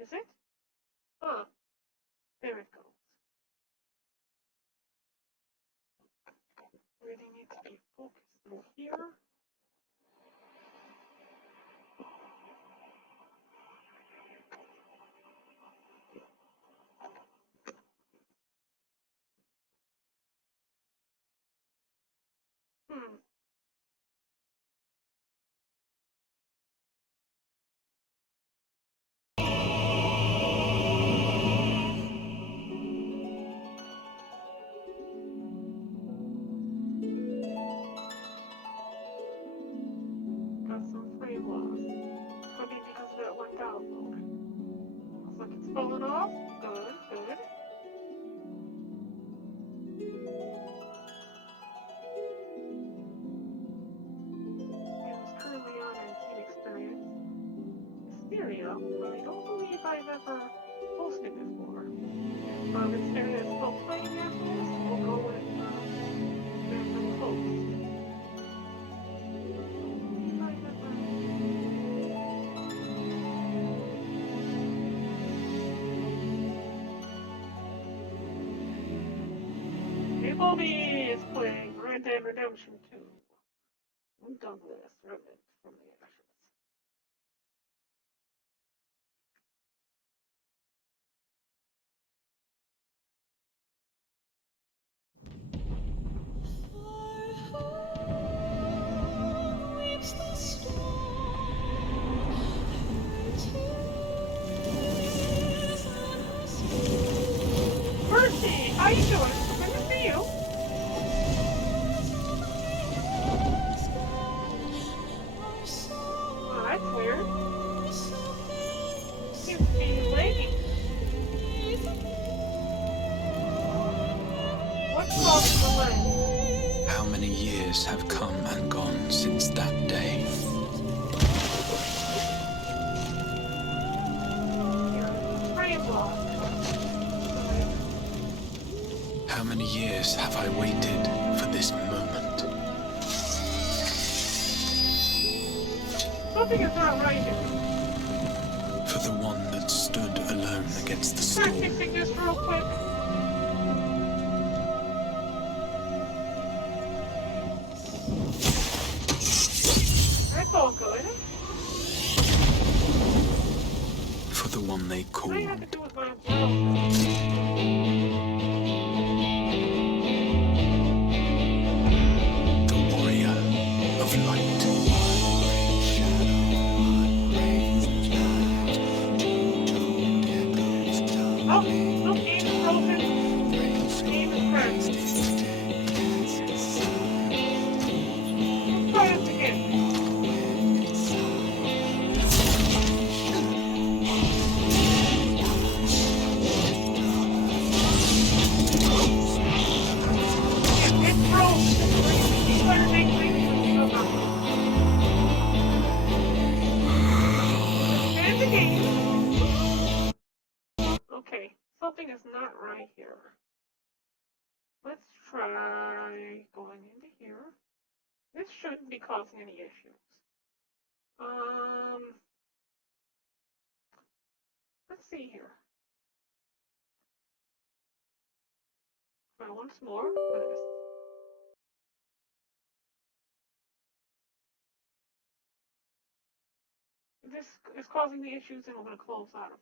Is it? Huh. There it goes. Really need to be focused through here. Hmm. Got some frame loss. Could be because of that one download. Looks like it's falling off. Good, good. It was currently on a team experience. Hysteria. I don't believe I've ever hosted before. If Hysteria is still playing after this, we'll go with random host. Bobby is playing Red Dead Redemption 2. I'm done with this remnant from the ashes. Mercy, how you doing? Good to see you. Oh, that's weird. Seems to be lagging. What's causing the lag? How many years have come and gone since that day? Frame loss. How many years have I waited for this moment? Something is not right here. For the one that stood alone against the storm. Practicing this real quick. That's all good. For the one they called What do I have to do with my browser? the Warrior of Light. Oh, no, game is broken. Game is crashed. Let's try this again. It's broken. Please better make something about it. And the game. Okay, something is not right here. Let's try going into here. This shouldn't be causing any issues. Let's see here. Try once more for this. If this is causing the issues, then we're going to close out of it.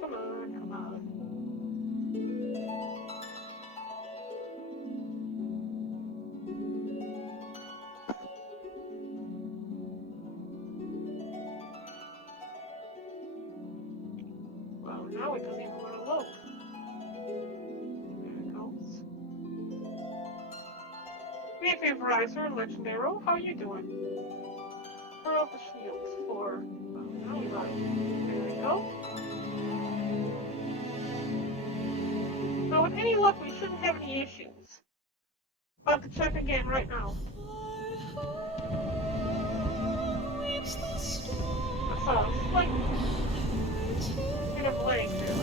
Come on, come on. now it doesn't even want to load. There it goes. Hey, Vaporizer, Legendary, how you doing? Turn off the shields for... Oh, now we got it. There we go. So with any luck, we shouldn't have any issues. About to check again right now. I saw a slight bit of lag there.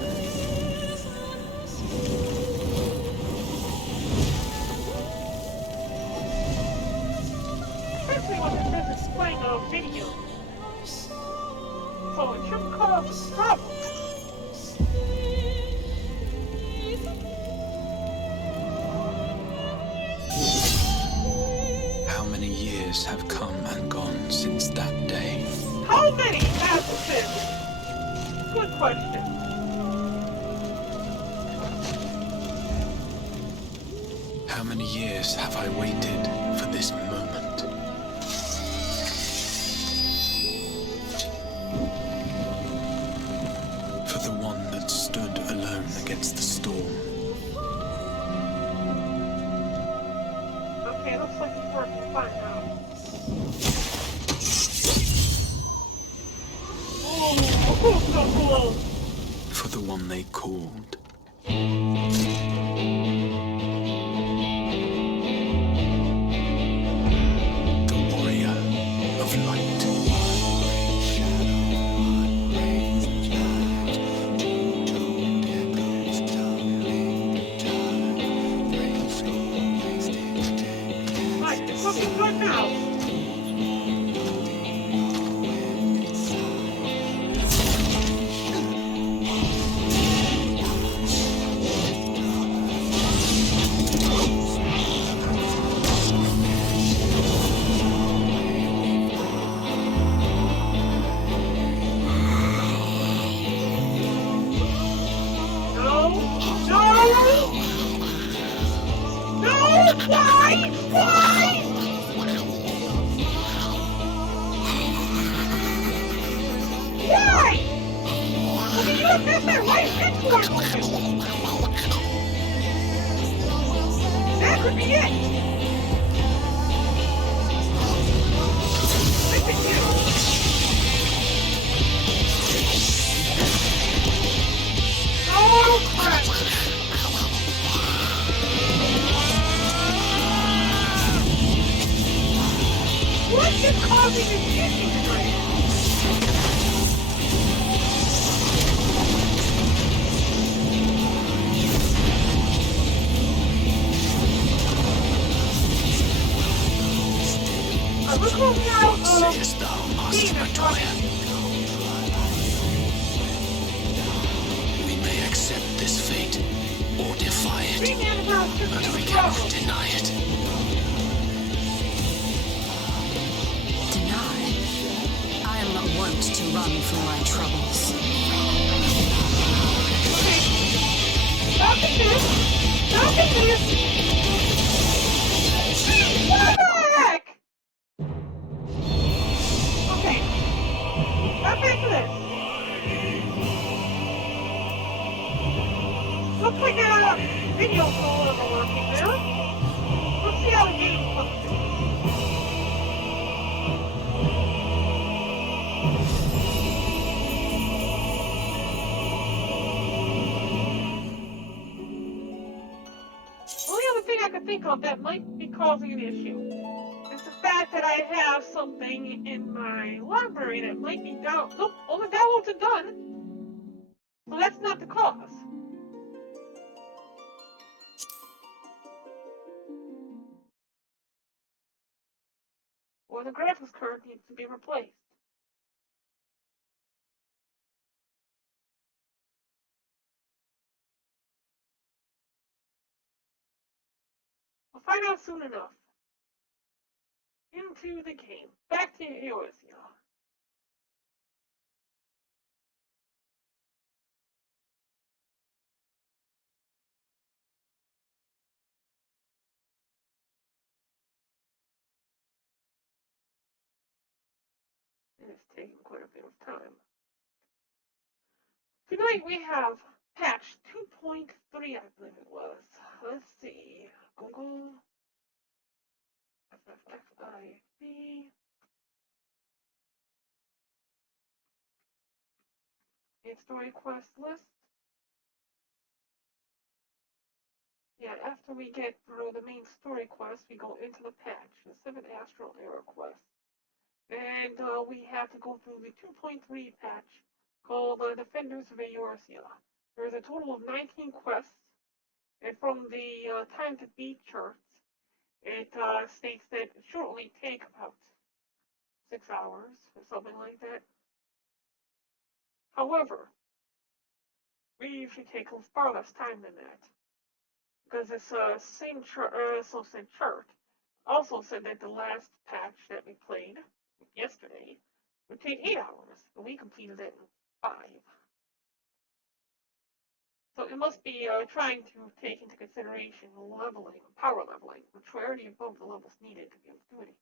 Especially when it says it's playing a video. So it shouldn't cause problems. How many years have come and gone since that day? How many has it been? Good question. How many years have I waited for this moment? For the one that stood alone against the storm. Okay, looks like it's working fine now. Oh, so close. For the one they called. The warrior of light. Right, it's looking good now. That could be it. I think oh crap! What is causing this issue tonight? We're closing out Sayest thou, Master Montoya? We may accept this fate or defy it, but we cannot deny it. Deny? I am not wont to run from my troubles. Okay. Stop at this! Stop at this! What the heck? Okay. Stop back to this. Looks like a video call isn't working there. Let's see how the game looks. Only other thing I could think of that might be causing an issue is the fact that I have something in my library that might be down. Nope, all the downloads are done. So that's not the cause. Or the graphics card needs to be replaced. We'll find out soon enough. Into the game. Back to yours, y'all. It's taking quite a bit of time. Tonight we have patch 2.3, I believe it was. Let's see. Google FFXIV. A story quest list. Yeah, after we get through the main story quest, we go into the patch, the Seventh Astral Era quest. And we have to go through the 2.3 patch called Defenders of Eorzea. There's a total of 19 quests, and from the time to beat charts, it states that it should only take about 6 hours or something like that. However, we usually take far less time than that, because this same chart also said that the last patch that we played yesterday would take 8 hours, and we completed it in 5. So it must be trying to take into consideration leveling, power leveling, which we're already above the levels needed to be able to do anything.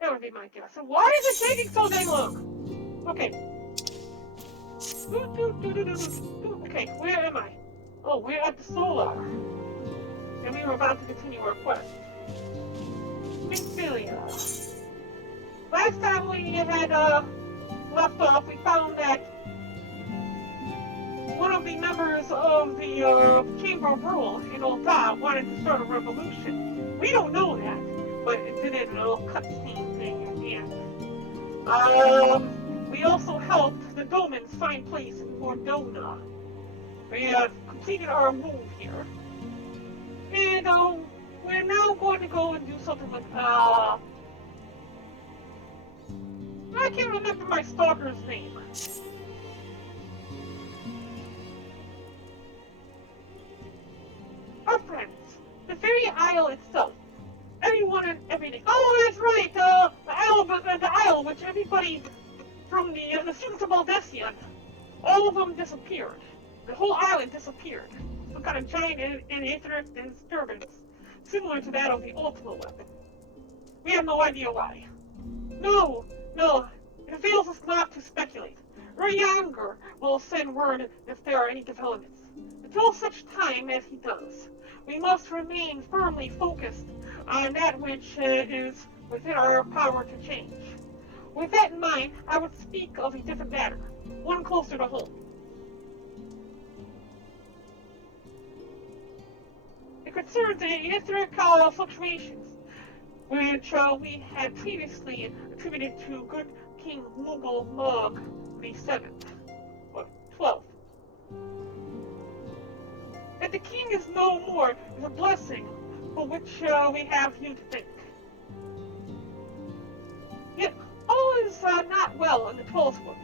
That would be my guess. And why is it taking so dang long? Okay. Okay, where am I? Oh, we're at the solar. And we were about to continue our quest. Springfilia. Last time we had left off, we found that one of the members of the Chamber of Rule in Ulta wanted to start a revolution. We don't know that, but it did a little cutscene thing at the end. We also helped the Domans find place in Mordona. We have completed our move here. And we're now going to go and do something with I can't remember my stalker's name. Our friends. The Fairy Isle itself. Everyone and everything. Oh, that's right, the Isle which everybody from the students of Aldessian, all of them disappeared. The whole island disappeared. Some kind of giant and etheric disturbance, similar to that of the Ultima weapon. We have no idea why. No, it fails us not to speculate. Ryanger will send word if there are any developments. Until such time as he does, we must remain firmly focused on that which is within our power to change. With that in mind, I would speak of a different matter, one closer to home. It concerns the etheric fluctuations, which we had previously attributed to good King Mughal Mog the 7th, or 12th. That the king is no more is a blessing for which we have you to thank. Yet all is not well in the 12th one.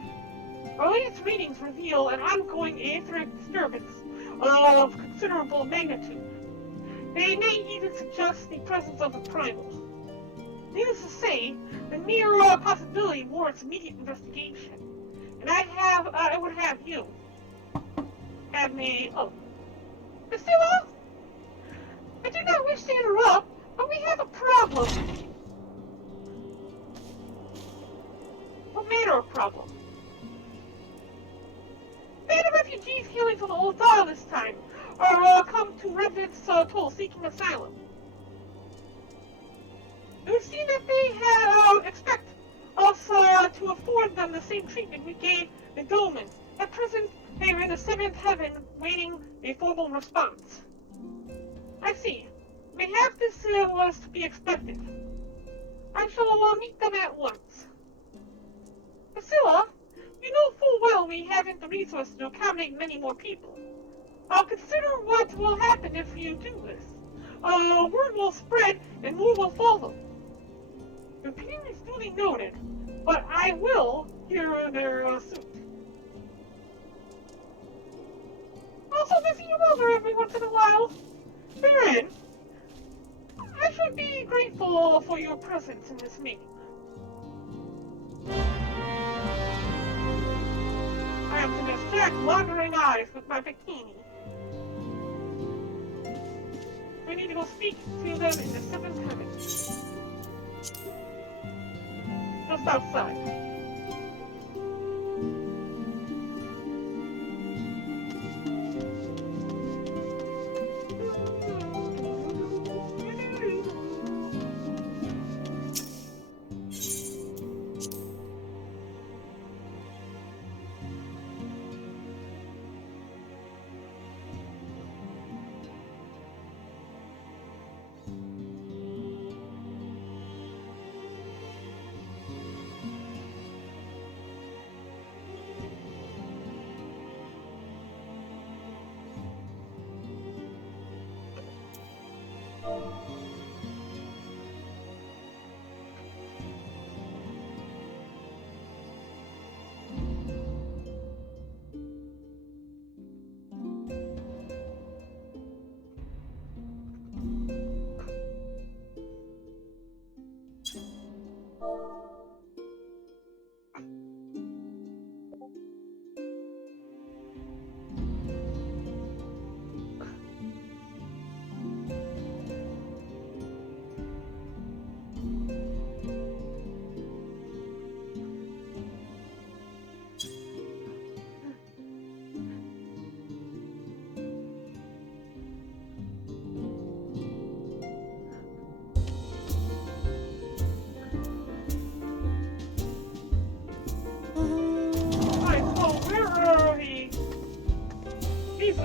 Our latest readings reveal an ongoing etheric disturbance of considerable magnitude. They may even suggest the presence of a primal. Needless to say, the mere possibility warrants immediate investigation. And I would have you have me. Oh, Priscilla? I do not wish to interrupt, but we have a problem. What manner of problem? Many refugees hailing from the Old Isle this time are come to Revenant's Toll seeking asylum. It would seem that they expect us to afford them the same treatment we gave the Dolmen. At present, they are in the 7th heaven, waiting a formal response. I see. Mayhap this was to be expected. I shall meet them at once. Priscilla, you know full well we haven't the resources to accommodate many more people. Consider what will happen if you do this. Word will spread and more will follow. Your opinion is duly noted, but I will hear their suit. Also visit your mother every once in a while. Barren, I should be grateful for your presence in this meeting. I am to distract wandering eyes with my bikini. We need to go speak to them in the 7th heaven. Just outside.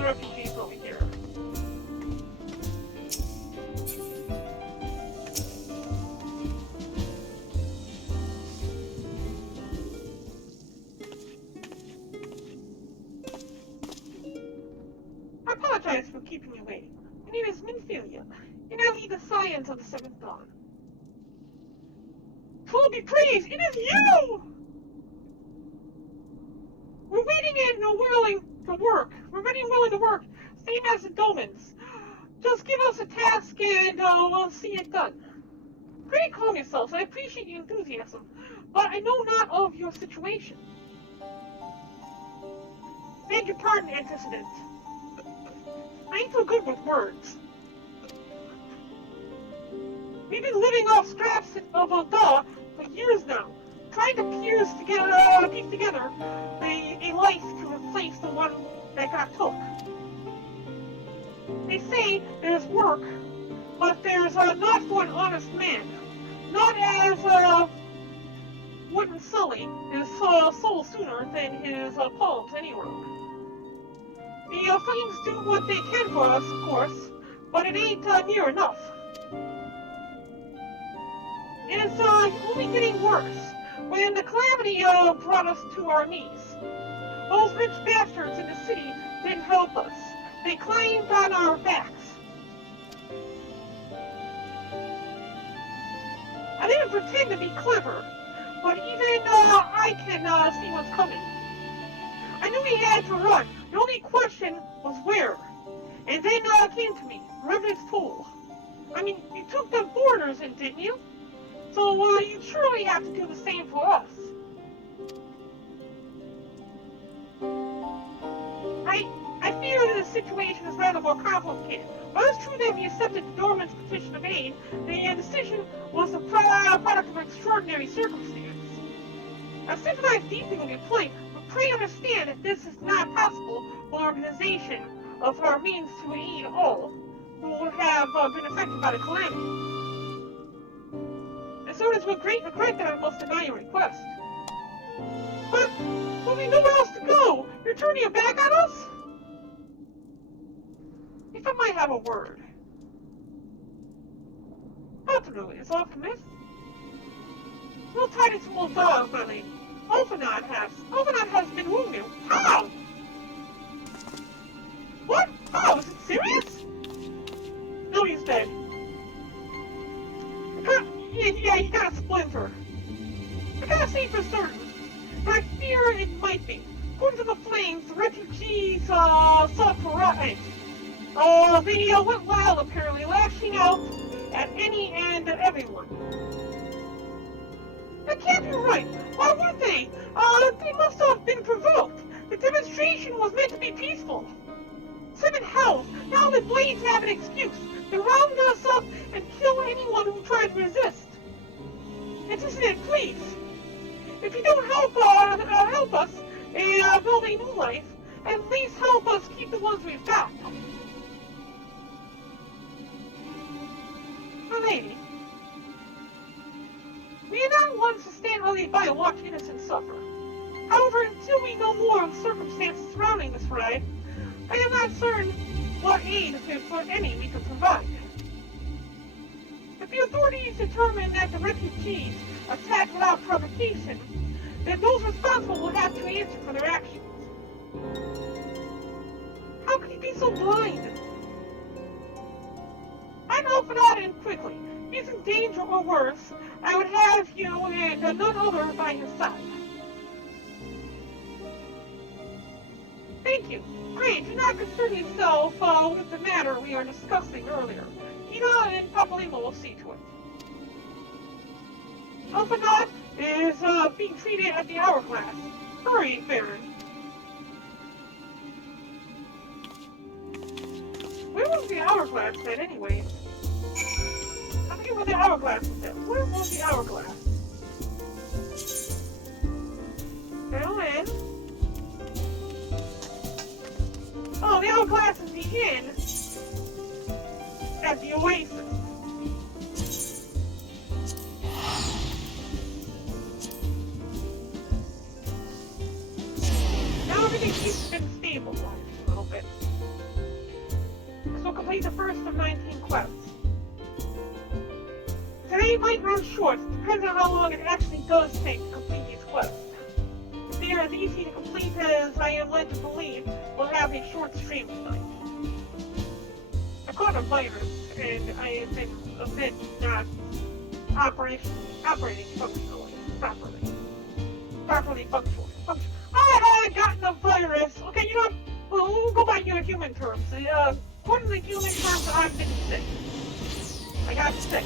refugees over here. I apologize for keeping you waiting. My name is Minfilia, and I lead the science of the Seventh Dawn. To be praised, it is you! We're waiting and willing to work. We're ready and willing to work, same as the Domans. Just give us a task and we'll see it done. Pray calm yourselves. I appreciate your enthusiasm, but I know not of your situation. Beg your pardon, antecedent. I ain't so good with words. We've been living off scraps of a daw for years now, trying to piece together a life to replace the one that got took. They say there's work, but there's not for an honest man. Not as wouldn't sully his soul sooner than his palms anywhere. The flames do what they can for us, of course, but it ain't near enough. It's only getting worse. When the calamity brought us to our knees, those rich bastards in the city didn't help us. They climbed on our backs. I didn't pretend to be clever, but even I can see what's coming. I knew we had to run. The only question was where. And then came to me, Revenant's toll. I mean, you took the borders in, didn't you? So you'd surely have to do the same for us. I fear that the situation is rather more complicated. While it's true that we accepted the Dorman's petition of aid, the decision was the product of extraordinary circumstance. I've sympathized deeply with your plight, but pray understand that this is not possible for an organization of our means to aid all who have been affected by the calamity. And so it is with great regret that I must deny your request. But we know where else to go. You're turning your back on us? If I might have a word. Not really, it's alchemist. We'll tie this little dog, my lady. Alphanot has been wounded. How? What? Oh, is it serious? No, he's dead. Yeah, he got a splinter. I gotta say for certain, but I fear it might be. According to the flames, the refugees saw Barren. They went wild apparently, lashing out at any and everyone. That can't be right. Why would they? They must have been provoked. The demonstration was meant to be peaceful. Seven hells! Now the blades have an excuse. They round us up and kill anyone who tries to resist. Antecedent, please. If you don't help us build a new life, at least help us keep the ones we've got. My lady, we are not ones to stand idly by and watch innocents suffer. However, until we know more of the circumstances surrounding this ride, I am not certain what aid, if any, we can provide. If the authorities determine that the refugees attacked without provocation, then those responsible will have to answer for their actions. How can you be so blind? I'm Alphanot and quickly. If he's in danger or worse, I would have you and none other by his side. Thank you. Great, do not concern yourself with the matter we are discussing earlier. Ina and Papalima will see to it. Alphanot is being treated at the hourglass. Hurry, Barren. Where was the hourglass then, anyway? I forget where the hourglass was at. Where was the hourglass? Now in. Oh, the hourglass is the inn at the Oasis. Now everything seems to be stable a little bit. complete the first of 19 quests. Today might run short, depending on how long it actually does take to complete these quests. If they are as easy to complete as I am led to believe, we'll have a short stream tonight. I caught a virus, and I have been a bit not operating functionally, properly functional. I got the virus. Okay, you know what? We'll go by your human terms. According to the human terms, I've been sick. I got sick.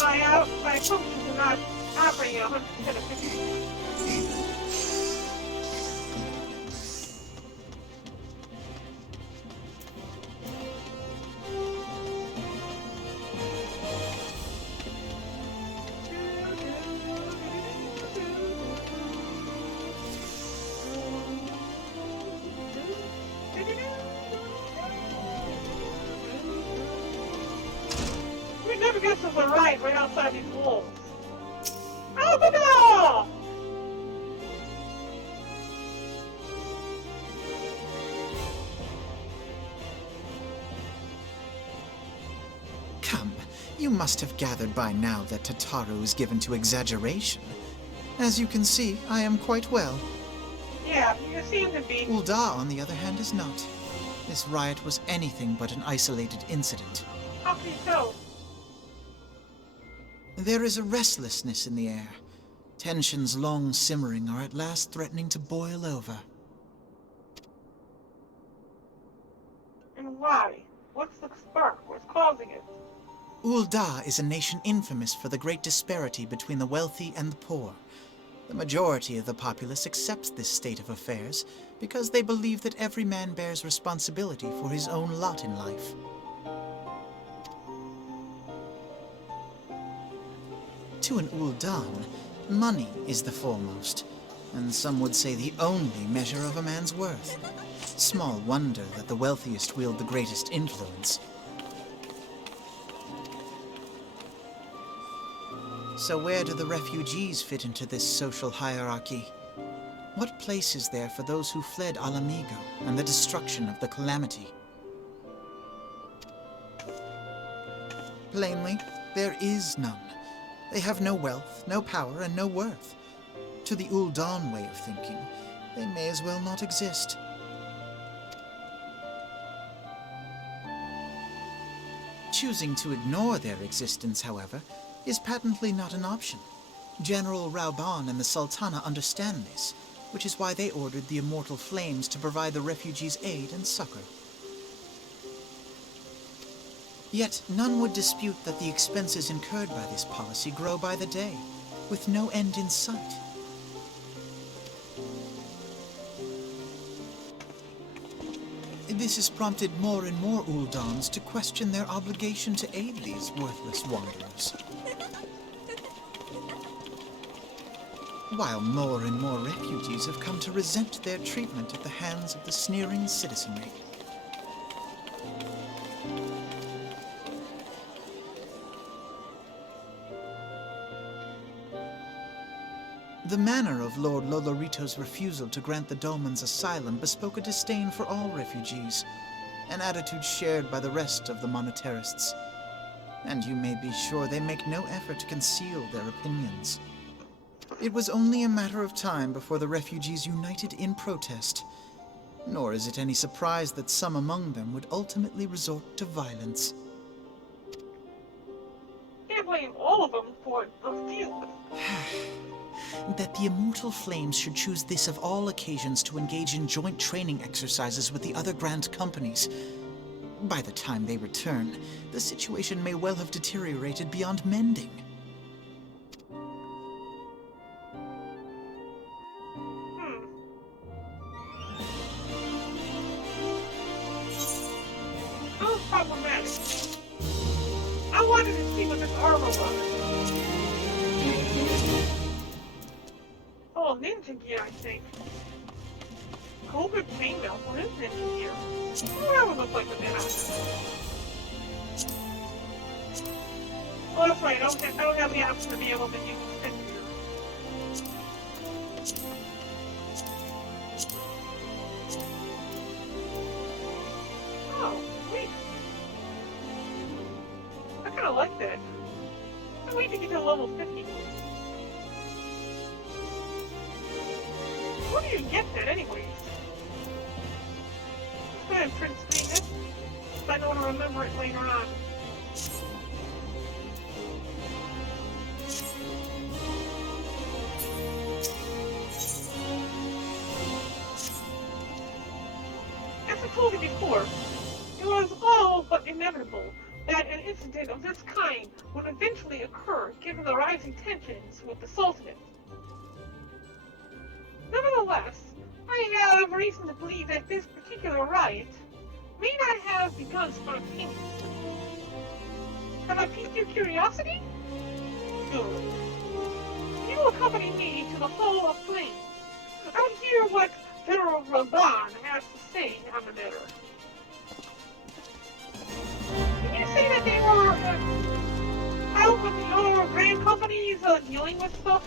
My functions are not operating 100% efficiently. Never gets us a ride right outside these walls. Open up! Come, you must have gathered by now that Tataru is given to exaggeration. As you can see, I am quite well. Yeah, you seem to be. Ulda, on the other hand, is not. This riot was anything but an isolated incident. How can you tell? There is a restlessness in the air. Tensions long simmering are at last threatening to boil over. And why? What's the spark? What's causing it? Ulda is a nation infamous for the great disparity between the wealthy and the poor. The majority of the populace accepts this state of affairs because they believe that every man bears responsibility for his own lot in life. To an Uldan, money is the foremost, and some would say the only measure of a man's worth. Small wonder that the wealthiest wield the greatest influence. So where do the refugees fit into this social hierarchy? What place is there for those who fled Alamigo and the destruction of the Calamity? Plainly, there is none. They have no wealth, no power, and no worth. To the Uldan way of thinking, they may as well not exist. Choosing to ignore their existence, however, is patently not an option. General Rauban and the Sultana understand this, which is why they ordered the Immortal Flames to provide the refugees aid and succor. Yet none would dispute that the expenses incurred by this policy grow by the day, with no end in sight. This has prompted more and more Uldans to question their obligation to aid these worthless wanderers. While more and more refugees have come to resent their treatment at the hands of the sneering citizenry. The manner of Lord Lolorito's refusal to grant the Dolmens asylum bespoke a disdain for all refugees, an attitude shared by the rest of the monetarists. And you may be sure they make no effort to conceal their opinions. It was only a matter of time before the refugees united in protest, nor is it any surprise that some among them would ultimately resort to violence. Can't blame all of them for a few. That the Immortal Flames should choose this of all occasions to engage in joint training exercises with the other Grand Companies. By the time they return, the situation may well have deteriorated beyond mending. That was problematic. I wanted to see what this armor was. Oh, ninja gear, I think. Cobra chainmail. What is ninja gear? What that would look like with that on. Oh, that's right. I don't have the option to be able to use ninja gear. Oh, sweet. I kind of like that. I'm waiting to get to level 50. Where do you get that, anyways? Go ahead and print screen it, so I don't want to remember it later on. As I told you before, it was all but inevitable that an incident of this kind would eventually occur given the rising tensions with the Sultanate. Nevertheless, I have reason to believe that this particular riot may not have begun spontaneously. Have I piqued your curiosity? Good. You accompany me to the Hall of Flames and hear what General Raban has to say on the matter. Did you say that they were out with your grand companies dealing with stuff?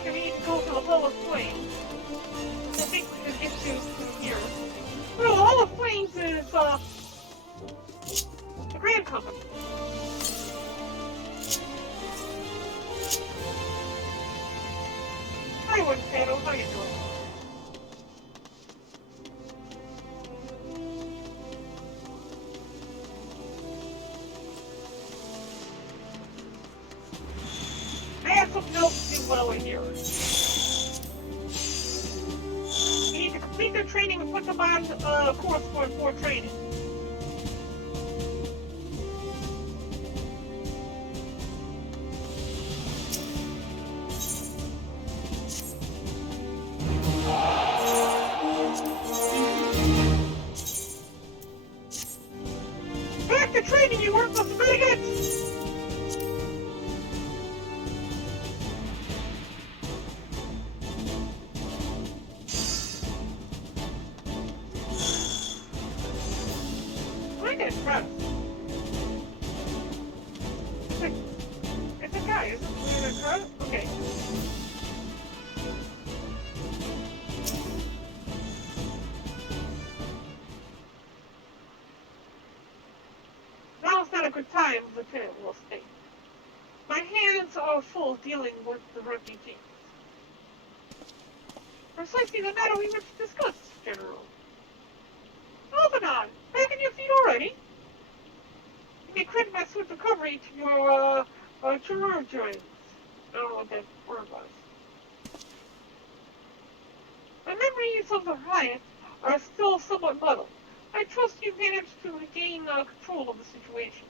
Okay, we need to go to the Hall of Flames. I think we can get to through here. Well, the Hall of Flames is the grand company. Hi, Winston. How you doing? I have something else to do while we're here. You need to complete their training and put them on course for training. Back to training, you worthless bigots! It's a guy, isn't it? Okay. Now it's not a good time, Lieutenant will state. My hands are full dealing with the refugees. Precisely the matter we were to discuss, General. Albanon, back on your feet already? You may credit my swift recovery to your chirurg joints. I don't know what that word was. My memories of the riot are still somewhat muddled. I trust you've managed to regain control of the situation.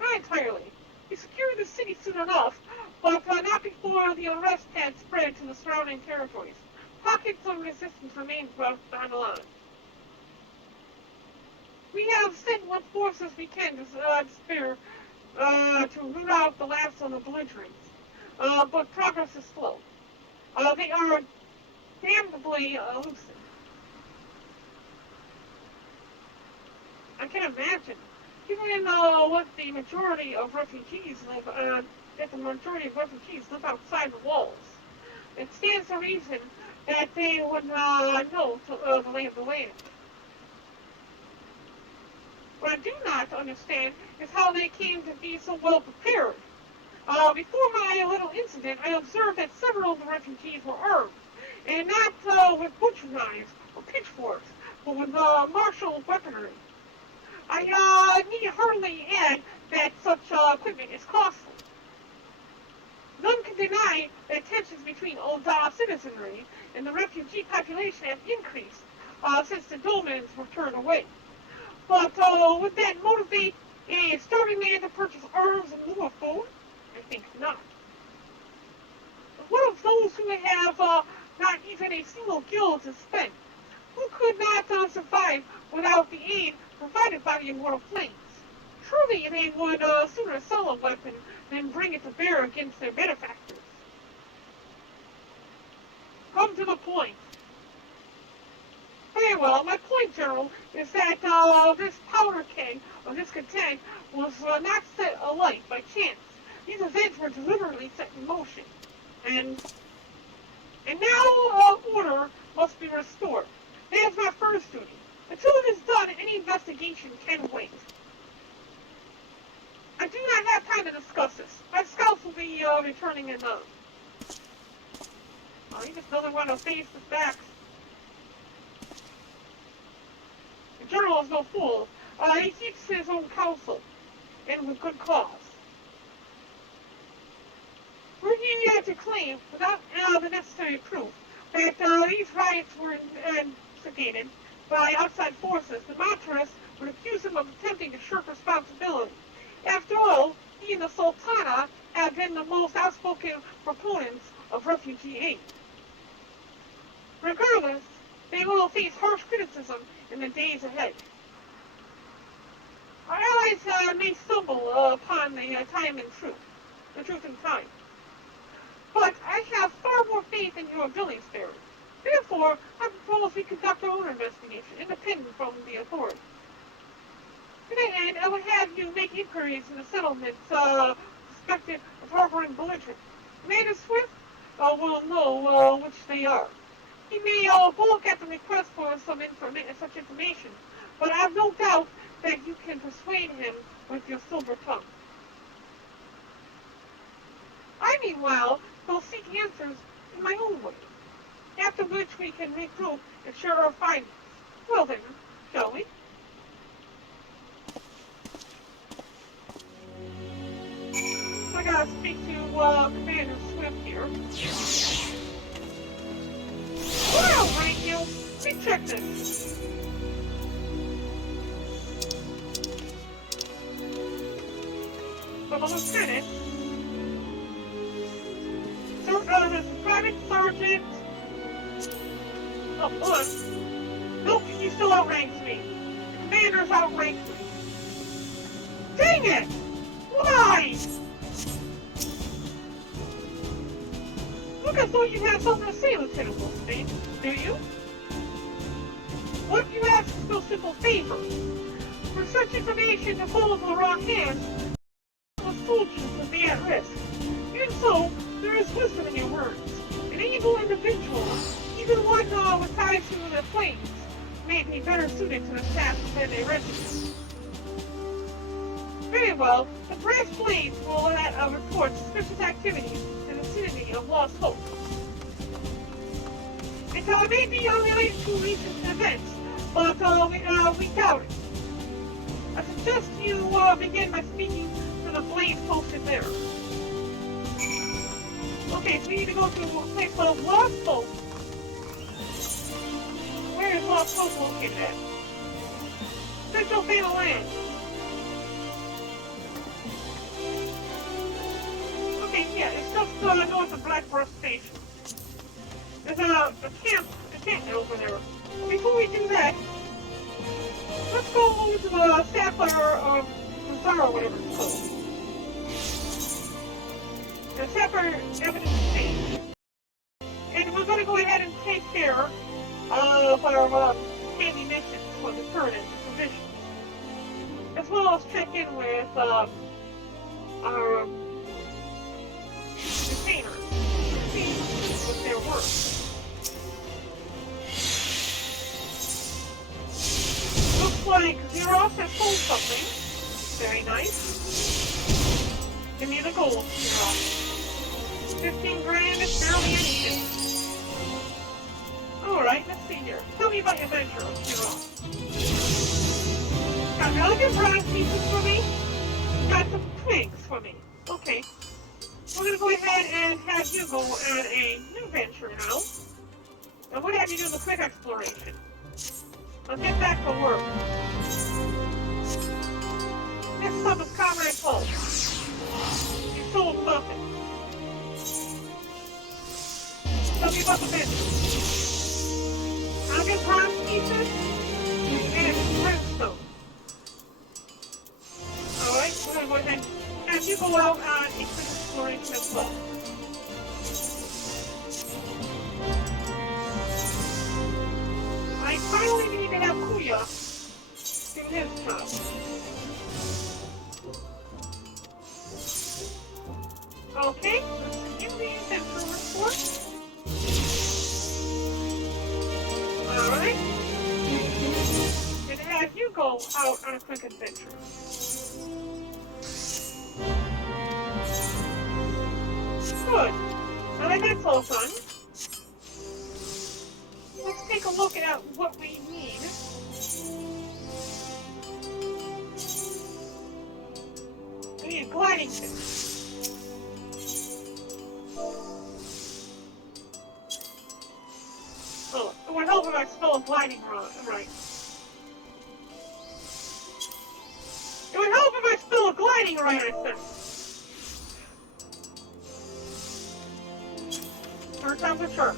Not entirely. We secured the city soon enough, but not before the arrest had spread to the surrounding territories. Pockets of resistance remained behind the line. We have sent what forces we can to spare to root out the last of the belligerents, but progress is slow. They are damnably elusive. I can imagine, given what the majority of refugees live, that the majority of refugees live outside the walls. It stands to reason that they would know the lay of the land. What I do not understand is how they came to be so well prepared. Before my little incident, I observed that several of the refugees were armed, and not with butcher knives or pitchforks, but with martial weaponry. I need hardly add that such equipment is costly. None can deny that tensions between Ul'dah citizenry and the refugee population have increased since the Dolmens were turned away. But would that motivate a starving man to purchase arms in lieu of food? I think not. But what of those who have not even a single guild to spend? Who could not survive without the aid provided by the Immortal Flames? Surely they would sooner sell a weapon than bring it to bear against their benefactors. Come to the point. Very well, my point, General, is that this powder keg of discontent was not set alight by chance. These events were deliberately set in motion. And And now order must be restored. That is my first duty. Until it is done, any investigation can wait. I do not have time to discuss this. My scouts will be returning in he just doesn't want to face the facts. The general is no fool. He keeps his own counsel, and with good cause. Were he to claim, without the necessary proof, that these riots were instigated by outside forces, the Monterists would accuse him of attempting to shirk responsibility. After all, he and the Sultana have been the most outspoken proponents of refugee aid. Regardless, they will face harsh criticism in the days ahead. Our allies may stumble upon the truth in time. But I have far more faith in your abilities, Barren. Therefore, I propose we conduct our own investigation, independent from the authorities. To that end, I would have you make inquiries in the settlements suspected of harboring belligerents. Commander Swift will know which they are. He may balk at the request for such information, but I have no doubt that you can persuade him with your silver tongue. I, meanwhile, will seek answers in my own way, after which we can regroup and share our findings. Well then, shall we? I gotta speak to Commander Swift here. Well, thank you. Let me check this. For the lieutenant, Private Sergeant. Oh, look. Nope, he still outranks me. The commander's outranks me. Dang it! Why? Look, I thought you had something to say, Lieutenant Wolfstein. Do you? What you ask is no simple favor. For such information to fall into the wrong hands, the soldiers will be at risk. Even so, there is wisdom in your words. An able individual, even one with ties to the flames, may be better suited to the task than a regiment. Very well, the Brass Blades will report suspicious activities in the vicinity of Lost Hope. It may be unrelated to recent events, but we doubt it. I suggest you begin by speaking to the Blades posted there. Okay, so we need to go to a place called Lost Hope. Where is Lost Hope located at? Central Fatal Land. Okay, yeah, it's just north of Blackbird Station. There's a camp over there. Before we do that, let's go over to the Sapphire Bazaar or whatever it's called. The Sapphire Evidence Exchange. And we're going to go ahead and take care of our daily missions for the current provisions. As well as check in with our retainers to see what they're worth. Looks like Xeros has sold something. Very nice. Give me the gold, Xeros. 15 grand is barely anything. Alright, let's see here. Tell me about your venture, Xeros. Got elegant bronze pieces for me. Got some twigs for me. Okay. We're gonna go ahead and have you go on a new venture now. And we'll have you do the quick exploration. Let's get back to work. Next up is Comrade Paul. You sold something. Tell me about the business. Elegant bronze pieces and brimstone. Alright, we're gonna go ahead and have you go out on a quick exploration as well. I finally need to have Kuya do his job. Okay, let's give me the report. go out on a quick adventure. Good. I think that's all fun. Let's take a look at what we need. We need a gliding fish. Oh, it would help if I spell gliding right. It would help if I spell gliding right, I said. First time for sure.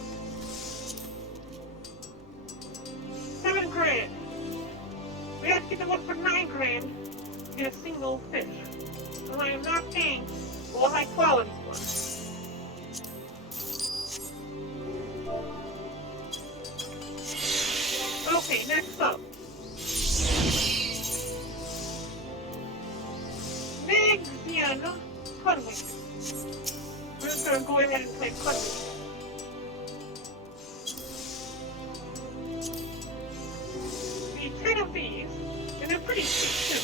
7 grand. We have to get the one for 9 grand to get a single fish. And I am not paying for a high quality one. Okay, next up. Mexian Cudwick. We're just gonna go ahead and play Cudwick. We need 10 of these, and they're pretty cheap too.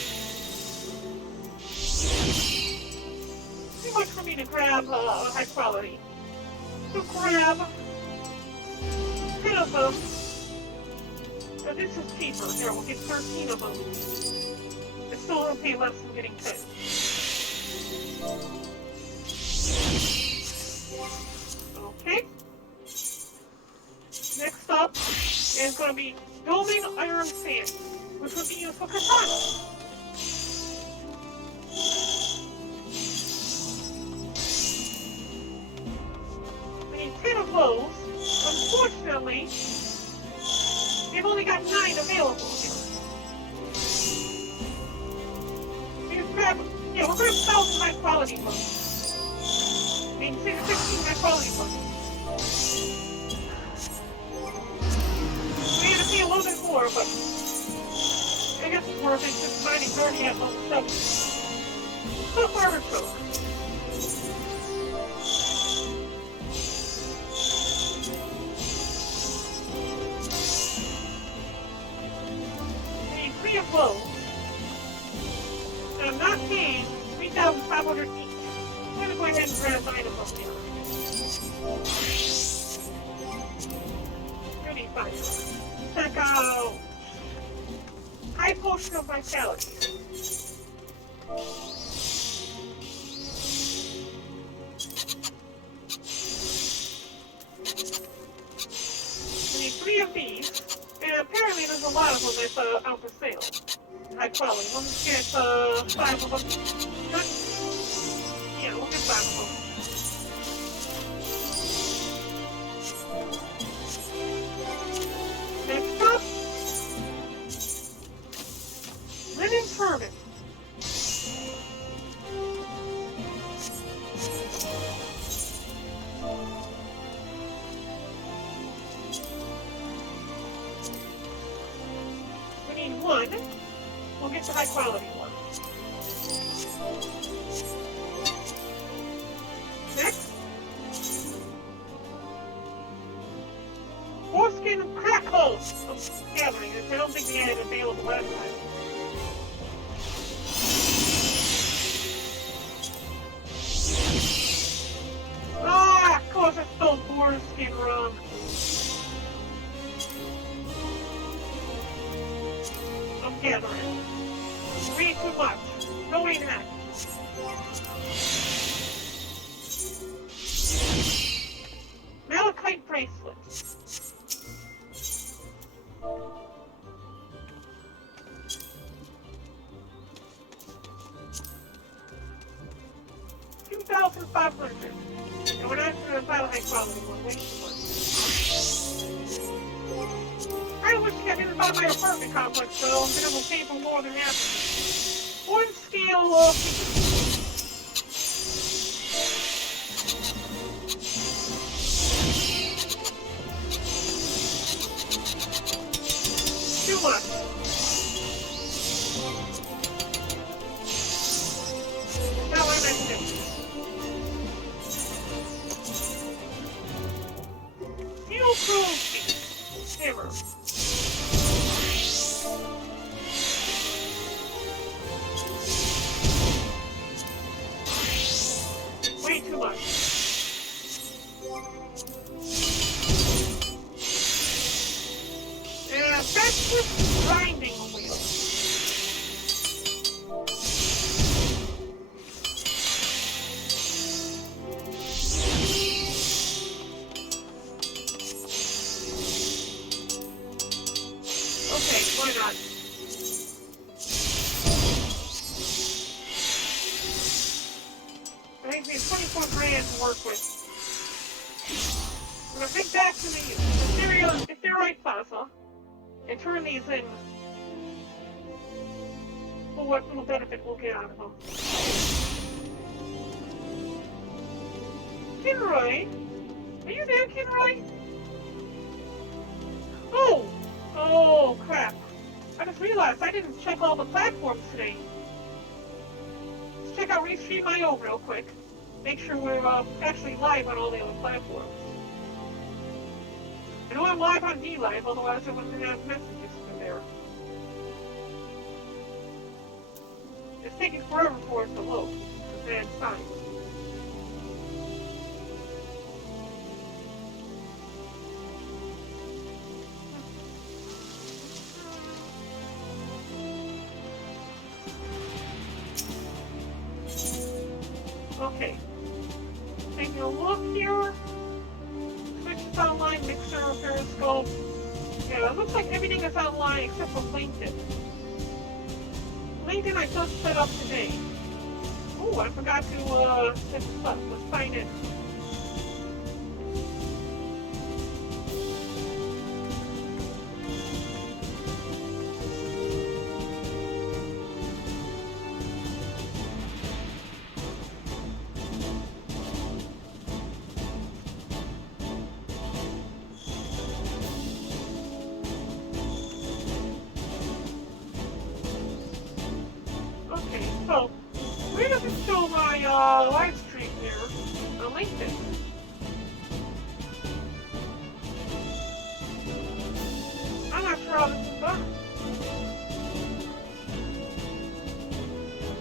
Too much for me to grab high quality. So grab 10 of them. Now this is cheaper. Here, we'll get 13 of them. It's still gonna pay less than getting 10. Okay. Next up is gonna be building iron sand, which would be used for katana. We need 10 of those. Unfortunately, they've only got 9 available here. We're going to sell some high quality ones. We can say the 16 high quality ones. We're going to pay a little bit more, but I guess it's worth it just finding 30 at level 7. So far, artichoke. We need 3 of those. And I'm not paying 3,500 each. I'm going to go ahead and grab 9 of them here. Really fine. Check out High Potion of Vitality. We need 3 of these, and apparently there's a lot of them that's out for sale. High quality. Let's get 5 of them. Yeah, we'll get 5 of them. Next up, linen turban. We need 1. We'll get the high quality one. Next. Foreskin crack holes. I'm gathering this. I don't think we had it available last time. Ah, of course I spelled foreskin wrong. I'm gathering. Way too much. No way that. Malachite bracelet. $2,500. And we're not going to buy a high quality one. Way too much. I wish I didn't buy my apartment complex though. I'm going to pay for more than that. One scale of too much. Now I'm at 6. Steel cruelty. Hammer. to work with. We're gonna head back to the Ethereal Plaza and turn these in for what little benefit we'll get out of them. Kinroy? Are you there, Kinroy? Oh, crap. I just realized I didn't check all the platforms today. Let's check out Restream.io real quick. Make sure we're actually live on all the other platforms. I know I'm live on DLive, otherwise I wouldn't have messages through there. It's taking forever for it to load. It's a bad sign. Okay. Taking a look here. Switch is online, Mixer, Periscope. Yeah, it looks like everything is online except for LinkedIn. LinkedIn I just set up today. Oh, I forgot to set this up. Let's sign in. Okay, so where does it show my live stream here on LinkedIn? I'm not sure how this is done.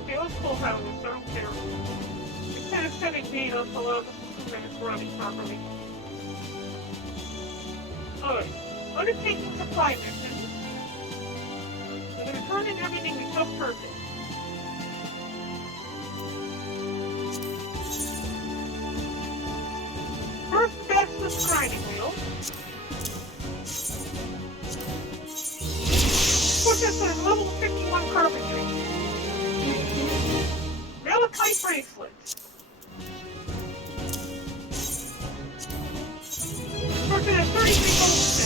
Okay, let's close out of this. I don't care. Instead of sending data, so I'll just assume that it's running properly. Alright, undertaking supply missions. We're going to turn in everything we just purchased. First, that's the grinding wheel. Push us to level 51 carpentry. Malachite bracelet. Working at 33 volts.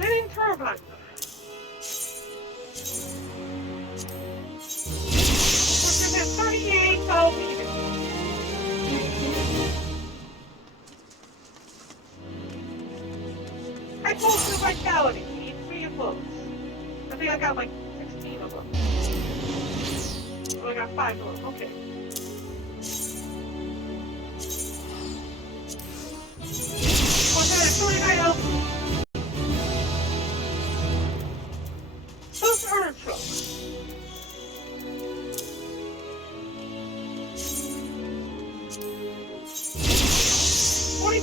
Winning turbine. Working at 38 meters. I posted a vitality. We need 3 of those. I think I got like 16 of them. Oh, I got 5 of them. Okay. What's that? 39 of them. Those artichokes.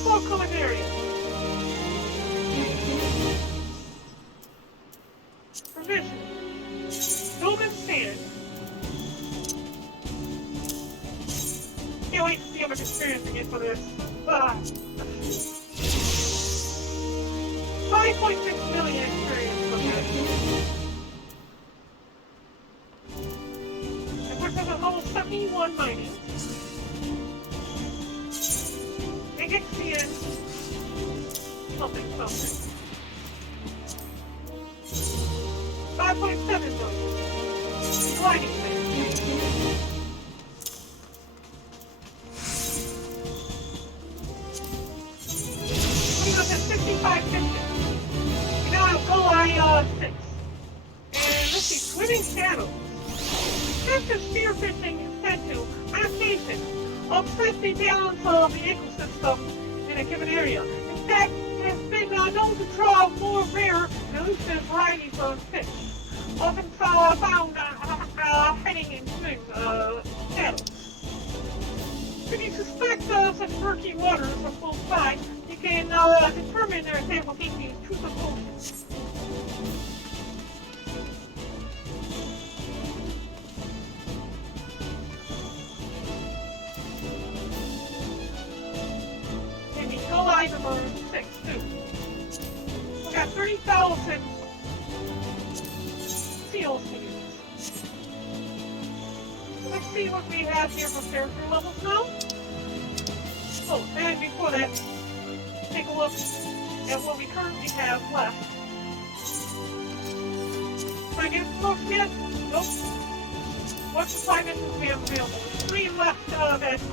Culinarian. Provision. Human sand. Can't wait to see how much experience we get for this. 5.6 million experience for this. And we're talking level 71 mining. Ixian something. 5.7 million. Gliding thing. We got that 6550. We now have Goli 6. And let's see, swimming shadows. After spearfishing is said to, on occasion, upset the balance of the ecosystem in a given area. In fact, it has been known to draw more rare and elusive varieties of fish, often found hiding in swimming channels. If you suspect such murky waters are close by, you can determine their example taking truth of oceans. Number 6, too. We got 30,000 seals to use. Let's see what we have here for character levels now. Oh, and before that, take a look at what we currently have left. So I guess most yet? Nope. What supply missions we have available? 3 left as 2.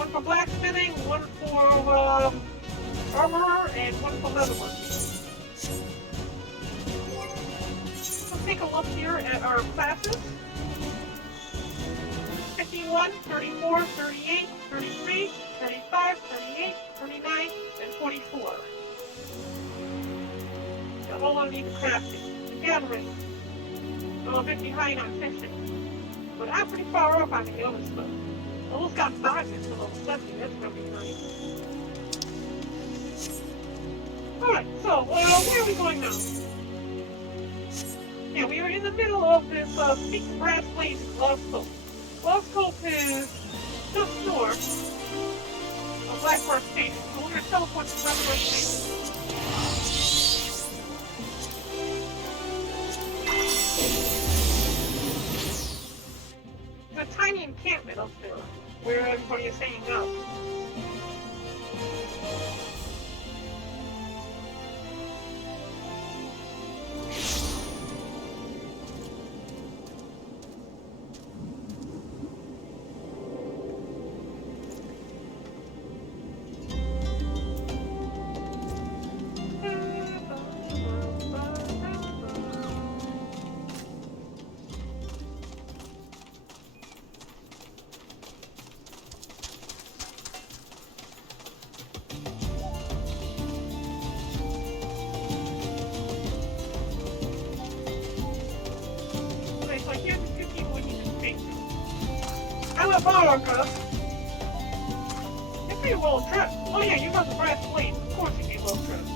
One for blacksmithing, one for armor, and one for leatherwork. Let's take a look here at our classes. 51, 34, 38, 33, 35, 38, 39, and 44. Got all I need to crafting. The gathering. I'm a bit behind on fishing. But I'm pretty far up on the other stuff. Almost got 5 into level 70, that's gonna be nice. Alright, so, where are we going now? Yeah, we are in the middle of this, Speak to Brass Blades in Gloucester. Gloucester is just north of Blackbird Station, so we're gonna teleport to Blackbird Station. There's a tiny encampment up there, where everybody is hanging out. America. You're pretty well dressed. Oh yeah, you got the brass blade. Of course you'd be well dressed.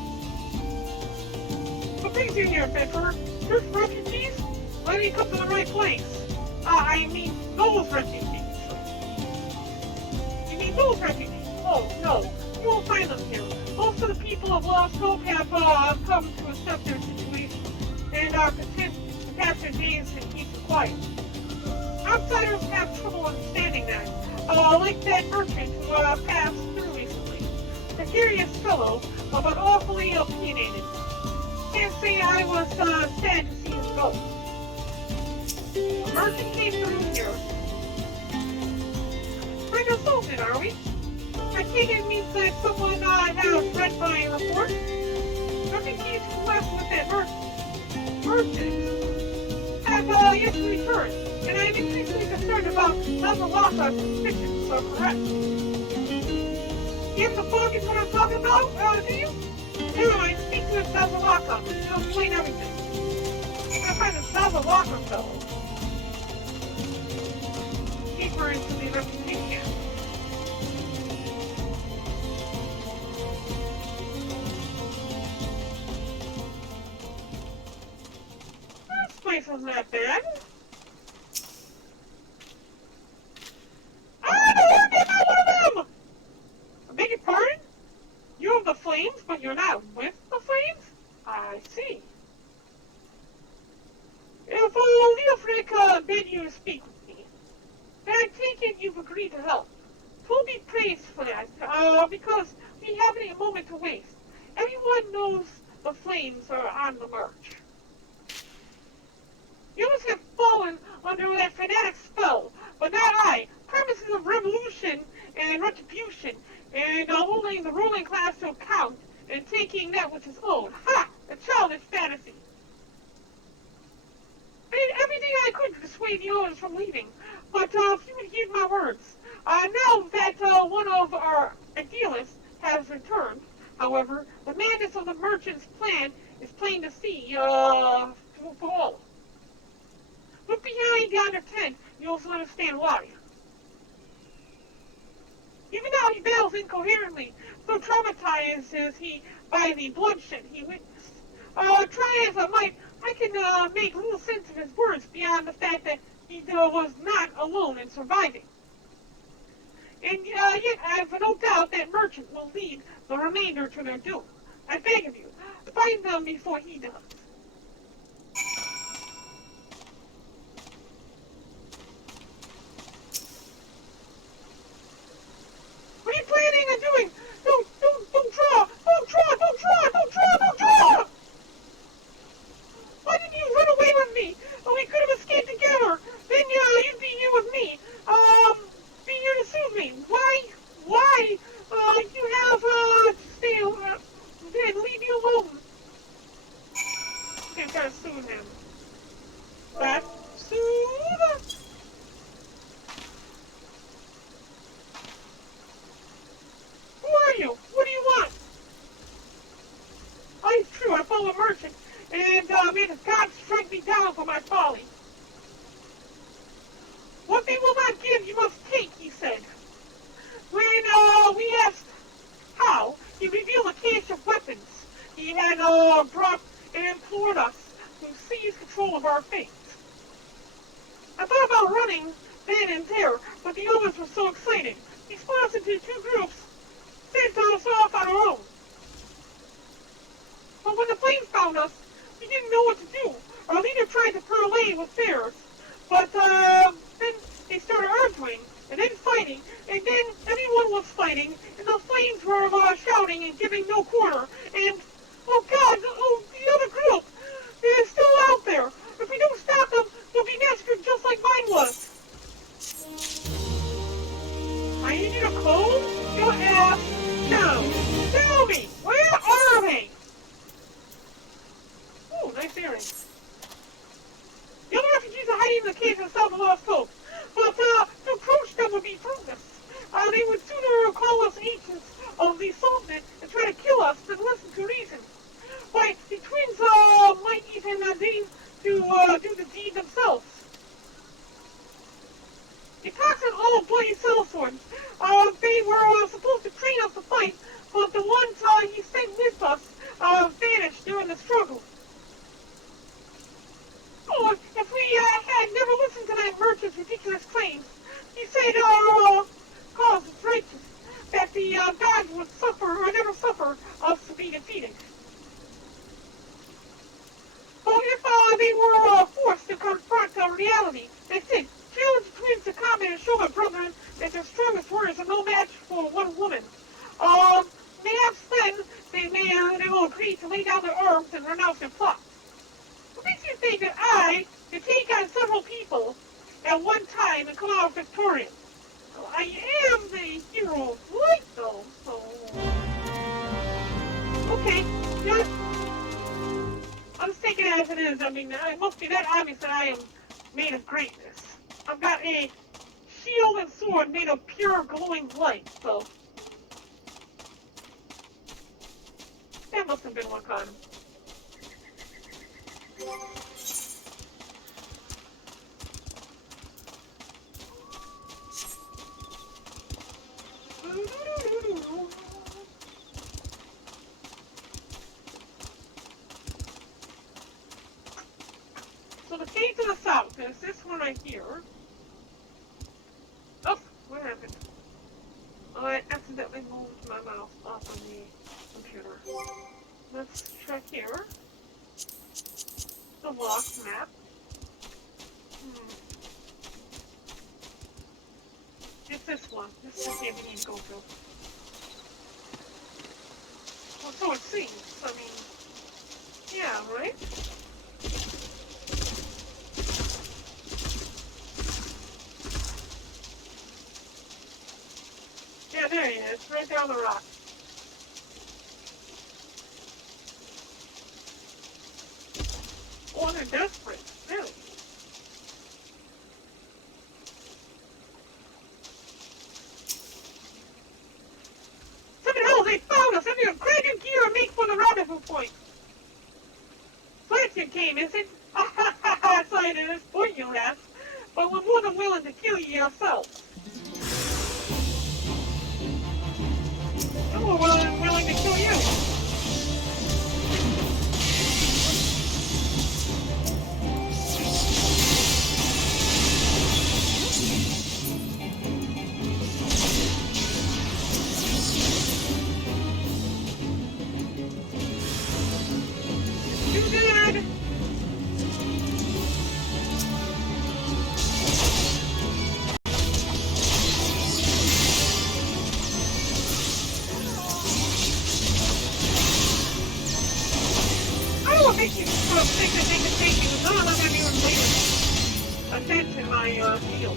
What brings you here, adventurer? Search for refugees? Why did you come to the right place? I mean those refugees. You mean those refugees? Oh, no. You won't find them here. Most of the people of Lost Hope have come to accept their situation and are content to pass their days in peace and quiet. Outsiders have trouble understanding that, like that merchant who passed through recently. A curious fellow, but awfully opinionated. Can't say I was sad to see him go. A merchant came through here. We're consulted, are we? I think it means that someone has read my report. Refugees who left with that merchant have yet to return. And I'm increasingly concerned about how the Lhasa suspicions are correct. You have the focus what I'm talking about, do you? Never mind, speak to Zazalaka. He'll explain everything. I'm gonna find the Zazalaka fellow. Deeper into the refugee camp. This place isn't that bad. But you're not with the flames? I see. If Leofric bid you to speak with me, then I take it you've agreed to help. We'll be praised for that, because we haven't a moment to waste. Everyone knows the flames are on the march. You must have fallen under that fanatic spell, but not I. Promises of revolution and retribution, and holding the ruling class to account, and taking that which is owed. Ha! A childish fantasy. I did everything I could to dissuade the owners from leaving, but if you would heed my words. Now that one of our idealists has returned, however, the madness of the merchant's plan is plain to see, for all. Look behind yonder tent, you'll also understand why. Even now he battles incoherently, so traumatized is he by the bloodshed he witnessed. Try as I might, I can make little sense of his words beyond the fact that he was not alone in surviving. And yet I've no doubt that merchant will lead the remainder to their doom. I beg of you, find them before he does. Back soon. Who are you? What do you want? Oh, it's true. I follow a merchant, and may the gods strike me down for my folly. What they will not give, you must take, he said. When we asked how, he revealed a cache of weapons he had brought and implored us to seize control of our fate. I thought about running then and there, but the others were so excited. He split us into two groups, sent us off on our own. But when the flames found us, we didn't know what to do. Our leader tried to parley with theirs, but then they started arguing, and then fighting, and then everyone was fighting, and the flames were shouting and giving no quarter, and, oh God, the other group, they're still out there. If we don't stop them, they'll be massacred just like mine was. I need you to calm your ass down. Tell me, where are they? Ooh, nice earrings. The other refugees are hiding in the caves in south of Lost Hope, but to approach them would be fruitless. They would sooner call us agents of the Sultan and try to kill us than listen to reason. Why, the twins might even deign to do the deed themselves. The toxin all bloody sellswords. They were supposed to train us to fight, but the ones he sent with us vanished during the struggle. Oh, if we had never listened to that merchant's ridiculous claims, he said our cause is righteous, that the gods would suffer or never suffer us to be defeated. But if they were forced to confront reality, they said, challenge the twins to combat and show my brethren that their strongest warriors are no match for one woman. Perhaps then they will agree to lay down their arms and renounce their plot. What makes you think that I can take on several people at one time and come out victorious? Well, I am the hero of light, though, so... Okay, good. I'll just take it as it is. I mean, it must be that obvious that I am made of greatness. I've got a shield and sword made of pure glowing light, so... That must have been one kind. So the cave to the south is this one right here. Oh, what happened? Oh, I accidentally moved my mouse off of the computer. Let's check here. The lost map. It's this one. This is the cave we need to go through. Well, so it seems. I mean, yeah, right? Yeah, there he is. Right there on the rock. Oh, they're desperate. Really. Seven Hills, they found us! Everyone, grab your gear and make for the rendezvous point! Flanskin came, is it? Ha ha ha ha! Sorry to disappoint you, lass, but we're more than willing to kill you yourselves. And we're willing to kill you. In my field.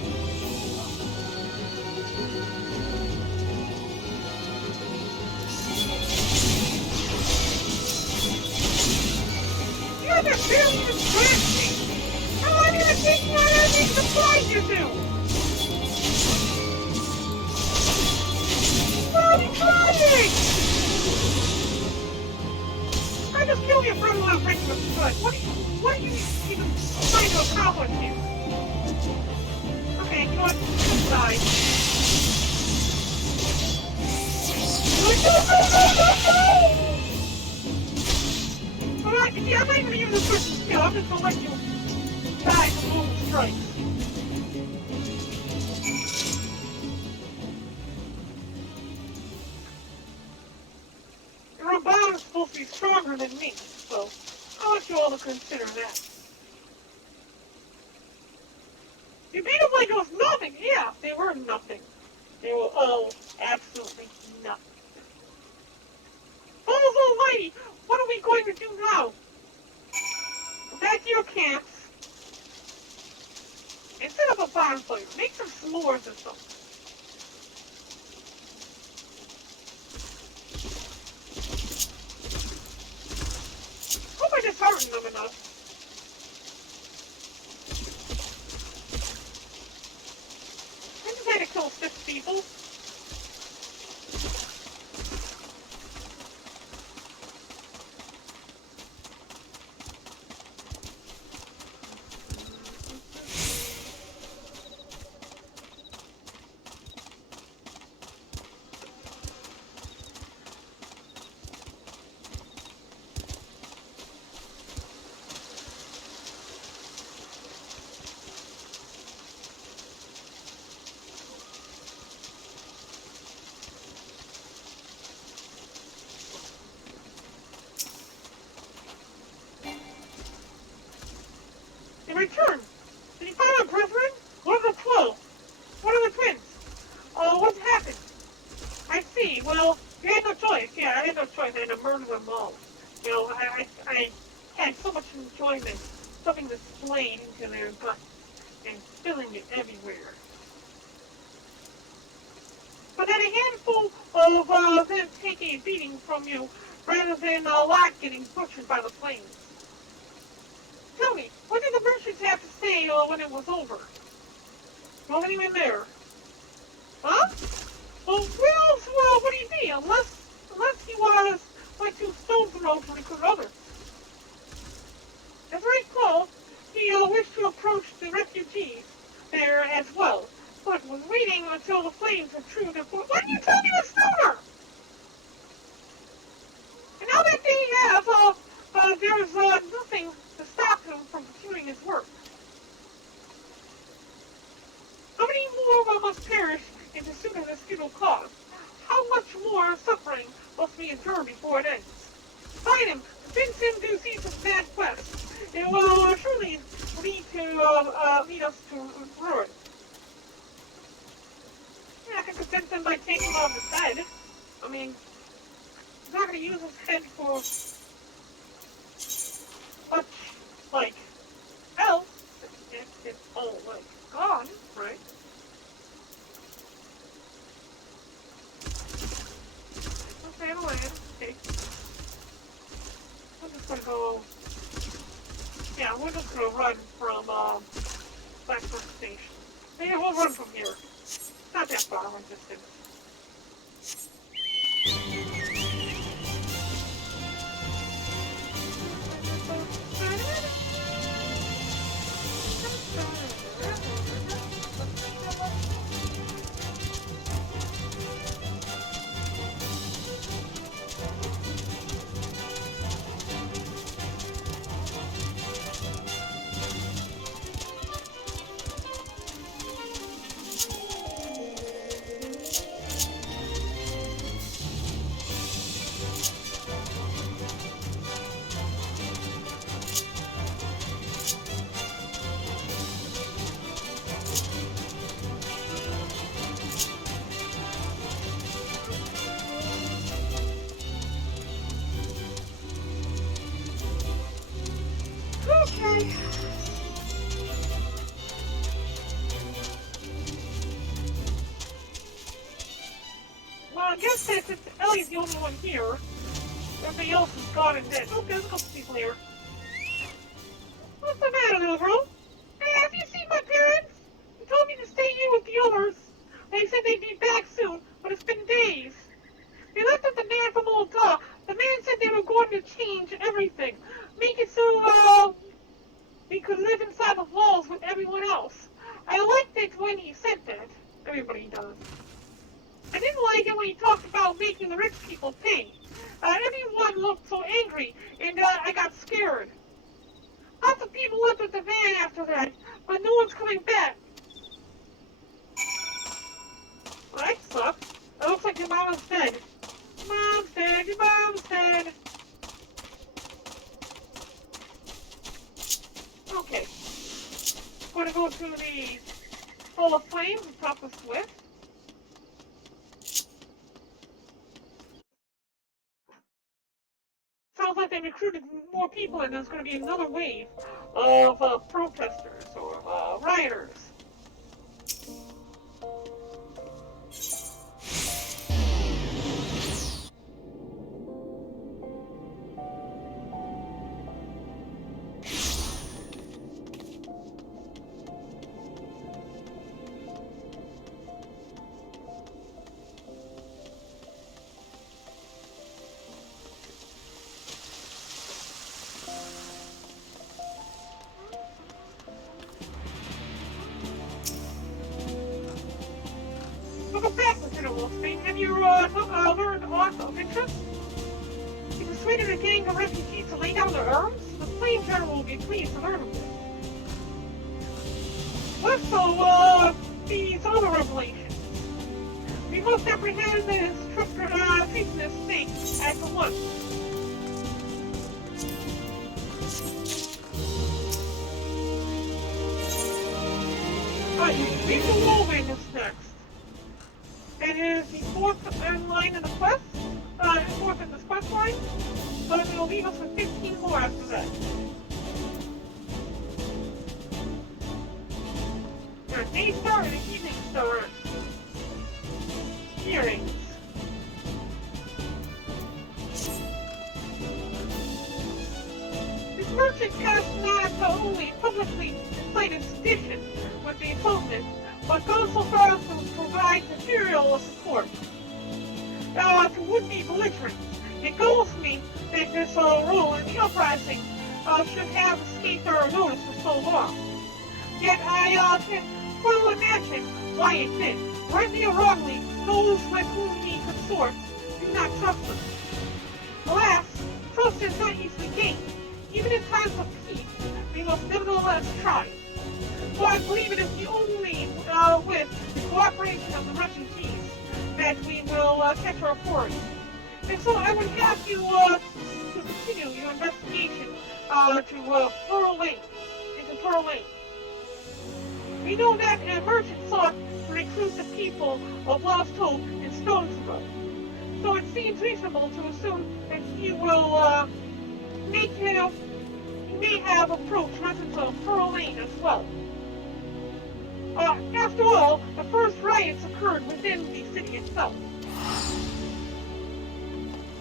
You're the billion plastic! How Good. What are you even trying to accomplish here? Okay, you know what? Die. Alright, see, I'm not even gonna use this person's skill. I'm just gonna let you die from normal strikes. Your bond is supposed to be stronger than me, so I want you all to consider that. You beat them like it was nothing. Yeah, they were nothing. They were all absolutely nothing. Balls almighty, what are we going to do now? Back to your camps and set up a bonfire. Make some s'mores or something. Hope I disheartened them enough. I just had to kill 6 people. In return, did you find our brethren? What are the 12? What are the twins? What's happened? I see. Well, you had no choice. Yeah, I had no choice. I had to murder them all. You know, I had so much enjoyment stuffing this blade into their guts and spilling it everywhere. But then a handful of them take a beating from you rather than a lot getting butchered by the flames. Tell me, what did the merchants have to say when it was over? Wasn't even there. Huh? Well, what do you mean? Unless he was like 2 stones throw to recruit others. As I recall, he wished to approach the refugees there as well, but was waiting until the flames were true to... Why didn't you tell me this sooner? And now that they have, there's nothing to stop him from continuing his work. How many more must perish in pursuit of this futile cause? How much more suffering must we endure before it ends? Find him, convince him to cease his mad quest. It will surely lead us to ruin. Yeah, I can convince him by taking off his head. I mean, he's not going to use his head for much, like, else. It's all, like, gone, right? Okay, okay. I'm just gonna go... Yeah, we're just gonna run from, Blackburn Station. Yeah, we'll run from here. Not that far, we're just in. Okay. Well, I guess since Ellie's the only one here, everybody else is gone and dead. Okay, there's a couple people here. What's the matter, little girl? Hey, have you seen my parents? They told me to stay here with the others. They said they'd be back soon, but it's been days. They left with the man from Old Talk. The man said they were going to change everything. Make it so else. I liked it when he said that. Everybody does. I didn't like it when he talked about making the rich people pay. Everyone looked so angry, and I got scared. Lots of people left with the van after that, but no one's coming back. Well, that sucks. It looks like your mama's dead. Mom's dead, your mom's dead. Okay. I'm gonna go to the Hall of Flames and talk to Swift. Sounds like they recruited more people and there's going to be another wave of protesters or rioters. Welcome back, Lieutenant Wolfsbane. Have you learned aught of interest? You persuaded a gang of refugees to lay down their arms? The Flame General will be pleased to learn of this. Less so, these other revelations. We must apprehend this treasonous snake at once. Lethal Whirlwind is next. It is the fourth in line in the quest, fourth in this quest line, but it'll leave us with 15 more after that. There's day star and evening star. Earrings. This merchant has not only publicly cited sedition with the atonement, but goes so far as to provide material support to would-be belligerents. It goes to me that this role in the uprising should have escaped our notice for so long. Yet I can well imagine why it did. Rightly or wrongly, those with whom he consorts do not trust him. Alas, trust is not easily gained. Even in times of peace, we must nevertheless try. So I believe it is the only with the cooperation of the refugees that we will catch our quarry. And so I would have you to continue your investigation to Pearl Lane, into Pearl Lane. We know that a merchant sought to recruit the people of Lost Hope in Stone's Throw. So it seems reasonable to assume that he will he may have approached residents of Pearl Lane as well. After all, the first riots occurred within the city itself.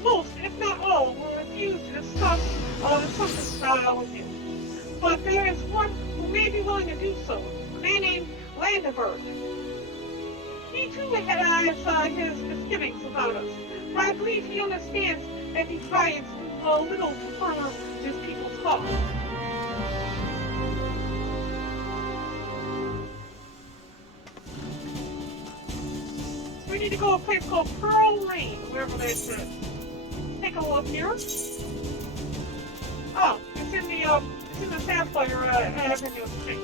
Most, if not all, will refuse to discuss the subject with you. But there is one who may be willing to do so, a man named Landebird. He too has his misgivings about us, but I believe he understands that these riots do little to further his people's cause. We need to go to a place called Pearl Lane, wherever that is. Take a look here. Oh, it's in the Sapphire Avenue Street.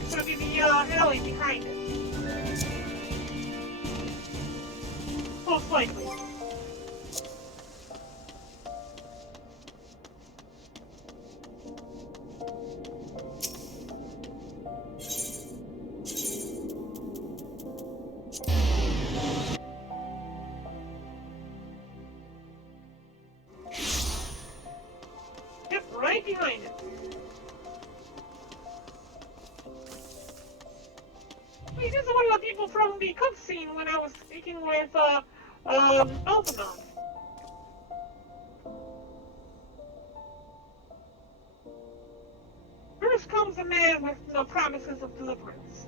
It's gonna be the alley behind it. Most likely. Yep, right behind it. Wait, this is one of the people from the cutscene when I was speaking with, Altamont. First comes a man with no promises of deliverance.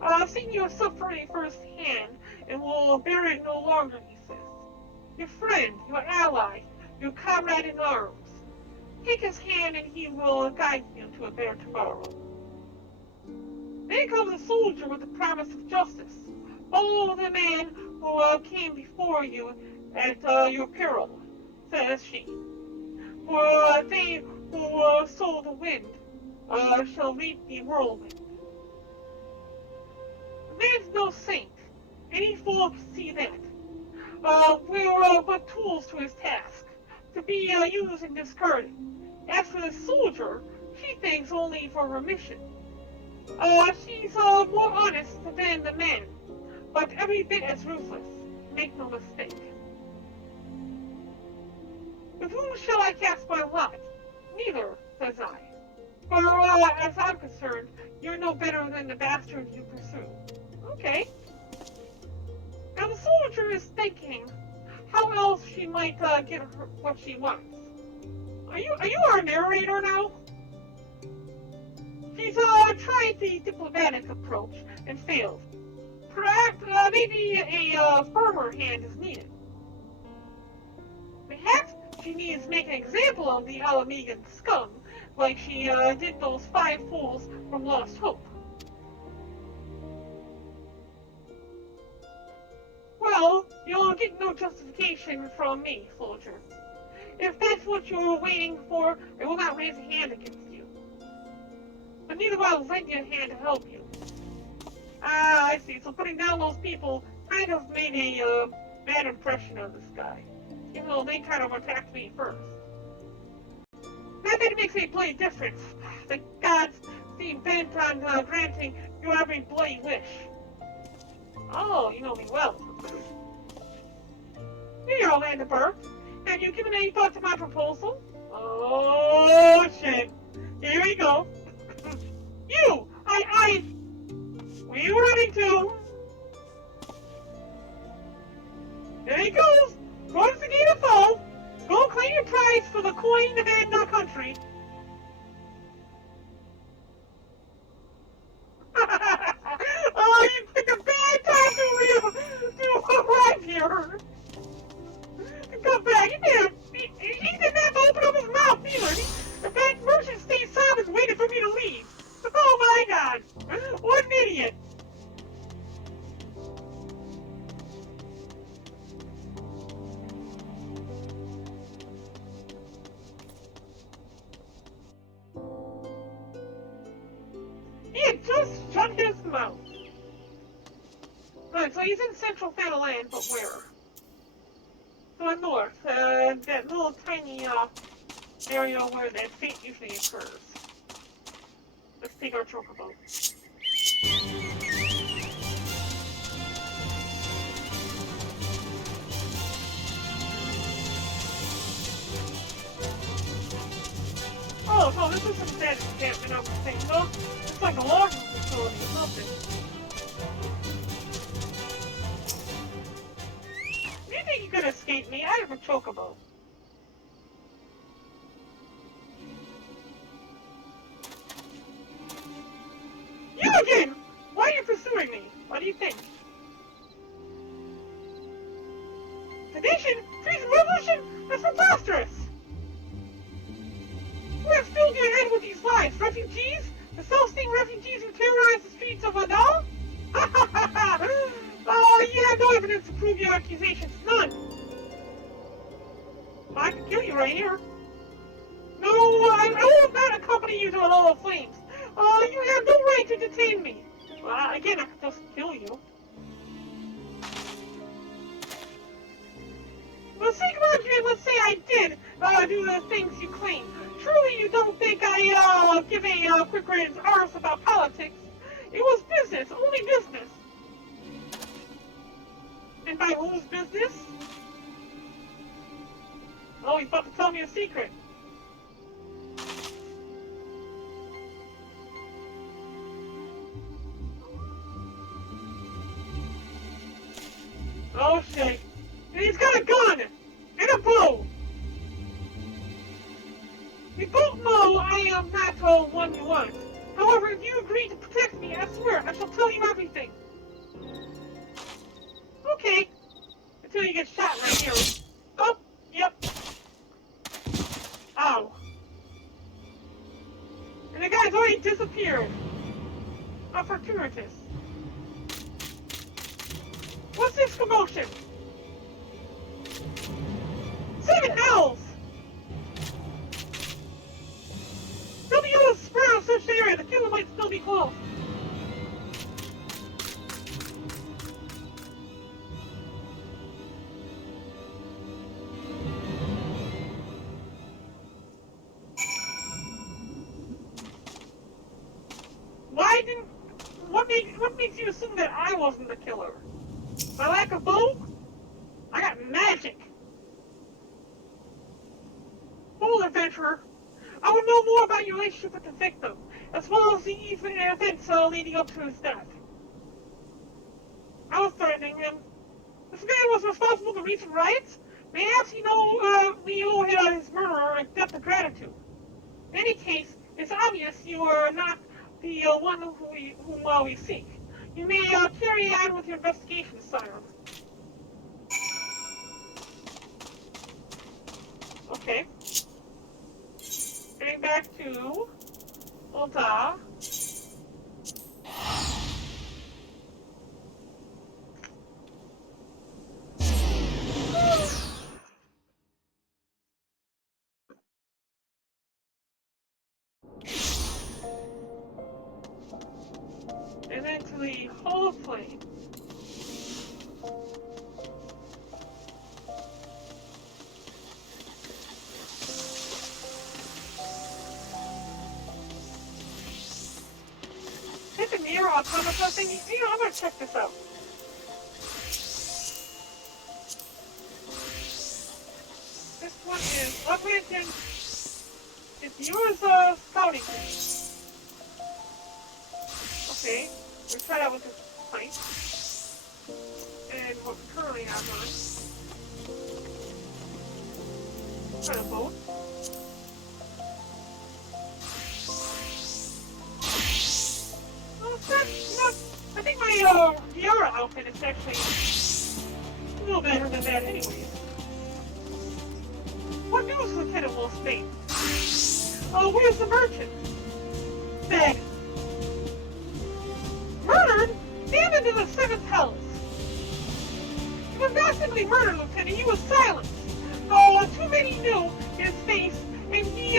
I've seen your suffering firsthand, and will bear it no longer, he says. Your friend, your ally, your comrade in arms. Take his hand and he will guide you to a better tomorrow. Then comes a soldier with the promise of justice. Follow the man who came before you at your peril, says she. For they who sow the wind shall reap the whirlwind. The man's no saint. Any fool can see that. We're but tools to his task, to be used and discarded. As for the soldier, she thinks only for remission. She's more honest than the man, but every bit as ruthless. Make no mistake. With whom shall I cast my lot? Neither, says I. For, as I'm concerned, you're no better than the bastard you pursue. Okay. Now the soldier is thinking how else she might get her what she wants. Are you our narrator now? She's tried the diplomatic approach and failed. Perhaps maybe a firmer hand is needed. Perhaps she needs to make an example of the Alamegan scum, like she did those 5 fools from Lost Hope. Well, you'll get no justification from me, soldier. If that's what you're waiting for, I will not raise a hand against you. But neither will I lend you a hand to help you. Ah, I see. So putting down those people kind of made a bad impression of this guy. Even though they kind of attacked me first. Not that it makes any bloody difference. The gods seem bent on granting your every bloody wish. Oh, you know me well. Here, Orlando Burke. Have you given any thought to my proposal? Oh, shit. Here we go. You! Where are you running to? There he goes. Towards the gate of foe. Go claim your prize for the coin and the country. Oh, you picked a bad time to arrive here. Come back. He didn't have to open up his mouth either. The bad merchant stayed silent and waited for me to leave. Oh my god. What an idiot. He had just shut his mouth. Right, so he's in central Fanaland, but where? So north, that little tiny area where that fate usually occurs. Let's take our chocobo. Oh, no, this isn't that encampment I was thinking of. It's like a logging facility or something. You think you could escape me? I have a chocobo. You again! Why are you pursuing me? What do you think? Sedition? Treason? Revolution? That's preposterous! Who have filled your head with these lies? Refugees? The self-sting refugees who terrorize the streets of Adal? Oh, you have no evidence to prove your accusations. None. Well, I can kill you right here. No, I will not accompany you to a hall of flames. You have no right to detain me. Well, again, I could just kill you. For the sake of argument, let's say I did do the things you claim. Surely you don't think I give a quick riddance arse about politics. It was business, only business. And by whose business? Oh, he's about to tell me a secret. Oh shit. And he's got a gun! And a bow! We both know I am not the one you want. However, if you agree to protect me, I swear I shall tell you everything. Okay. Until you get shot right here. Oh, yep. Ow. And the guy's already disappeared. fortuitous. What's this commotion? 7 hells! Don't be able to spread such area, the killer might still be close. What makes you assume that I wasn't the killer? My lack of bow? I got magic. Bold adventurer, I would know more about your relationship with the victim, as well as the events leading up to his death. I was threatening him. This man was responsible for recent riots. Perhaps we owe his murderer a debt of gratitude. In any case, it's obvious you are not the one whom we seek. You may carry on with your investigation, Siren. Okay. Getting back to Ulta. And then to the whole plane. Hit the mirror automata thing. I'm gonna check this out. This one is Upington. It's yours, scouting thing. Okay, we'll try that with this pipe. And what we currently have on. Try a boat. I think my Viara outfit is actually a little better than that anyways. What news, Lieutenant Wolfsbane? Where's the merchant? Dead. Murdered? Damn into the 7th hells. He was not simply murdered, Lieutenant. He was silenced. Too many knew his face, and he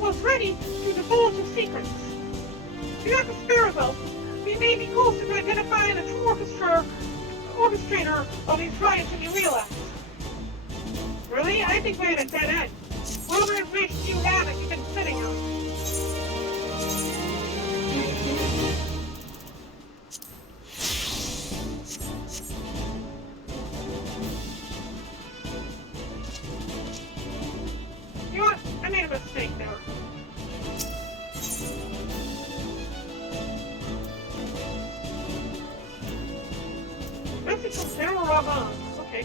was ready to divulge his secrets. Do not despair of us. We may be closer to identifying the true orchestrator of these riots than you realize. Really? I think we're at a dead end. What other information do you have that you've been sitting on? You know what? I made a mistake there. Message from General Ravan. Okay.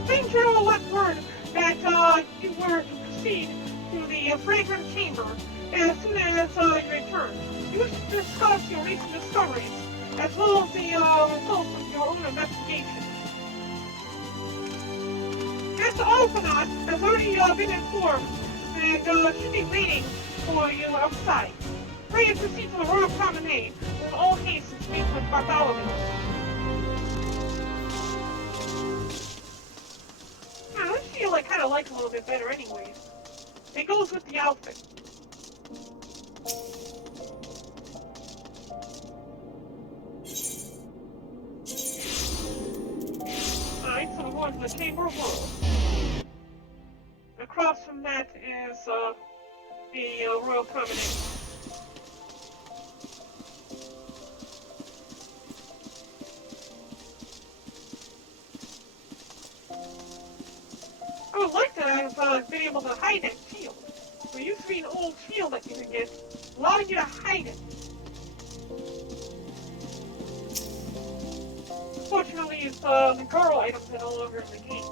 The same general left word that you were to proceed to the fragrant chamber as soon as you return. You wish to discuss your recent discoveries, as well as the results of your own investigation. Master Alphanot has already been informed and should be waiting for you outside. Pray and proceed to the Royal Promenade with all haste and speak with Bartholomew. I kind of like it a little bit better anyways. It goes with the outfit. Alright, so we're going to the Chamber of Worlds. Across from that is the Royal Promenade. I would like to have been able to hide that shield. There used to be an old shield that you could get, allowing you to hide it. Unfortunately, the girl items are no longer in the game.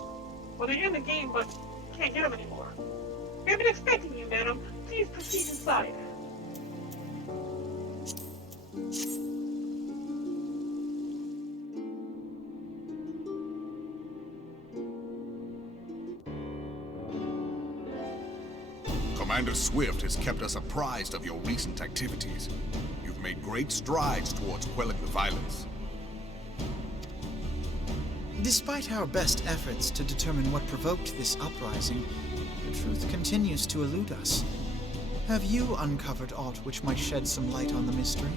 Well, they're in the game, but you can't get them anymore. We have been expecting you, madam. Please proceed inside. Commander Swift has kept us apprised of your recent activities. You've made great strides towards quelling the violence. Despite our best efforts to determine what provoked this uprising, the truth continues to elude us. Have you uncovered aught which might shed some light on the mystery?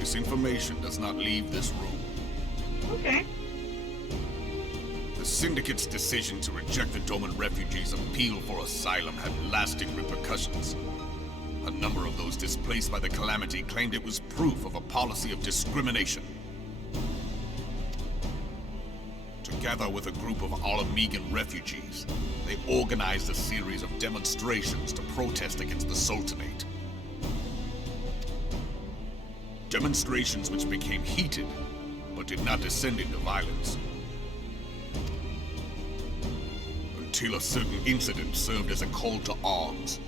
This information does not leave this room. Okay. The Syndicate's decision to reject the Doman refugees' appeal for asylum had lasting repercussions. A number of those displaced by the calamity claimed it was proof of a policy of discrimination. Together with a group of Alamegan refugees, they organized a series of demonstrations to protest against the Sultanate. Demonstrations which became heated, but did not descend into violence. Until a certain incident served as a call to arms.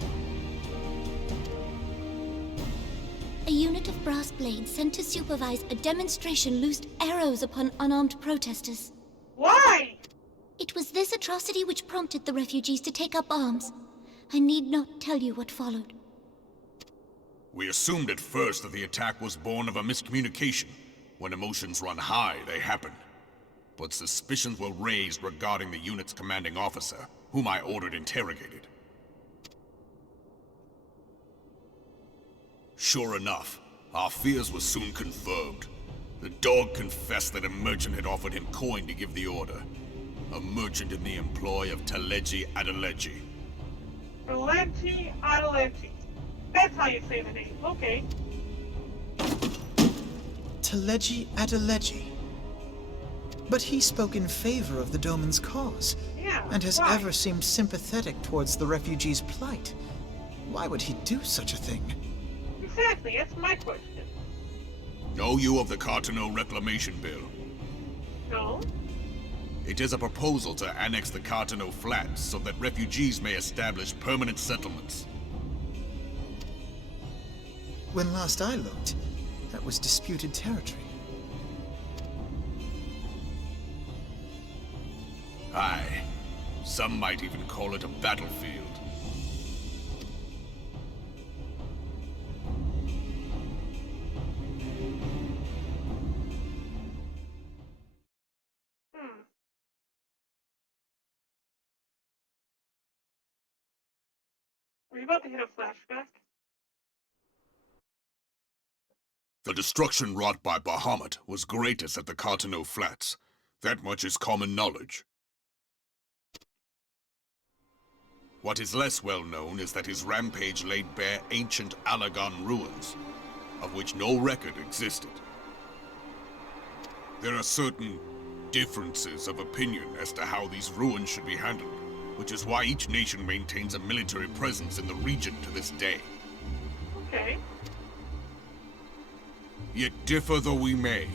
A unit of brass blades sent to supervise a demonstration loosed arrows upon unarmed protesters. Why? It was this atrocity which prompted the refugees to take up arms. I need not tell you what followed. We assumed at first that the attack was born of a miscommunication. When emotions run high, they happen. But suspicions were raised regarding the unit's commanding officer, whom I ordered interrogated. Sure enough, our fears were soon confirmed. The dog confessed that a merchant had offered him coin to give the order. A merchant in the employ of Teleji Adeleji. Teleji Adeleji. That's how you say the name. Okay. Teleji Adeleji. But he spoke in favor of the Doman's cause, Yeah. and has why? ever seemed sympathetic towards the refugees' plight. Why would he do such a thing? Exactly. That's my question. Know you of the Cartano Reclamation Bill? No. It is a proposal to annex the Cartano Flats so that refugees may establish permanent settlements. When last I looked, that was disputed territory. Aye. Some might even call it a battlefield. Were you about to hit a flashback? The destruction wrought by Bahamut was greatest at the Cartano Flats. That much is common knowledge. What is less well known is that his rampage laid bare ancient Alagan ruins, of which no record existed. There are certain differences of opinion as to how these ruins should be handled, which is why each nation maintains a military presence in the region to this day. Okay. Yet differ though we may,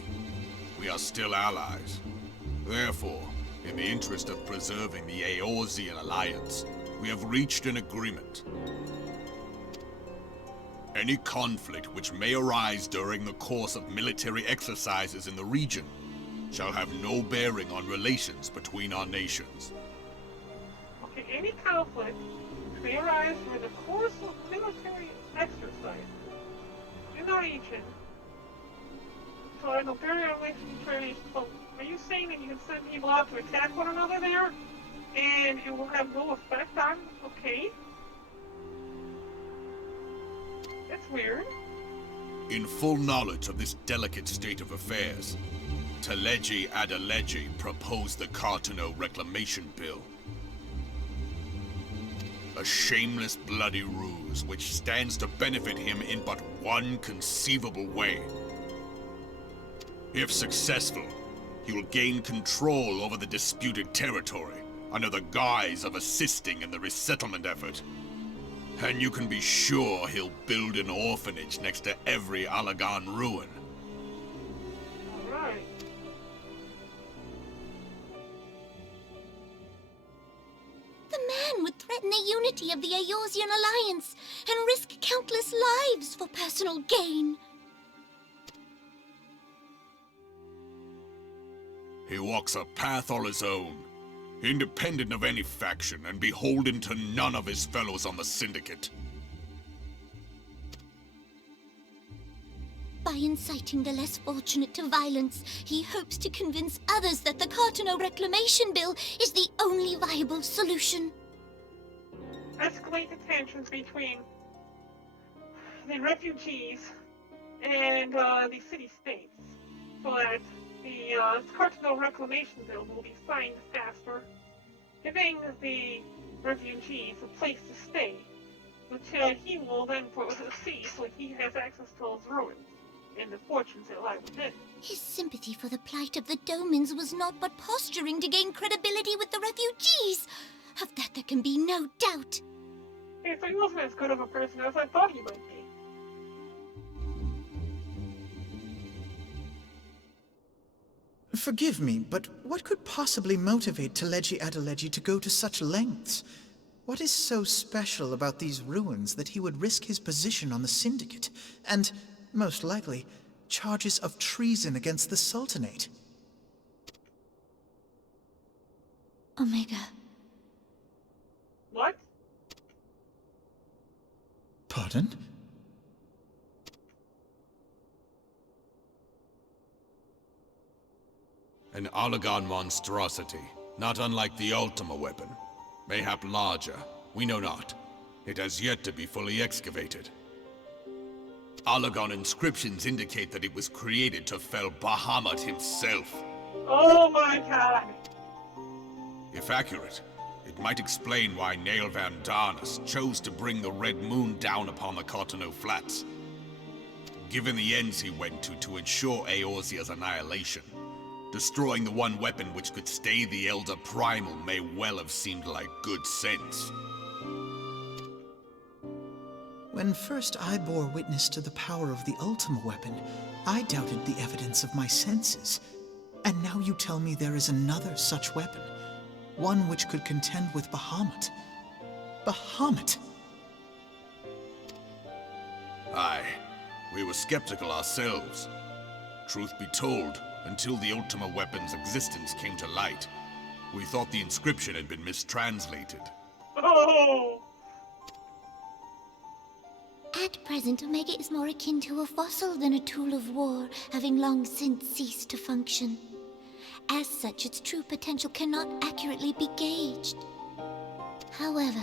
we are still allies. Therefore, in the interest of preserving the Eorzean alliance, we have reached an agreement. Any conflict which may arise during the course of military exercises in the region shall have no bearing on relations between our nations. Okay, any conflict may arise during the course of military exercise in our region. So I know very relations. So are you saying that you can send people out to attack one another there, and it will have no effect on? Okay. That's weird. In full knowledge of this delicate state of affairs, Teleji Adeleji proposed the Cartano Reclamation Bill. A shameless, bloody ruse which stands to benefit him in but one conceivable way. If successful, he will gain control over the disputed territory under the guise of assisting in the resettlement effort. And you can be sure he'll build an orphanage next to every Alagan ruin. Alright. The man would threaten the unity of the Eorzean alliance and risk countless lives for personal gain. He walks a path all his own, independent of any faction and beholden to none of his fellows on the Syndicate. By inciting the less fortunate to violence, he hopes to convince others that the Cartano Reclamation Bill is the only viable solution. Escalate the tensions between the refugees and the city-states, so that the Cartano Reclamation Bill will be signed faster, giving the refugees a place to stay, which he will then see, so he has access to those ruins and the fortunes that lie within. His sympathy for the plight of the Domans was not but posturing to gain credibility with the refugees. Of that there can be no doubt. Hey, so he wasn't as good of a person as I thought he might be. Forgive me, but what could possibly motivate Teleji Adeleji to go to such lengths? What is so special about these ruins that he would risk his position on the Syndicate, and, most likely, charges of treason against the Sultanate? Omega. What? Pardon? An Oligon monstrosity, not unlike the Ultima weapon. Mayhap larger, we know not. It has yet to be fully excavated. Oligon inscriptions indicate that it was created to fell Bahamut himself. Oh my god! If accurate, it might explain why Nail Van Darnus chose to bring the Red Moon down upon the Cartano Flats. Given the ends he went to ensure Eorzea's annihilation, destroying the one weapon which could stay the Elder Primal may well have seemed like good sense. When first I bore witness to the power of the Ultima weapon, I doubted the evidence of my senses. And now you tell me there is another such weapon, one which could contend with Bahamut. Bahamut! Aye, we were skeptical ourselves. Truth be told, until the Ultima weapon's existence came to light, we thought the inscription had been mistranslated. Oh! At present, Omega is more akin to a fossil than a tool of war, having long since ceased to function. As such, its true potential cannot accurately be gauged. However,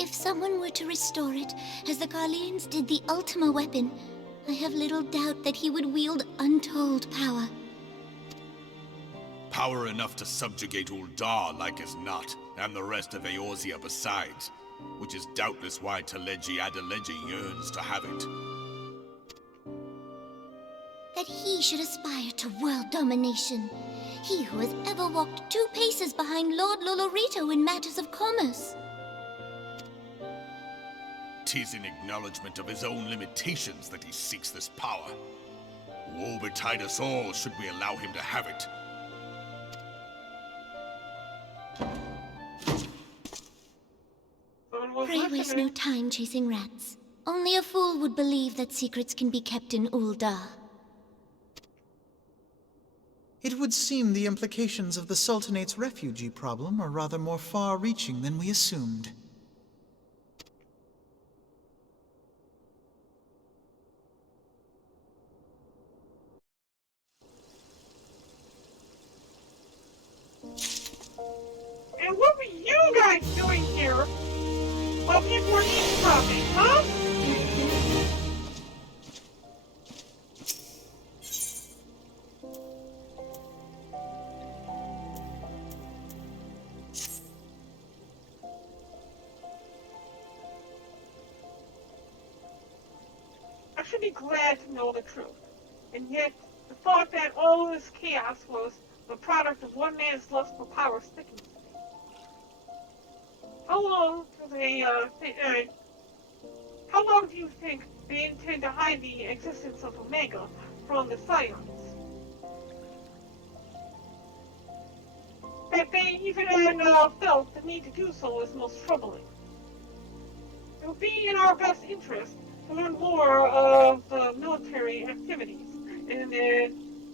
if someone were to restore it, as the Garleans did the Ultima weapon, I have little doubt that he would wield untold power. Power enough to subjugate Uldar like as not, and the rest of Eorzea besides, which is doubtless why Teleji Adeleji yearns to have it. That he should aspire to world domination. He who has ever walked 2 paces behind Lord Lolorito in matters of commerce. 'Tis in acknowledgement of his own limitations that he seeks this power. Woe betide us all should we allow him to have it. Pray waste no time chasing rats. Only a fool would believe that secrets can be kept in Uldar. It would seem the implications of the Sultanate's refugee problem are rather more far-reaching than we assumed. And what were you guys doing here while people were eavesdropping, huh? I should be glad to know the truth. And yet, the thought that all this chaos was the product of one man's lust for power sticking to me. How long do you think they intend to hide the existence of Omega from the Scions? That they even felt the need to do so is most troubling. It would be in our best interest to learn more of the military activities in the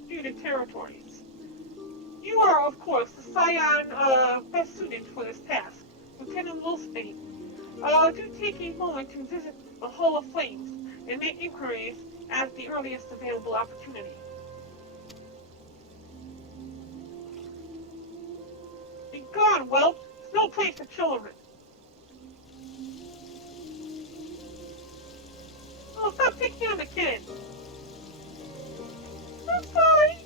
disputed territories. You are, of course, the scion best suited for this task, Lieutenant Wolfsbane. Do take a moment to visit the Hall of Flames and make inquiries at the earliest available opportunity. Be gone, whelp! It's no place for children. Oh, stop picking on the kid. I'm sorry.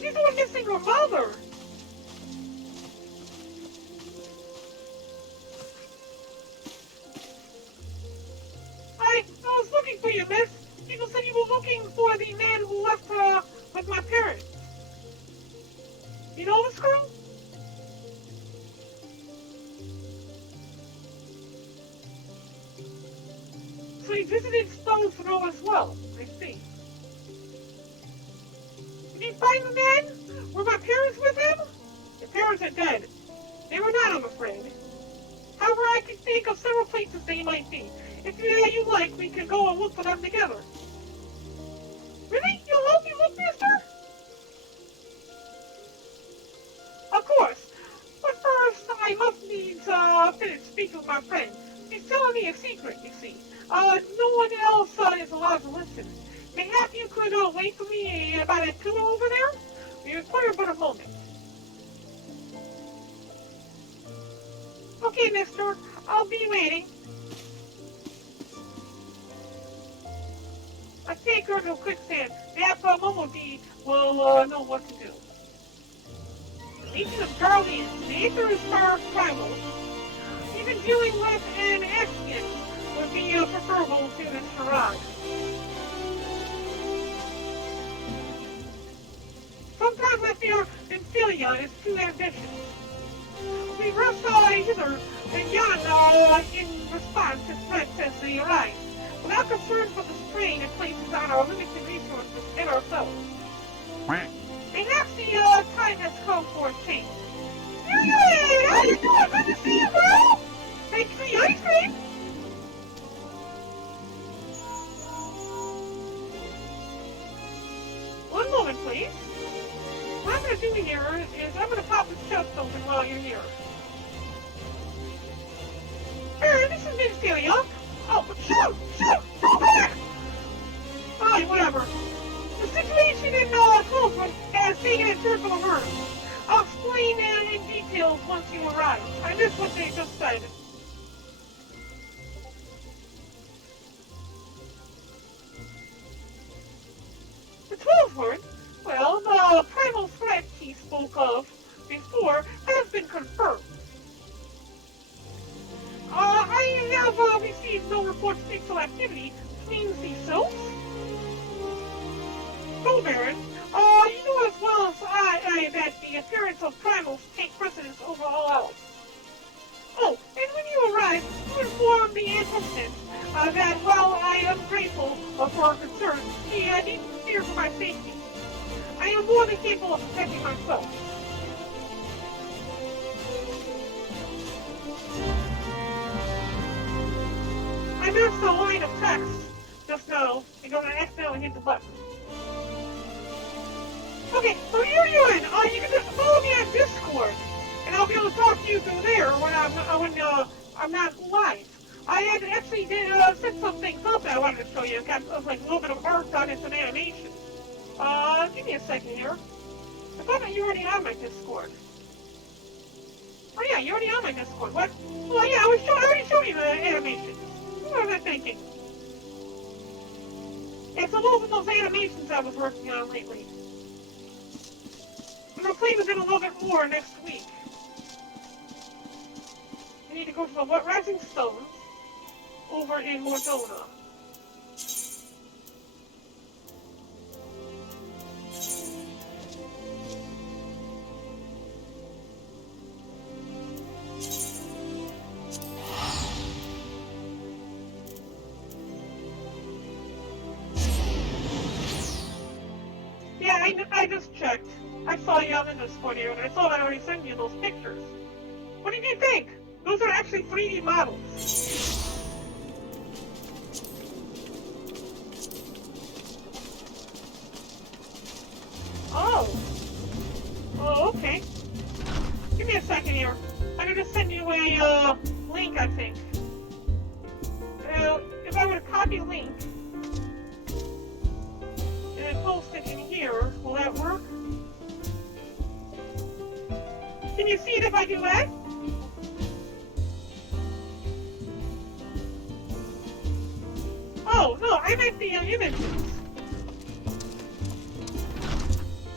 She's the one missing her mother. I was looking for you, miss. People said you were looking for the man who left with my parents. You know this girl? So he visited Stone's Throw as well, I see. Did you find the man? Were my parents with him? Your parents are dead. They were not, I'm afraid. However, I can think of several places they might be. If you like, we can go and look for them together. Really? You'll help me look, mister? Of course. But first, I must needs finish speaking with my friend. He's telling me a secret, you see. No one else is allowed to listen. Mayhap you could wait for me by that pillar over there? We require but a moment. Okay, mister. I'll be waiting. I take her to a quicksand. Perhaps Momo D will know what to do. The Legion of Guardians, the Aether Star Primal. Even dealing with an Axion would be preferable to this charade. Sometimes I fear Symphilia is too ambitious. We rush hither and yon in response to threats as they arise, without concern for the strain it places on our limited resources and ourselves. Perhaps the time has come for a change. Hey, how you doing? Good to see you, bro! Thanks for the ice cream! One moment, please. What I'm going to do here is I'm going to pop this chest open while you're here. Barren, this is Miss Celia. Oh, shoot! Go back! Fine, whatever. The situation in Clover has taken a turn for the worse. I'll explain in details once you arrive. I missed what they just said. The 12th word? Well, the primal threat he spoke of before has been confirmed. I have received no reports of pixel activity. Means the sylphs? Go, Barren. You know as well as I that the appearance of primals take precedence over all else. Oh, and when you arrive, you inform the Antithesis that while I am grateful for her concern, he needn't fear for my safety. I am more than capable of protecting myself. I missed the line of text just now because I accidentally hit the button. Okay, so you're doing. You can just follow me on Discord, and I'll be able to talk to you through there when I'm not live. I had actually set some things up that I wanted to show you. I've got like a little bit of art done and some animation. Give me a second here. I thought that you already on my Discord. Oh yeah, you're already on my Discord. What? Well, yeah, I already showed you the animation. What was I thinking? It's a little bit of those animations I was working on lately. I'm gonna play with it a little bit more next week. I need to go to the Rising Stones over in Mordona. Yeah, I just checked. I saw you on the Discord here, and I thought I already sent you those pictures. What did you think? Those are actually 3D models. Oh. okay? Give me a second here. I'm gonna send you a link, I think. If I were to copy a link and post it in here, will that work? Can you see it if I do that? Oh, no, I meant the images.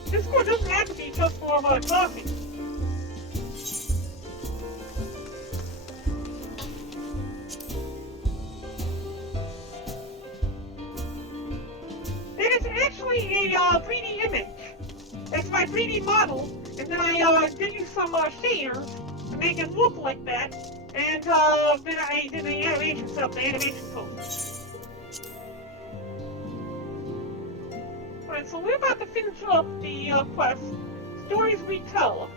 Discord doesn't have to be just for coffee. It is actually a 3D image. It's my 3D model, and then I did use some shaders to make it look like that, and then I did the animation stuff, the animation post. Alright, so we're about to finish up the quest, Stories We Tell,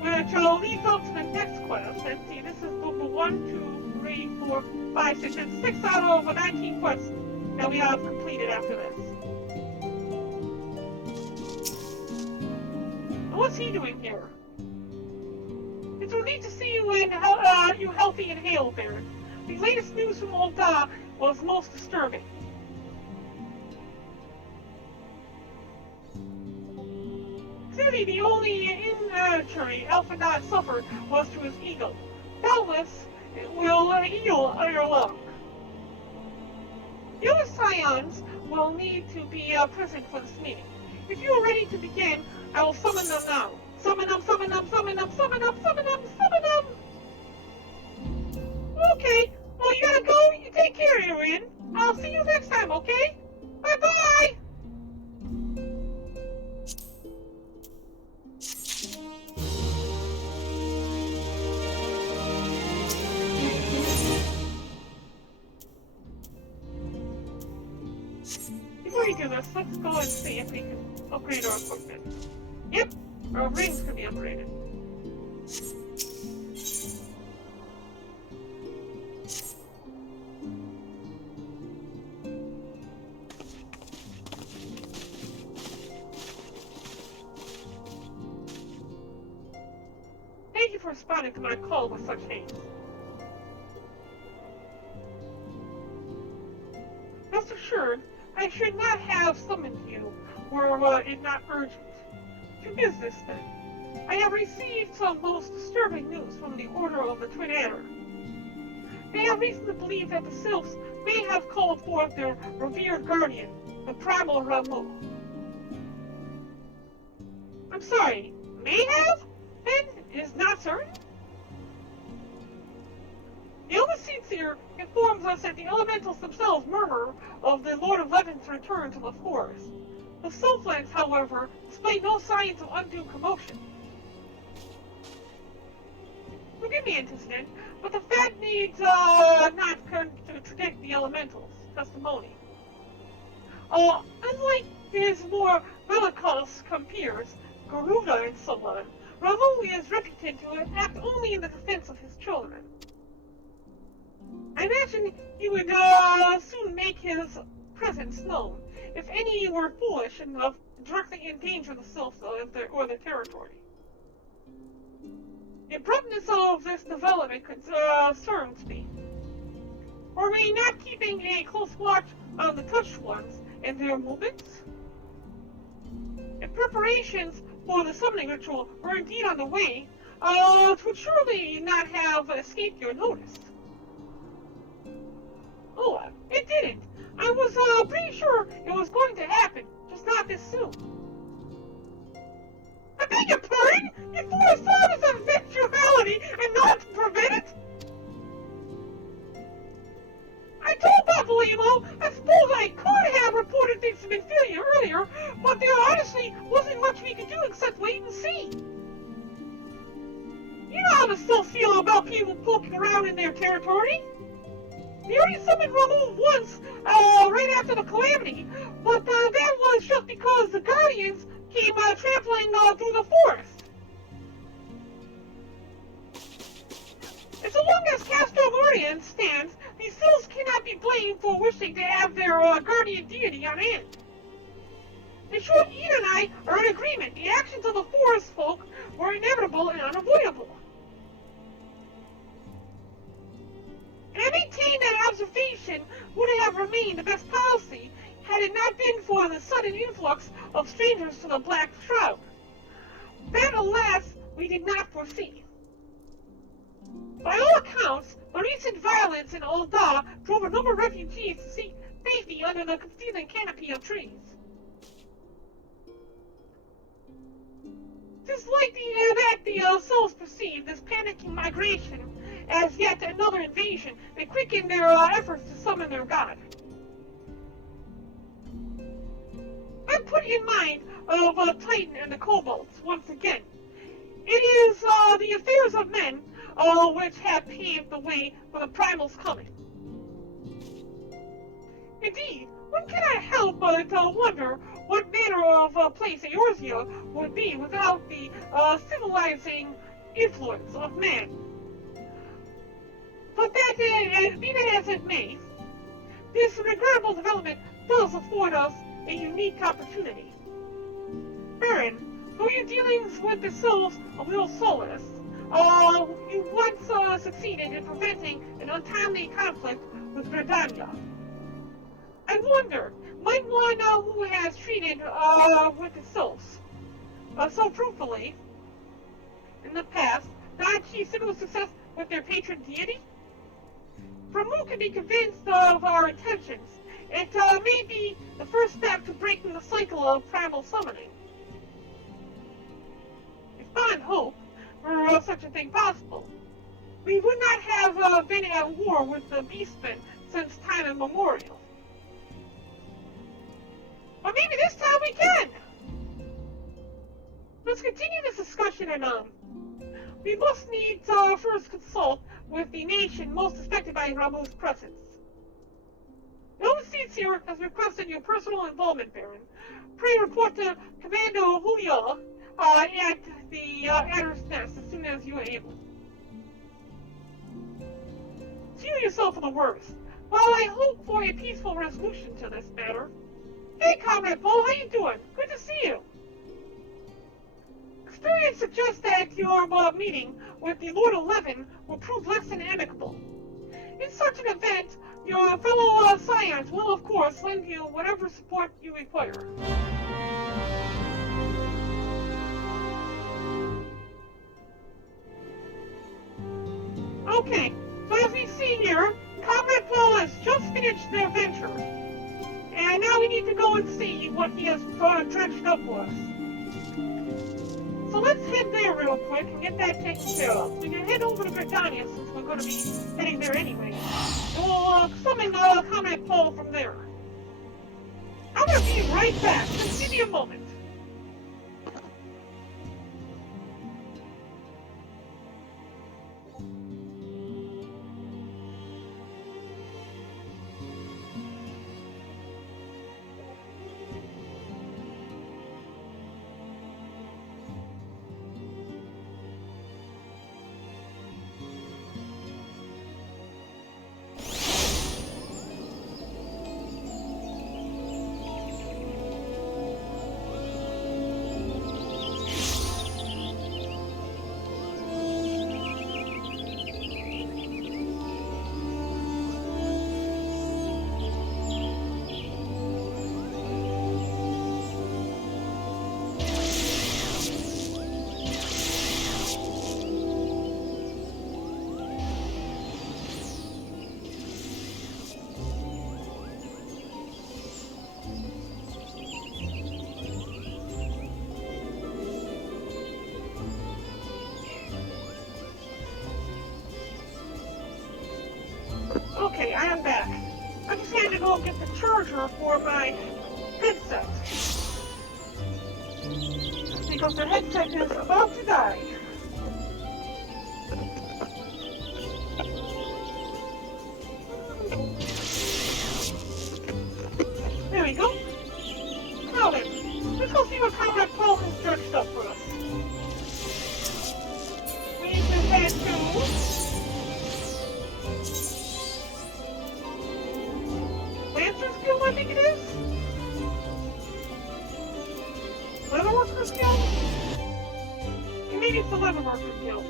which leads up to the next quest. And see, this is number 1, 2, 3, 4, 5, 6, and 6 out of 19 quests that we have completed after this. What's he doing here? It's relieved to see you you healthy and hale, Barren. The latest news from Old Da was most disturbing. Clearly, the only injury Alpha Dot suffered was to his ego. Doubtless, it will heal your luck. The other scions will need to be present for this meeting. If you are ready to begin, I will summon them now. Summon them, summon them, summon them, summon them, summon them, summon them! Okay, well you gotta go, you take care, Erin. I'll see you next time, okay? Bye-bye! Before we do this, let's go and see if we can upgrade our equipment. Yep, our rings can be upgraded. Thank you for responding to my call with such haste. Rest assured, I should not have summoned you were it not urgent. To business, then. I have received some most disturbing news from the Order of the Twin Adder. They have reason to believe that the Sylphs may have called forth their revered guardian, the Primal Ramu. I'm sorry, may have? Then is not certain? The Elder Seer informs us that the elementals themselves murmur of the Lord of Levin's return to the forest. The Sylphlands, however, display no signs of undue commotion. Forgive me, Antecedent, but the fact needs not contradict the elementals' testimony. Unlike his more bellicose compeers, Garuda and so on, Ramu is reputed to act only in the defense of his children. I imagine he would soon make his presence known, if any were foolish enough to directly endanger the Sylphs or their territory. The abruptness of this development concerns me. Were we not keeping a close watch on the touched ones and their movements? If preparations for the summoning ritual were indeed on the way, it would surely not have escaped your notice. Oh, it didn't. I was pretty sure it was going to happen, just not this soon. I beg your pardon? You foresaw this eventuality and not to prevent it? I told Buffalo, I suppose I could have reported things from Inferior earlier, but there honestly wasn't much we could do except wait and see. You know how the Sylphs feel about people poking around in their territory. They already summoned Ramu once, right after the calamity, but that was just because the Guardians came trampling through the forest. As long as Castromorian stands, these Sylphs cannot be blamed for wishing to have their guardian deity on hand. In short, Ian and I are in agreement. The actions of the forest we did not foresee. By all accounts, the recent violence in Ul'dah drove a number of refugees to seek safety under the concealing canopy of trees. It is likely that the souls perceive this panicking migration as yet another invasion and quicken their efforts to summon their god. I'm putting in mind of Titan and the Kobolds once again. It is the affairs of men which have paved the way for the Primal's coming. Indeed, one cannot help but wonder what manner of place Eorzea would be without the civilizing influence of man. But that, be that as it may, this regrettable development does afford us a unique opportunity. Barren, through your dealings with the souls of Lil Solus, you once succeeded in preventing an untimely conflict with Verdania. I wonder, might one who has treated with the souls so fruitfully in the past not achieve similar success with their patron deity? For who can be convinced of our intentions, it may be the first step to breaking the cycle of primal summoning. If fond hope were such a thing possible, we would not have been at war with the Beastmen since time immemorial. But maybe this time we can! Let's continue this discussion and we must need first consult with the nation most affected by Ramu's presence. No seats here has requested your personal involvement, Barren. Pray report to Commando Julio at the Adder's Nest as soon as you are able. Seal yourself for the worst, while I hope for a peaceful resolution to this matter. Hey, Comrade Paul, how you doing? Good to see you. Experience suggests that your meeting with the Lord 11 will prove less than amicable. In such an event, your fellow Scions will, of course, lend you whatever support you require. Okay, so as we see here, Comrade Paul has just finished their venture. And now we need to go and see what he has dredged up for us. So let's head there real quick and get that taken care of. We can head over to Britannia since we're going to be heading there anyway. And we'll summon Comrade Paul from there. I'm going to be right back. Just give me a moment. Okay, I am back. I just had to go get the charger for my headset. Because the headset is about to die. There we go. Now then, let's go see what Comrade Paul has dredged up for us. We need to head to Lancer's Guild, I think it is? Leatherworkers Guild? Maybe it's the Leatherworkers Guild.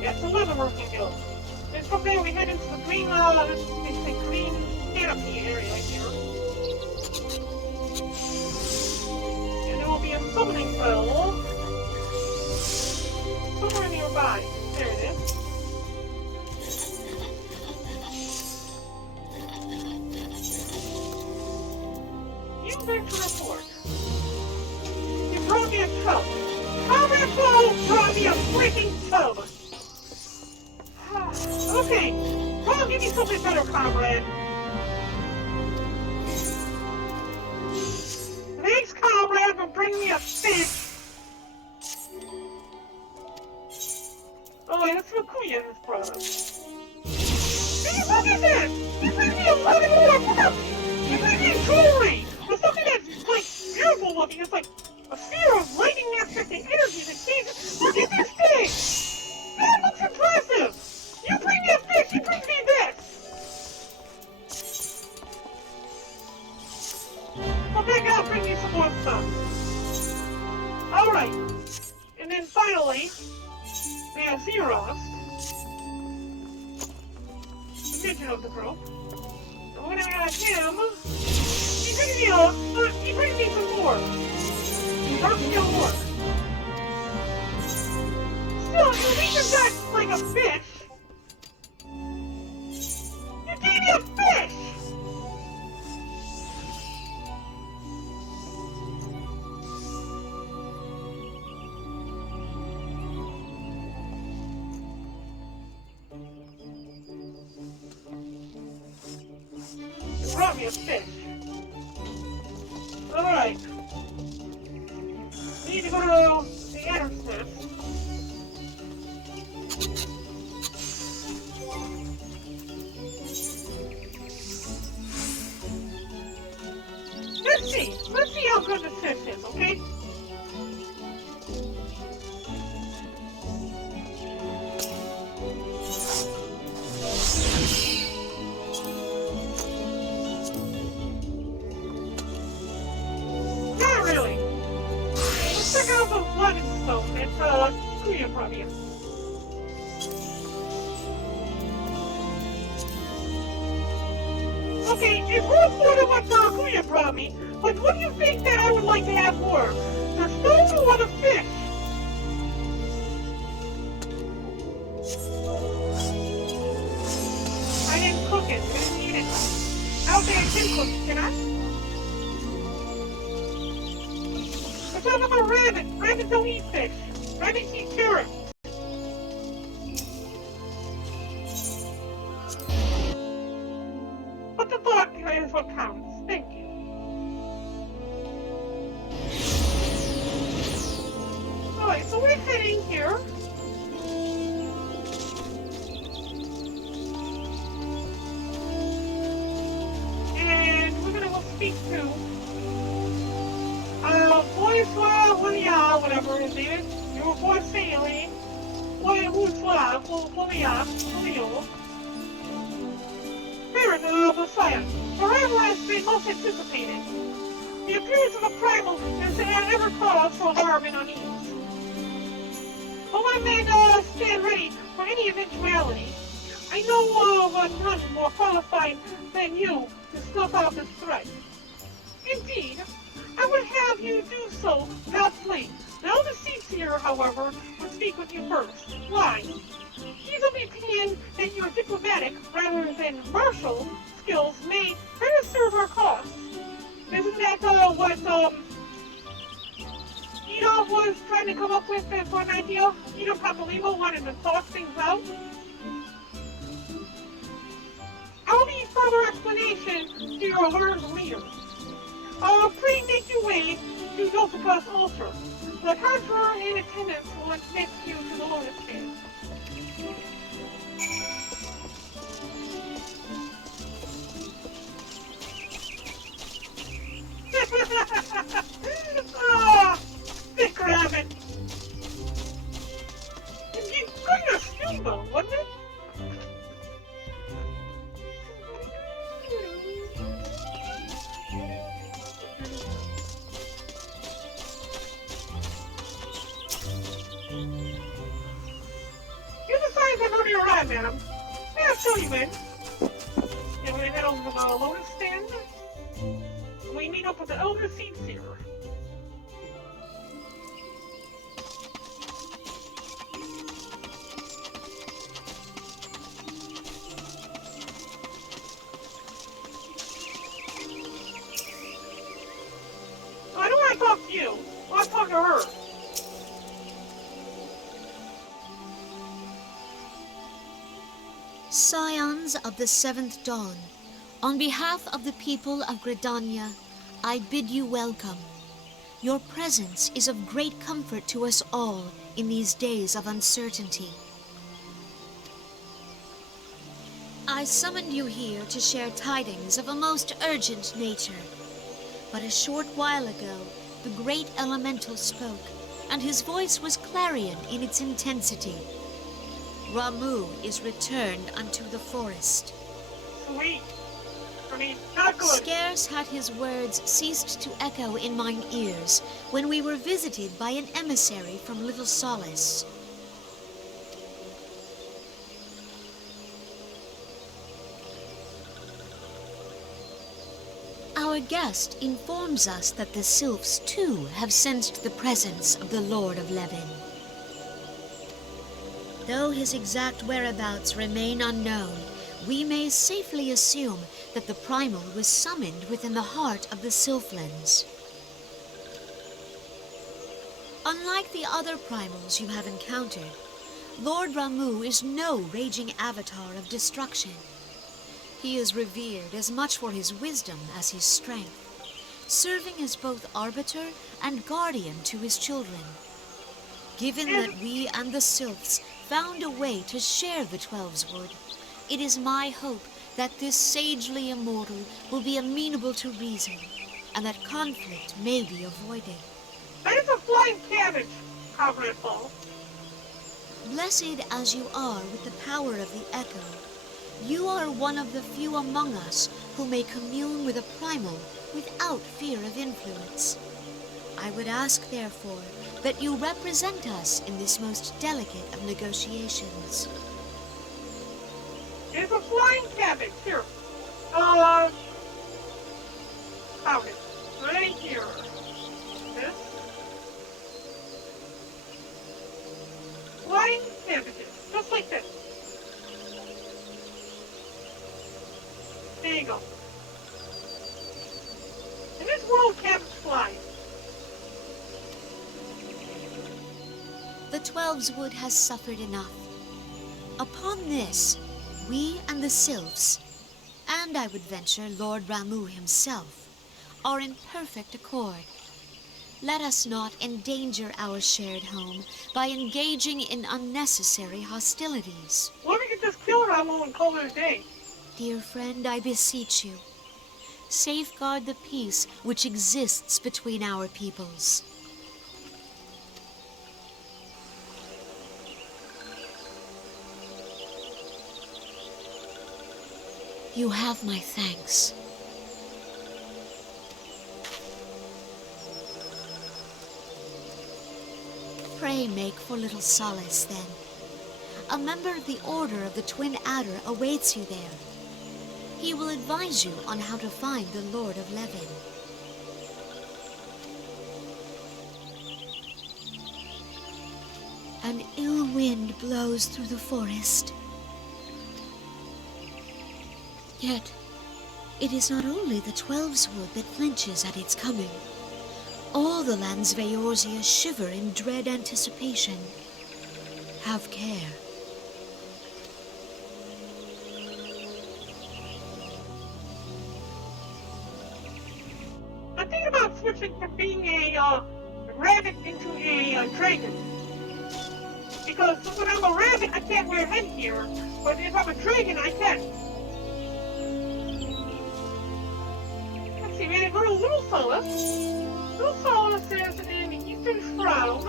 Yeah, That's the Leatherworking Guild. And from there we head into the green, green canopy area here. And there will be a summoning bell somewhere nearby. There it is. You beg to report. You brought me a tub. Comrade Paul brought me a freaking tub. Okay, Paul, give me something better, comrade. Thanks, comrade, for bringing me a fish. Oh, and it's Rakuya in this product. Hey, look at this! You bring me a lot more parts! You bring me jewelry! Or something that's, like, beautiful looking. It's like a sphere of lightning aspecting energy that changes. Look at this thing! That looks impressive! You bring me a fish, you bring me this! Okay, now bring me some more stuff. Alright. And then finally, we have Zeros, the midget of the group. And we're gonna add him. He brings me some more. Dark skill work. Still, at least I've got, like, a fish. You gave me a fish! You brought me a fish. Alright. We need to go to the Adder's Nest. Let's see how good this fish is, okay? Not really. Let's check out the Blooded Stone that Kuya brought me. Okay, it's worth more than what Kuya brought me, but what do you think that I would like to have more? The stone or the fish? I didn't cook it, I didn't eat it. I don't think I can cook it, can I? Let's talk about rabbit. Rabbits don't eat fish. Rabbits eat carrots. But the thought is what counts. Thank you. Alright, so we're heading here. And we're gonna go speak to whatever his name is. Your boy Saley. Barren, the Messiah. Forever has been most anticipated. The appearance of a primal has ever caused for alarm and unease. But my men stand ready for any eventuality. I know of none more qualified than you to snuff out this threat. Indeed, I would have you do so without fleeing. The elder seats here, however, would speak with you first. Why? He's of the opinion that your diplomatic, rather than martial, skills may better serve our cause. Isn't that what Edom was trying to come up with for an idea? Edom Papalimo wanted to talk things out? I'll need further explanation to your alarmed leader. Pray make your way to Dotika's altar. The conjurer in attendance will admit you to the lotus stand. Ah, thick rabbit. You couldn't have steamboat, wasn't it? Yeah, madam. Yeah, I'll show you in. Yeah, we're gonna head over to the Lotus stand. We meet up with the Elder Seed Seer. I don't want to talk to you. I want to talk to her. Scions of the Seventh Dawn, on behalf of the people of Gridania, I bid you welcome. Your presence is of great comfort to us all in these days of uncertainty. I summoned you here to share tidings of a most urgent nature. But a short while ago, the great elemental spoke, and his voice was clarion in its intensity. Ramu is returned unto the forest. Sweet. Not good. Scarce had his words ceased to echo in mine ears when we were visited by an emissary from Little Solace. Our guest informs us that the sylphs too have sensed the presence of the Lord of Levin. Though his exact whereabouts remain unknown, we may safely assume that the primal was summoned within the heart of the Sylphlands. Unlike the other primals you have encountered, Lord Ramu is no raging avatar of destruction. He is revered as much for his wisdom as his strength, serving as both arbiter and guardian to his children. Given that we and the Sylphs found a way to share the Twelve's Wood, it is my hope that this sagely immortal will be amenable to reason, and that conflict may be avoided. That is a flying cabbage, Congressful. Blessed as you are with the power of the Echo, you are one of the few among us who may commune with a primal without fear of influence. I would ask, therefore, that you represent us in this most delicate of negotiations. It's a flying cabbage. Here. Found it. Right here. This. Flying cabbages. Just like this. There you go. And this world cabbage flies. The Twelve's Wood has suffered enough. Upon this, we and the Sylphs, and I would venture Lord Ramu himself, are in perfect accord. Let us not endanger our shared home by engaging in unnecessary hostilities. Well, we could just kill Ramu and call it a day. Dear friend, I beseech you, safeguard the peace which exists between our peoples. You have my thanks. Pray make for Little Solace, then. A member of the Order of the Twin Adder awaits you there. He will advise you on how to find the Lord of Levin. An ill wind blows through the forest. Yet, it is not only the Twelve's Wood that flinches at its coming. All the lands of Eorzea shiver in dread anticipation. Have care. I'm thinking about switching from being a rabbit into a dragon. Because when I'm a rabbit, I can't wear headgear. But if I'm a dragon, I can. Let's see, we go to Little Solace. Little Solace is in the Eastern Shroud,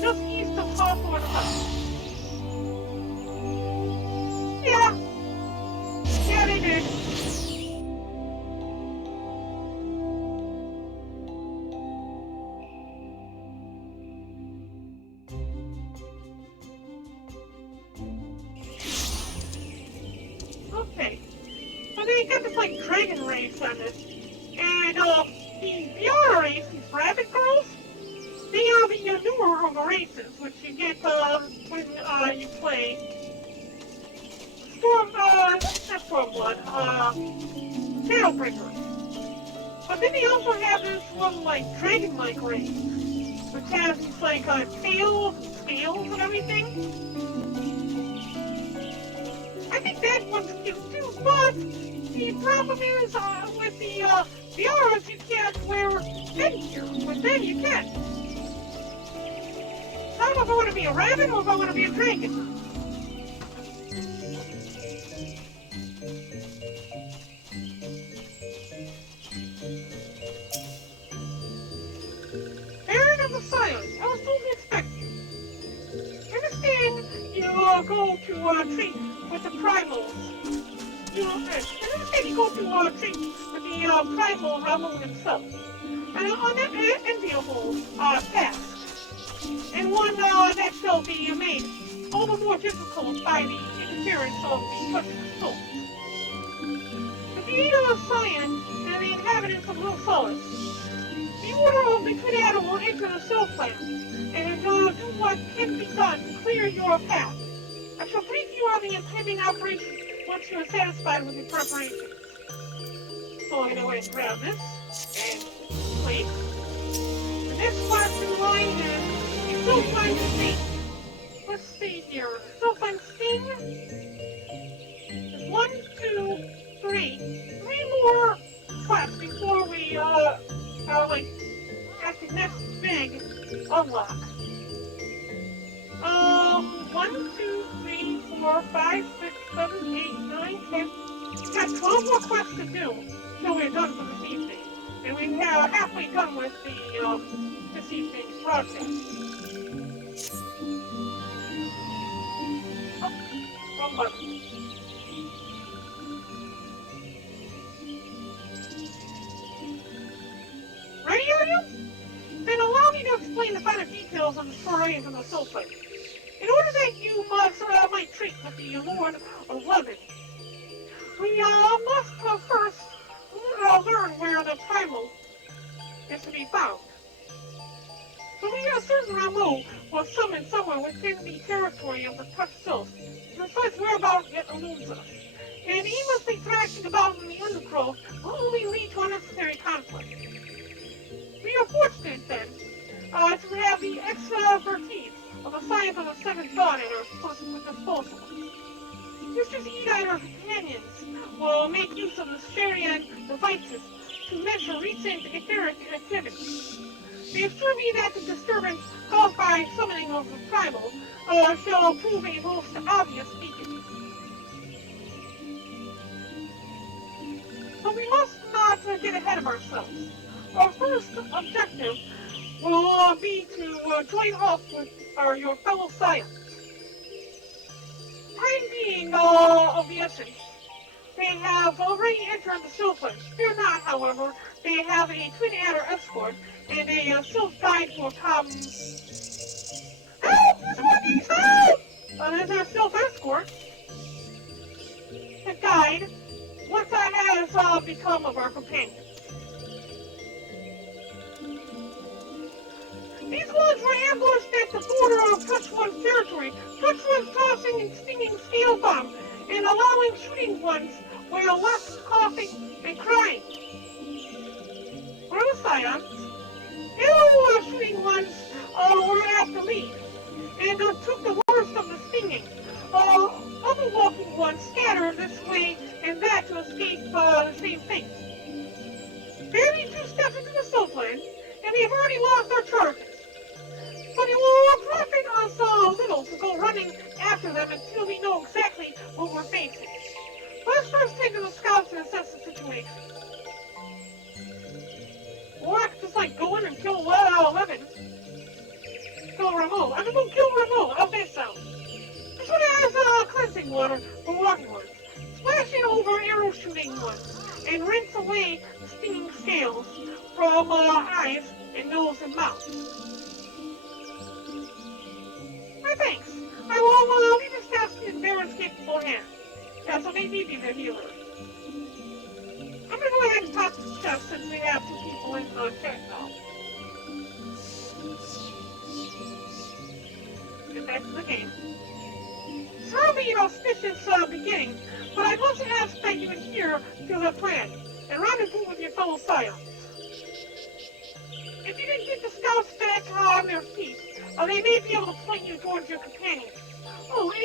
just east of Hawthorne Hut. Yeah, they did. they got this like dragon race on this, and the other race, these rabbit girls, they are the newer of the races, which you get when you play not Stormblood, Shadowbringers. But then they also have this one like dragon-like race, which has these like tails and scales and everything. I think that one's cute too, but the problem is with the others you can't wear headgear, but then you can. So I don't know if I want to be a rabbit or if I want to be a dragon. Barren of the Silence, I was totally expecting. I understand you go to treat with the primals. I understand you go to treat with the primal Ramu himself. And on that enviable task, and one that shall be made all the more difficult by the interference of the touching souls. With the aid of Cyan and the inhabitants of Little Solace, the Order of the Twin Adder will enter the cell plan and do what can be done to clear your path. I shall brief you on the impending operation once you are satisfied with your preparations. So I'm going to go ahead and grab this and place. The next class in line is a Sylphine Sting. Let's see here. Sylphine Sting is 1, 2, 3. 3 more quests before we like at the next big unlock. 1, 2, 3, 4, 5, 6, 7, 8, 9, 10. We've got 12 more quests to do until we're done for this evening. And we're halfway done with the this evening's broadcast. Oh, wrong button. Ready, are you? Then allow me to explain the finer details of the stories and the soul plate. In order that you might treat with the Lord of Levin, we must first learn where the primal is to be found. So we are certain Ramu was summoned somewhere within the territory of the touched souls. The precise whereabouts yet eludes us. And aimlessly thrashing about in the undergrowth will only lead to unnecessary conflict. We are fortunate, then, to have the expertise of the science of the Seventh Dawn at our disposal. Mistress Edai and her companions will make use of the Sharian devices to measure recent etheric activity. They assure me that the disturbance caused by summoning of the primal shall prove a most obvious beacon. But we must not get ahead of ourselves. Our first objective will be to join up with your fellow science. Time being of the essence. They have already entered the Sylphs. Fear not, however, they have a Twin Adder escort and a Sylph guide for help! Someone needs help! There's our Sylph escort. The guide. What that has become of our companions. These ones were ambushed at the border of Touch One's territory. Touch One's tossing and stinging scale bombs and allowing shooting ones while left coughing and crying. Where the scions? Ill shooting ones were at the lead and took the worst of the stinging. Other walking ones scattered this way and that to escape the same fate. Barely 2 steps into the Southland, and we've already lost our charges. But it will profit us little to go running after them until we know exactly what we're facing. Let's first take to the scouts and assess the situation. Or I could just like go in and kill Levin. Kill Ramu. I'm gonna go kill Ramu. How's that sound? This one has cleansing water for walking ones. Splash it over arrow shooting ones and rinse away the stinging scales from eyes and nose and mouth. My thanks. I will leave this task in Barren's capable hands. Yeah, so maybe be the healer. captain's chest since we have 2 people in chat now. Get back to the game. Sorry for your auspicious beginning, but I must ask that you adhere to the plan and rendezvous with your fellow scions. If you can get the scouts back on their feet, they may be able to point you towards your companions. Oh, and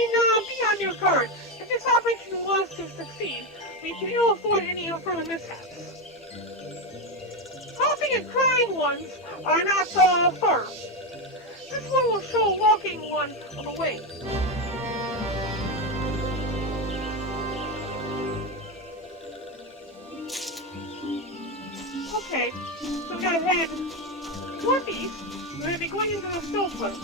be on your guard. If this operation was to succeed, we can ill avoid any further mishaps. Coughing and crying ones are not far. This one will show walking one of the way. Okay, so we gotta head northeast. We're gonna be going into the snow cliff.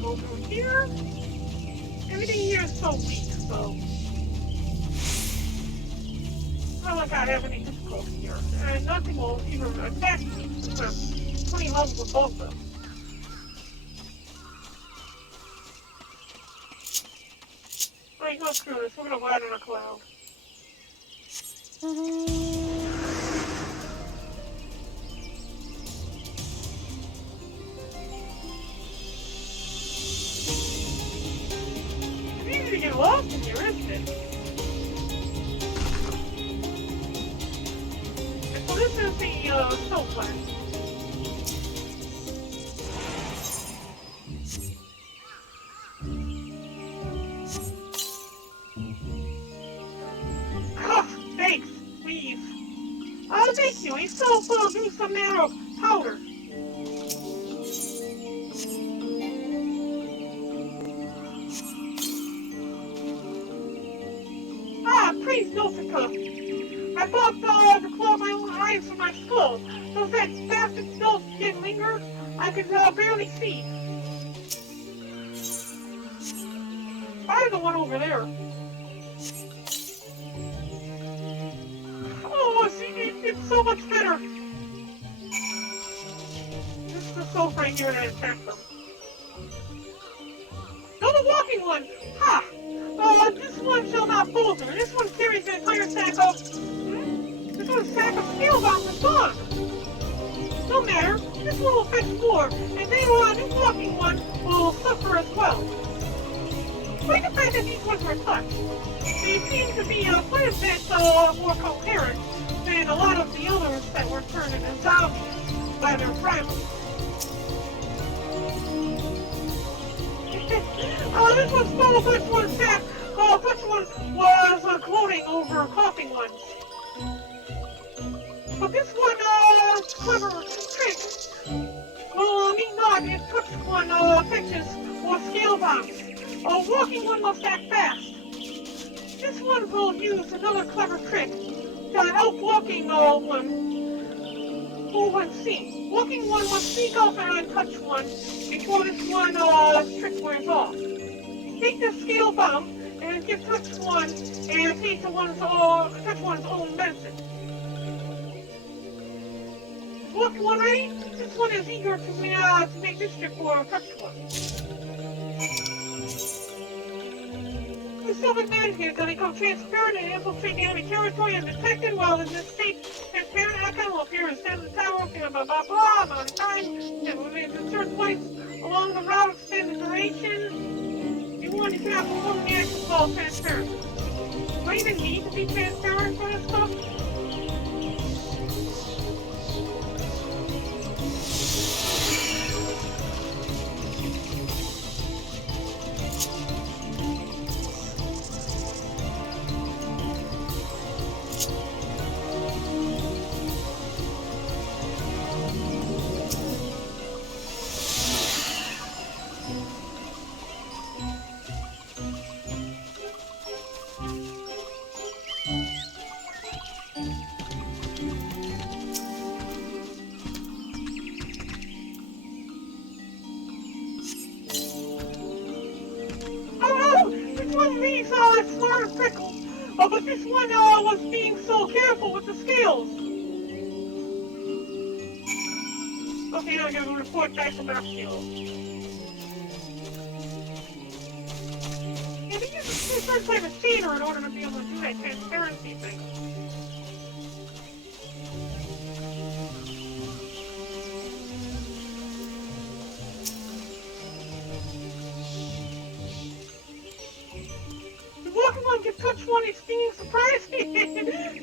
Go through here. Everything here is so weak, so not like I have any difficulty here. And nothing will even attack me since I'm 20 levels above them. Alright, go through this. We're gonna ride on a cloud. It's easy to get lost in here, isn't it? And so this is the snow plant. Thanks, please. Oh, thank you. He's so full of some manner of powder. Ah, praise Notica. I bought to claw my own eyes from my skull. So if that bastard snow didn't linger, I could barely see. I'm the one over there. Oh, see, it's so much better. This is the soap right here that attacked them. No, the walking one! Ha! This one shall not falter. This one carries an entire sack of... This one's a sack of scale bombs and bombs. No matter, this one will fetch more, and later on, this walking one will suffer as well. Despite the fact that these ones were touched, they seem to be quite a bit more coherent than a lot of the others that were turned into zombies by their friends. This one stole which one's sack, which one was gloating over coughing ones. But this one, clever trick. Well, me not if touch one fetches or scale bombs. A walking one must act fast. This one will use another clever trick to help walking one who one seen. Walking one must sneak off and untouch one before this one trick wears off. Take the scale bomb and give touch one and take touch one's own medicine. Walking one ready? This one is eager to make this trick for touch one. The Sylvan man here that become transparent and infiltrate enemy territory undetected while in this state transparent icon will appear instead of the tower, blah blah blah, amount of time, and will be in certain points along the route, extend the duration. You want to cannot perform the action called transparent. Do I even need to be transparent for this stuff? But this one was being so careful with the scales. Okay, now I gotta report back to Maxfield. Yeah, they use some type of shader in order to be able to do that transparency thing. The walking one can touch one extreme surprise.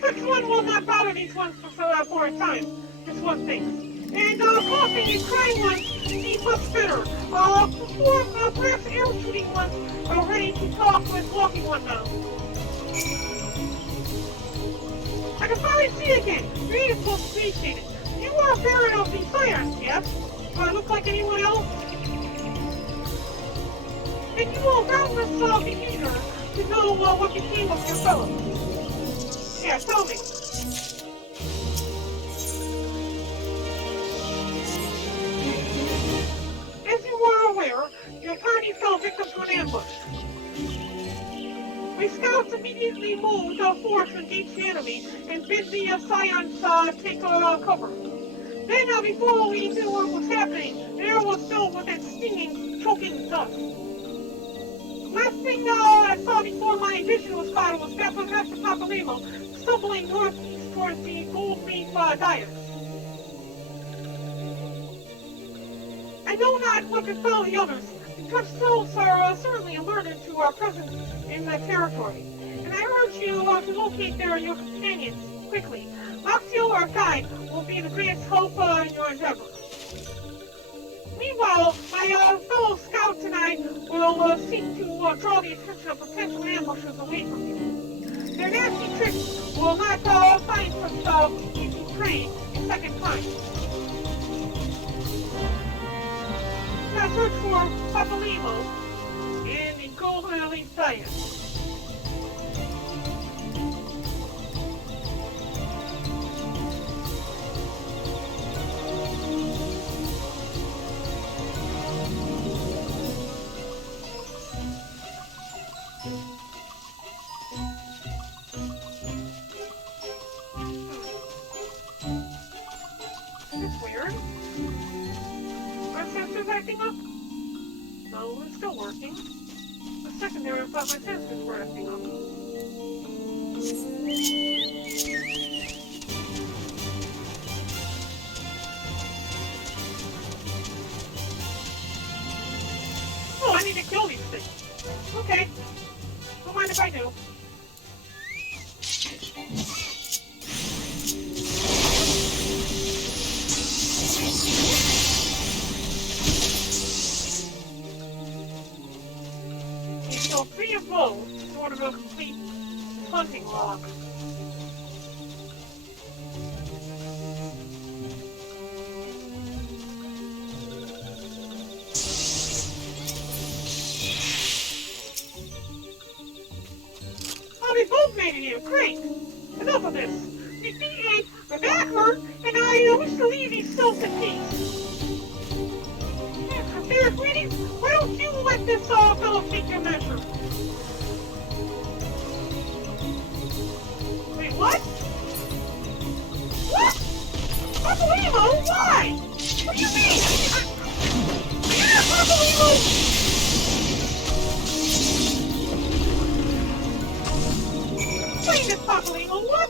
Touch one will not bother these ones for a time. Just one thing. And coughing and crying ones seem much better. Perform perhaps air shooting ones are ready to talk with walking one now. I can finally see again. Read is most appreciated. You are a Barren of the Science, yes? Do I look like anyone else? And you will doubtless be eager to know what became of your fellows. Yeah, tell me. As you were aware, your party fell victim to an ambush. We scouts immediately moved forth to engage the enemy and bid the Scions take cover. Then, before we knew what was happening, the air was filled with that stinging, choking dust. Last thing I saw before my vision was spotted was Master Papalemo stumbling northeast towards the gold leaf dais. I know not what befell the others. The Touchstones are certainly alerted to our presence in the territory, and I urge you to locate your companions quickly. Maxio, our guide, will be the greatest help in your endeavor. Meanwhile, my fellow scouts and I will seek to draw the attention of potential ambushers away from you. Their nasty tricks will not find such easy prey a second time. Now search for Papalemo and the Golden Elite Science. That's weird. Are sensors acting up? No, it's still working. A second there, I thought my sensors were acting up. Oh, I need to kill these things. Okay. Don't mind if I do. So 3 of those in order to complete the hunting log. Oh, they both made it here. Great. Enough of this. We beat my back hurt, and I wish to leave these silks in peace. There, greetings. Why don't you let this fellow take your measure? Wait, what? What? Papalemo? Why? What do you mean? Yeah, Papalemo! Wait, Miss Papalemo, what?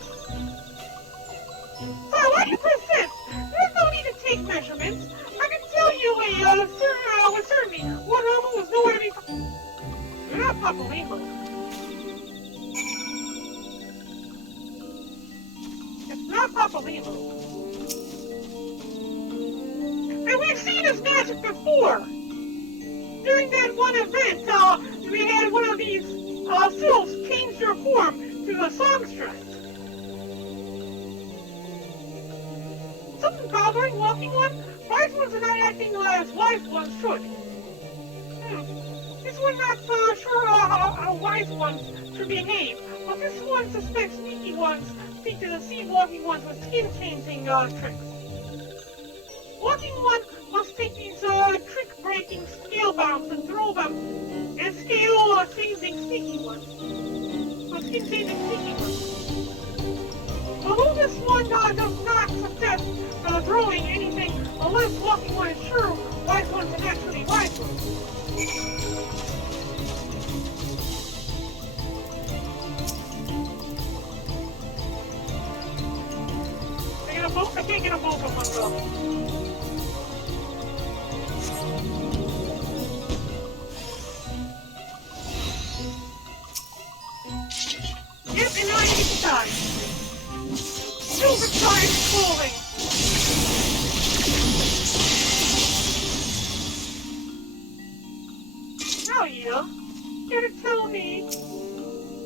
Sir, why do you persist? There's no need to take measurements. I can tell you with certainty one of them was nowhere to be found. You're not Papalemo. It's not Papalemo. And we've seen his magic before. During that one event, we had one of these sylphs change their form to a songstress. Something bothering walking one? Wise ones are not acting as wise ones should. This one's not sure how wise ones should behave, but this one suspects sneaky ones seek to deceive walking ones with skin-changing tricks. Walking one must take these trick-breaking scale bombs and throw them, and scale-changing sneaky ones. was contained in speaking one. Although this one does not suggest throwing anything unless walking one is sure wise ones and actually wise ones. I can't get a both of one go. Yep, and now I need to die. Silver time clothing. Now you care to tell me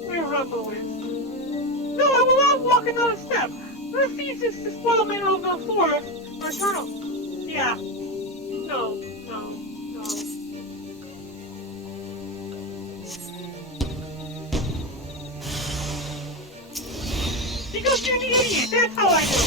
where Rumbo is? No, I will not walk another step. Refuses to spoil me on the forest or eternal. Yeah. No. Because you're the idiot, that's how I know.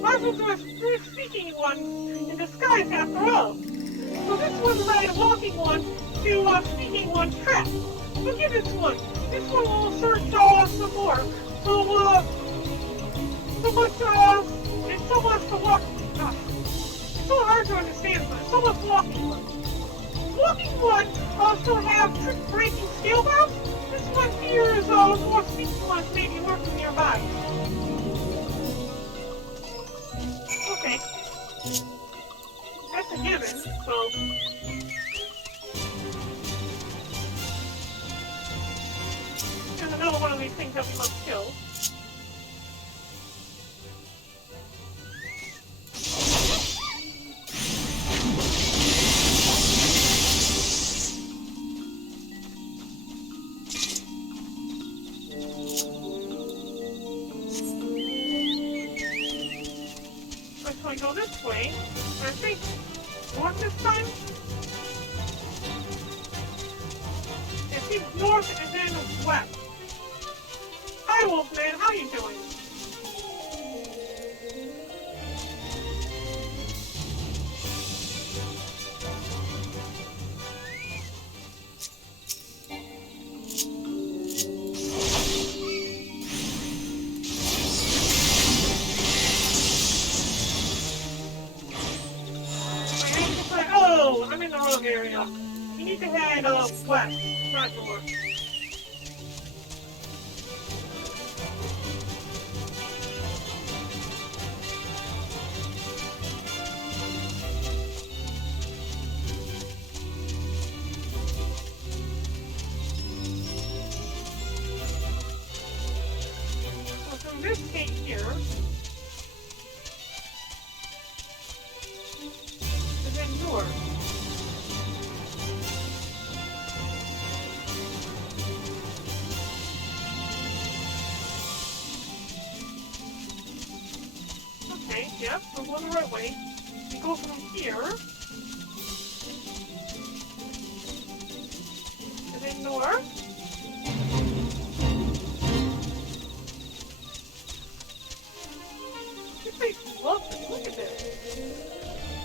Marshals are speaking ones in disguise after all. So this one led a walking one to speaking one's trap. Look at this one. This one will search some more. It's so much to walk. It's so hard to understand, but so much walking one. Walking one also have trick-breaking skill bounce. This one fears more speaking ones may be lurking nearby. Okay. That's a given, so... There's another one of these things that we must kill. So we go this way, and I think north this time? It seems north and then west. Hi Wolfman, how you doing? I'm in the wrong area. You need to head west, not north. So from this gate here, and then north. Okay, yep, we're going the right way. We go from here. And then north. This place is lovely. Look at this.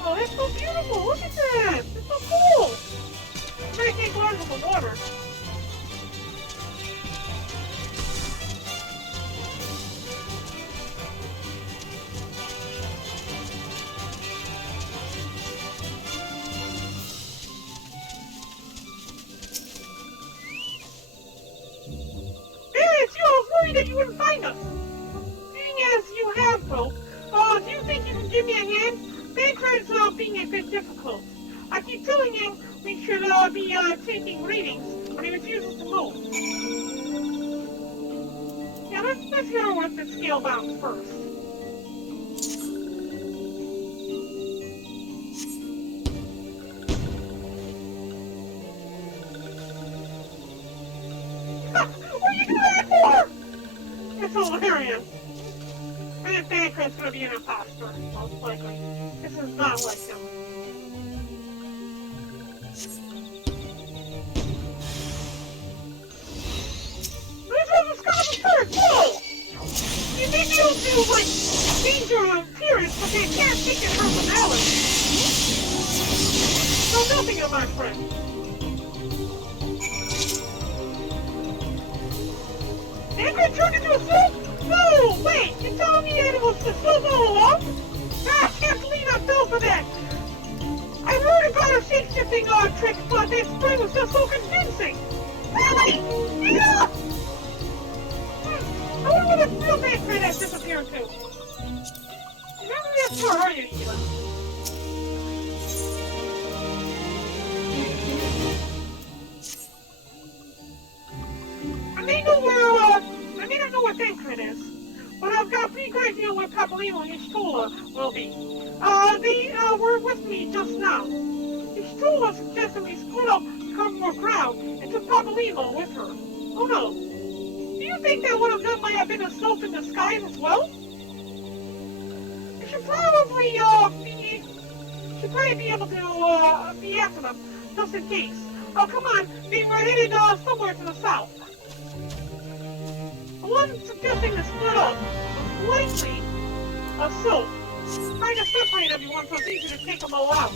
Oh, that's so beautiful. Look at that. It's so cool. I'm gonna take one with the water. That you wouldn't find us. Being as you have, though, do you think you can give me a hand? Bancred's being a bit difficult. I keep telling him we should be taking readings, but he refuses to move. Yeah, let's hit her with the scale bounce first. What are you doing that for? It's hilarious. I think Bancred's gonna be an imposter, most likely. This is not like him. fantastic personality. Know nothing of my friend. Tancred turned into a soup? No, wait, you're telling me that it was the soup all along? Ah, I can't believe I fell for that. I heard about her shape-shifting trick, but that spray was just so convincing. Really? Yeah! I wonder where the real Tancred has disappeared to. Remember that for her, you Eva. I may not know where Tancred is, but I've got a pretty good idea where Papolino and Stola will be. They were with me just now. Stola suggested we split up to cover more ground and took Papolino with her. Oh no. Do you think that one of them might have been a self in disguise as well? We should probably be able to be after them, just in case. Oh, come on, we're headed somewhere to the south. The one suggesting to split up was likely a silk. Trying to separate everyone so it's easy to take them all out.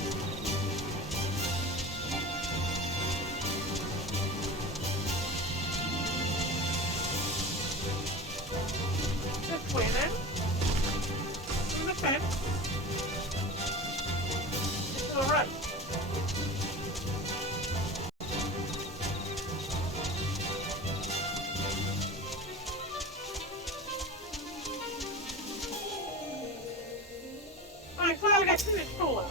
This way then. Through the fence. To the right. Alright, so now we got two Stola.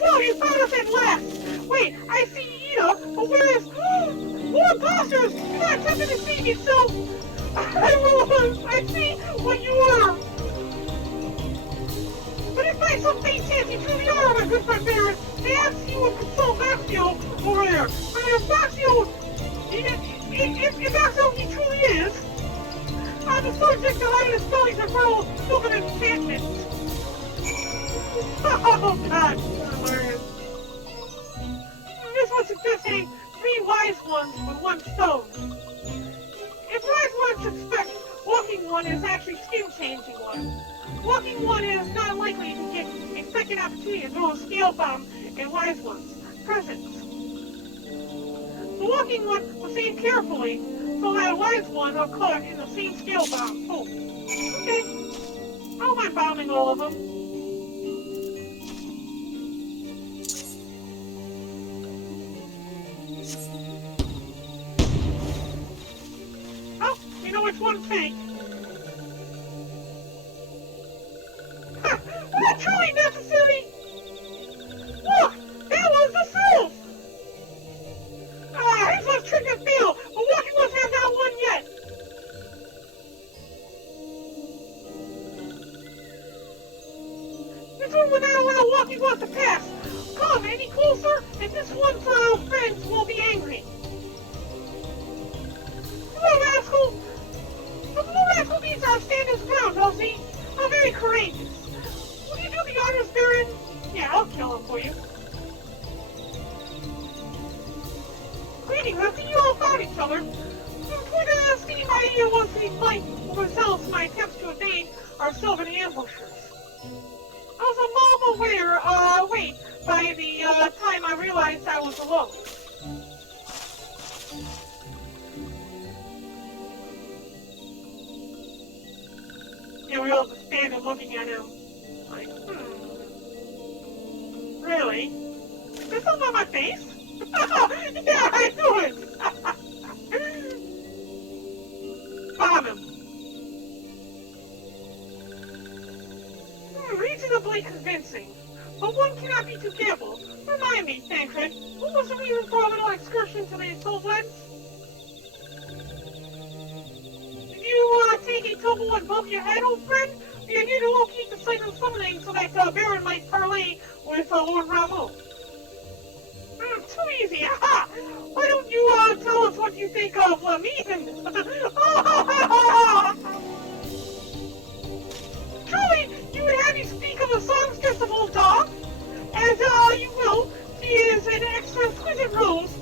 Whoa, you found us at last! Wait, I see Ida, but where is... More imposters! You're not attempting to see me, so... I see what you are! But if by some faint chance you truly are my good friend Barren, they ask you to consult Maxio over there. And if Maxio... If Maxio he truly is... I'm the subject of hiding spellings and pearls, spoken enchantments. Oh god, hilarious. This was suggesting 3 wise ones with 1 stone. If wise ones suspect walking one is actually skin-changing one, walking one is not likely to get a second opportunity to throw a scale bomb in wise ones' presence. The walking one will save carefully, so that a wise one are caught in the same scale bomb. Oh, okay. I don't mind bombing all of them. Oh, you know which one's fake. Was that truly necessary? Look, that was the sylph! His was trick and fail, but walking ones have not won yet. This one would not allow walking ones to pass. Come any closer, and this one's friends will be angry. Hello, rascal. The blue rascal needs our stand his ground, does he? How very courageous. Will you do the honors, Barren? Yeah, I'll kill him for you. Greetings, I see you all found each other. Quite a scheme idea was to fight ourselves in my attempts to evade our sylvan ambushers. I was a little aware, by the time I realized I was alone. Yeah, we all just standing looking at him. Like, Really? Is this something on my face? Yeah, I knew it! Bomb him. Reasonably convincing, but one cannot be too careful. Remind me, Tancred, what was the reason for our little excursion to the Solvents? Did you take a tumble and bump your head, old friend? We are here to locate the site of summoning so that Barren might parley with Lord Rameau. Too easy, aha! Why don't you tell us what you think of me then? Truly, you would have me speak of the songstress of old dog? As you will, she is an exquisite rose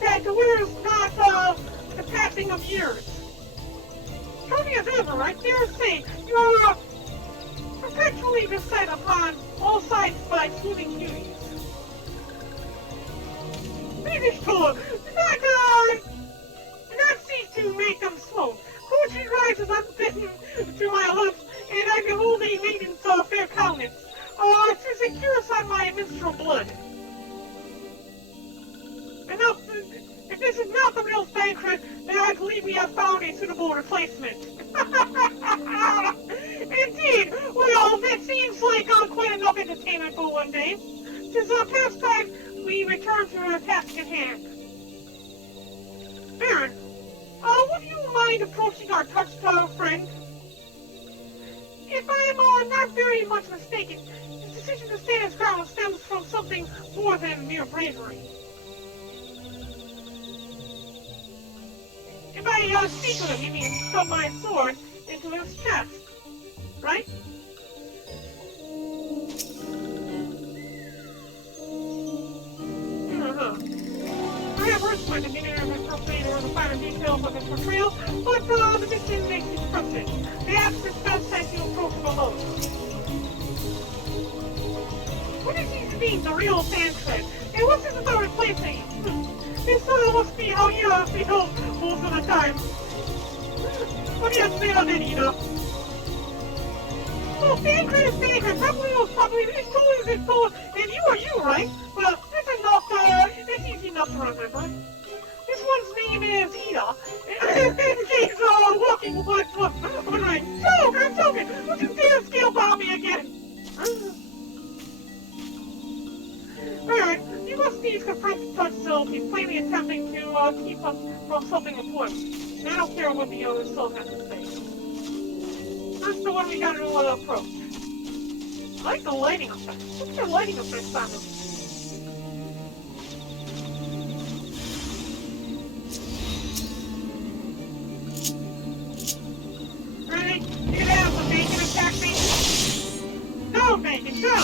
that wears not the passing of years. Truly as ever, all sides by swimming beauties. British tour, do not cease to make them smoke. Poetry rises unbidden to my lips, and I behold a maiden's fair countenance. To secure on my minstrel blood. And now, if this is not the real Thancred, then I believe we have found a suitable replacement. Indeed, well, that seems like quite enough entertainment for one day. Since past time, we return to our task at hand. Barren, would you mind approaching our touchstone friend? If I am not very much mistaken, his decision to stand his ground stems from something more than mere bravery. If I speak to him, you mean shove my sword into his chest, right? I have heard my demeanor of his profane or the finer details of his portrayal, but the mission makes his precedent. The act is best that you approach him alone. What does he mean, the real Thancred? And what's this about replacing? This must be how you feel most of the time. What do you say on it, Ida? Well, Thancred is Thancred. Probably this tool is this tool, and you are you, right? Well, this is not, it's easy enough to remember. This one's name is Ida, and he's, walking with wondering, I'm joking, would you dare scale bomb me again? Alright, you must needs confront the touch self. He's plainly attempting to keep us from something important. I don't care what the other self has to say. That's the one we gotta approach. I like the lighting effect. Look at the lighting effects on him. Ready? You can have some bacon attack me. Go, bacon, go!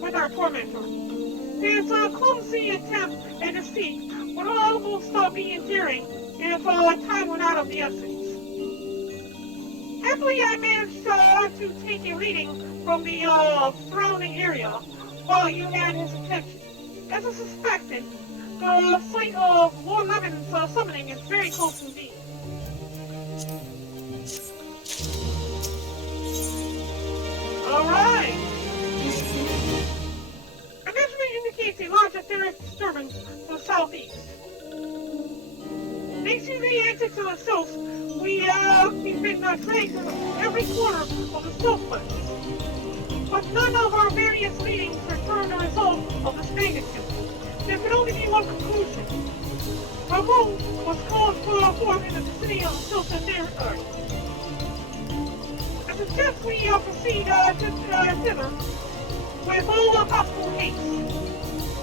With our tormentor. His clumsy attempt at deceit would almost be endearing if time went out of the essence. Happily, I managed to take a reading from the surrounding area while you had his attention. As I suspected, the site of Lord Lemon's summoning is very close indeed. Alright! Indicates a large etheric disturbance to the southeast. Thanks to the antics of the sylphs, we've been trained to every corner of the sylph place. But none of our various readings return a result of this magnitude. There can only be one conclusion. Ramu was called forth in the vicinity of the sylph territory. I suggest we proceed thither with all possible haste.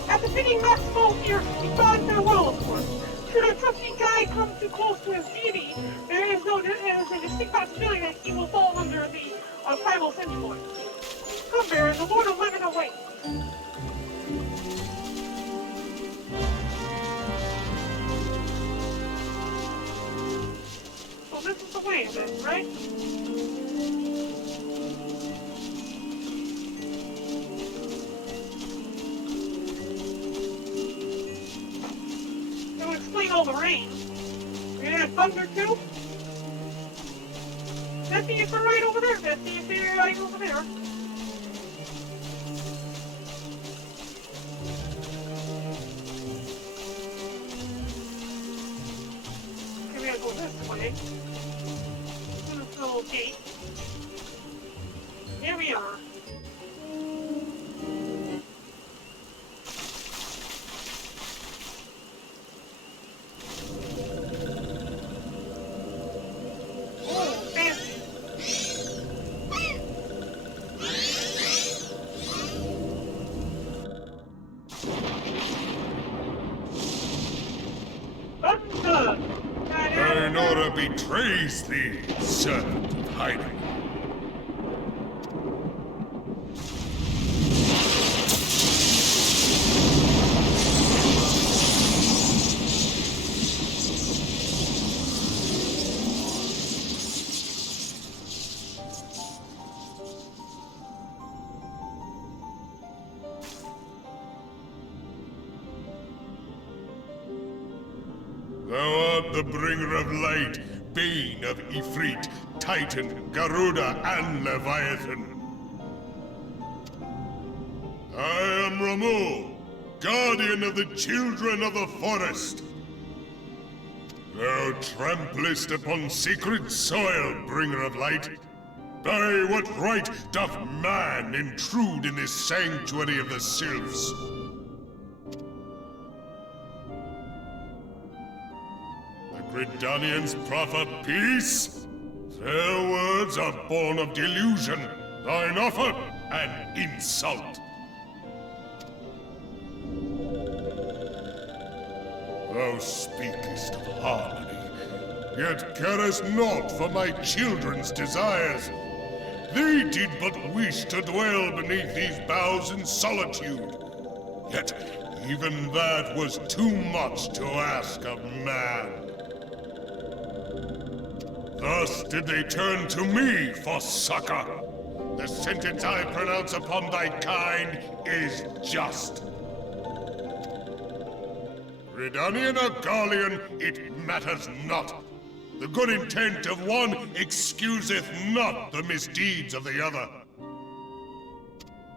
At the fitting maximum here, he bowed farewell, of course. Should a trusty guide come too close to his deity, there is a distinct possibility that he will fall under the primal's influence. Come, Barren, the Lord of Lemon awaits. So this is the way, then, right? All the rain. We're gonna have thunder too? That's the answer right over there. That's the answer right over there. way. Through this little gate. Here we are. Oh, fancy. Nora betrays thee, servant of hiding. Thou art the bringer of light, bane of Ifrit, Titan, Garuda, and Leviathan. I am Ramu, guardian of the children of the forest. Thou tramplest upon sacred soil, bringer of light. By what right doth man intrude in this sanctuary of the sylphs? Redanians proffer peace? Their words are born of delusion, thine offer an insult. Thou speakest of harmony, yet carest naught for my children's desires. They did but wish to dwell beneath these boughs in solitude. Yet even that was too much to ask of man. Thus did they turn to me for succor. The sentence I pronounce upon thy kind is just. Redanian or Garlean, it matters not. The good intent of one excuseth not the misdeeds of the other.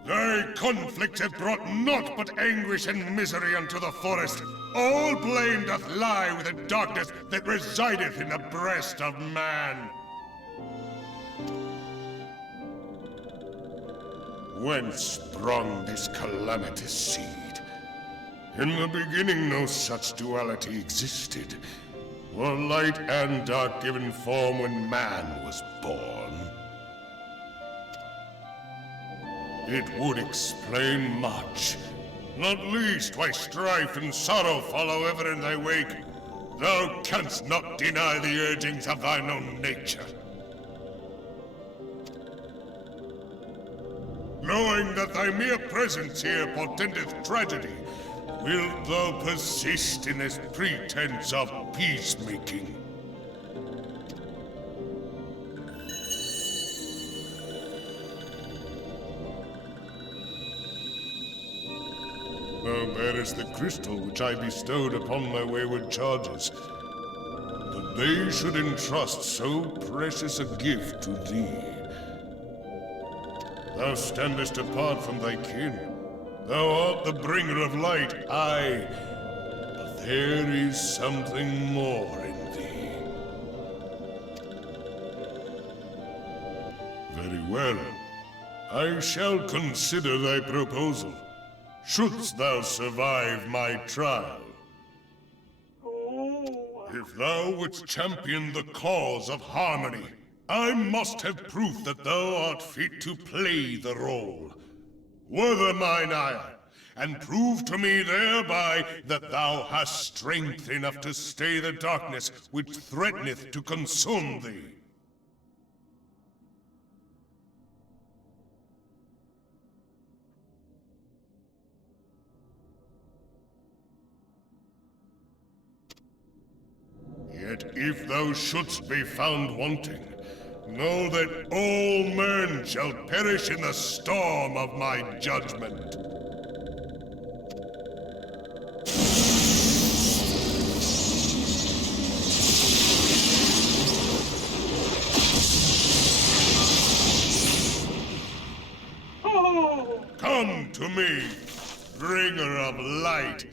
Thy conflict hath brought naught but anguish and misery unto the forest. All blame doth lie with the darkness that resideth in the breast of man. Whence sprung this calamitous seed? In the beginning no such duality existed. Were light and dark given form when man was born? It would explain much. Not least why strife and sorrow follow ever in thy wake. Thou canst not deny the urgings of thine own nature. Knowing that thy mere presence here portendeth tragedy, wilt thou persist in this pretense of peacemaking? Thou bearest the crystal which I bestowed upon my wayward charges. But they should entrust so precious a gift to thee. Thou standest apart from thy kin. Thou art the bringer of light, aye. But there is something more in thee. Very well. I shall consider thy proposal. Shouldst thou survive my trial. If thou wouldst champion the cause of harmony, I must have proof that thou art fit to play the role. Wither mine ire, and prove to me thereby that thou hast strength enough to stay the darkness which threateneth to consume thee. Yet if thou shouldst be found wanting, know that all men shall perish in the storm of my judgment. Oh! Come to me, bringer of light.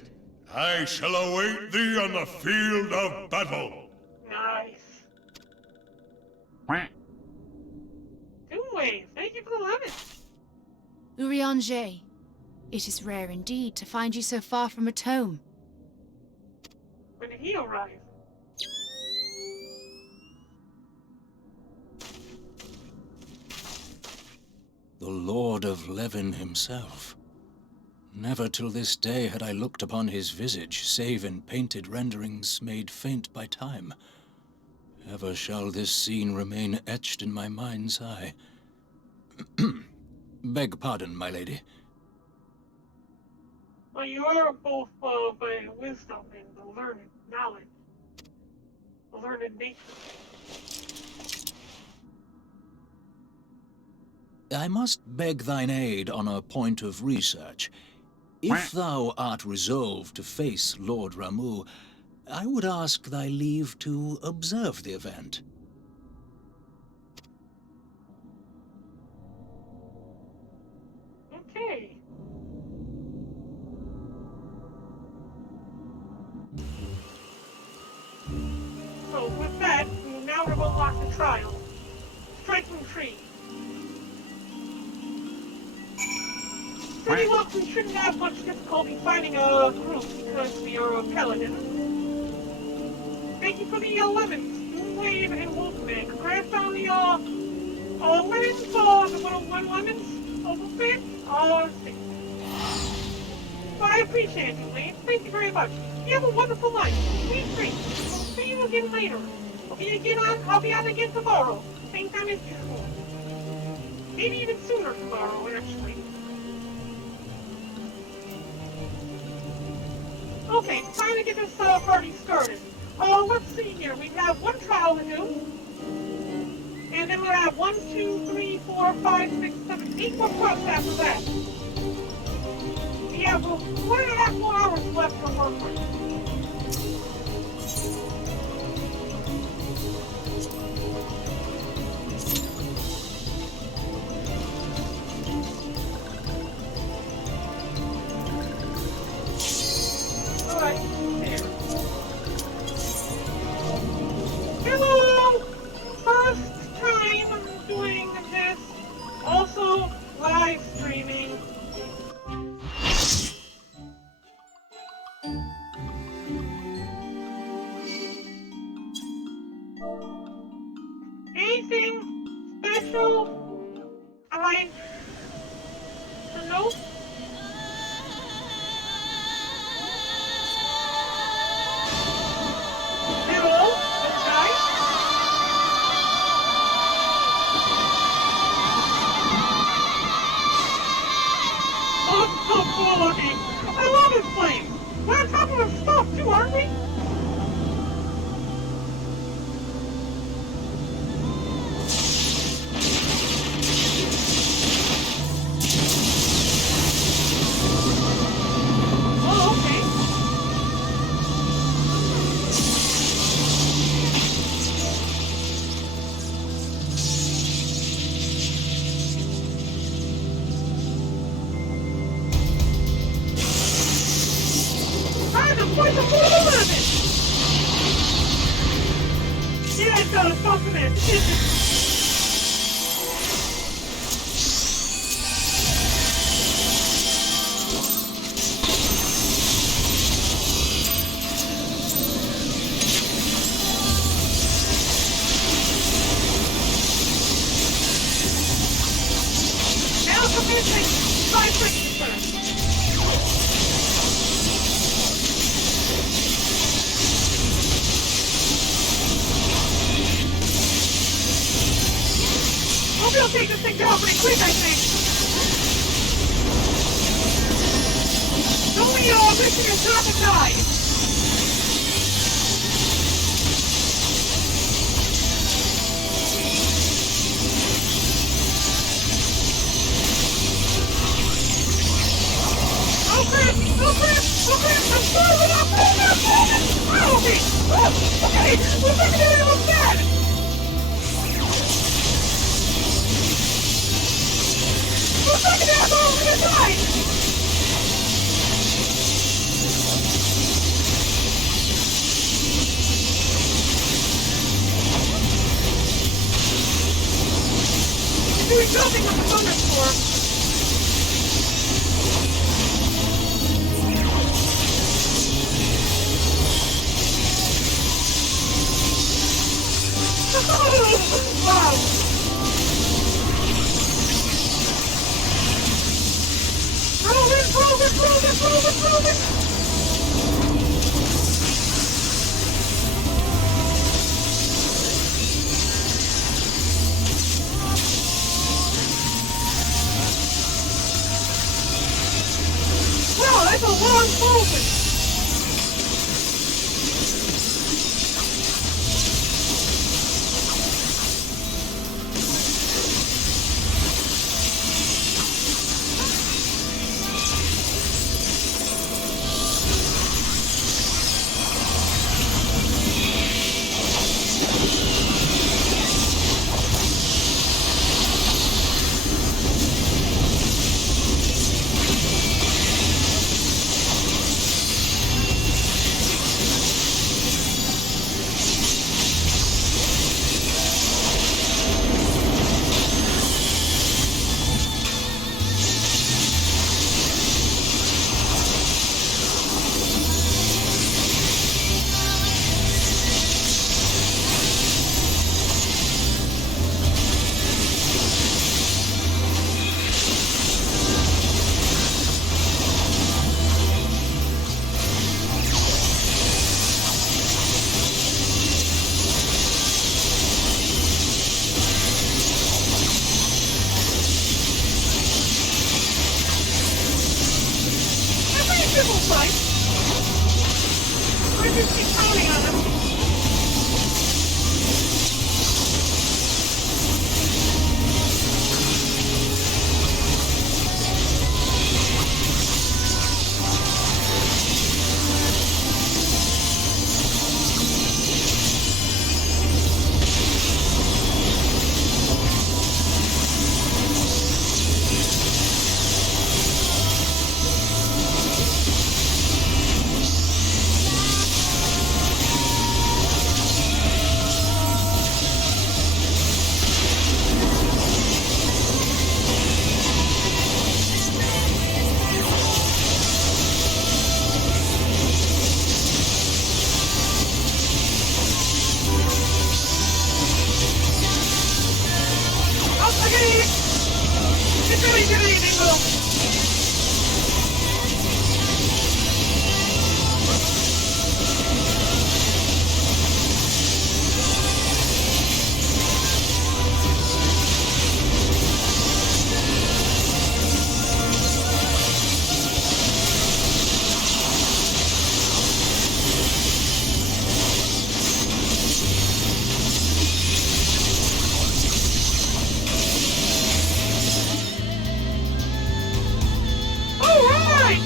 I shall await thee on the field of battle. Nice. for the lemon. Urianger, it is rare indeed to find you so far from a tome. When did he arrive? The Lord of Levin himself. Never till this day had I looked upon his visage, save in painted renderings made faint by time. Ever shall this scene remain etched in my mind's eye. Beg pardon, my lady. Well, you are both of wisdom and the learned knowledge. The learned nature. I must beg thine aid on a point of research. If thou art resolved to face Lord Ramu, I would ask thy leave to observe the event. Okay. So with that, now we're going to lock the trial. Striking tree. Pretty well, we shouldn't have much difficulty finding a group because we are a paladin. Thank you for the lemons, Moonwave and Wolfman. Congrats on the lemons, the little lemons, Wolfman. But I appreciate you, Lane. Thank you very much. You have a wonderful life. Sweet dreams. We'll see you again later. I'll be on again tomorrow. Same time as usual. Maybe even sooner tomorrow, actually. Okay, time to get this party started. Let's see here. We have one trial to do. And then we'll have 1, 2, 3, 4, 5, 6, 7, 8 more quests after that. We have 1.5 more hours left to work with. Alright, there. Hello! First time I'm doing this. Also, live streaming. Anything special I should know? Hello, guys? Oh, it's so cool looking. I love this place. We're on top of the stuff too, aren't we? Oh, okay. Time to put the full limit! Yeah, it's got a something in it. Now come in and try quickly first. Hope you'll take this thing down pretty quick, I think. Don't we all mission is not to die. Oh crap! Oh crap! Oh crap! I'm falling up! Oh, okay! Oh, okay! We're making it almost dead! We're making it almost gonna die! Doing something with the Wow! Prove it! Wow, that's a long movement!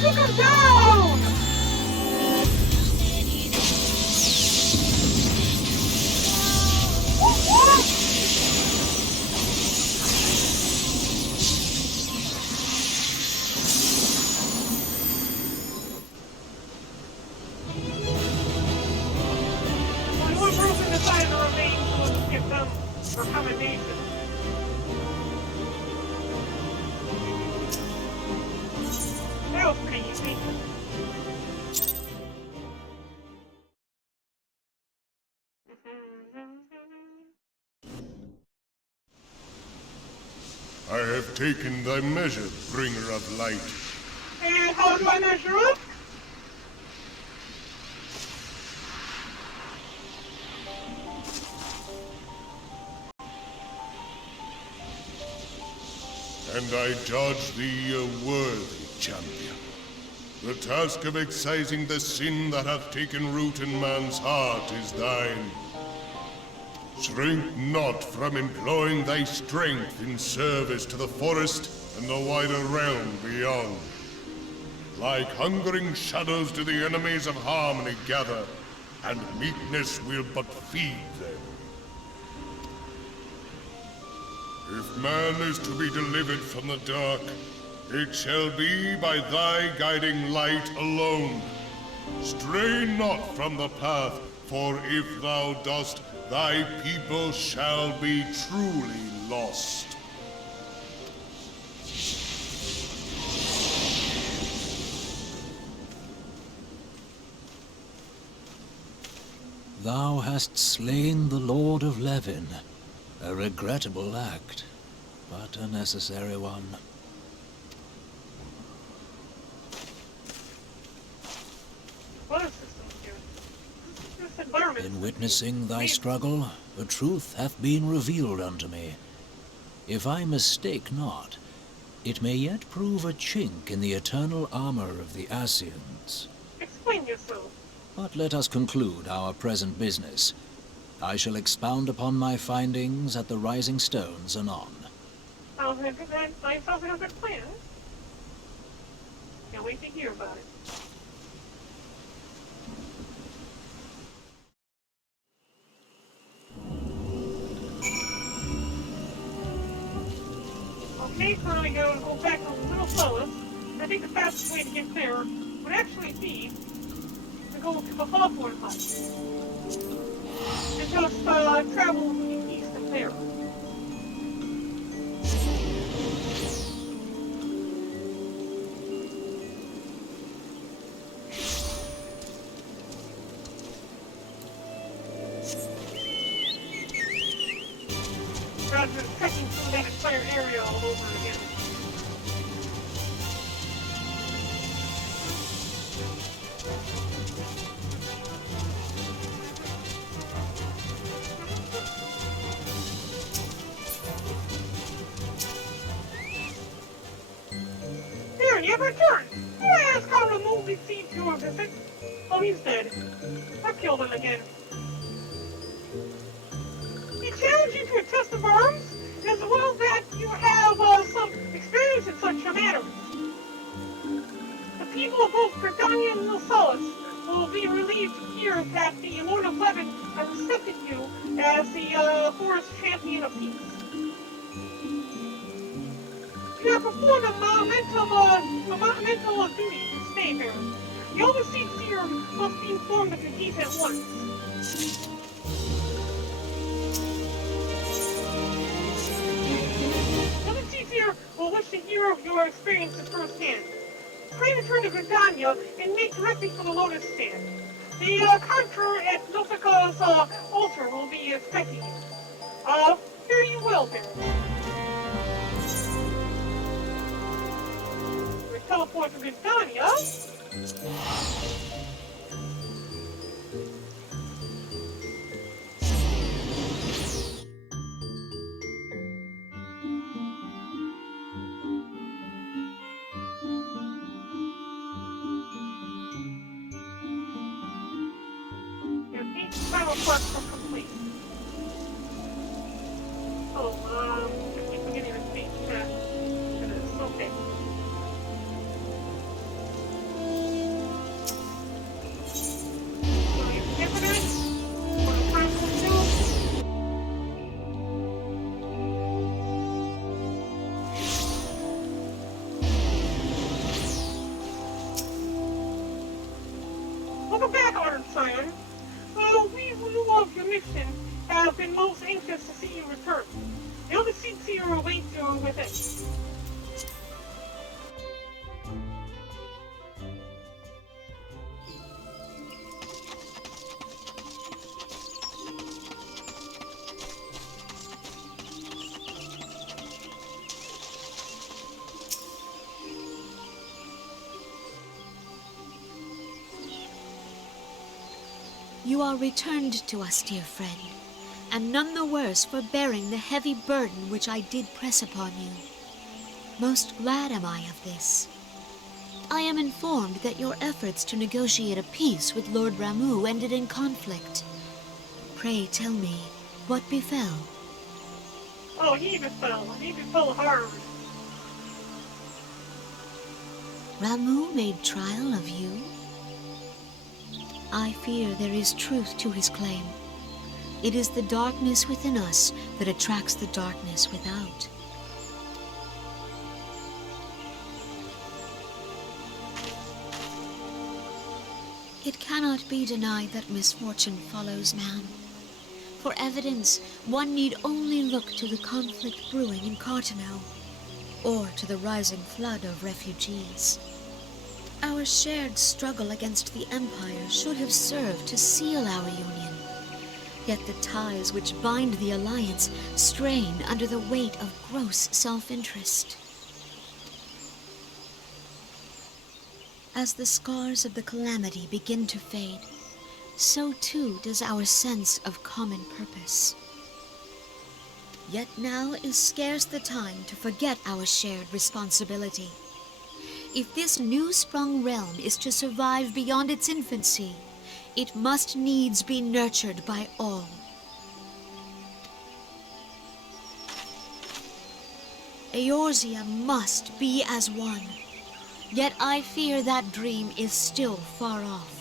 Took him down! One person decided to remain to give them recommendations. That was pretty easy. I have taken thy measure, bringer of light. And how do I measure up? And I judge thee a worthy champion. The task of excising the sin that hath taken root in man's heart is thine. Shrink not from employing thy strength in service to the forest and the wider realm beyond. Like hungering shadows do the enemies of harmony gather, and meekness will but feed them. If man is to be delivered from the dark, it shall be by thy guiding light alone. Stray not from the path, for if thou dost, thy people shall be truly lost. Thou hast slain the Lord of Levin. A regrettable act, but a necessary one. Water systems here. This environment. In witnessing thy struggle, a truth hath been revealed unto me. If I mistake not, it may yet prove a chink in the eternal armor of the Ascians. Explain yourself. But let us conclude our present business. I shall expound upon my findings at the Rising Stones anon. Sounds like a good plan. Can't wait to hear about it. Okay, so now we gotta go back to Little Solace. I think the fastest way to get there would actually be to go to the Hawthorne Hut. And just travel east of there. Rather than trekking through that entire area all over again. Barren, you have returned. Who asked how to remove the seed to a visit? Oh, he's dead. I killed him again. He challenged you to a test of arms, as well that you have some experience in such matters. The people of both Britannia and Little Solace will be relieved to hear that the Lord of Levin has accepted you as the forest champion of peace. You have performed a monumental duty to stay here. The overseas seer must be informed of your deeds at once. Here will wish to hear of your experiences firsthand. Pray return to Britannia and make directly for the Lotus Stand. The conqueror at Nothica's altar will be expecting you. Fare you well, Barren. We teleport to Britannia. Final quest are complete. Oh, I keep forgetting to speak chat. It is okay. So you skip it? What the time will do? Welcome back, Iron Scion. We who knew of your mission have been most anxious to see you return. The other seats here await you within. You are returned to us, dear friend, and none the worse for bearing the heavy burden which I did press upon you. Most glad am I of this. I am informed that your efforts to negotiate a peace with Lord Ramuh ended in conflict. Pray tell me, what befell? Oh, he befell hard. Ramuh made trial of you? I fear there is truth to his claim. It is the darkness within us that attracts the darkness without. It cannot be denied that misfortune follows man. For evidence, one need only look to the conflict brewing in Cartano, or to the rising flood of refugees. Our shared struggle against the Empire should have served to seal our union. Yet the ties which bind the alliance strain under the weight of gross self-interest. As the scars of the calamity begin to fade, so too does our sense of common purpose. Yet now is scarce the time to forget our shared responsibility. If this new-sprung realm is to survive beyond its infancy, it must needs be nurtured by all. Eorzea must be as one, yet I fear that dream is still far off.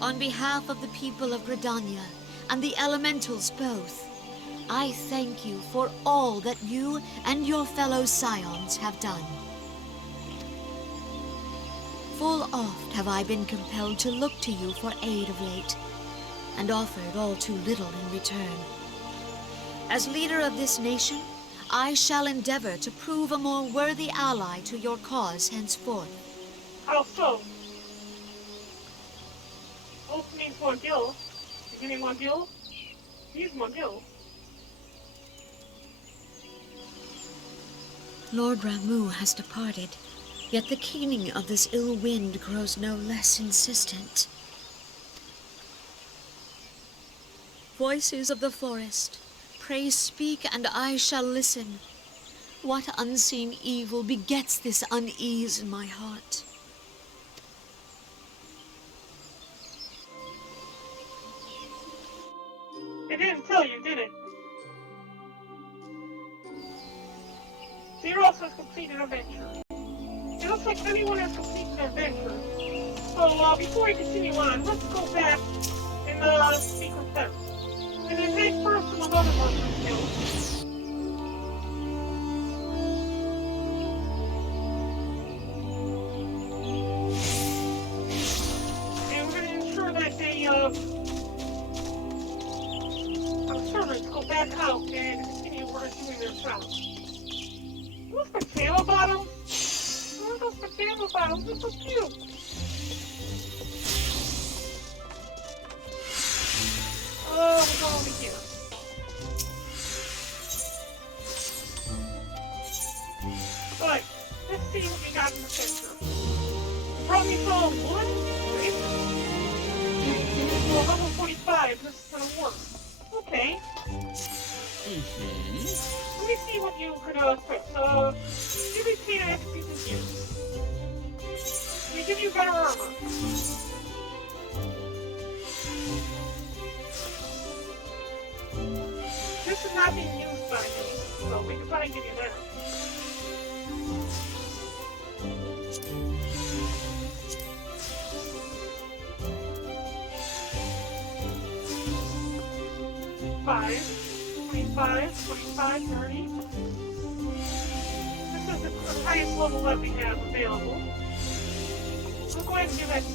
On behalf of the people of Gridania and the elementals both, I thank you for all that you and your fellow scions have done. Full oft have I been compelled to look to you for aid of late, and offered all too little in return. As leader of this nation, I shall endeavor to prove a more worthy ally to your cause henceforth. How so? Oath means more gil. You give me more gil? He's more gil. Lord Ramu has departed, yet the keening of this ill wind grows no less insistent. Voices of the forest, pray speak and I shall listen. What unseen evil begets this unease in my heart? It didn't tell you, did it? Zero has completed an adventure. It looks like anyone has completed an adventure. So, before we continue on, let's go back and, speak with them. And then take first to another one of skills. And we're gonna ensure that they, servants go back out and continue doing their job. Those potato bottoms? What are those potato bottoms? They're so cute. We'll go over here. Alright, let's see what we got in the center. You brought me some wood? Great. Well, level 45, this is gonna work. Okay. Let me see what you could, fix. Give me Peter XP to use. Let me give you better armor. This is not being used by me, so we can probably give you that. Five. 25, 25, 30. This is the highest level that we have available. We'll go ahead and do that to you.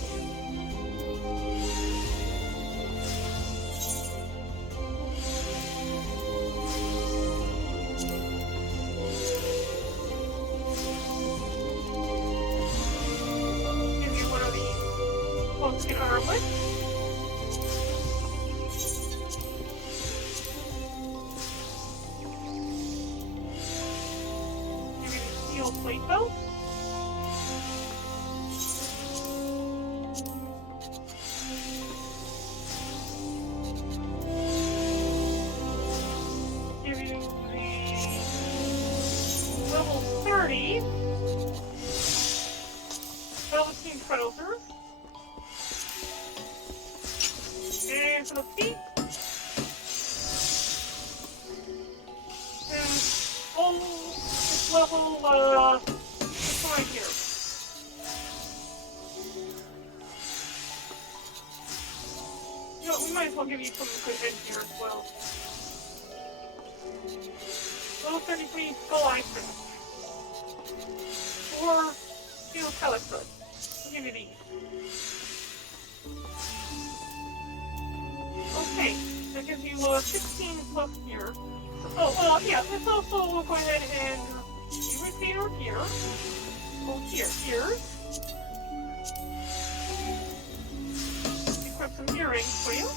Give you one of these pumpkin armlets. Plate belt. Give you the level 30 velveteen trousers. And for the feet, level, this right here. You know, we might as well give you some good head here as well. Level 33 skull eye print. Or steel telecut. We'll give you these. Okay, that gives you 16 plus here. Oh, well, yeah, let's also go ahead and You repair here. Oh, here. Equip some earrings for you.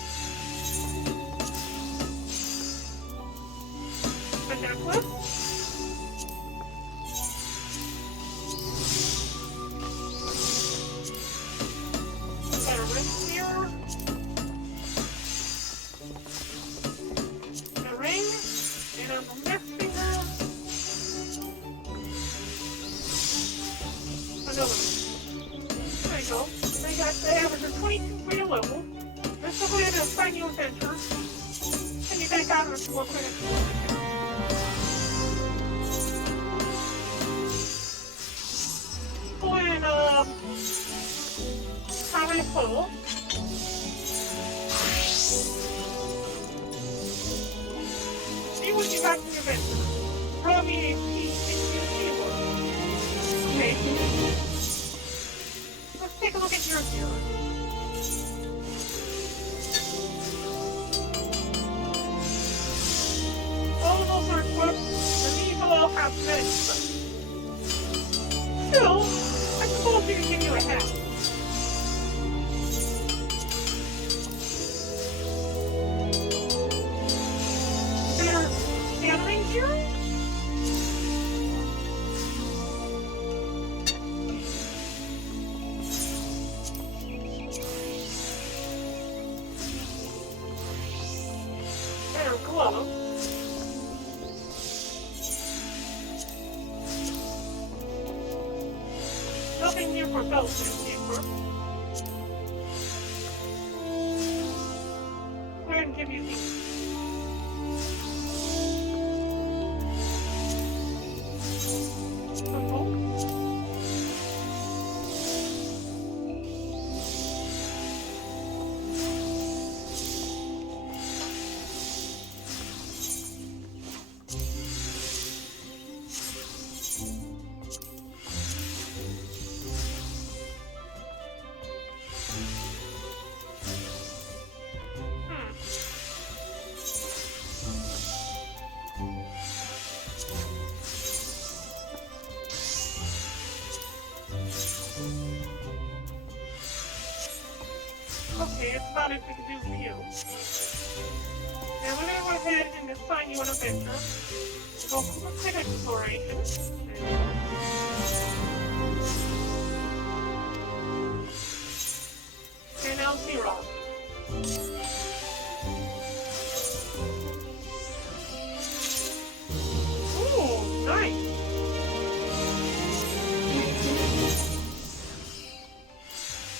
A necklace. A wrist here. A ring. And on the next finger, another one. There you go. They average a 22 for your level. Let's go ahead and assign you adventure. And you back out of it more quick. Go ahead and, try full. See what you got in your adventure. Draw me a pt.3. Okay. Let's take a look at yours here. All of those are equipped, and these will all have medic stuff. Still, I suppose we can give you a hat. There's scattering here. There are gloves. Nothing here for belt paper. Go ahead and give you these. Some book. Okay, it's about it we can do for you. Now we're gonna go ahead and assign you an adventure. Go for quick exploration. And now 0. Ooh, nice.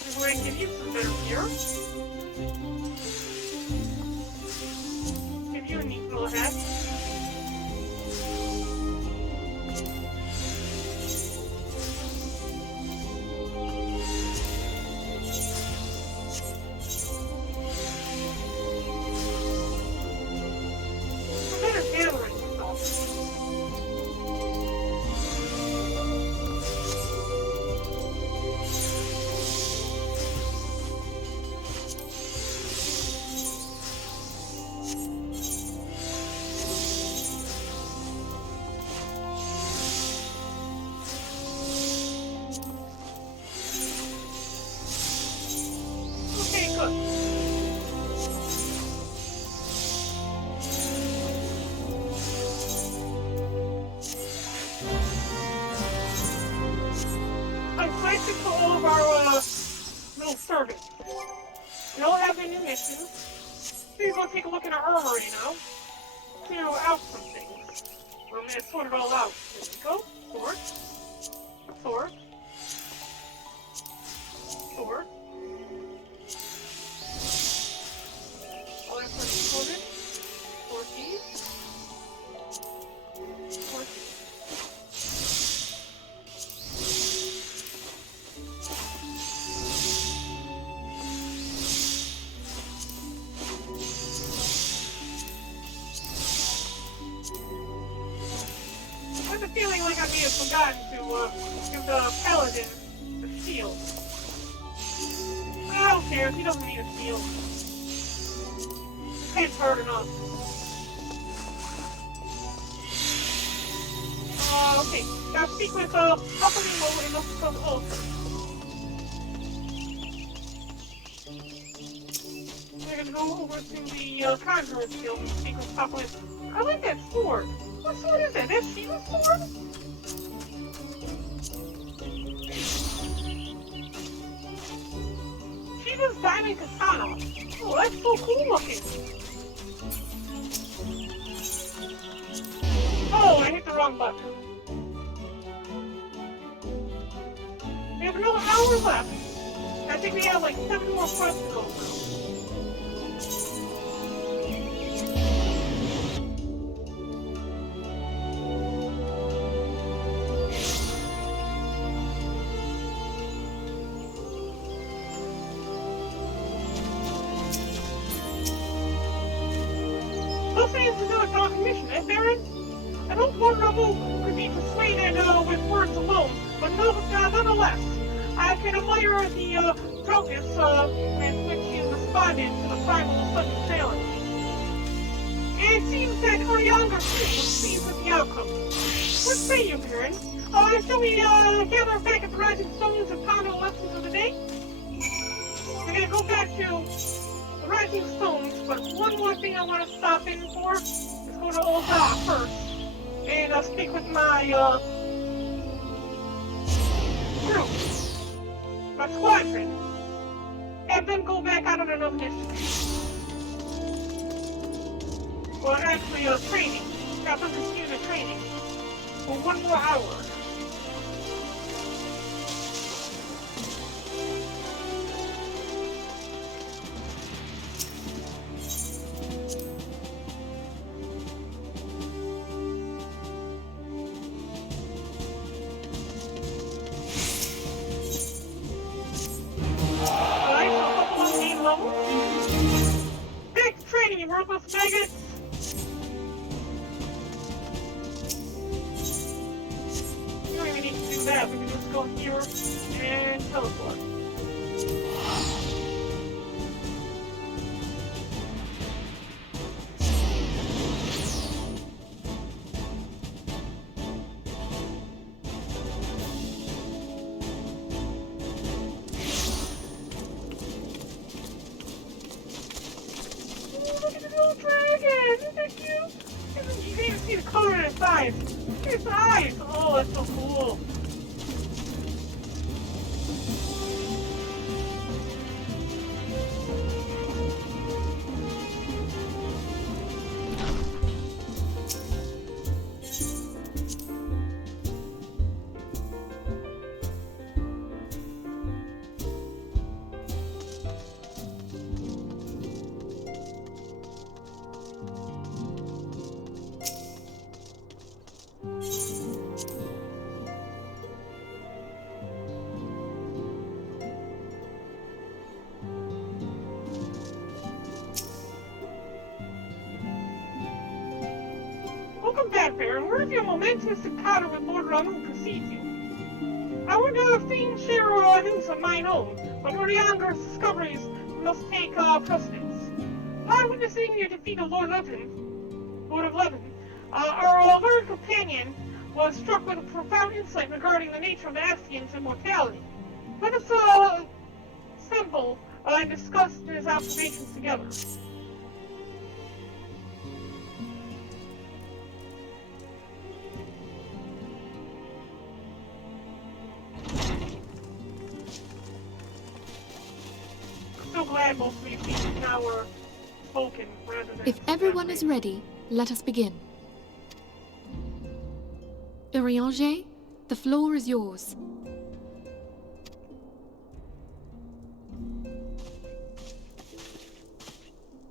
I'm going to give you some better gear. Give you a neat little hat. A better handling stuff. Okay, good. I tried to put all of our little servants. They all have their new missions. Please go take a look at our armory now. Clear out some things. I'm gonna sort it all out. There we go. Sword. Sword. Sword. All that's sorted. 14. 14. I have a feeling like I may have forgotten to give the paladin the shield. I don't care, he doesn't need a shield. It's hard enough. Okay, gotta speak with, Paparimo and look from Ulster. We're gonna go over to the, Conjurer's Guild and speak with Paparimo. I like that sword. What sword is that? That's Shiva's sword? Shiva's diamond katana. Oh, that's so cool looking. Oh, I hit the wrong button. We have another hour left. I think we have like 7 more quests to go through. Those things are not daunting mission, eh, Barren? I don't want Ramu could be persuaded with words alone, but nonetheless, I can admire the drunkenness with which he responded to the primal sudden challenge. It seems that Orianga too was pleased with the outcome. What say you, Barren? Shall we gather back at the Rising Stones and ponder the lessons of the day? We're gonna go back to the Rising Stones, but one more thing I want to stop in for is go to Oza first. And speak with my, group, my squadron, and then go back out on another mission. Well, actually, training. Got them to student training for 1 more hour. Big training, you worthless maggots! We don't even need to do that, we can just go here and teleport. You can even see the color in its eyes. Its eyes! Oh, that's so cool. Welcome back, Barren. Where have your momentous encounter with Lord Ramu precedes you? I wonder if things share news of mine own, but Orianga's discoveries must take precedence. Upon witnessing your defeat of Lord of Levin, our learned companion was struck with a profound insight regarding the nature of the Ascians' immortality. Let us assemble and discuss his observations together. So glad most of these things now were spoken rather than... If everyone is ready, let us begin. Urianger, the floor is yours.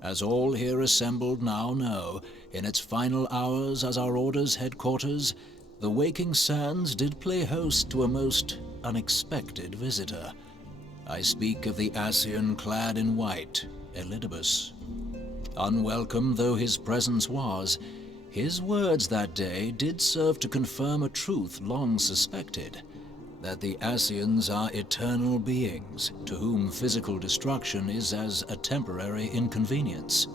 As all here assembled now know, in its final hours as our Order's headquarters, the Waking Sands did play host to a most unexpected visitor. I speak of the Ascian clad in white, Elidibus. Unwelcome though his presence was, his words that day did serve to confirm a truth long suspected, that the Ascians are eternal beings, to whom physical destruction is as a temporary inconvenience.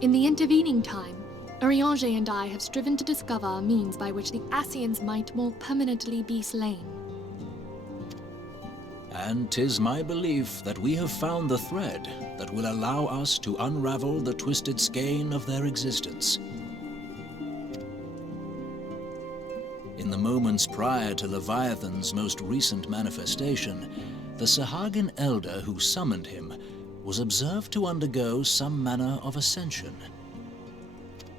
In the intervening time, Urianger and I have striven to discover a means by which the Ascians might more permanently be slain. And 'tis my belief that we have found the thread that will allow us to unravel the twisted skein of their existence. In the moments prior to Leviathan's most recent manifestation, the Sahagin elder who summoned him was observed to undergo some manner of ascension.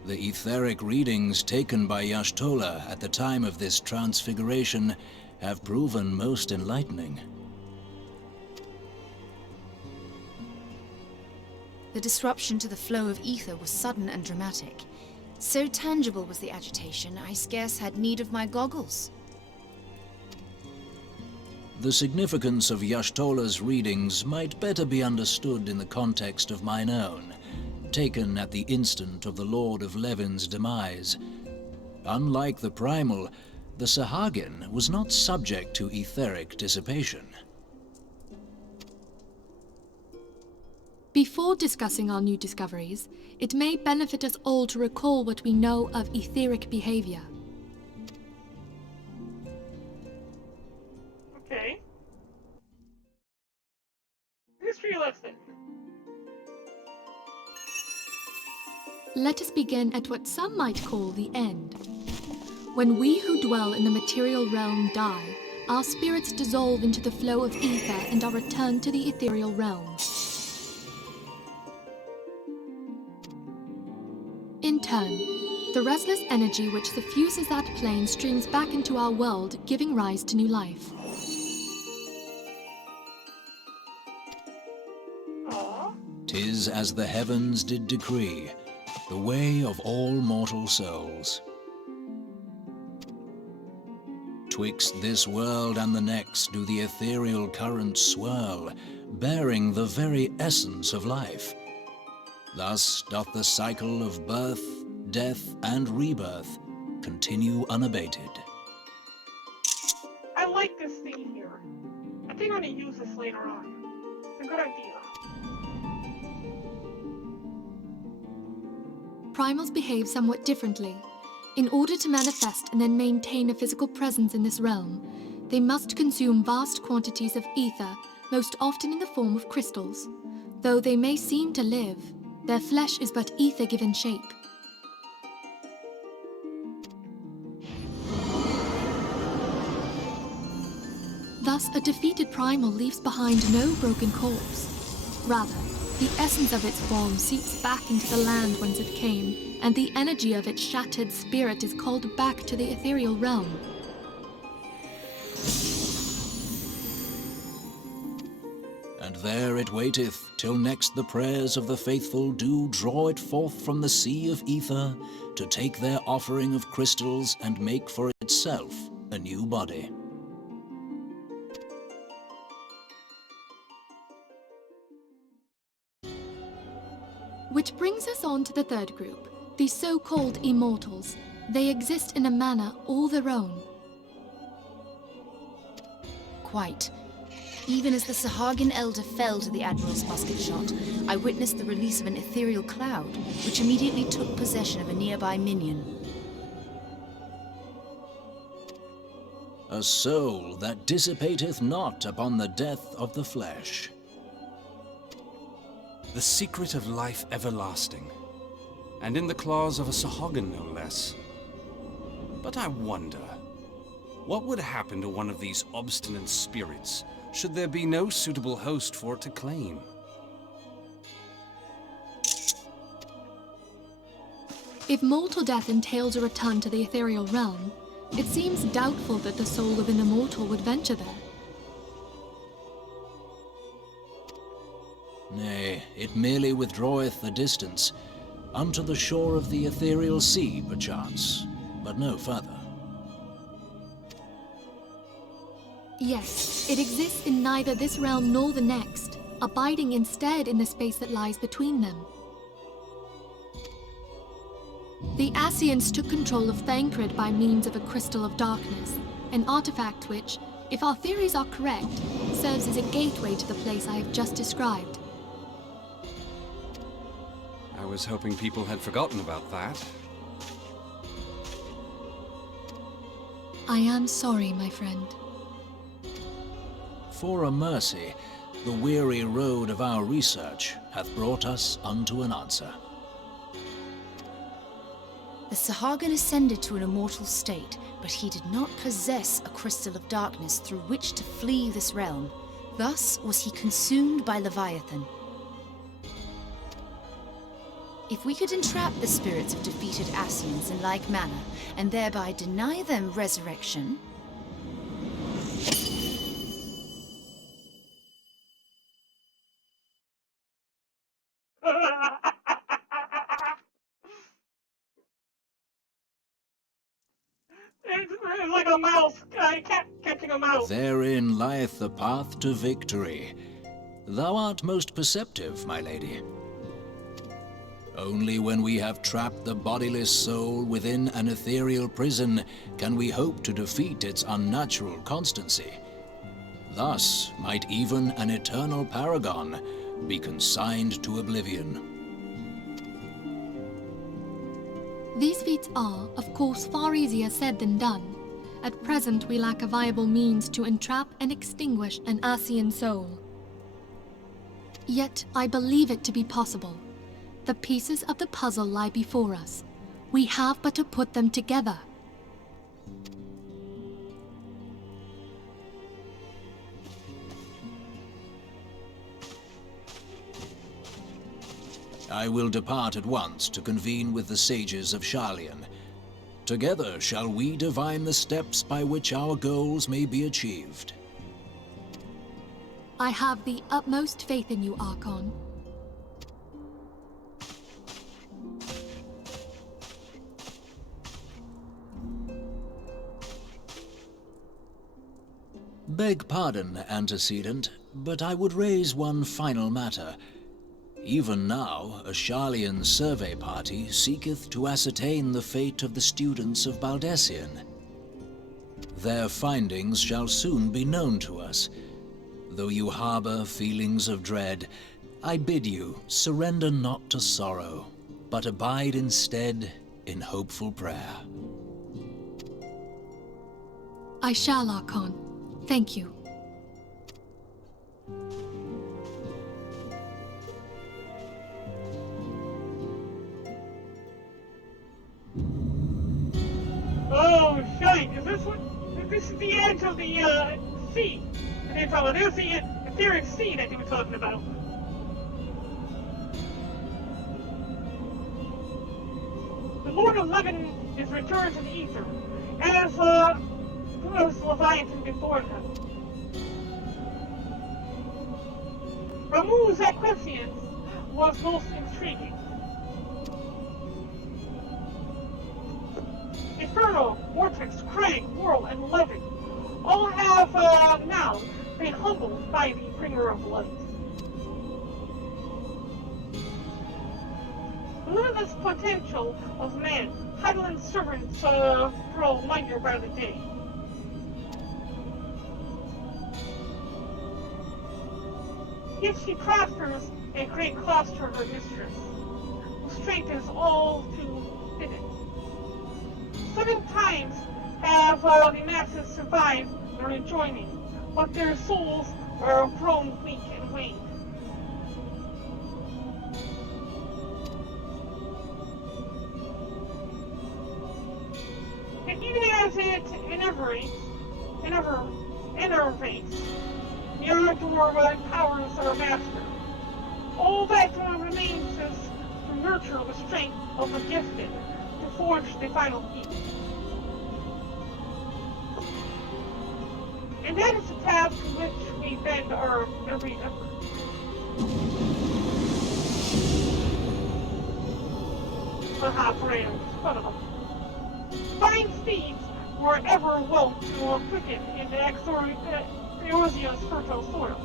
The etheric readings taken by Y'shtola at the time of this transfiguration have proven most enlightening. The disruption to the flow of ether was sudden and dramatic. So tangible was the agitation, I scarce had need of my goggles. The significance of Y'shtola's readings might better be understood in the context of mine own, taken at the instant of the Lord of Levin's demise. Unlike the Primal, the Sahagin was not subject to etheric dissipation. Before discussing our new discoveries, it may benefit us all to recall what we know of etheric behavior. Okay. History lesson. Let us begin at what some might call the end. When we who dwell in the material realm die, our spirits dissolve into the flow of ether and are returned to the ethereal realm. In turn, the restless energy which suffuses that plane streams back into our world, giving rise to new life. Aww. 'Tis as the heavens did decree, the way of all mortal souls. Twixt this world and the next do the ethereal currents swirl, bearing the very essence of life. Thus doth the cycle of birth, death, and rebirth continue unabated. I like this thing here. I think I'm gonna use this later on. It's a good idea. Primals behave somewhat differently. In order to manifest and then maintain a physical presence in this realm, they must consume vast quantities of ether, most often in the form of crystals. Though they may seem to live, their flesh is but ether given shape. Thus, a defeated primal leaves behind no broken corpse. Rather, the essence of its form seeps back into the land whence it came, and the energy of its shattered spirit is called back to the ethereal realm. And there it waiteth, till next the prayers of the faithful do draw it forth from the sea of ether, to take their offering of crystals and make for itself a new body. Which brings us on to the third group, the so-called immortals. They exist in a manner all their own. Quite. Even as the Sahagin elder fell to the Admiral's musket shot, I witnessed the release of an ethereal cloud, which immediately took possession of a nearby minion. A soul that dissipateth not upon the death of the flesh. The secret of life everlasting, and in the claws of a Sahagin no less. But I wonder, what would happen to one of these obstinate spirits should there be no suitable host for it to claim? If mortal death entails a return to the ethereal realm, it seems doubtful that the soul of an immortal would venture there. Nay, it merely withdraweth the distance, unto the shore of the ethereal sea, perchance, but no further. Yes, it exists in neither this realm nor the next, abiding instead in the space that lies between them. The Ascians took control of Thancred by means of a crystal of darkness, an artifact which, if our theories are correct, serves as a gateway to the place I have just described. I was hoping people had forgotten about that. I am sorry, my friend. For a mercy, the weary road of our research hath brought us unto an answer. The Sahagin ascended to an immortal state, but he did not possess a crystal of darkness through which to flee this realm. Thus was he consumed by Leviathan. If we could entrap the spirits of defeated Ascians in like manner, and thereby deny them resurrection... It's like a mouse, catching a mouse. Therein lieth the path to victory. Thou art most perceptive, my lady. Only when we have trapped the bodiless soul within an ethereal prison can we hope to defeat its unnatural constancy. Thus might even an eternal paragon be consigned to oblivion. These feats are, of course, far easier said than done. At present, we lack a viable means to entrap and extinguish an Ascian soul. Yet, I believe it to be possible. The pieces of the puzzle lie before us. We have but to put them together. I will depart at once to convene with the sages of Sharlayan. Together shall we divine the steps by which our goals may be achieved. I have the utmost faith in you, Archon. Beg pardon, antecedent, but I would raise one final matter. Even now, a Sharlayan survey party seeketh to ascertain the fate of the students of Baldessian. Their findings shall soon be known to us. Though you harbor feelings of dread, I bid you surrender not to sorrow, but abide instead in hopeful prayer. I shall, Archon. Thank you. Oh, shite! Is this what? This is the edge of the sea. There's the etheric sea that you were talking about. The Lord of Levin is returned to the ether, as was Leviathan before them. Ramu's acquiescence was most intriguing. Inferno, Vortex, Crag, Whirl, and Levin all have now been humbled by the Bringer of Light. The limitless potential of man, Heidelin servants grow mightier by the day. Yet she prospers at great cost to her mistress, whose strength is all too fitted. 7 times have the masses survived their rejoining, but their souls are grown weak and waned. And even as it enervates, the Ardor powers our master. All that remains is to nurture the strength of the gifted, to forge the final piece. And that is the task to which we bend our every effort. Haha, Barren, son of a... Fine steeds were ever wont to quicken in Eorzea's fertile soil.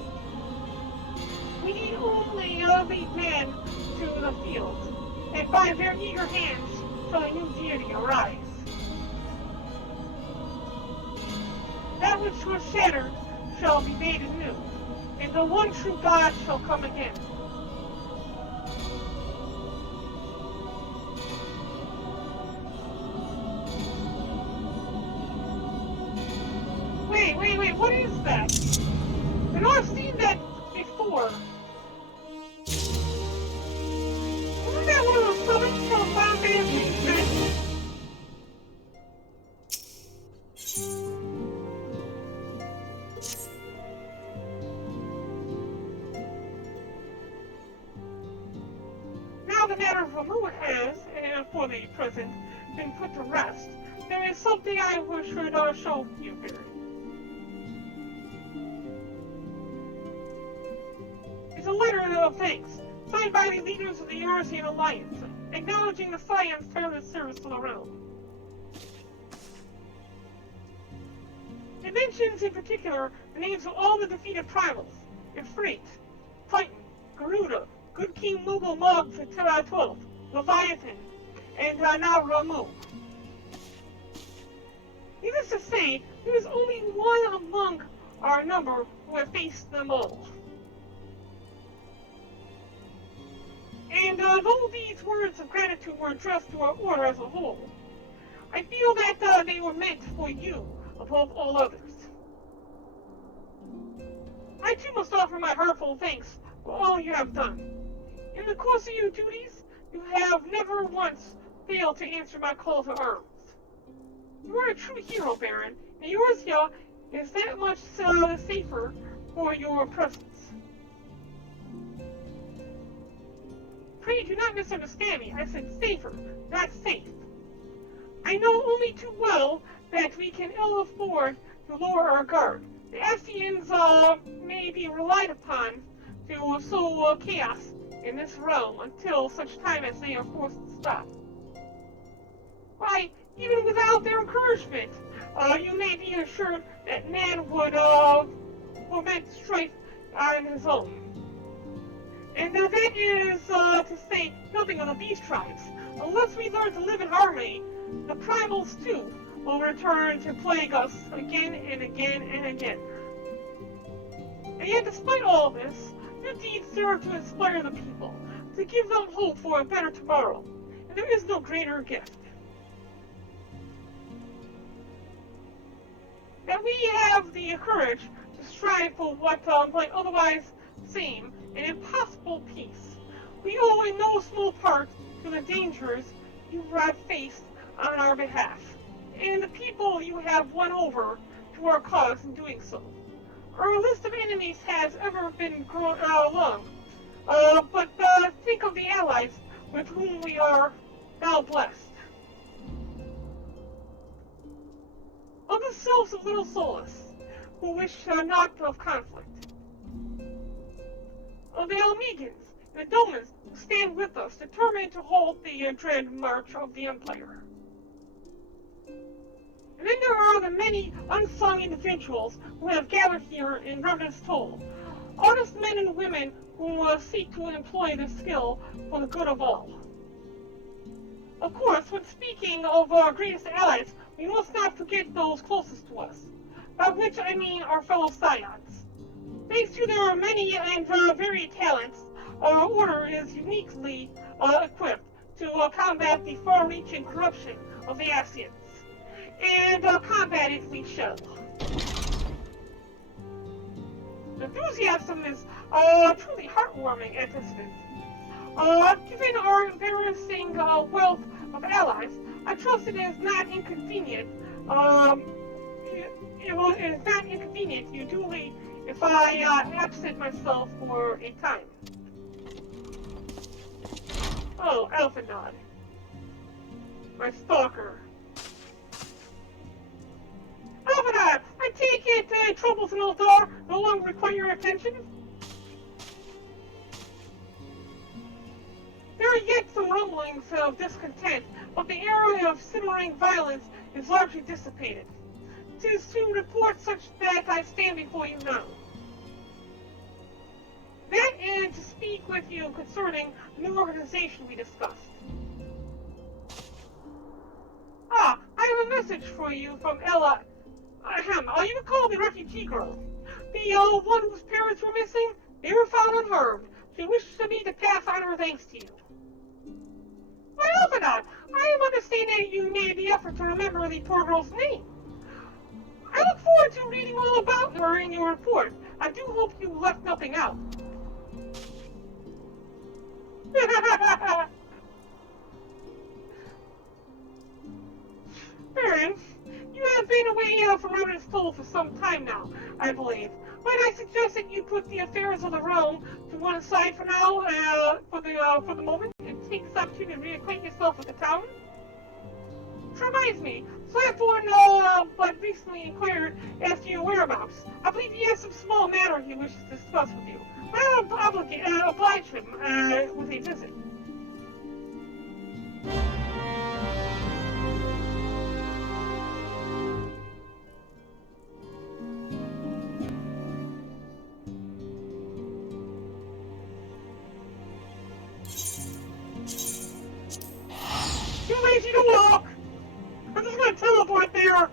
We need only lead men to the field, and by their eager hands shall a new deity arise. That which was shattered shall be made anew, and the one true God shall come again. for the present, been put to rest, there is something I should show you, Barren. It's a letter of thanks, signed by the leaders of the Eurasian Alliance, acknowledging the Scion's tireless service to the realm. It mentions in particular the names of all the defeated primals: Ifrit, Titan, Garuda, Good King Mughal Mog for 12, Leviathan, and now Ramu. Needless to say, there is only one among our number who have faced them all. And though these words of gratitude were addressed to our order as a whole, I feel that they were meant for you above all others. I too must offer my heartfelt thanks for all you have done. In the course of your duties, you have never once failed to answer my call to arms. You are a true hero, Barren, and yours here is that much safer for your presence. Pray do not misunderstand me. I said safer, not safe. I know only too well that we can ill afford to lower our guard. The Ascians may be relied upon to sow chaos in this realm until such time as they are forced to stop. Why, even without their encouragement, you may be assured that man would foment strife on his own. And that is to say nothing of the beast tribes. Unless we learn to live in harmony, the primals too will return to plague us again and again and again. And yet, despite all this, your deeds serve to inspire the people, to give them hope for a better tomorrow. And there is no greater gift. That we have the courage to strive for what might otherwise seem an impossible peace. We owe in no small part to the dangers you have faced on our behalf, and the people you have won over to our cause in doing so. Our list of enemies has ever been grown long, but think of the allies with whom we are now blessed. Of the selves of little solace, who wish not of conflict. Of the Almegans and the Domans who stand with us, determined to halt the dread march of the Empire. And then there are the many unsung individuals who have gathered here in Revenant's Toll, honest men and women who seek to employ their skill for the good of all. Of course, when speaking of our greatest allies, we must not forget those closest to us, by which I mean our fellow Scions. Thanks to their many and varied talents, our order is uniquely equipped to combat the far-reaching corruption of the Ascians. And combat it we shall. The enthusiasm is truly heartwarming at this event. Given our embarrassing wealth of allies, I trust it is not inconvenient. It is not inconvenient you duly if I absent myself for a time. Oh, Elfenod, my stalker. Elfenod, I take it troubles in Eldar no longer require your attention? There are yet some rumblings of discontent, but the era of simmering violence is largely dissipated. 'Tis to report such that I stand before you now. That and to speak with you concerning the new organization we discussed. Ah, I have a message for you from Ella. You recall the refugee girl? The one whose parents were missing? They were found unharmed. She wishes me to pass on her thanks to you. Why, Elfenod, I am understanding that you made the effort to remember the poor girl's name. I look forward to reading all about her in your report. I do hope you left nothing out. Barren, you have been away from Revenant's Toll for some time now, I believe. Might I suggest that you put the affairs of the realm to one side for now, for the moment, and take this opportunity to reacquaint yourself with the town? Which reminds me, Flatborn, but recently inquired as to your whereabouts. I believe he has some small matter he wishes to discuss with you. I'll oblige him, with a visit. Too lazy to walk! I'm just gonna teleport there!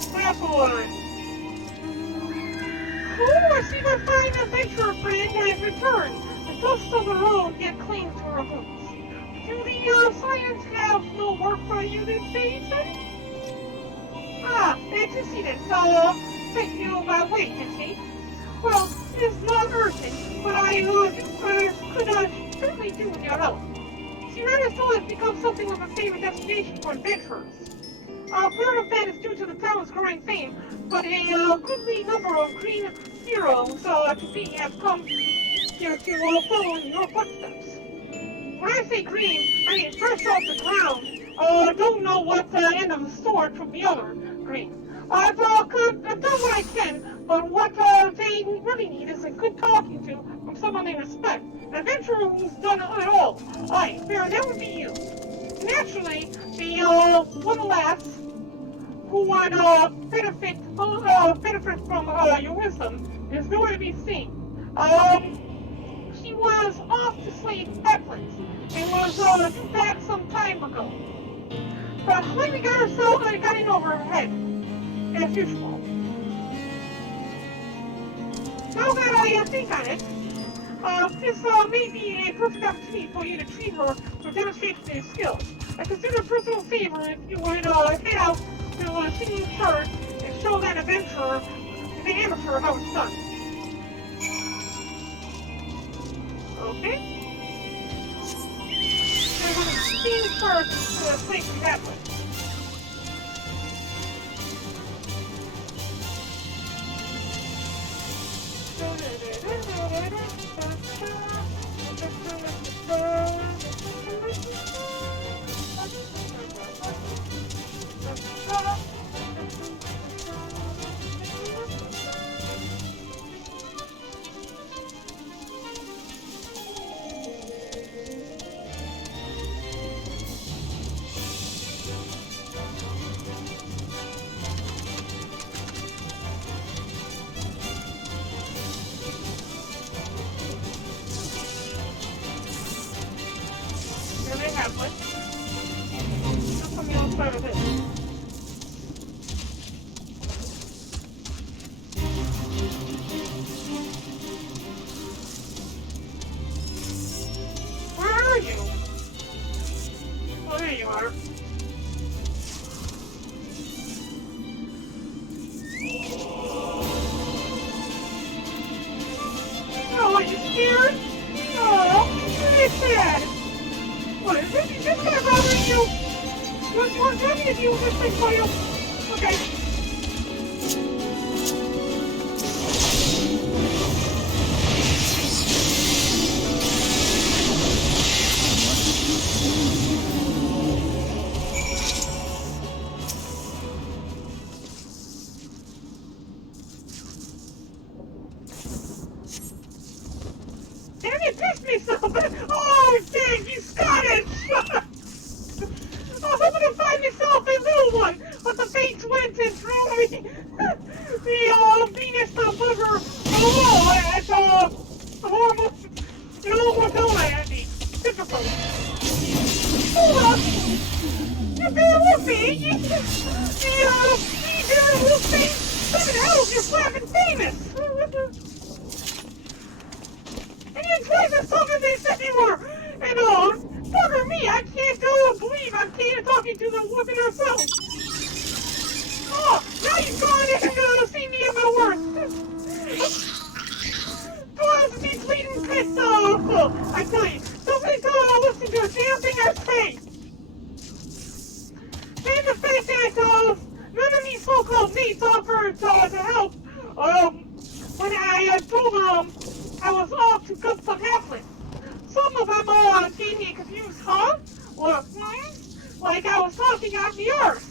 Flatborn! Oh, I see my fine adventurer friend has returned. The dust of the road yet clings to her boots. Do the Scions have no work for you these days, then? Ah, it's a see that, thank you about wait, you see. Well, it is not urgent, but I, could, certainly do with your help. See, Redisol has become something of a favorite destination for adventurers. Part of that is due to the town's growing fame, but a goodly number of green heroes, to be have come here to follow in your footsteps. When I say green, I mean fresh off the ground. Don't know what end of the sword from the other green. I've done what I can, but what they really need is a good talking to from someone they respect. An adventurer who's done it all. Aye, fair, that would be you. Naturally, the one lass who would benefit from your wisdom is nowhere to be seen. She was off to slay Eklund and was due back some time ago. But lately got herself got in over her head, as usual. Now that I think on it, this may be a perfect opportunity for you to treat her for demonstration of your skills. I consider a personal favor if you would head out to a singing church and show that adventurer, the amateur, how it's done. Okay? I'm going to see the church to the place we got with. I tell you, somebody's listen to a damn Saints offered to help. When I told them I was off to cut some halflings. Some of them gave me a confused huh? Or like I was talking on the earth.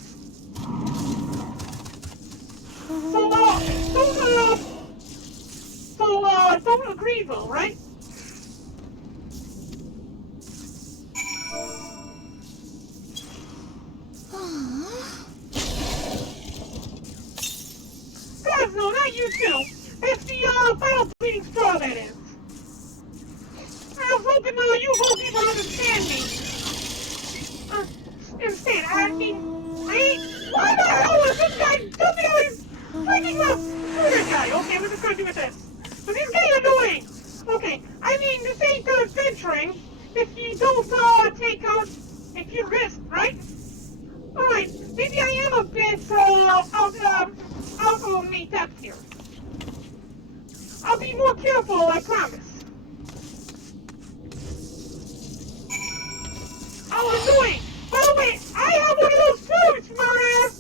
Don't agree though, right? Guys, no, not you two. It's the final bleeding straw, that is. I was hoping you both even understand me. Instead, I mean, why the hell is this guy doing freaking up? This guy, okay, we're just gonna do with this. But this guy annoying. Okay, I mean, this ain't adventuring if you don't take a few risks, right? Alright, maybe I am a bit out of my depth here. I'll be more careful, I promise. Oh, annoying! By the way, I have one of those too, smartass!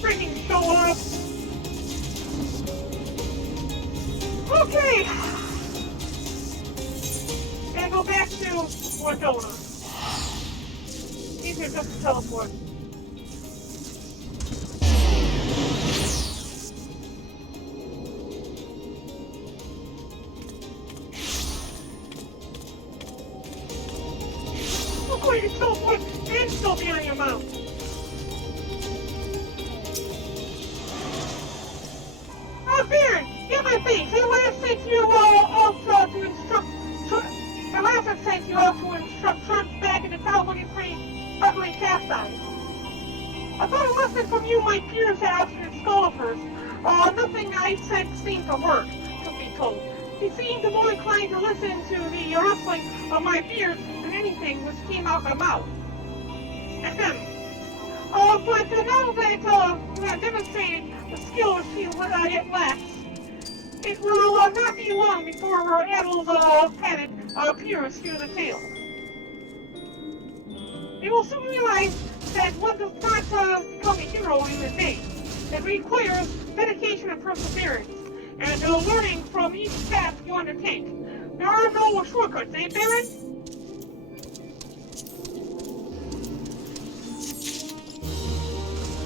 Freaking show up! Okay! And go back to Wardona. Easier just to teleport. Look where you can teleport and still be on your mount. Barren, get my face. It last sent you out to instruct. It last sent you out to instruct troops back in the town looking pretty ugly cast-eyes. I thought a lesson from you my peers had after the skull of hers. Nothing I said seemed to work, to be told. He seemed more inclined to listen to the rustling of my beard than anything which came out my mouth. Ahem. But now that you have demonstrated the skill which he yet lacks, it will not be long before Adol's panic appears through the tale. They will soon realize that one does not become a hero in a day. It requires dedication and perseverance, and learning from each task you undertake. There are no shortcuts, eh, Barren?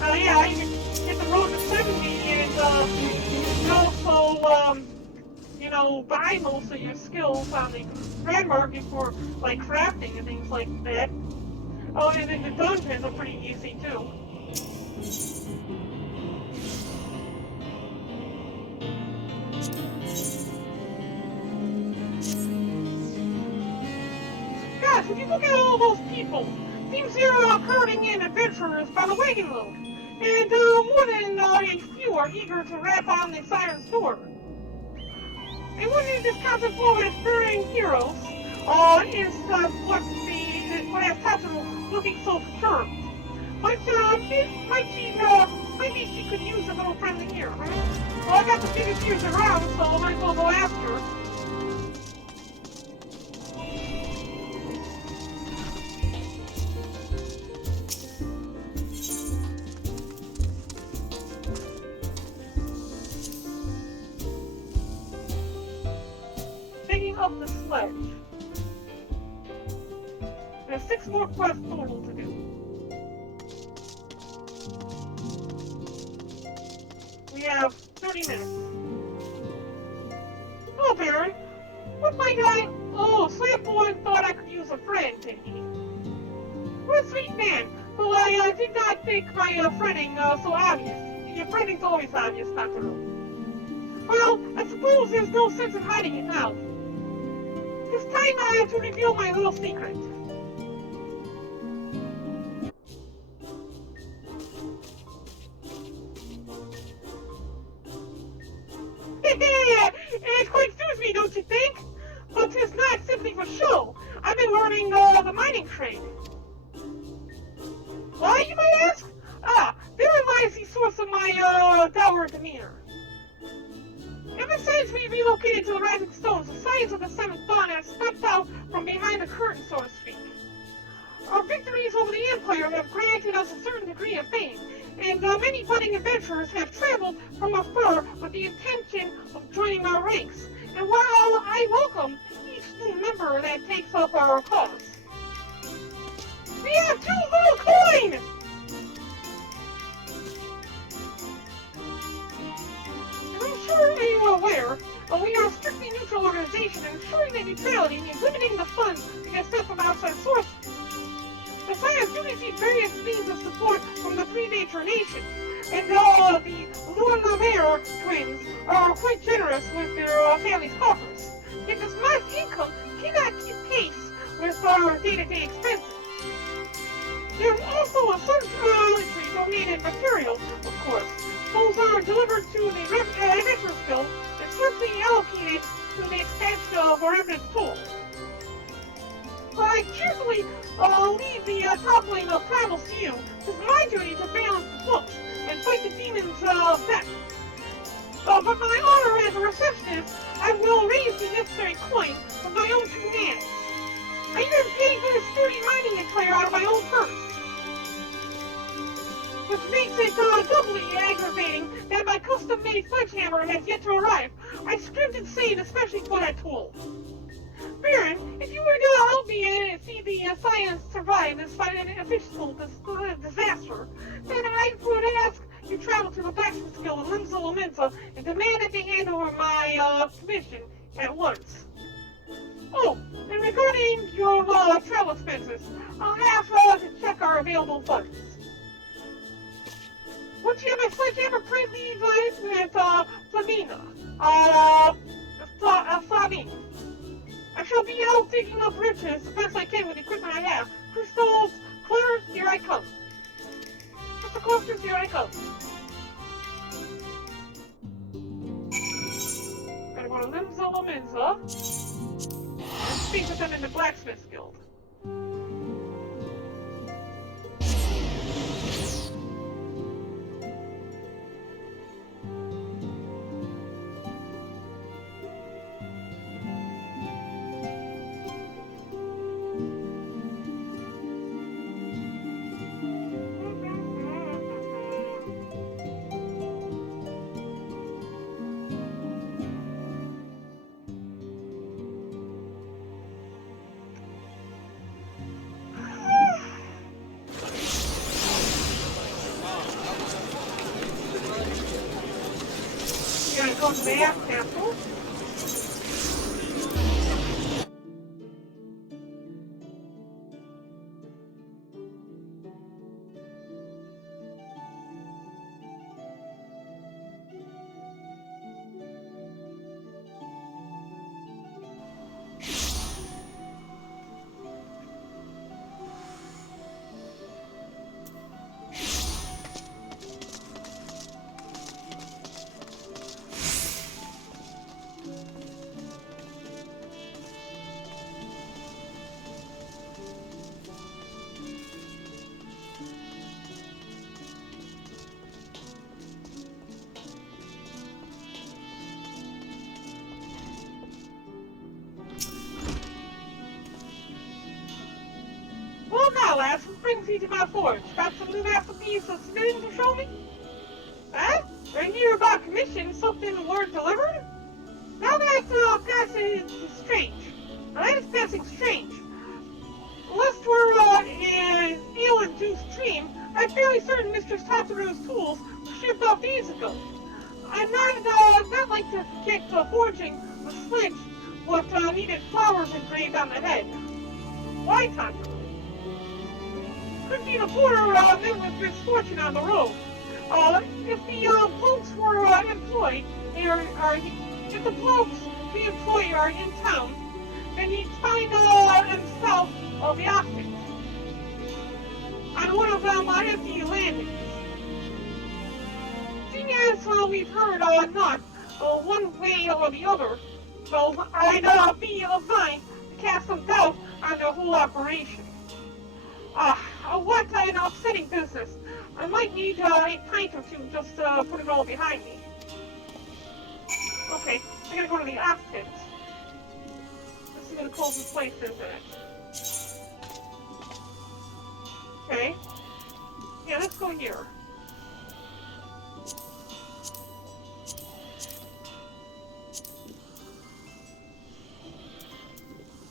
Yeah, you can hit the road to 70 and also, buy most of your skills on the Grand Market for, like, crafting and things like that. Oh, and then the dungeons are pretty easy, too. Gosh, if you look at all those people, seems they're herding in adventurers by the wagon load. And more than a few are eager to rap on the siren's door. And one of these contemplative aspiring heroes is what has Tatsuo looking so perturbed. But maybe she could use a little friendly ear, huh? Well, I got the biggest ears around, so I might as well go ask her. Up the sledge. There's 6 more quests total to do. We have 30 minutes. Oh, Barren, what might I... Oh, Slamboy thought I could use a friend, did he? What a sweet man. Well, I did not think my friending so obvious. Your friending's always obvious, Tatsuo. Well, I suppose there's no sense in hiding it now. It's time to reveal my little secret. It quite suits me, don't you think? But it's not simply for show. I've been learning the mining trade. Why, you might ask? Therein lies the source of my dour demeanor. Ever since we relocated to the Rising Stone Society, Guardians of the Seventh Dawn have stepped out from behind the curtain, so to speak. Our victories over the Empire have granted us a certain degree of fame, and many budding adventurers have traveled from afar with the intention of joining our ranks. And while I welcome each new member that takes up our cause, we have 2 gold coin! I'm sure you are aware, we are a strictly neutral organization, ensuring that neutrality means limiting the funds we get sent from outside sources. Besides, we receive various means of support from the 3 major nations, and the Lord Lemaire twins are quite generous with their family's coffers. Yet this modest income cannot keep pace with our day-to-day expenses. There's also a centrally donated material, of course. Those are delivered to the Adventurers Guild and simply allocated to the expansion of our evidence pool. I cheerfully leave the toppling of travels to you. It's my duty to balance the books and fight the demons back. But my honor as a receptionist, I will raise the necessary coin with my own 2 hands. I even paid for the sturdy mining attire out of my own purse. Which makes it doubly aggravating that my custom-made sledgehammer has yet to arrive. I scrimped and saved especially for that tool. Barren, if you were to help me see the science survive despite an official disaster, then I would ask you travel to the Blacksmith Guild in Limsa and demand that they hand over my commission at once. Oh, and regarding your travel expenses, I'll have to check our available funds. Once you have my sledgehammer, please leave it with Flamina. Flamine. I shall be out digging up riches the best I can with the equipment I have. Crystals, clusters, here I come. Crystal clusters, here I come. Gotta go to Limsa and speak with them in the Blacksmith Guild. Go to the app castle. Well, now, lads, what brings you to my forge? Got some new masterpiece of spinning to show me? Huh? Right here about commission, something word delivered? Now that's passing strange. Now that is passing strange. Lest we're in ill-induced dream, I'm fairly certain Mistress Tataru's tools were shipped off days ago. I'm not like to forget forging a sledge what needed flowers engraved on the head. Why, Tataru? Could be the porter met with misfortune on the road. If the folks were employed, if the folks we employ are in town, then he'd find himself the optics on one of them empty landings. Seeing as we've heard not one way or the other, so I'd be of mind to cast some doubt on the whole operation. What an upsetting business. I might need a pint or two just to put it all behind me. Okay, I gotta go to the optics. where the closest place is at. Okay. Yeah, let's go here.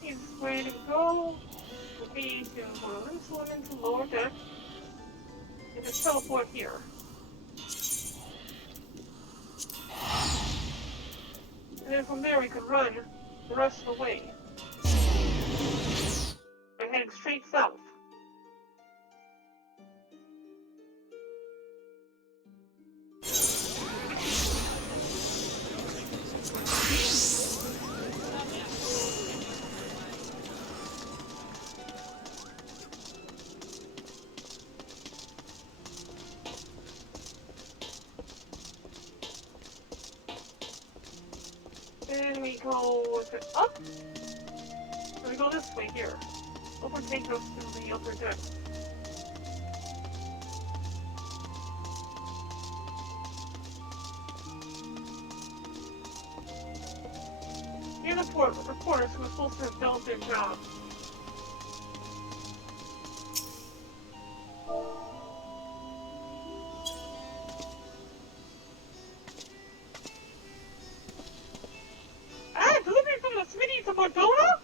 Easiest way to go would be to go this one into lower deck and just teleport here. And then from there we can run the rest of the way. We're heading straight south. Then we go up. We go this way here. Hope will take us to the upper deck. Near the reporters who were supposed to have done their job. Delivery from the Smitty to Mordona?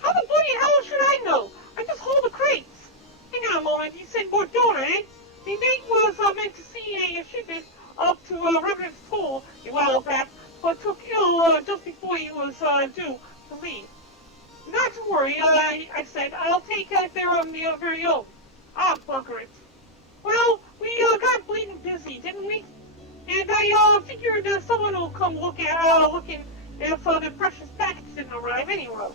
How the bloody hell should I know? I just hold the crates. Hang on a moment, you said Mordona, eh? The mate was meant to see a shipment up to Revenant's Pool a while back, but took ill just before he was due to leave. Not to worry, I said. I'll take care of the very own. Ah, bugger it. Well, we got bleeding busy, didn't we? And I figured someone will come looking if the precious package didn't arrive anyway.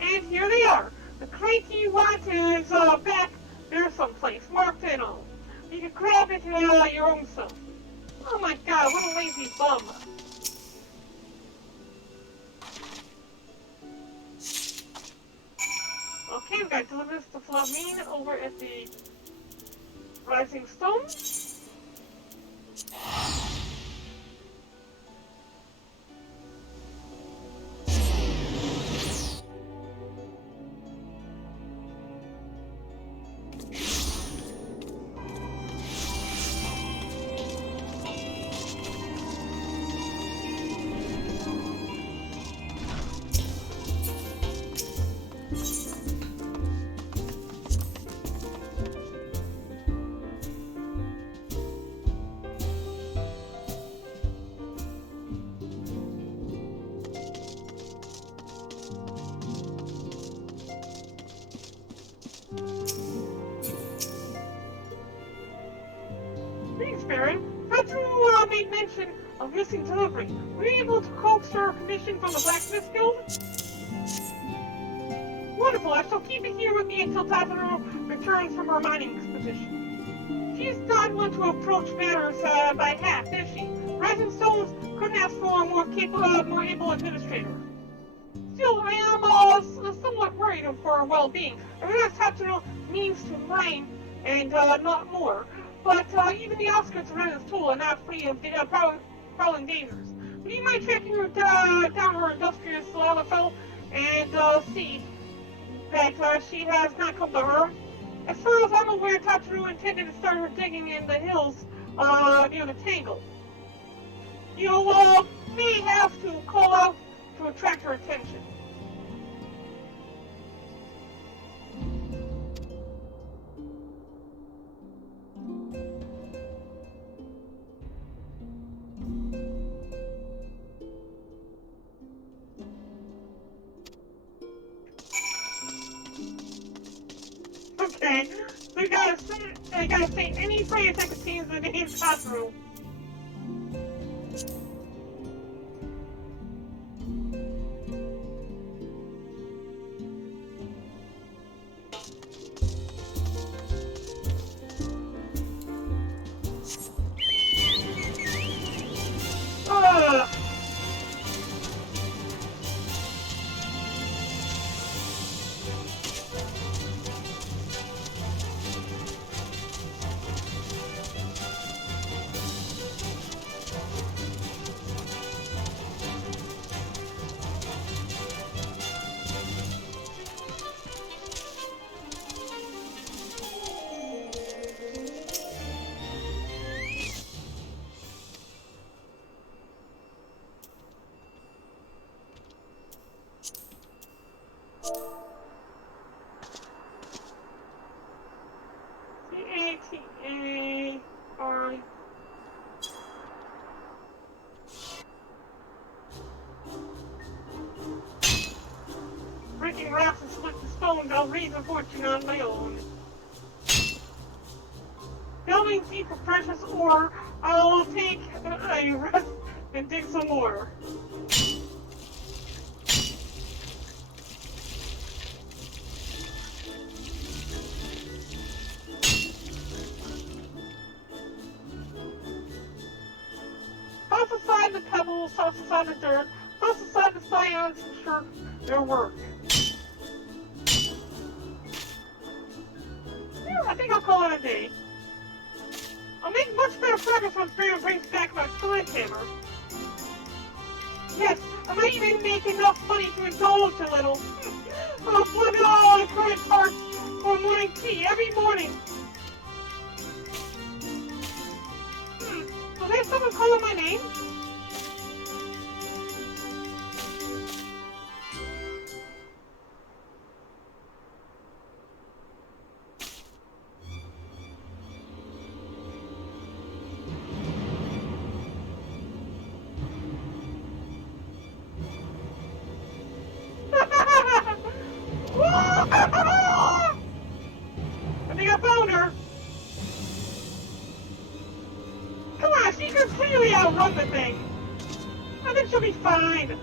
And here they are. The crate you want is back there someplace, marked and all. You can grab it your own self. Oh my god, what a lazy bum. Okay, we got deliveries to Flamine over at the Rising Stone. Thanks, Barren. pt.3 made mention of missing delivery. Were you able to coax her commission from the Blacksmith Guild? Wonderful, I shall keep it here with me until pt.3 returns from her mining expedition. She's not one to approach matters by half, is she? Rising Stones couldn't ask for a more able administrator. Still, I am somewhat worried for her well-being. I realize pt.3 means to mine and not more. But even the outskirts of Renan's Tool are not free of prowling dangers. Would you mind tracking her down her industrious Lalafell and see that she has not come to her? As far as I'm aware, pt.3 intended to start her digging in the hills near the Tangle. You may have to call out to attract her attention. Okay, so I gotta say any phrase that contains the name pt.3. breaking rocks and split the stones, I'll raise a fortune on my own. Delving deep for precious ore, I'll take a rest and dig some more. Toss aside the pebbles, toss aside the dirt, toss aside the scions and shirk their work. Yeah, I think I'll call it a day. I'll make much better progress once Barren brings back my sledgehammer. Yes, I might even make enough money to indulge a little. I'll put it all in current parts for morning tea every morning. Was there someone calling my name? I think I found her. Come on, she can clearly outrun the thing. I think she'll be fine.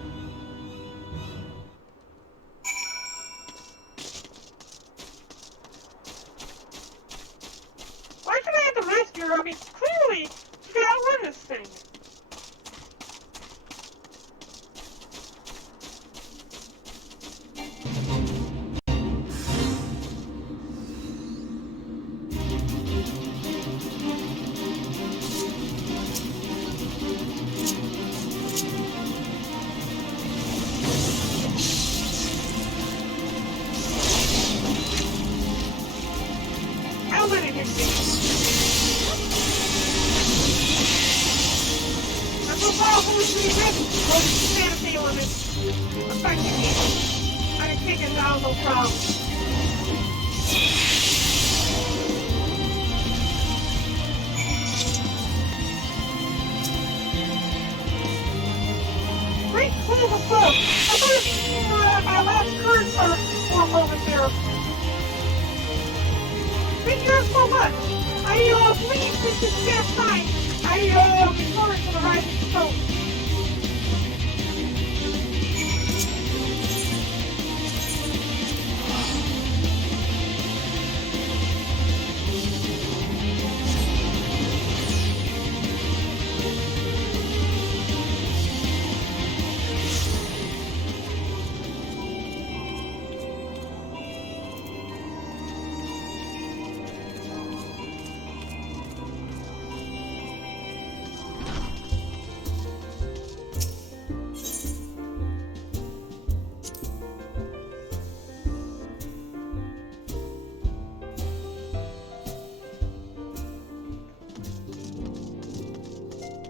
Why should I have to rescue her? I mean, clearly, she can outrun this thing. I'll let it hit me. I'm so powerful as the risk. Well, the sanity limit. Affecting me. I can take it down, no problem. Great school of folk. I thought it'd be my last curse for a moment there. Thank you so much. I believe since it's past time, I return to the rising stone.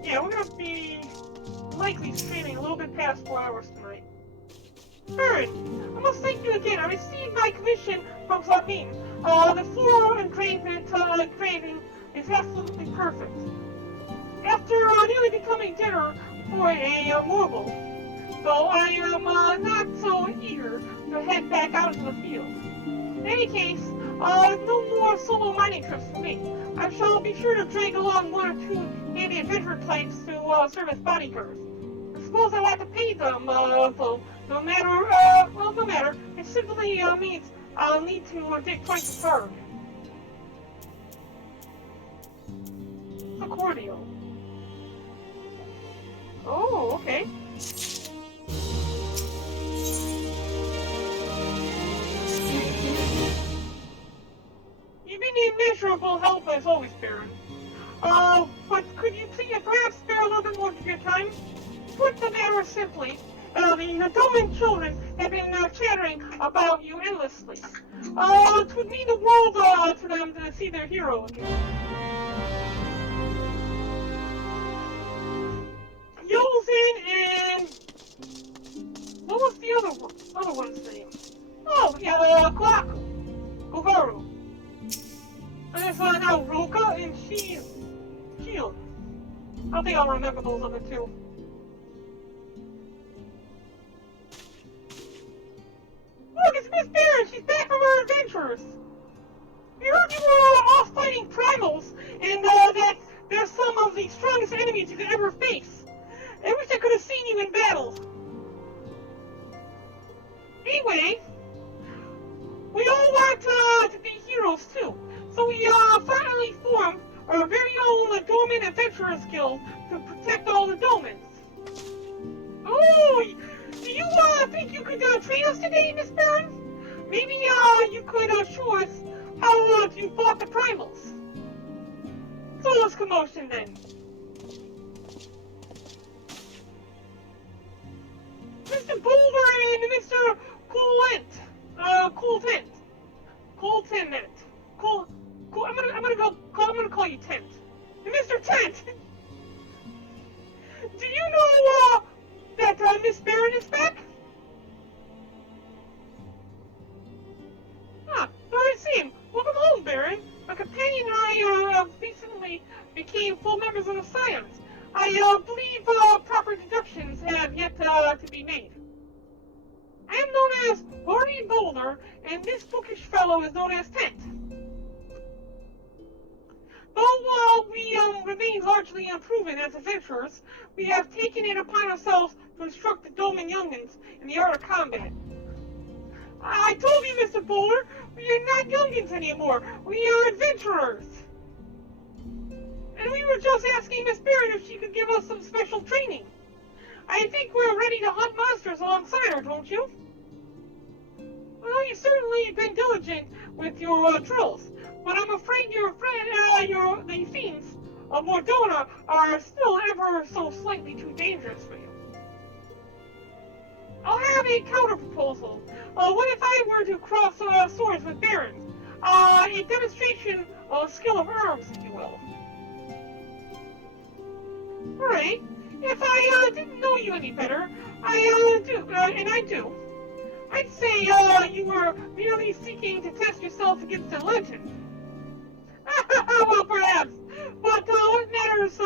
Yeah, we're gonna be likely streaming a little bit past 4 hours tonight. Barren, I must thank you again. I received my commission from Sabine. The floral engraving is absolutely perfect. After nearly becoming dinner for a mortal, though I am not so eager to head back out into the field. In any case, no more solo mining trips for me. I shall be sure to drag along 1 or 2 handy adventure types to serve as bodyguards. I suppose I'll have to pay them, though, no matter. It simply means I'll need to dig twice as hard. Accordion. Oh, okay. You've been immeasurable help as always, Barren. But could you please perhaps spare a little bit more of your time? Put the matter simply, the Doman children have been chattering about you endlessly. It would mean the world to them to see their hero again. Yolzin and... what was the other one's name? Oh, yeah, Kwaku. Govaru. And there's now Roka and Shield. I think I'll remember those other two. Look, it's adventurers. We heard you were off fighting primals, and that they're some of the strongest enemies you could ever face. I wish I could have seen you in battle. Anyway, we all want to be heroes too, so we finally formed our very own Doman Adventurers Guild to protect all the Domans. Oh, do you think you could train us today, Miss Barren? Maybe you could show us how you fought the primals. So let's commotion then. Mr. Boulder and Mr. I'm gonna call you Tent. Mr. Tent! Do you know, that, Miss Barren is back? Ah, so I see. Welcome home, Barren. My companion and I, recently became full members of the Scions. I, believe, proper deductions have yet, to be made. I am known as Barren Boulder, and this bookish fellow is known as Tent. Though we remain largely unproven as adventurers, we have taken it upon ourselves to instruct the Doman youngins in the art of combat. I told you, Mr. Boulder, we are not youngins anymore. We are adventurers. And we were just asking Miss Barren if she could give us some special training. I think we're ready to hunt monsters alongside her, don't you? Well, you've certainly been diligent with your drills, but I'm afraid the fiends of Mordona are still ever so slightly too dangerous for you. I'll have a counter-proposal. What if I were to cross swords with Barren? A demonstration of skill of arms, if you will. Alright, if I didn't know you any better, I do. I'd say you were merely seeking to test yourself against a legend. Well, perhaps. But what matters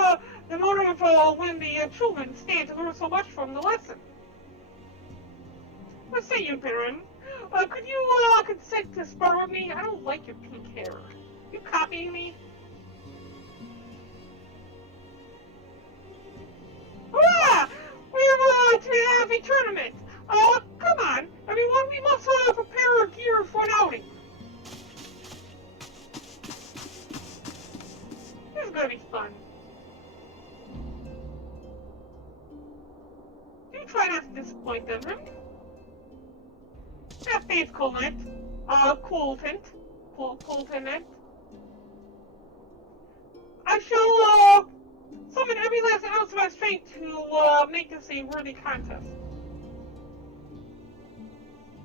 the motive when the children stand to learn so much from the lesson? What say you, Barren? Could you consent to spar with me? I don't like your pink hair. You copying me? Hurrah! We're to have a tournament. Come on, everyone, we must prepare our gear for an outing. This is gonna be fun. Do try not to disappoint them, right? Have faith, Colette. Colton. I shall, summon every last ounce of my strength to, make this a worthy contest.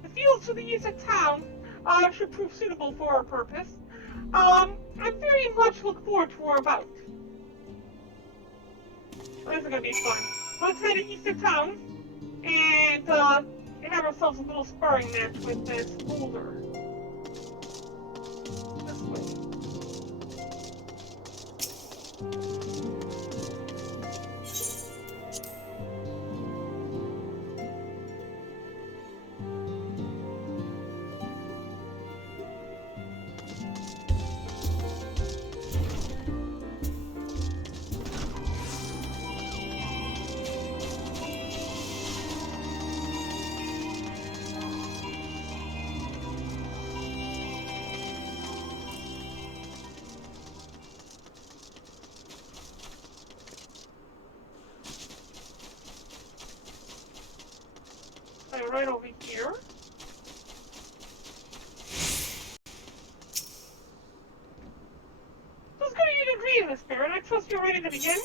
The fields to the east of town, should prove suitable for our purpose. I very much look forward to our bout. This is gonna be fun. Let's head east of town, and have ourselves a little sparring match with this boulder. This way. Right over here. So it's good of you to agree to this, Barren. I trust you're ready to begin.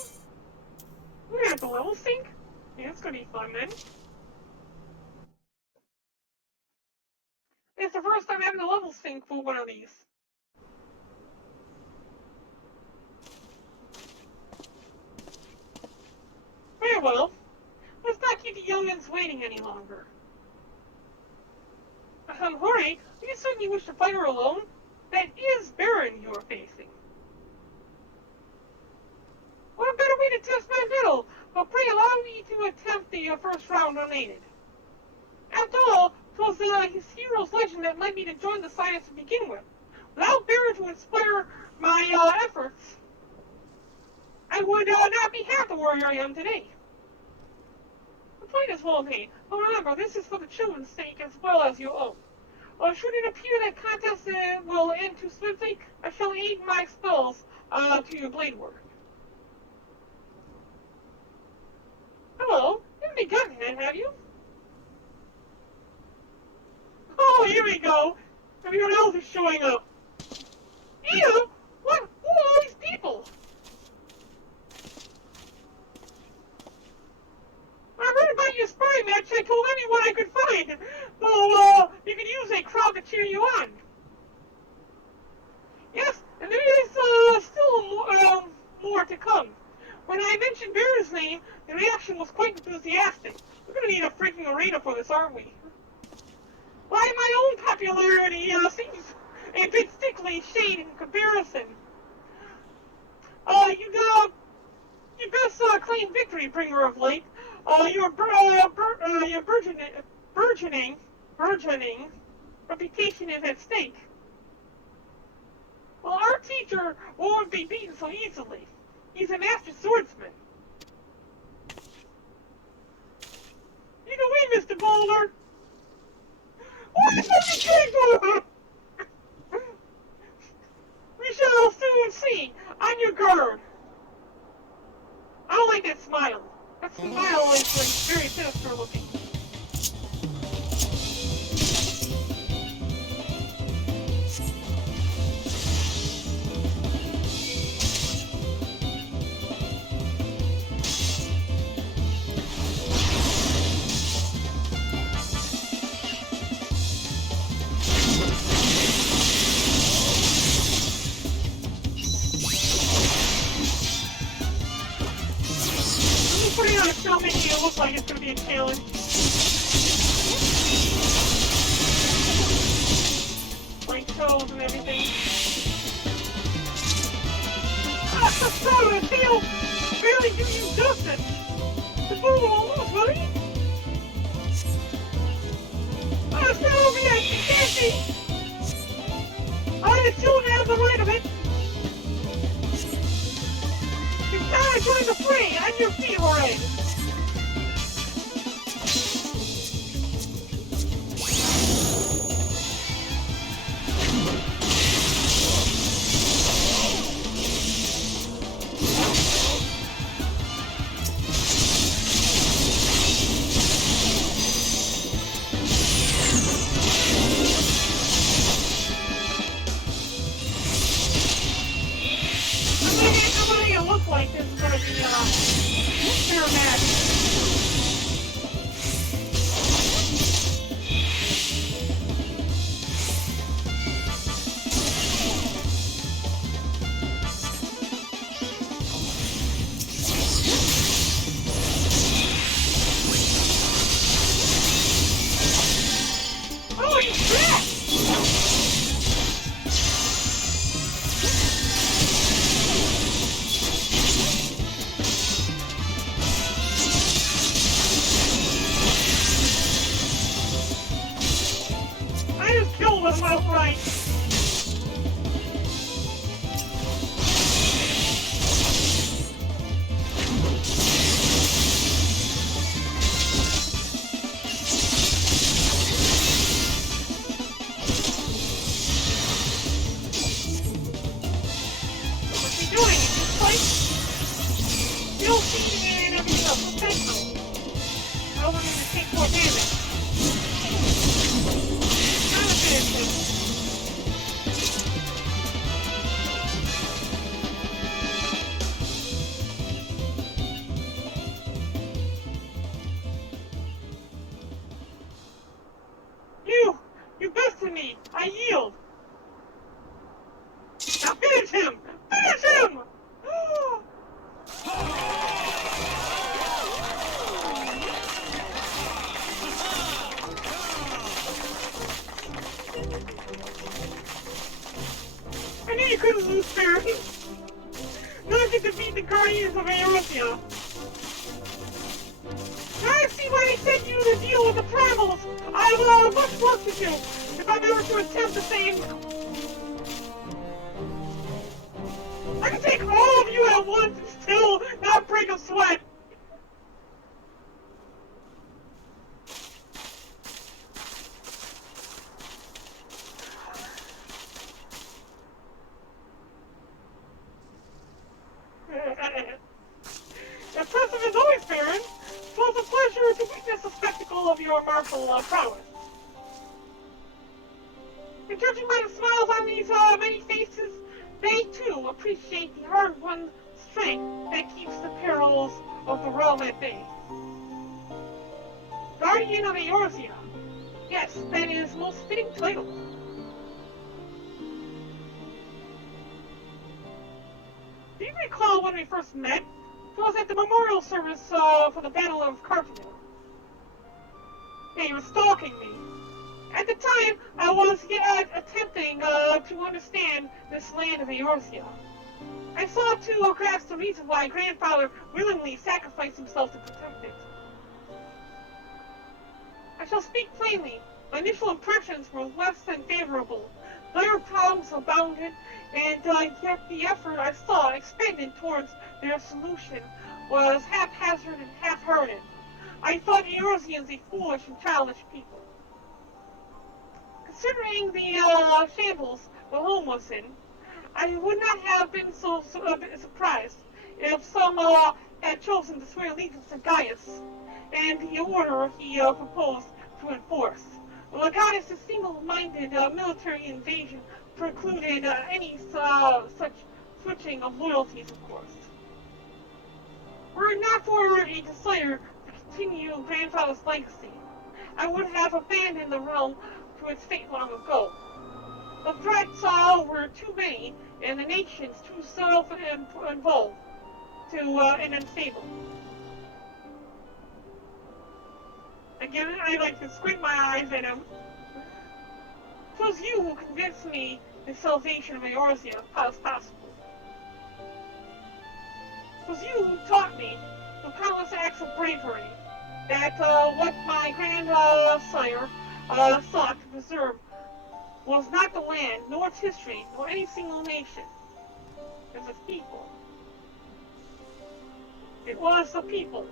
We're gonna have the level sync. Yeah, it's gonna be fun then. It's the first time having a level sync for one of these. Very well. Let's not keep the youngins waiting any longer. Hurry, you certainly wish to fight her alone? That is Barren you are facing. What a better way to test my mettle, but pray allow me to attempt the first round unaided. After all, 'twas his this hero's legend that led me to join the science to begin with. Without Barren to inspire my efforts, I would not be half the warrior I am today. The point is well made, but remember, this is for the children's sake as well as your own. Should it appear that contest will end too swiftly, I shall aid my spells to your blade work. Hello, you haven't begun yet, have you? Oh, here we go. Everyone else is showing up. Ada, who are all these people? I heard about your sparring match. I told anyone I could find. Well, you could use a crowd to cheer you on. Yes, and there is still more to come. When I mentioned Barren's name, the reaction was quite enthusiastic. We're going to need a freaking arena for this, aren't we? Why, my own popularity seems a bit thickly shade in comparison. You best claim victory, bringer of light. Your burgeoning reputation is at stake. Well, our teacher won't be beaten so easily. He's a master swordsman. You know me, Mr. Boulder. What is this thing? We shall soon see. On your guard. I don't like that smile. That smile is like very sinister looking. Putting on a show making it look like it's going to be a challenge. Like shows and everything. So the tail barely do you justice. The fool won't lose, will he? It's not over yet, you can't see. I still have the right of it. Now join the fray on your feet, Barren. Like this is going to be a fair match. Oh, he's back! With my right. What's he doing? Just like still seeing and everything else. Potential. I want him to take more damage. You bested me! I yield! Now finish him! Finish him! I knew you couldn't lose, Barren. Now I get to beat the Guardians of Eothia. Nice can see why I sent you to deal with the primals. I've much work to do if I'm ever to attempt the same. I can take all of you at once and still not break a sweat. Impressive as always, Barren. It was a pleasure to witness the spectacle of your martial prowess. And judging by the smiles on these many faces, they too appreciate the hard-won strength that keeps the perils of the realm at bay. Guardian of Eorzea. Yes, that is most fitting title. Do you recall when we first met? It was at the memorial service for the Battle of Carthage. Yeah, you were stalking me. At the time, I was attempting to understand this land of Eorzea. I sought to grasp the reason why grandfather willingly sacrificed himself to protect it. I shall speak plainly. My initial impressions were less than favorable. Dire problems abounded, and yet the effort I saw expended towards their solution was haphazard and half-hearted. I thought Eorzeans a foolish and childish people. Considering the shambles the home was in, I would not have been so surprised if some had chosen to swear allegiance to Gaius and the order he proposed to enforce. The goddess' single-minded military invasion precluded any such switching of loyalties, of course. Were it not for a desire to continue grandfather's legacy, I would have abandoned the realm to its fate long ago. The threats were too many, and the nations too self-involved and unstable. Again, I like to squint my eyes at him. 'Twas you who convinced me the salvation of Eorzea was possible. 'Twas you who taught me, through countless acts of bravery, that what my grandsire sought to preserve was not the land, nor its history, nor any single nation. It was its people. It was the people.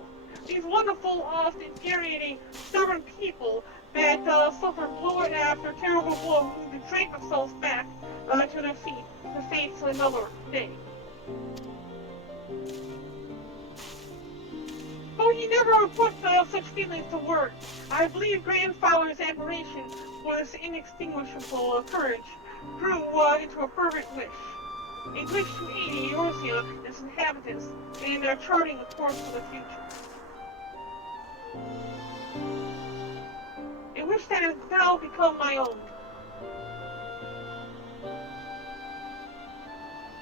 These wonderful, often infuriating, stubborn people that suffered blow after terrible blow to drag themselves back to their feet to face another day. Though he never put such feelings to words, I believe grandfather's admiration for this inextinguishable courage grew into a fervent wish. A wish to aid Eorzea and its inhabitants in charting a course for the future. A wish that has now become my own.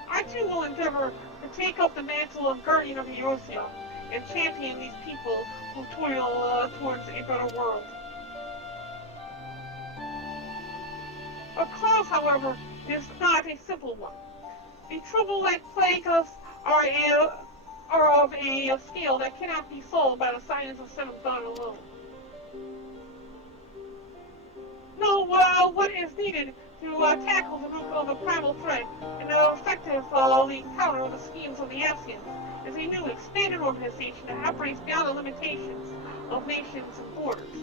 I too will endeavor to take up the mantle of guardian of Eorzea and champion these people who toil towards a better world. Our cause, however, is not a simple one. The trouble that plague us are of a scale that cannot be solved by the science of Seventh Dawn alone. No, what is needed to tackle the root of the primal threat and effectively counter the schemes of the Ascians is a new, expanded organization that operates beyond the limitations of nations and borders.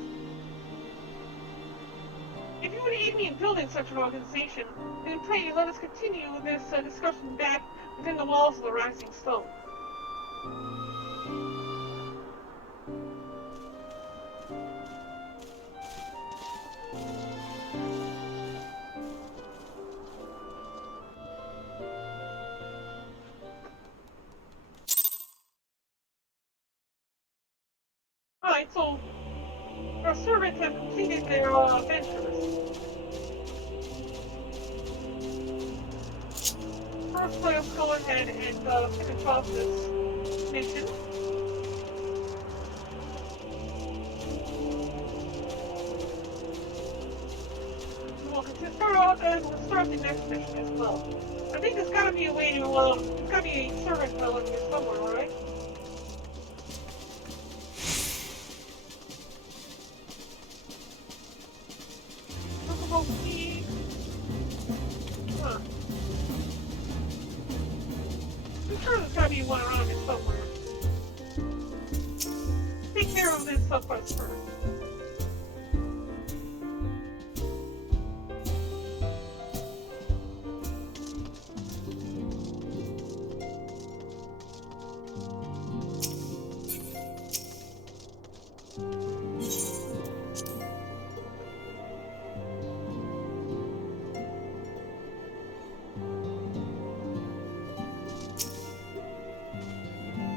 If you would aid me in building such an organization, then pray let us continue this discussion back within the walls of the Rising Stone. Alright, so our servants have completed their ventures. First, let's go ahead and finish off this mission. We'll start the next mission as well. I think there's gotta be a way to, there's gotta be a servant in here somewhere, right? we... Huh. I'm sure there's gotta be one around here somewhere. Take care of this quest first.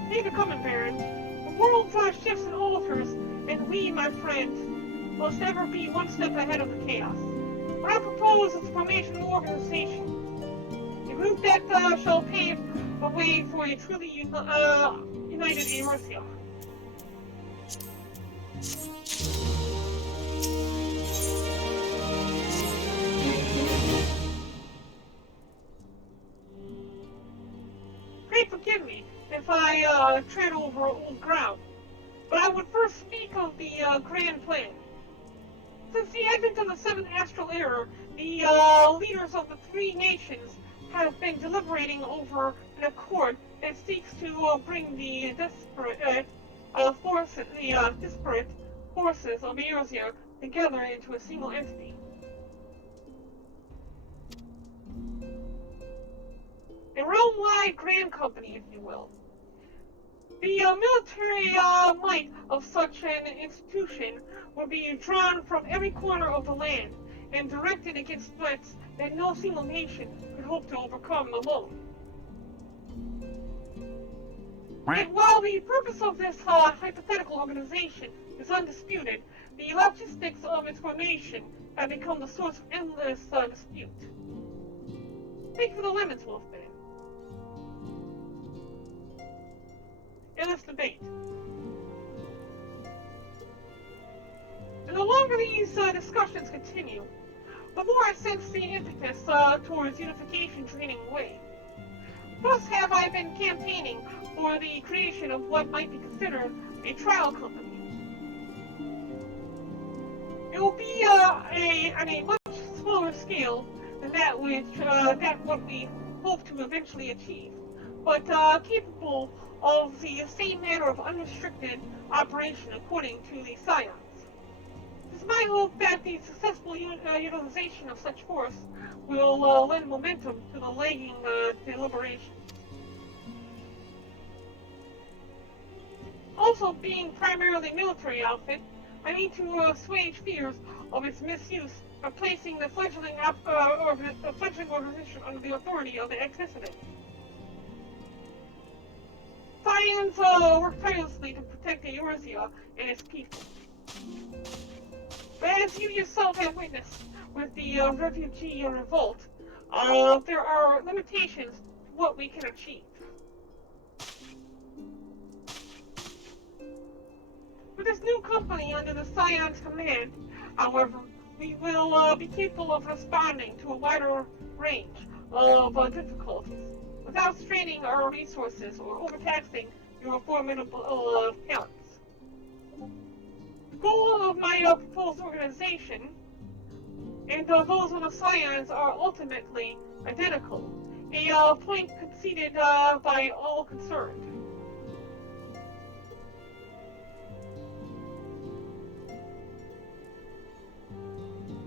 Thank you for coming, Barren. The world shifts and alters, and we, my friend, must ever be one step ahead of the chaos. What I propose is the formation of an organization, a group that shall pave the way for a truly united Eorzea. Pray forgive me if I tread over old ground, but I would first speak of the grand plan. Since the advent of the Seventh Astral Era, the leaders of the three nations have been deliberating over an accord that seeks to bring the disparate forces of Eorzea together into a single entity. A realm-wide grand company, if you will. The military might of such an institution would be drawn from every corner of the land and directed against threats that no single nation could hope to overcome alone. And while the purpose of this hypothetical organization is undisputed, the logistics of its formation have become the source of endless dispute. Think for the limits, Wolfman. Endless debate. And the longer these discussions continue, the more I sense the impetus towards unification draining away. Thus have I been campaigning for the creation of what might be considered a trial company. It will be on a much smaller scale than that what we hope to eventually achieve, but capable of the same manner of unrestricted operation according to the science. It is my hope that the successful utilization of such force will lend momentum to the lagging deliberations. Also, being primarily military outfit, I need to assuage fears of its misuse by placing the fledgling organization under the authority of the ex-dissident. Science work tirelessly to protect the Eorzea and its people. But as you yourself have witnessed with the refugee revolt, there are limitations to what we can achieve. With this new company under the Scion's command, however, we will be capable of responding to a wider range of difficulties without straining our resources or overtaxing your formidable talents. The goal of my proposed organization and those of the Scions are ultimately identical, a point conceded by all concerned.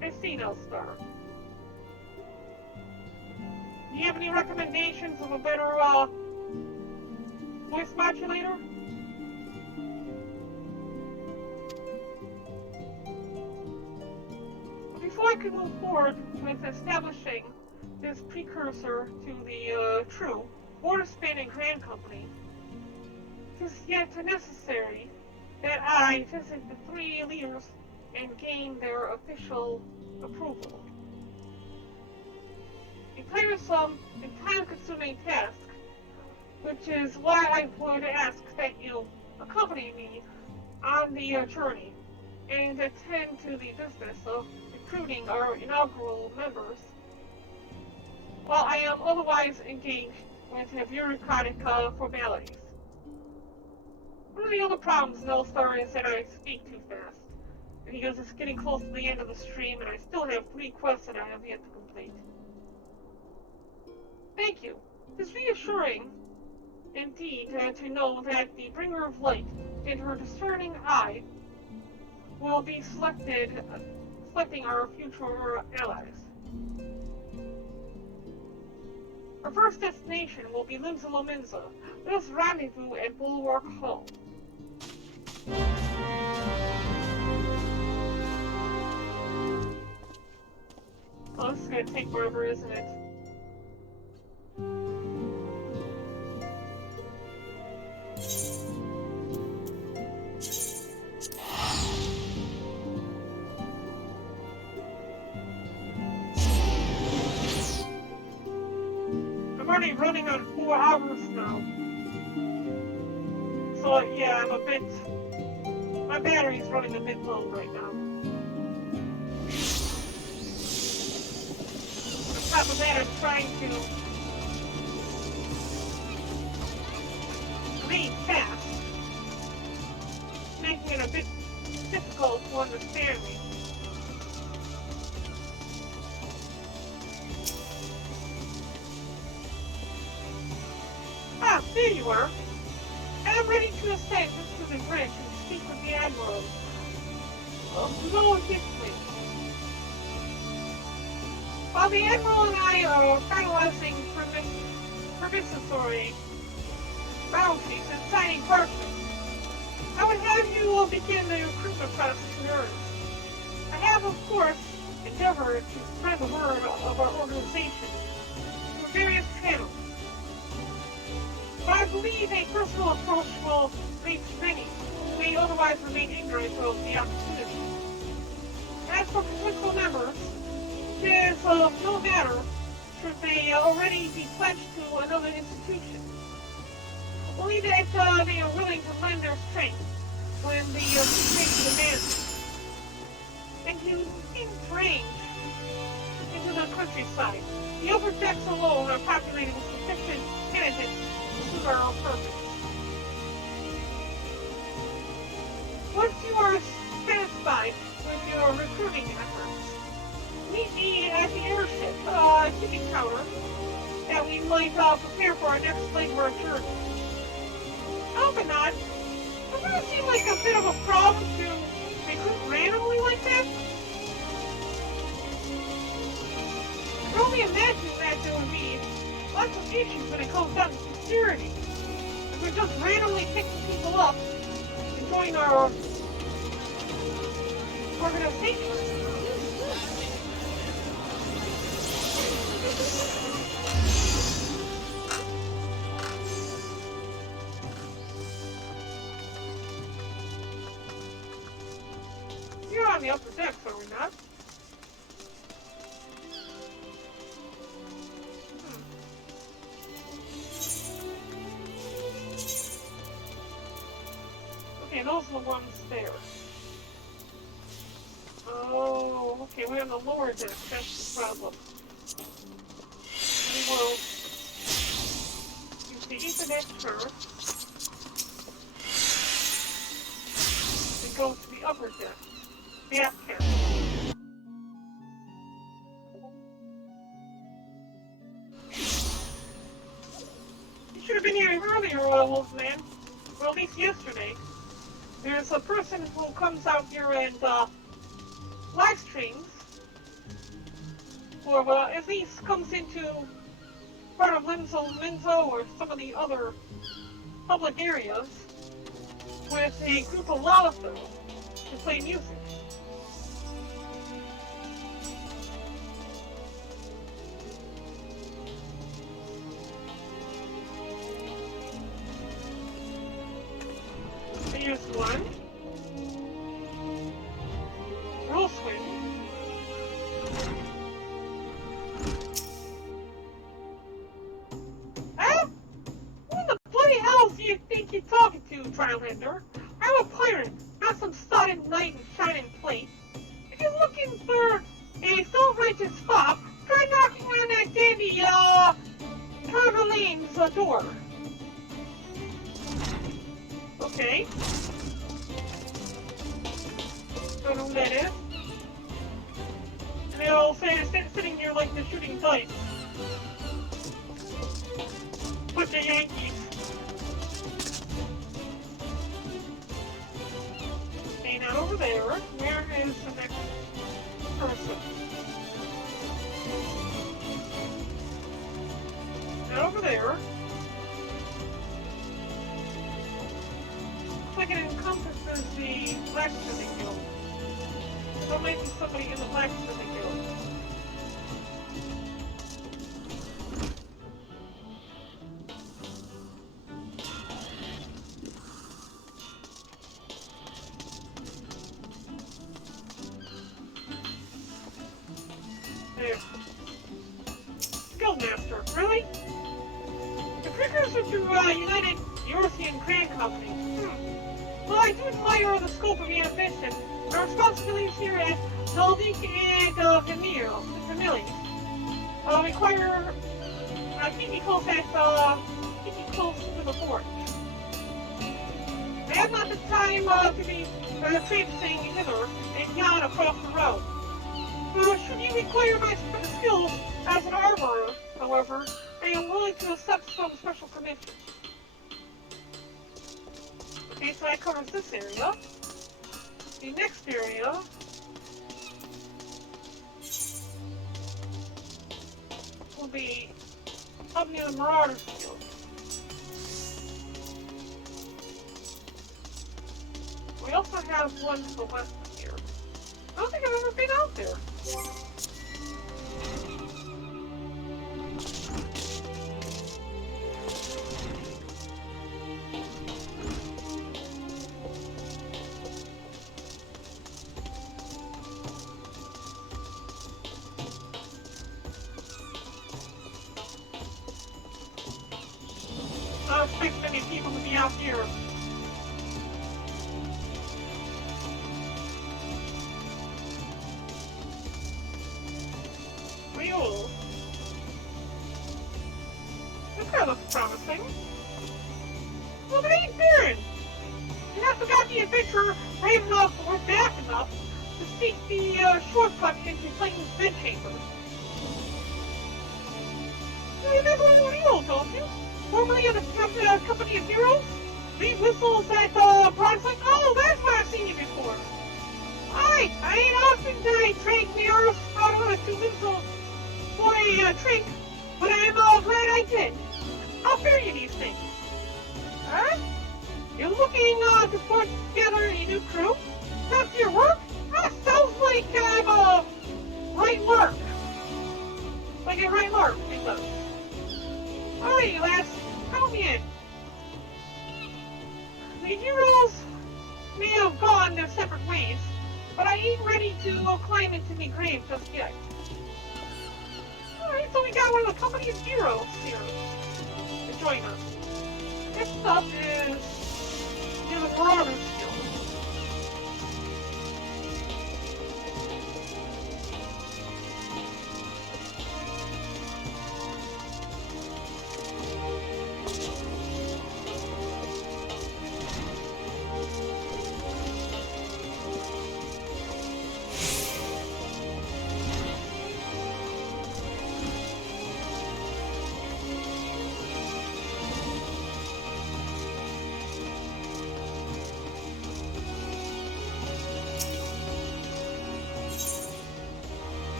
I see no star. Do you have any recommendations of a better voice modulator? Before I can move forward with establishing this precursor to the true border-spanning grand company, it is yet necessary that I visit the three leaders and gain their official approval. A tiresome and time-consuming task, which is why I would ask that you accompany me on the journey and attend to the business of recruiting our inaugural members, while I am otherwise engaged with bureaucratic formalities. One of the other problems in All-Star is that I speak too fast. Because it's getting close to the end of the stream, and I still have 3 quests that I have yet to complete. Thank you. It's reassuring, indeed, to know that the Bringer of Light and her discerning eye will be selecting our future allies. Our first destination will be Limsa Lominsa. Let us rendezvous at Bulwark Hall. Oh, this is gonna take forever, isn't it? I'm already running on 4 hours now. So yeah, my battery's running a bit low right now. On top of that, I'm trying to read fast, making it a bit difficult to understand me. Ah, there you are. I am ready to ascend into the bridge and speak with the Admiral. Below history. While the Admiral and I are finalizing promissory bounties and signing parchments, I would have you begin the recruitment process in earnest. I have, of course, endeavored to spread the word of our organization through various channels. But I believe a personal approach will reach many who may otherwise remain ignorant of the opportunity. As for potential members, it is of no matter should they already be pledged to another institution. Only that they are willing to lend their strength when the situation demands it. And you seem strange into the countryside. The upper decks alone are populated with sufficient candidates to suit our own purpose. Once you are satisfied with your recruiting efforts, meet me at the airship shipping tower that we might prepare for our next leg of our journey. I hope not. Doesn't it seem like a bit of a problem to recruit randomly like that? I can only imagine that there would be lots of issues when it comes down to security. If we're just randomly picking people up and join our organization. You're on the upper decks, are we not? Okay, those are the ones there. Oh, okay, we're on the lower deck, that's the problem. We will use the Ethernet first and go to the upper deck, the aft cabin. You should have been here earlier, Wolfman. Well, at least yesterday. There's a person who comes out here and live streams, or at least comes into part of Minzo or some of the other public areas with a group of Lalafels to play music. Here's one. Roll swing. Huh? Who in the bloody hell do you think you're talking to, Trilander? I'm a pirate, not some sodden knight in shining plate. If you're looking for a self-righteous fop, try knocking on that dandy, Carveline's door. Okay. don't know who that is. And they all say sitting here like they're shooting dice. Bunch of Yankees. Okay, now over there, where is the next person? Now over there. Looks like it encompasses the blacksmithing guild. There might be somebody in the blacksmithing guild. There. Guildmaster, really? The precursor to United European Crane Company. Well, I do admire the scope of your ambition. Our responsibilities here at Zaldik and Vermilion require keeping close to the fort. I have not the time to be traipsing hither and yon across the road. Should you require my skills as an armorer, however, I am willing to accept some special permission. Okay, so that covers this area. The next area will be up near the Marauder's Field. We also have one to the west of here. I don't think I've ever been out there. I don't expect many people to be out here. Mule. This guy looks promising. Well, but ain't Barren. You have to got the adventurer brave enough or back enough to seek the shortcut into Clayton's bedchamber. You remember O'Neill, don't you? Formerly of the Company of Heroes? Lead whistles at Bronx like, oh, that's where I've seen you before. I ain't often trade mirrors out of a two whistles for a trick, but I'm glad I did. I'll bear you these things. Huh? You're looking to put together a new crew? After your work? That sounds like I'm right mark. Like a right mark, it does. Alright, lass, count me in. The heroes may have gone their separate ways, but I ain't ready to climb into me grave just yet. Alright, so we got one of the Company of Heroes here to join us. Next up is the Marauder's Guild.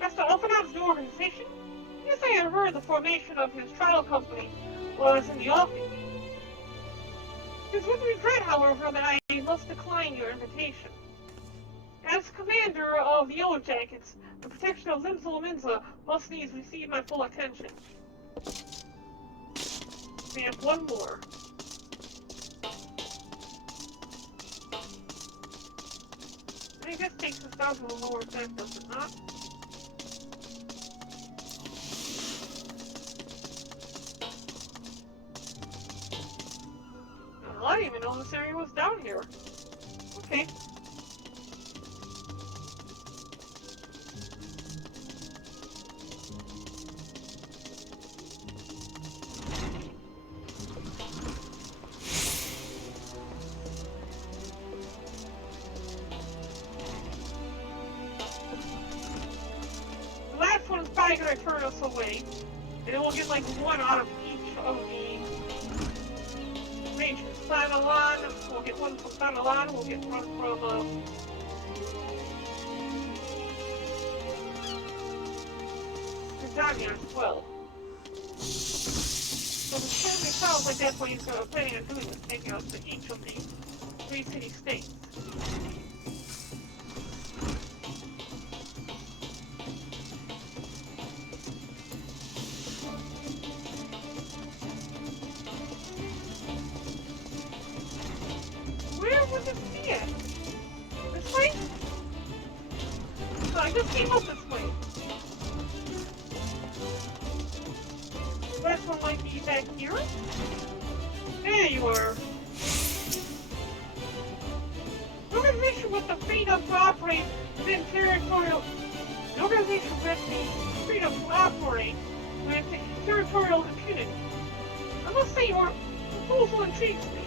As to Alphanav's new organization, yes, I have heard the formation of his trial company was in the offing. It is with regret, however, that I must decline your invitation. As commander of the Yellow Jackets, the protection of Limzul Minza must needs receive my full attention. We have one more. I think this takes us down to the lower deck, does it not? Okay. The last one's probably gonna turn us away. And then we'll get like one out of each of the regions. Planalon, we'll get one from Planalon, we'll get one from Tanzania as well. So the survey sounds like that's what he's going to plan on doing, is taking us to each of the three city-states. Where would this be at? This way? So I just came up this way. Last one might be back here. There you are. An organization with the freedom to operate within territorial. An organization with the freedom to operate with territorial impunity. I must say your proposal intrigues me.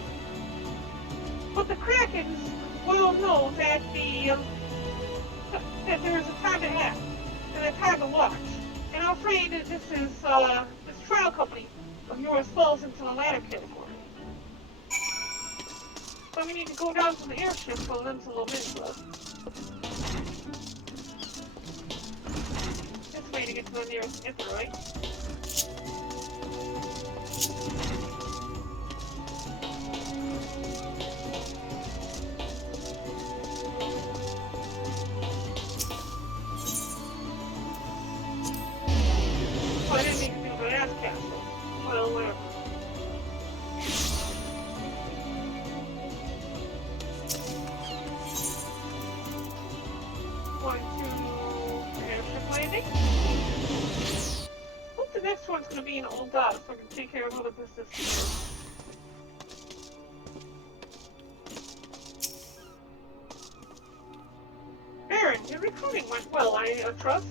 But the Krakens well know that that there is a time to act and a time to watch. And I'm afraid that this trial company of yours falls into the latter category. So we need to go down to the airship for them to Lominsa. This way to get to the nearest Ither, right? Oh, I didn't mean to do the ass castle. Well, whatever. Going to airship landing. Hope the next one's going to be an old dot so I can take care of other business here. Barren, your recruiting went well, I trust.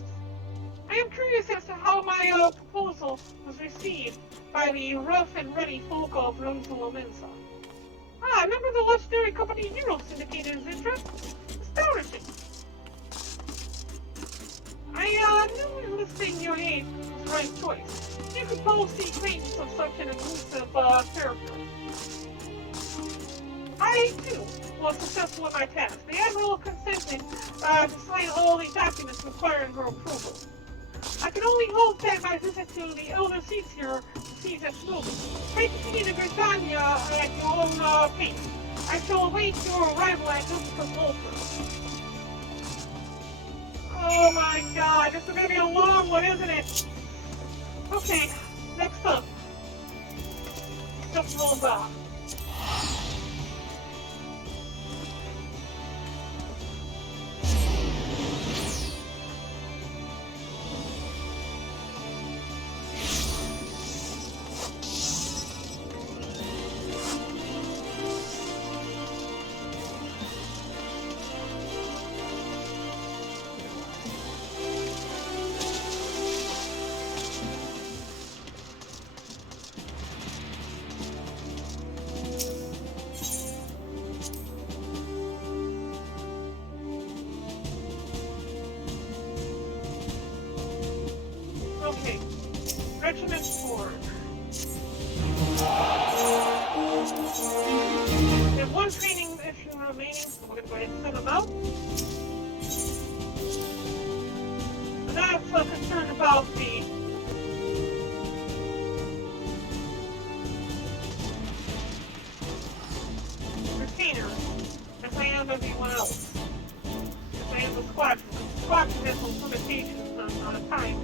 I am curious as to how my proposal was received by the rough and ready folk of Lominsa. Ah, I remember the legendary company Hero indicated his interest. Astonishing. I knew enlisting your aid was the right choice. You could both see acquaintance of such an elusive character. I, too, was successful in my task. The Admiral consented to sign all the documents requiring her approval. I can only hope that my visit to the Elder Seats here proceeds as smoothly. Pray continue to Britannia at your own pace. I shall await your arrival at Lucifer's Volta. Oh my god, this is going to be a long one, isn't it? Okay, next up. Just rolls off. Okay, Regiment 4. We have one training issue remaining, so we're going to go ahead and send them out. I'm not concerned about the retainers as I am everyone else. As I am the squadron. The squadron has some limitations on time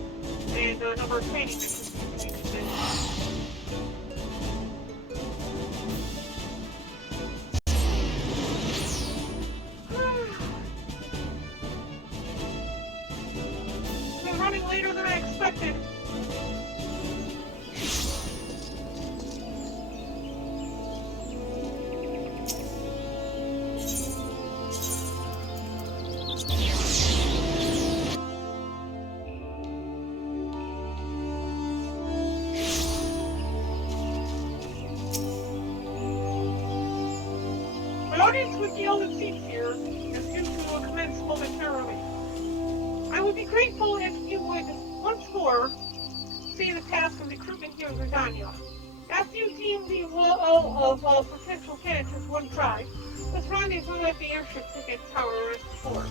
and a number of training missions we can do. We're running later than I expected. audience with the Elden Chief here is due to commence momentarily. I would be grateful if you would once more see the task of recruitment here in Gridania. After you deem the wall of potential candidates one tribe, let's rendezvous at the airship ticket tower as before.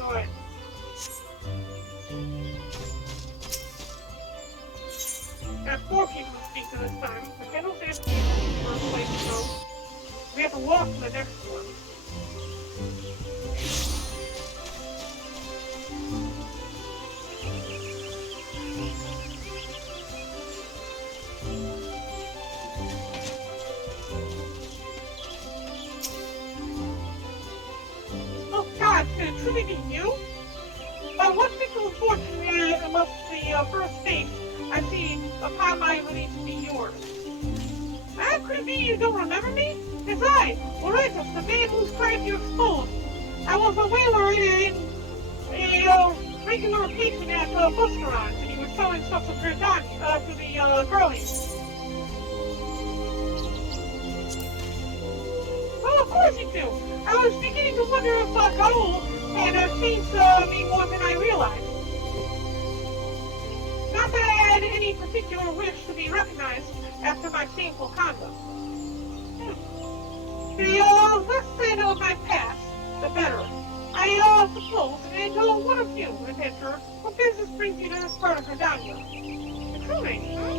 Alright. Got 4 people to speak to this time. The general's asking me in the first place, so we have to walk to the next one. Oh God, could it truly be you? What fickle fortune must the first face I see upon my release be yours? How could it be you don't remember me? It's I, Lorentus, the man whose crimes you exposed. I was a whaler in a regular patron at Buscarons, and he was selling stuff to the girlies. Well, of course you do. I was beginning to wonder if Gaul had changed me more than I realized. Not that I had any particular wish to be recognized after my shameful conduct. The less said of my past, the better. I suppose, and one of you, adventurer, what business brings you to this part of Gridania? Recruiting, huh?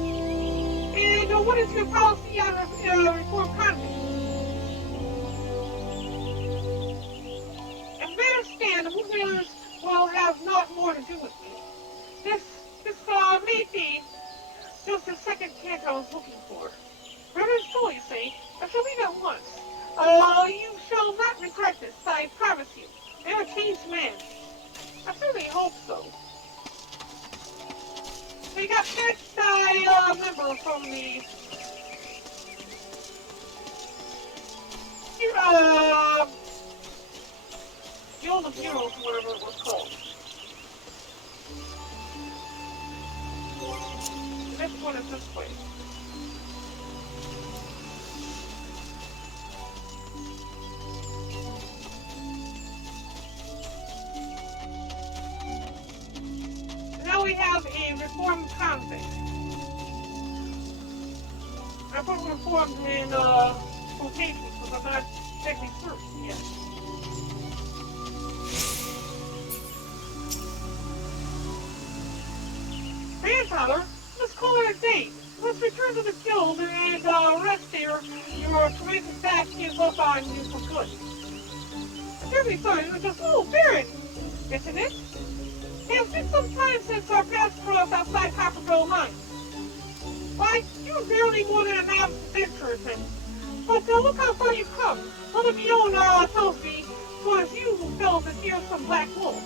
And what is your policy on reform convicts? As matters stand, the movers will have naught more to do with me. This may be just the second chance I was looking for. Reverend Soul, you say? I shall leave at once. You shall not regret this, I promise you. I am a changed man. I certainly hope so. We got next, I remember from the Guild of Heroes, whatever it was called. The next one is this way. Now we have a reformed convict. I put reformed in quotations because I'm not exactly certain yet. Grandfather, let's call it a day. Let's return to the guild and rest there. Your tremendous back gives up on you for good. I'm terribly sorry, it was just, Barren, isn't it? It has been some time since our paths crossed outside Copperville Mine. Why, you were barely more than a novice adventurer then. But look how far you've come. One of your own tells me it was you who fell to fearsome black wolf.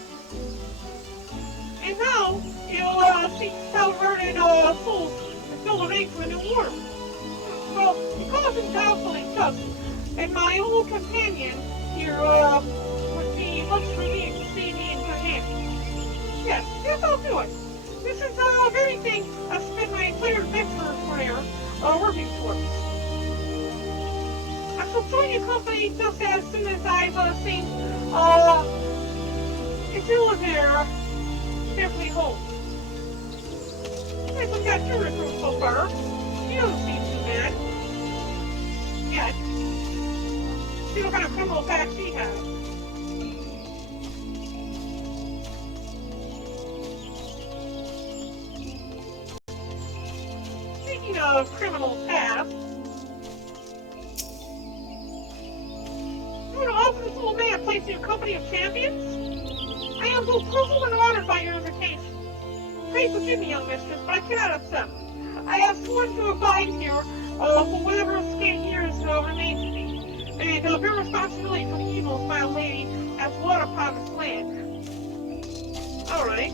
And now, you'll seek stout-hearted souls to fill the ranks with a new world. Well, the cause is doubtfully just, and my old companion here would be much relieved to see me in good hands. Yes, I'll do it. This is the very thing I spent my entire adventurer's career working towards. I shall join your company just as soon as I've seen Isildur carefully home. Nice, we've got 2 recruits so far. He doesn't seem too bad. Yet. See what kind of criminal past he has. Speaking of criminal past, you want to offer this little man a place in your company of champions? I am both puzzled and honored by your invitation. Pray forgive me, young mistress, but I cannot accept. I have sworn to abide here for whatever scant years remain to me, and bear responsibility for the evils my lady has brought upon this land. Alright.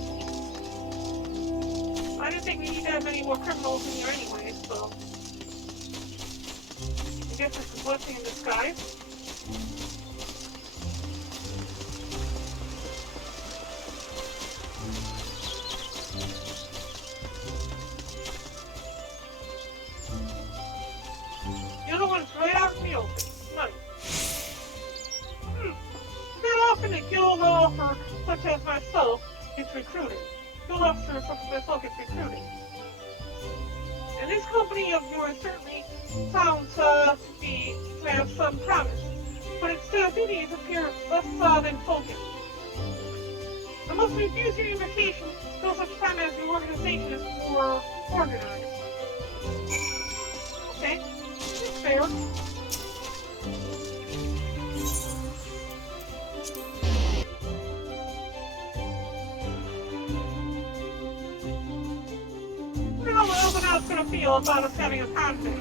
I didn't think we need to have any more criminals in here anyway, so I guess it's a blessing in disguise. field officers from the focus recruiting. And this company of yours certainly sounds to have some promise, but its duties appear less than focused. I must refuse your invitation until such time as the organization is more organized. Okay, that's fair. I don't know what else else gonna feel about us having a conflict.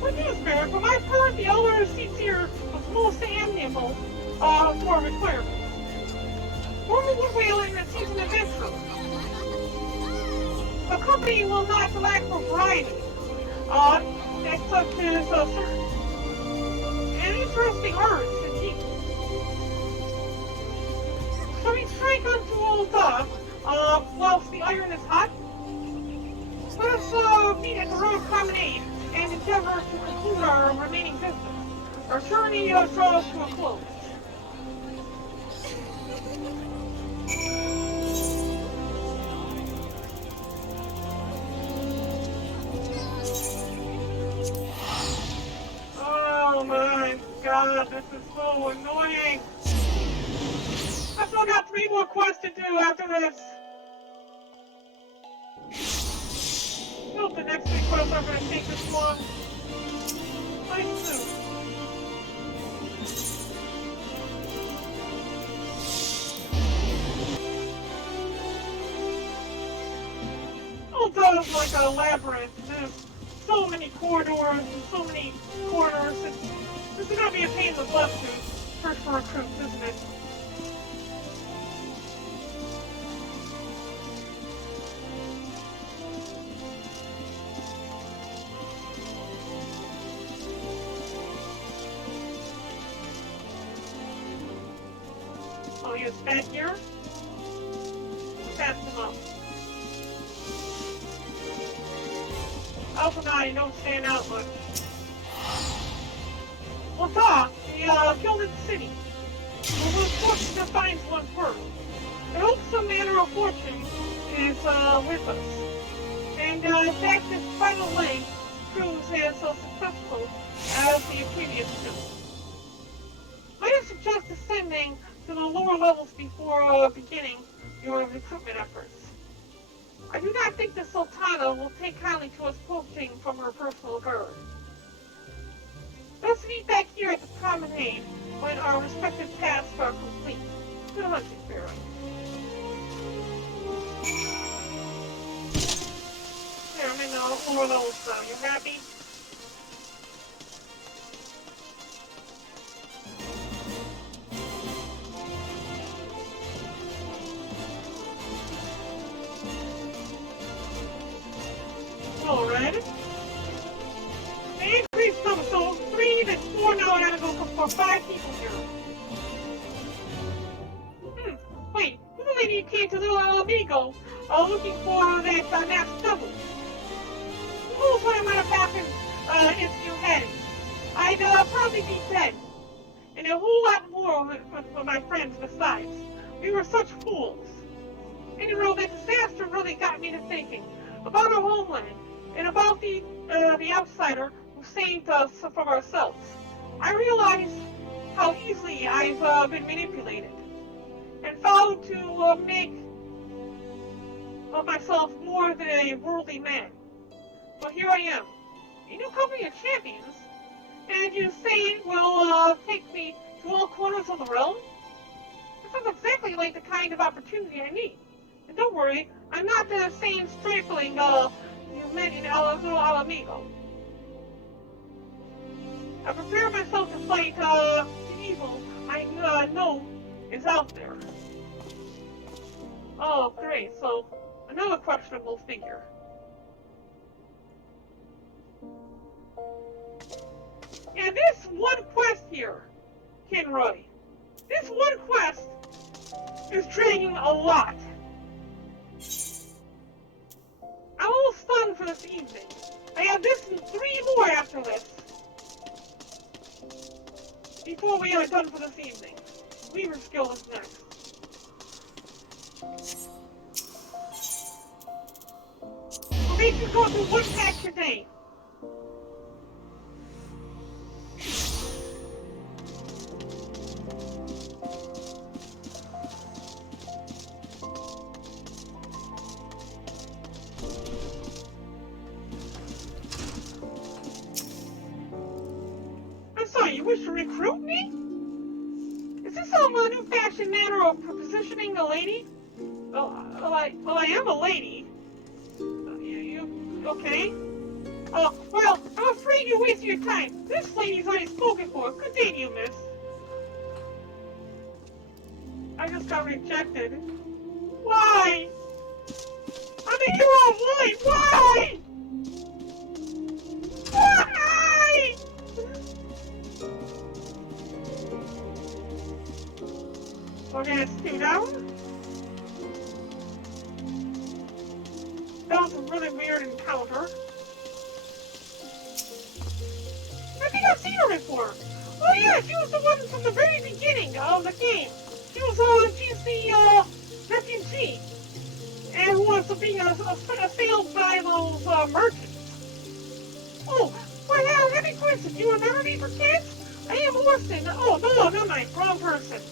What is fair? For my part, the elder seats here was most amiable for requirements. Former woodwhale in the season adventure. The company will not lack for variety. Except is certain. And interesting arts indeed. So we strike unto old whilst the iron is hot. Let us meet at the road promenade and endeavor to conclude our remaining business. Our journey draws to a close. Oh my god, this is so annoying. I still got 3 more quests to do after this. I hope the next 3 quests are going to take this long. Nice suit. Although it's like a labyrinth, there's so many corridors and so many corners. This is going to be a pain in the butt to search for recruits, isn't it? Oh, you stand here? Pass them up. Alpha 9 don't stand out much. Well, we killed in the city. Well, one's fortune defines one's worth. I hope some manner of fortune is with us. And that this final link proves as successful as the previous two. I suggest descending to the lower levels before beginning your recruitment efforts. I do not think the Sultana will take kindly to us poaching from her personal guard. Let's meet back here at the promenade when our respective tasks are complete. Good hunting, Barren. There, I'm in the lower levels now. You happy? Alright. They increased them, so 3 to 4 now, and I'm gonna go for 5 people here. Wait, who the lady came to Little Amigo looking for that masked double? Who knows what might have happened if you hadn't? I'd probably be dead. And a whole lot more with my friends besides. We were such fools. Anyway, that disaster really got me to thinking about our homeland. And about the outsider who saved us from ourselves. I realized how easily I've been manipulated, and vowed to make of myself more than a worldly man. But here I am, a new company of champions, and you say will take me to all corners of the realm? This sounds exactly like the kind of opportunity I need. And don't worry, I'm not the same stripling you met in Little Amigo. I prepare myself to fight the evil I know is out there. Oh, great. So, another questionable figure. Yeah, this one quest here, Kinroy. This one quest is dragging a lot. I'm a little stunned for this evening. I have this and 3 more after this. Before we are done for this evening. Weaver's Guild is next. What makes you go through one patch a day? I'm sorry, you wish to recruit me? Is this some new-fashioned manner of positioning a lady? Well, I am a lady. Okay? Well, I'm afraid you're wasting your time. This lady's already spoken for. Good day to you, miss. I just got rejected. Why? I mean, you're online. Why? Why? We're gonna stew down. That was a really weird encounter. I think I've seen her before. Oh yeah, she was the one from the very beginning of the game. She's the refugee, and was being assailed by those merchants. Oh, well, happy coincidence. You remember me for kids? I am Orson. Oh no, no, my wrong person.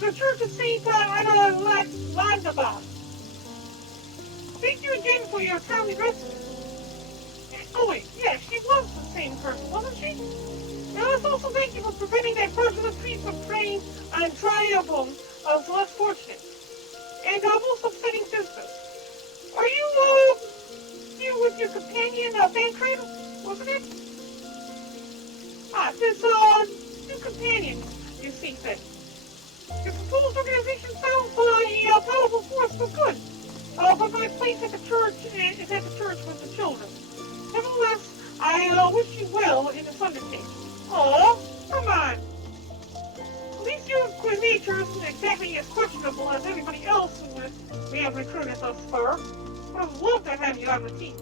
The Church of Saint Ladabas. Thank you again for your timely rescue. Oh wait, yeah, she was the same person, wasn't she? And let's also thank you for preventing that fraudulent priest from preying on Triumphum of the less fortunate. And most upsetting business. Are you, here with your companion, Bancrane, wasn't it? This, new companion, you see fit. Your proposed organization sounds a powerful force for good. But my place at the church is at the church with the children. Nevertheless, I wish you well in this undertaking. Aw, come on. At least your nature isn't exactly as questionable as everybody else we have recruited thus far. I would love to have you on the team.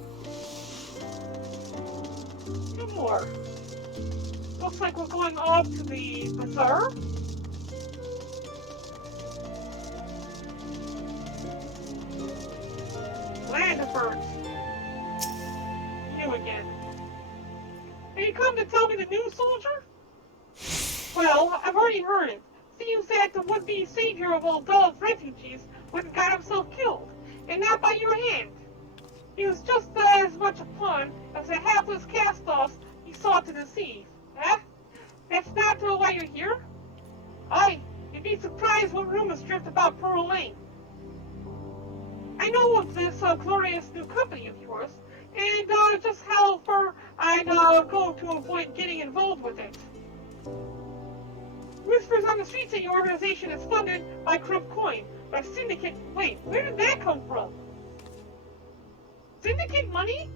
No more. Looks like we're going off to the bazaar. Land of birds. You again. Have you come to tell me the news, soldier? Well, I've already heard it. Seems that the would-be savior of all Dov's refugees went and got himself killed, and not by your hand. He was just as much a pawn as the hapless cast-offs he sought to deceive. Eh? That's not why you're here? Aye, you'd be surprised what rumors drift about Pearl Lane. I know of this glorious new company of yours, and just how far I'd go to avoid getting involved with it. Whispers on the streets that your organization is funded by corrupt coin, by syndicate. Wait, where did that come from? Syndicate money?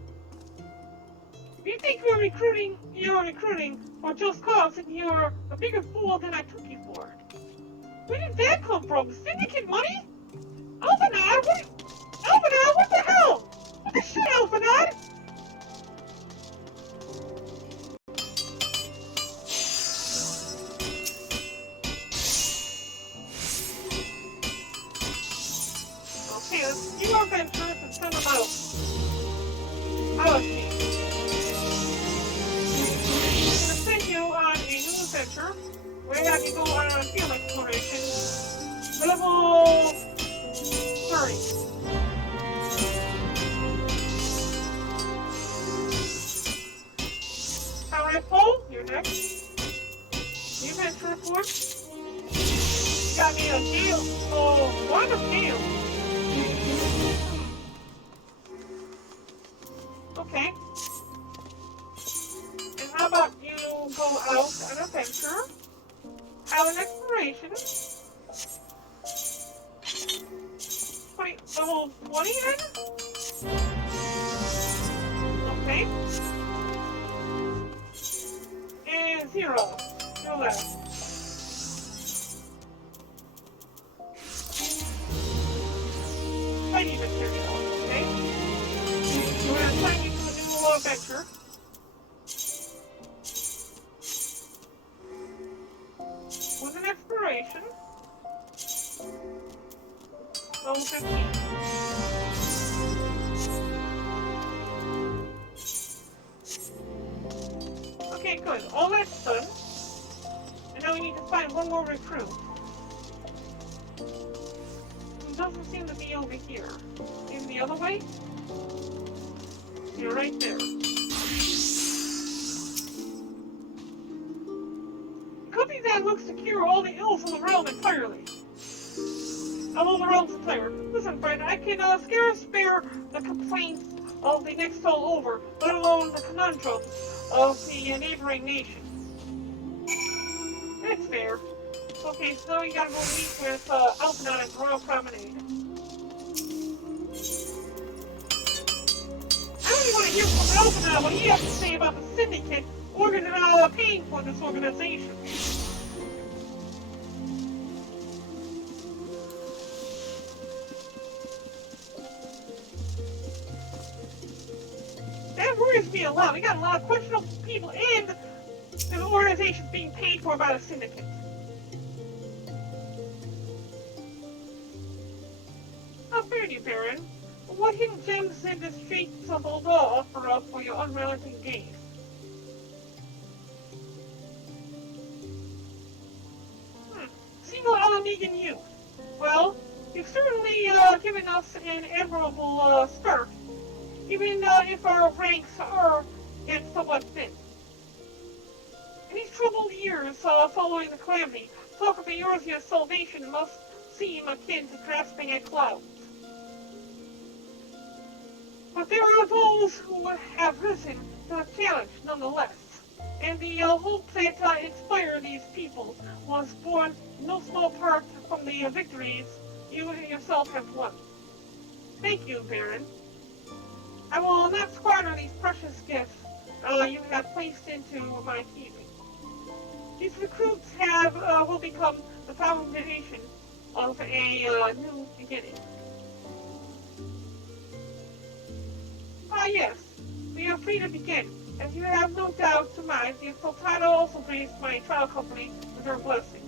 If you think you're recruiting for just cause, and you're a bigger fool than I took you for. Where did that come from? Syndicate money? Alphanad, what the hell? What the shit, Alphanad? Okay, let's do our ventures and send them out. Out of me. I'm gonna send you on a new adventure. We're gonna have you go on a field exploration. Level 30. Alright, Paul, you're next. New adventure report. Got me a deal. Oh, what a deal. Okay. And how about you go out on an adventure? Have an exploration. Level 20 then? Okay. And 0. No less. Fighting material, okay? We're gonna assign you to a new adventure. With an exploration. Level 15. Okay, good. All that's done. And now we need to find one more recruit. Who doesn't seem to be over here. Maybe the other way? You're right there. Company that looks to cure all the ills of the realm entirely. Of all the realms entire. Listen, friend, I can scarce spare the complaints of the next soul over, let alone the conundrums of the neighboring nations. That's fair. Okay, so now you gotta go meet with Alphanon at Royal Promenade. I don't even want to hear from Alphanon what he has to say about the syndicate paying for this organization. That worries me a lot. We got a lot of questionable people and the organization's being paid for by the syndicate. How fair you, Barren. What hidden gems in the streets of Old offer up for your unrelenting gaze? Single Alamegan youth. Well, you've certainly given us an admirable start, even if our ranks are getting somewhat thin. In these troubled years following the calamity, talk of Eorzea's salvation must seem akin to grasping at clouds. But there are those who have risen to the challenge nonetheless, and the hope that inspired these people was born in no small part from the victories you yourself have won. Thank you, Barren. I will not squander these precious gifts you have placed into my keeping. These recruits will become the foundation of a new beginning. Yes, we are free to begin. As you have no doubt surmised, the Sultana also graced my trial company with her blessing.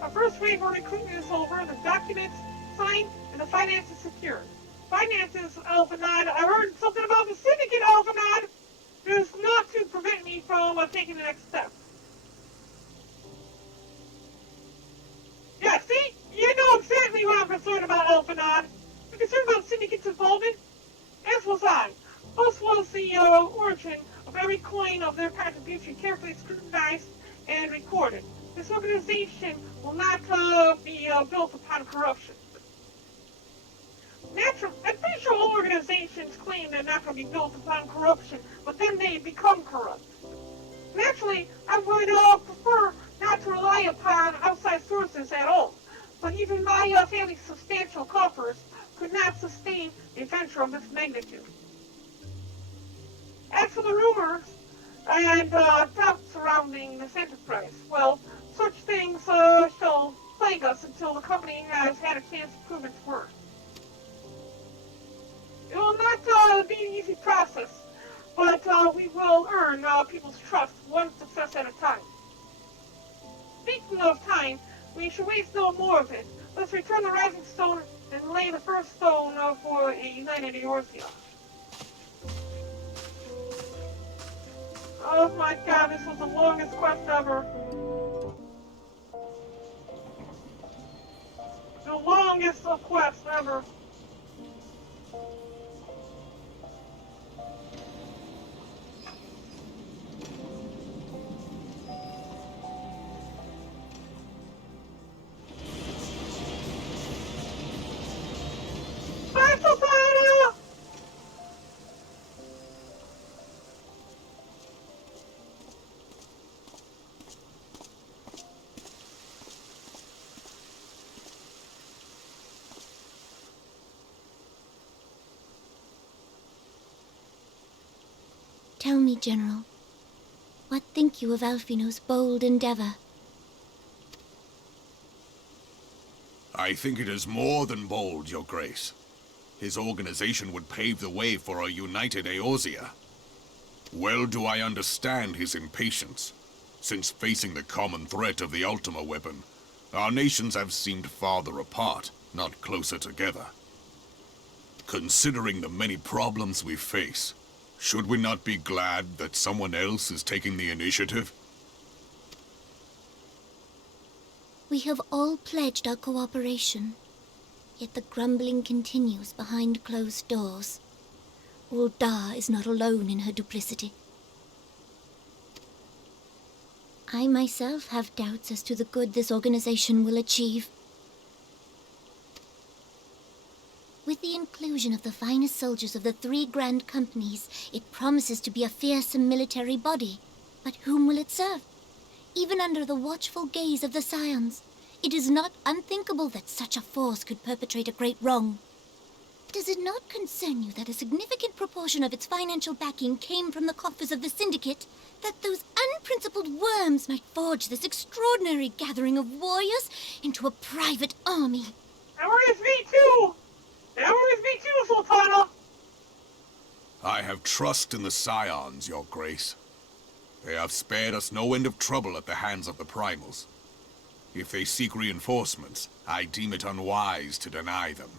Our first wave of recruitment is over, the documents signed, and the finances secured. Finances, Alphanod. I heard something about the syndicate, Alphanod. It is not to prevent me from taking the next step. Yeah, see? You know exactly what I'm concerned about, Alphanod. I'm concerned about syndicate's involvement. As was I. Thus was the origin of every coin of their contribution carefully scrutinized and recorded. This organization will not be built upon corruption. Naturally, I'm pretty sure all organizations claim they're not going to be built upon corruption, but then they become corrupt. Naturally, I would prefer not to rely upon outside sources at all, but even my family's substantial coffers could not sustain a venture of this magnitude. As for the rumors and doubts surrounding this enterprise, well, such things shall plague us until the company has had a chance to prove its worth. It will not be an easy process, but we will earn people's trust one success at a time. Speaking of time, we should waste no more of it. Let's return the Rising Stone and lay the first stone for a united Eorzea. Oh my god, this was the longest quest ever. The longest quest ever. Tell me, General, what think you of Alphino's bold endeavor? I think it is more than bold, Your Grace. His organization would pave the way for a united Eorzea. Well do I understand his impatience, since facing the common threat of the Ultima weapon, our nations have seemed farther apart, not closer together. Considering the many problems we face, should we not be glad that someone else is taking the initiative? We have all pledged our cooperation, yet the grumbling continues behind closed doors. Ul'dah is not alone in her duplicity. I myself have doubts as to the good this organization will achieve. With the inclusion of the finest soldiers of the 3 grand companies, it promises to be a fearsome military body. But whom will it serve? Even under the watchful gaze of the Scions, it is not unthinkable that such a force could perpetrate a great wrong. Does it not concern you that a significant proportion of its financial backing came from the coffers of the Syndicate? That those unprincipled worms might forge this extraordinary gathering of warriors into a private army? That worries me too! That worries me too, Sultana! I have trust in the Scions, Your Grace. They have spared us no end of trouble at the hands of the Primals. If they seek reinforcements, I deem it unwise to deny them.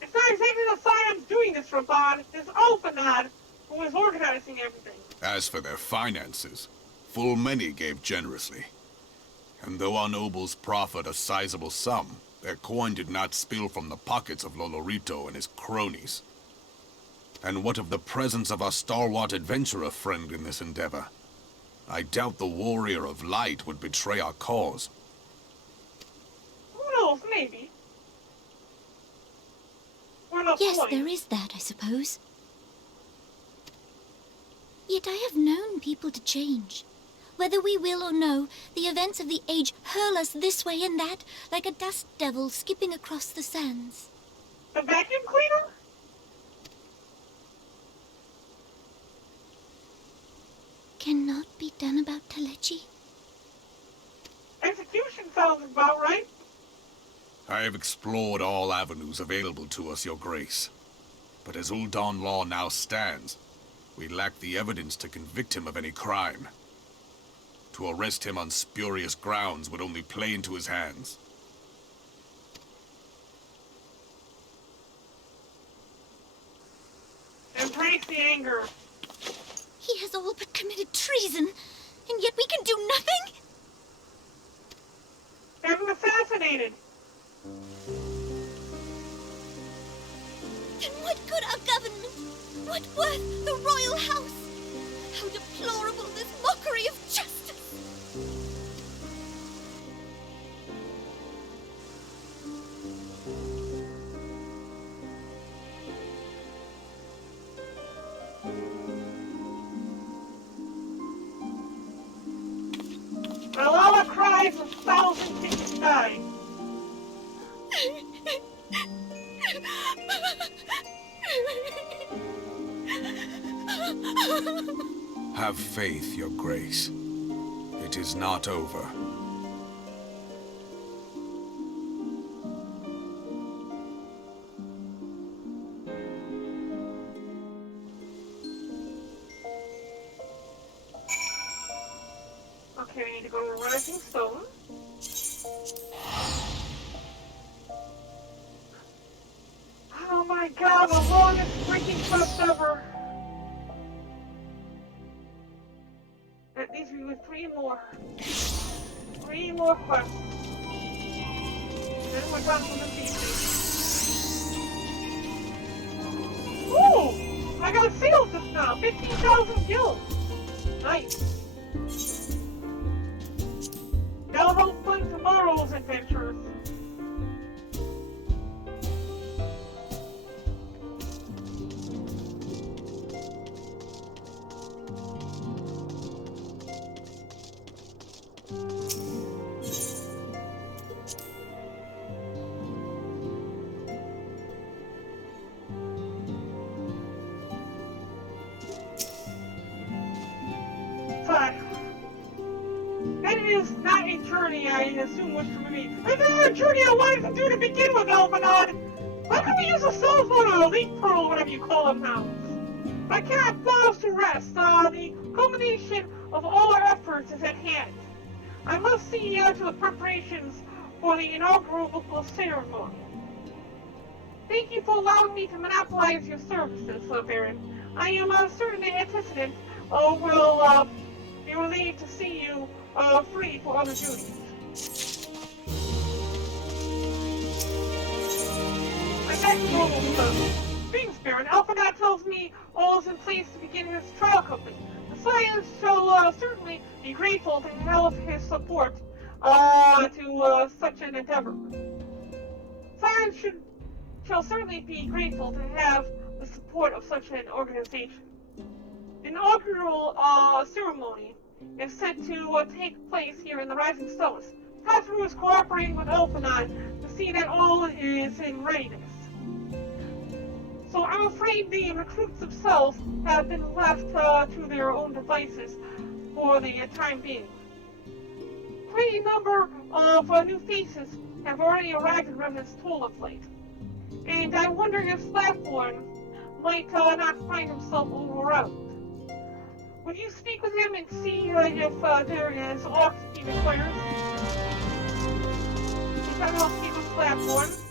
It's not exactly the Scions doing this, Rabban. It's Alphanad who is organizing everything. As for their finances, full many gave generously. And though our nobles proffered a sizable sum, their coin did not spill from the pockets of Lolorito and his cronies. And what of the presence of our stalwart adventurer friend in this endeavor? I doubt the warrior of light would betray our cause. Who knows, maybe. Yes, there is that, I suppose. Yet I have known people to change. Whether we will or no, the events of the age hurl us this way and that, like a dust devil skipping across the sands. The vacuum cleaner? Cannot be done about Telechi? Execution sounds about right. I have explored all avenues available to us, Your Grace. But as Ul'dah law now stands, we lack the evidence to convict him of any crime. To arrest him on spurious grounds would only play into his hands. Embrace the anger. He has all but committed treason, and yet we can do nothing? Have him assassinated. Then what good our government? What worth the royal house? How deplorable this mockery of justice! Malala cries 1,000 tickets die. Have faith, Your Grace. It is not over. Okay, I need to go to Rising Stone. Oh my god, the longest freaking quest ever. That leaves me with 3 more. 3 more quests. And then we're done from the feature. Ooh! I got sealed just now! 15,000 gills! Nice. Now hope for tomorrow's adventures. That is not a journey I assume was for me. That's not a journey I wanted to do to begin with, Alphanad! Why can't we use a soul phone or elite pearl, whatever you call them now? I cannot pause to rest. The culmination of all our efforts is at hand. I must see to the preparations for the inaugural ceremony. thank you for allowing me to monopolize your services, Barren. I am certain the antecedent will be relieved to see you free for other duties. I'm back to normal things, Barren. Alphanot tells me all is in place to begin his trial company. The Science shall certainly be grateful to have his support to such an endeavor. Science shall certainly be grateful to have the support of such an organization. The inaugural ceremony is set to take place here in the Rising Stones. Petru is cooperating with Alphanot to see that all is in readiness. So I'm afraid the recruits themselves have been left to their own devices for the time being. Quite a number of new faces have already arrived in Remnant's Toll of late. And I wonder if Slackthorn might not find himself overwhelmed. Would you speak with him and see if there is aught he requires? If I will speak with Slackthorn.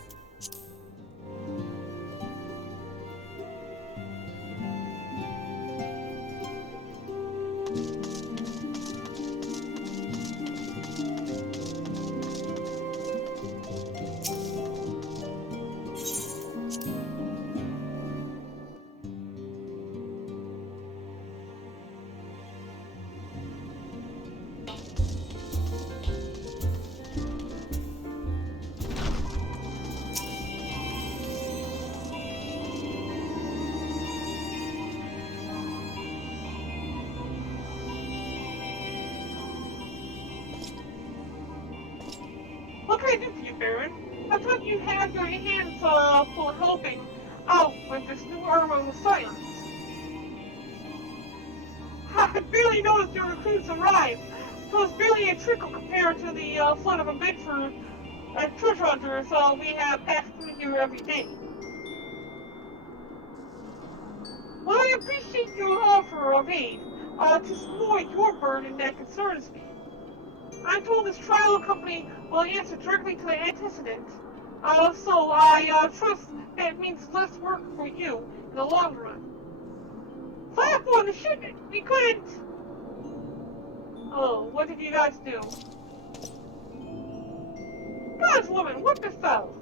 What can I do for you, Barren? I thought you had your hands full of helping out with this new armor of the Science. I barely noticed your recruits arrived. So it's barely a trickle compared to the flood of adventurers and treasure hunters we have passed through here every day. Well, I appreciate your offer of aid. Tis more your burden that concerns me. I'm told this trial company will answer directly to the antecedent, so I trust that it means less work for you in the long run. Fire for the shipment! We couldn't... Oh, what did you guys do? God's woman, what befell?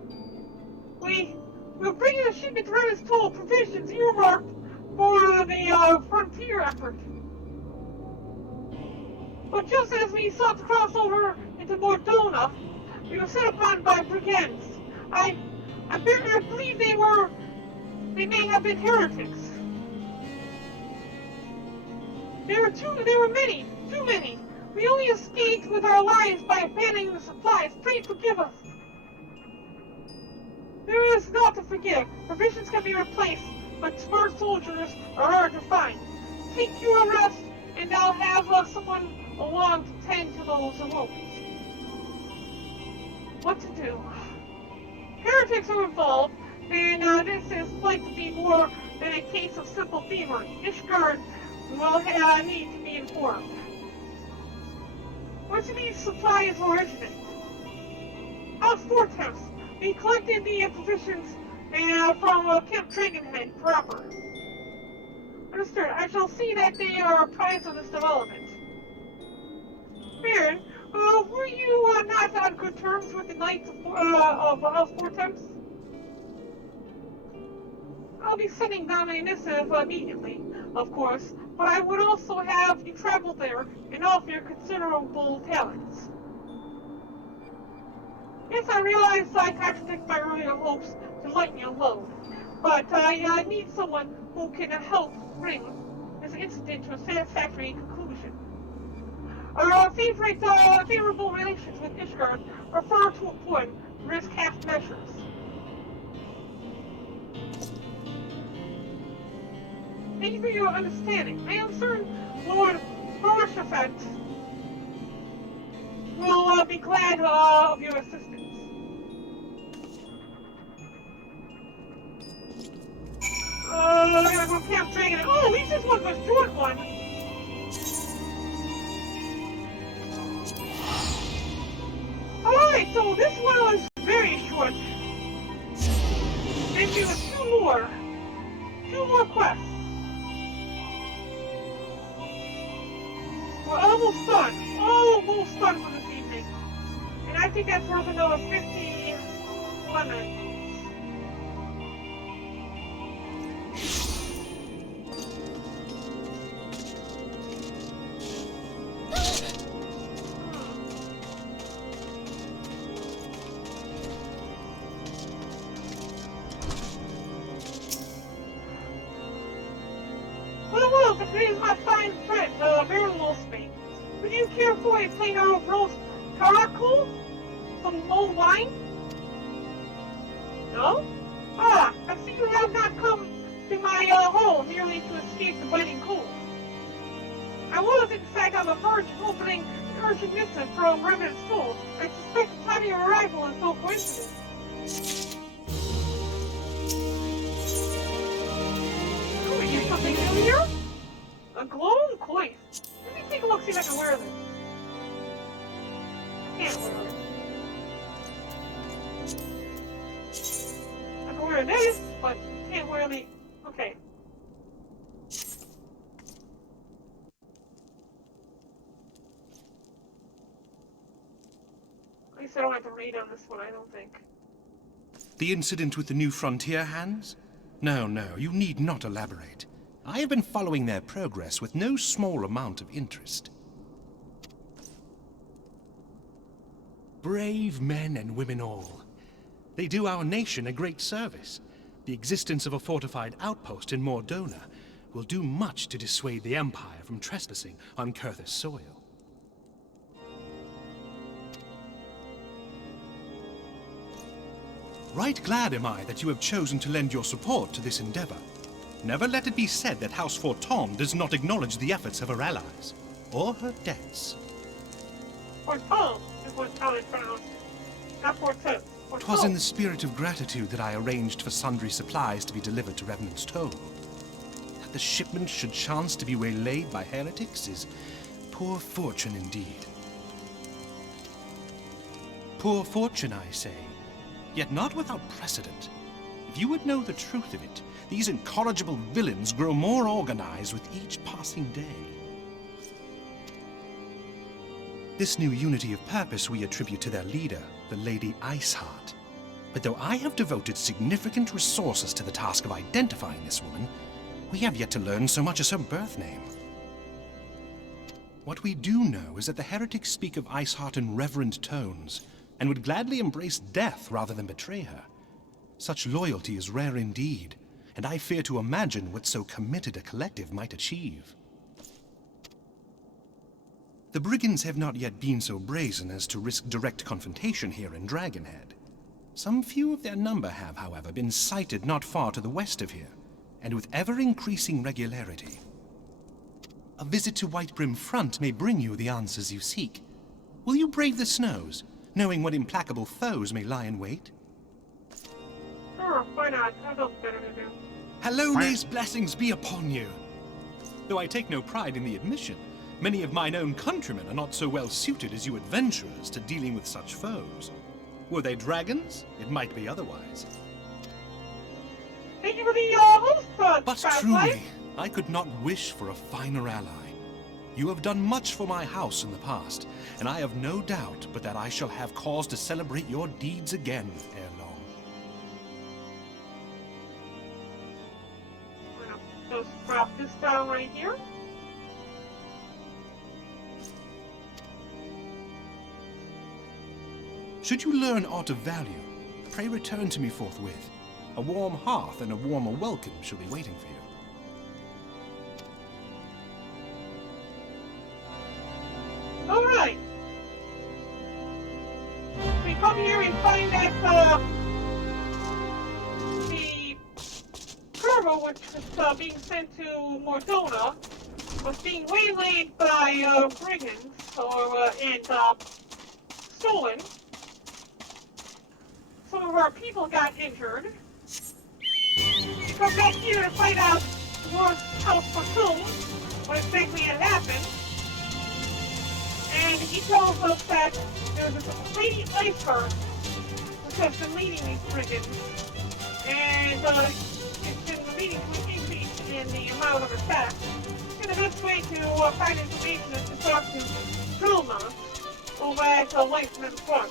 We're bringing a shipment to Remnant's Toll provisions earmarked for the frontier effort. But just as we sought to cross over into Mordona, we were set upon by brigands. I believe they may have been heretics. There were many, too many. We only escaped with our lives by abandoning the supplies. Pray forgive us. There is naught to forgive. Provisions can be replaced, but smart soldiers are hard to find. Take your rest, and I'll have someone along to tend to those wounds. What to do? Heretics are involved, and this is likely to be more than a case of simple thievery. Ishgard will need to be informed. Where do these supplies originate? Out 4 attempts. We collected the provisions from Camp Dragonhead proper. Understood. I shall see that they are apprised of this development. Barren, were you not on good terms with the Knights of House 4 Attempts? I'll be sending down a missive immediately, of course, but I would also have you travel there and offer your considerable talents. Yes, I realize I contradict my earlier hopes to lighten your load, but I need someone who can help bring this incident to a satisfactory conclusion. Our favorable relations with Ishgard are far too important to risk half measures. Thank you for your understanding. I am certain Lord Barshafet will be glad of your assistance. I gotta go to Camp Dragon. Oh, at least this one was a short one. Alright, so this one was very short. Maybe with two more quests. We're almost done for this evening. And I think that's worth another 50 lemons. Well, to please my fine friend, Barren, would you care for a plate of roast caracal? Some mulled wine? No? Ah, I see you have not come to my home merely to escape the biting cold. I was, in fact, on the verge of opening an urgent missive from Revenant Soul. I suspect the time of your arrival is no coincidence. Oh, we get something new here? A glowing coif. Let me take a look, see if I can wear this. I can't wear it. I can wear this, but can't wear the... Okay. At least I don't have to read on this one, I don't think. The incident with the New Frontier hands? No, you need not elaborate. I have been following their progress with no small amount of interest. Brave men and women all. They do our nation a great service. The existence of a fortified outpost in Mordona will do much to dissuade the Empire from trespassing on Kurthus soil. Right glad am I that you have chosen to lend your support to this endeavor. Never let it be said that House Forton does not acknowledge the efforts of her allies, or her debts. Forton is what how it's pronounced. Not Forton. 'Twas in the spirit of gratitude that I arranged for sundry supplies to be delivered to Revenant's Toll. That the shipment should chance to be waylaid by heretics is poor fortune indeed. Poor fortune, I say, yet not without precedent. If you would know the truth of it, these incorrigible villains grow more organized with each passing day. This new unity of purpose we attribute to their leader, the Lady Iceheart. But though I have devoted significant resources to the task of identifying this woman, we have yet to learn so much as her birth name. What we do know is that the heretics speak of Iceheart in reverent tones, and would gladly embrace death rather than betray her. Such loyalty is rare indeed, and I fear to imagine what so committed a collective might achieve. The brigands have not yet been so brazen as to risk direct confrontation here in Dragonhead. Some few of their number have, however, been sighted not far to the west of here, and with ever-increasing regularity. A visit to Whitebrim Front may bring you the answers you seek. Will you brave the snows, knowing what implacable foes may lie in wait? Sure, why not? I've got better to do. Hallownay's blessings be upon you! Though I take no pride in the admission, many of mine own countrymen are not so well suited as you adventurers to dealing with such foes. Were they dragons, it might be otherwise. Thank you for the host, But truly, I could not wish for a finer ally. You have done much for my house in the past, and I have no doubt but that I shall have cause to celebrate your deeds again ere long. Just drop this down right here. Should you learn aught of value, pray return to me forthwith. A warm hearth and a warmer welcome shall be waiting for you. Alright. We come here and find that, the cargo which was being sent to Mordona was being waylaid by, brigands, and stolen. Some of our people got injured. We come back here to find out Lord House Fortune, what exactly had happened. And he tells us that there's this Lady Iceheart which has been leading these brigands. and it's been leading to an increase in the amount of attacks. And the best way to find information is to talk to Droma over at Lightman Farm.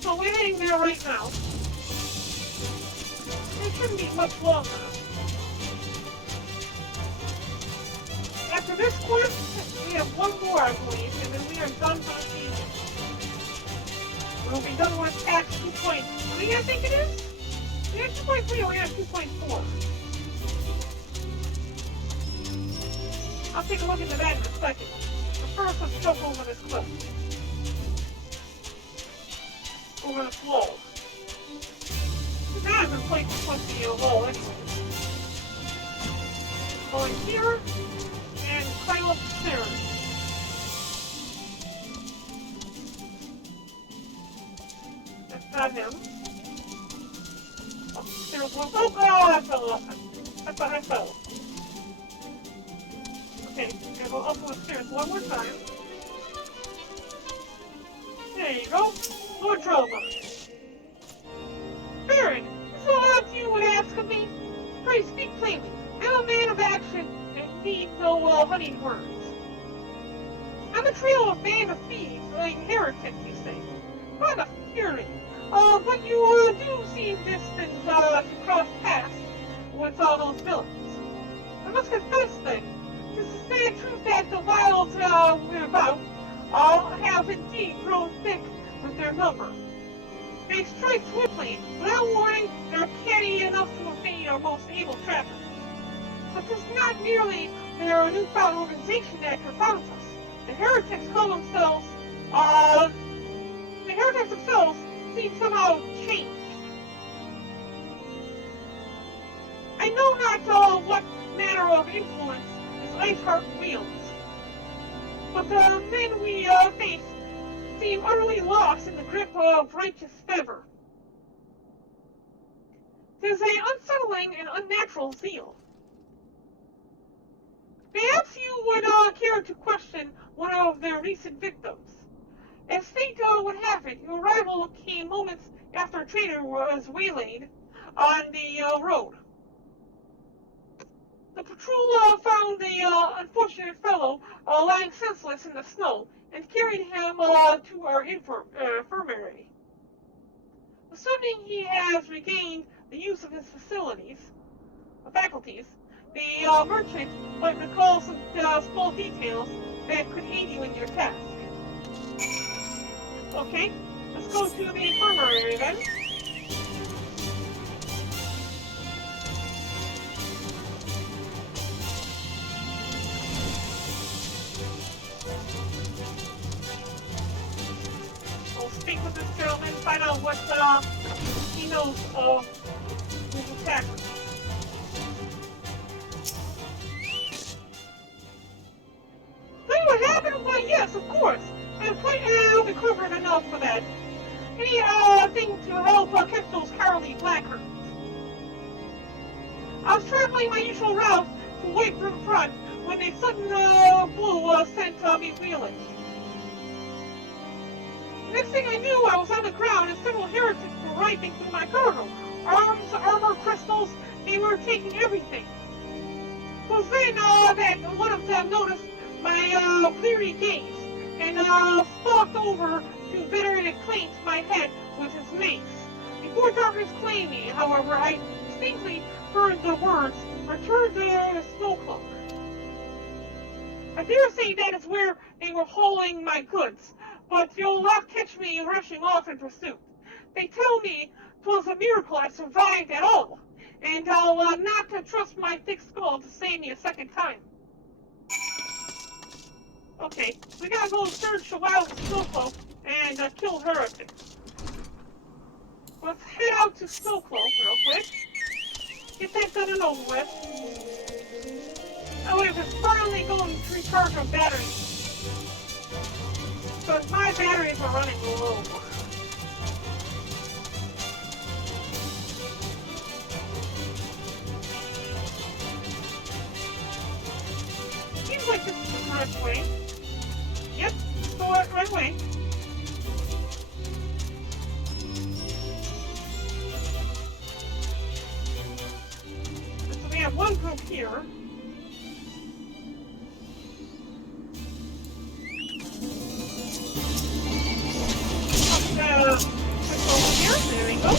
So we're heading there right now. It shouldn't be much longer. After this quest, we have one more, I believe, and then we are done for the season. We'll be done with Act 2.3, I think it is? We have 2.3 or we have 2.4? I'll take a look into that in a second. But first, let's jump over this cliff. Over this wall. Now I've been playing with the wall anyway. Going here, and climb up the stairs. That's not him. Oh, there's one. Oh god, I fell off. I thought I fell. Okay, I'm gonna go up the stairs one more time. There you go. More drama. Barren, is it allowed you would ask of me? Pray speak plainly. I'm a man of action and need no honeyed words. I'm a trio of band of thieves, like heretics, you say. What a fury. But you do seem distant to cross paths with all those villains. I must confess then, this is the sad truth that the wilds we're about have indeed grown thick with their number. They strike swiftly, without warning, they're canny enough to evade our most able trappers. But it's not merely their newfound organization that confounds us. The heretics themselves seem somehow changed. I know not what manner of influence this Iceheart wields, but the men we face seem utterly lost in the grip of righteous fervor. There's an unsettling and unnatural zeal. Perhaps you would care to question one of their recent victims. As fate would have it, your arrival came moments after a trader was waylaid on the road. The patrol found the unfortunate fellow lying senseless in the snow and carried him to our infirmary. Assuming he has regained the use of his faculties, the merchant might recall some small details that could aid you in your task. Okay, let's go to the infirmary then. We'll speak with this gentleman, find out what he knows of his attackers. See what happened? Why, yes, of course. I'll be clever enough for that. Anything to help catch those cowardly blackbirds. I was traveling my usual route to White River Front when a sudden blow sent me wheeling. The next thing I knew, I was on the ground and several heretics were rifling through my cargo. Arms, armor, crystals, they were taking everything. It was then that one of them noticed my bleary gaze and stalked over to veteran claim my head with his mace. Before darkness claimed me, however, I distinctly heard the words, "Return to the snow cloak." I dare say that is where they were hauling my goods, but you'll not catch me rushing off in pursuit. They tell me 'twas a miracle I survived at all, and I'll not trust my thick skull to save me a second time. Okay, we gotta go search a wild Snowcloak and kill heretics. Let's head out to Snowcloak real quick. Get that done and over with. Oh, it's finally going to recharge our batteries. Because my batteries are running low. Seems like this is the correct way. Yep, go right way. here. Click over here. There we go.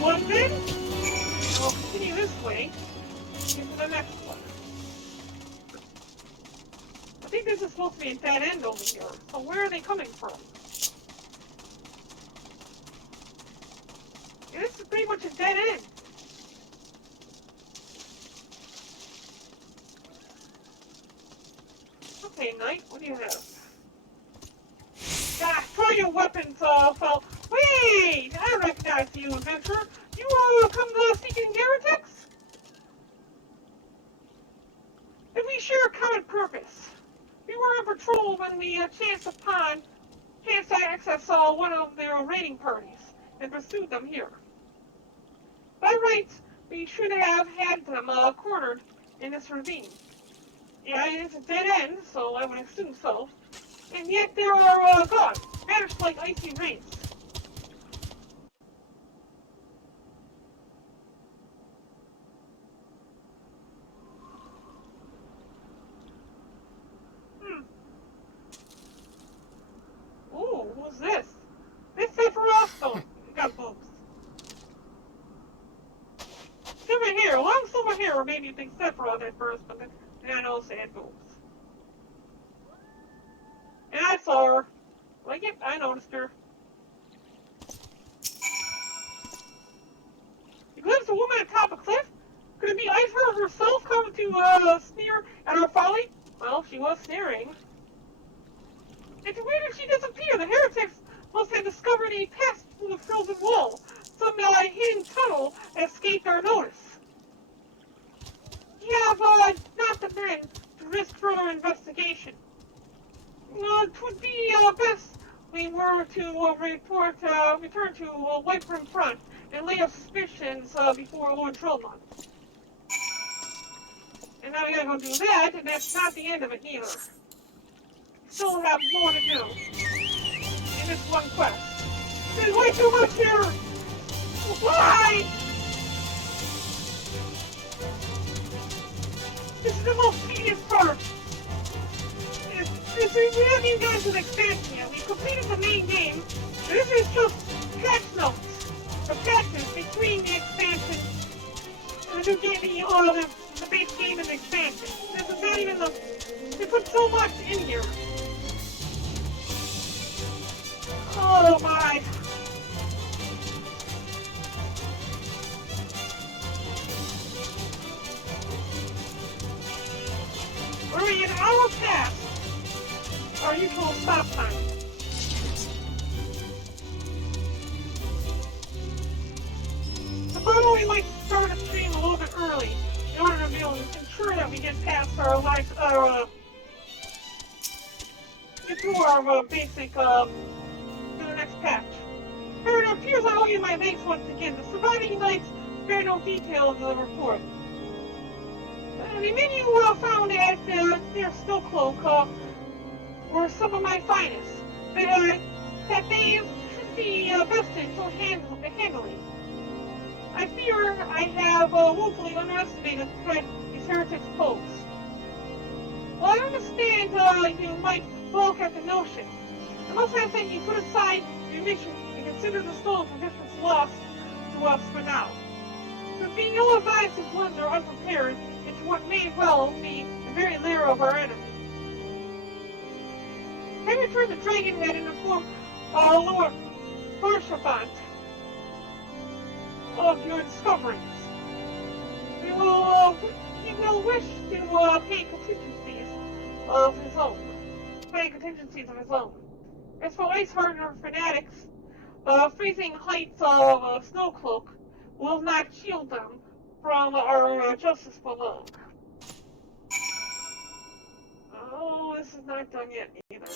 One thing. And we'll continue this way into the next one. I think this is supposed to be a dead end over here. So where are they coming from? Yeah, this is pretty much a dead end. Okay, Knight, what do you have? Ah, throw your weapons, fell. Wait! I recognize you, adventurer. You, come seeking heretics? And we share a common purpose. We were on patrol when we chanced to access one of their raiding parties and pursued them here. By rights, we should have had them cornered in this ravine. Yeah, it's a dead end, so I would assume so. And yet there are gone, vanished like icy rains. Ooh, who's this? This Sephiroth got boobs. Silver hair, long silver hair, or maybe you think Sephiroth at first, but then I also had boobs. And I saw her. Like, yep, I noticed her. You glimpsed a woman atop a cliff? Could it be Iceheart herself coming to sneer at our folly? Well, she was sneering. And where did she disappear? The heretics must have discovered a path through the frozen wall. Some hidden tunnel escaped our notice. You have not the men to risk further investigation. It would be best we were to return to Whitebrim Front and lay our suspicions before Lord Trollmont. And now we gotta go do that, and that's not the end of it either. We still have more to do in this one quest. There's way too much here! Why? This is the most tedious part. We haven't even gotten to the expansion yet. We completed the main game. This is just patch notes. The patches between the expansion and the new game, the base game and the expansion. This is not even the... They put so much in here. Oh my. We're an hour past our usual stop time. Tomorrow we might start a stream a little bit early in order to ensure that we get past our get through our basic, to the next patch. It appears I owe you my thanks once again. The surviving knights bear no details of the report. The men you found at near Snowcloak were some of my finest. That they should be bested so handily. I fear I have woefully underestimated the threat these heretics pose. Well, I understand you might balk at the notion. I must have that you put aside your mission and consider the stolen traditions lost to us for now. There being no advice to blunder unprepared into what may well be the very lair of our enemy. I returned the Dragonhead in the form of Lord Barshafant of your discoveries. He will wish to pay contingencies of his own. As for Iceheart and her fanatics, freezing heights of Snowcloak will not shield them from our justice for long. Oh, this is not done yet either.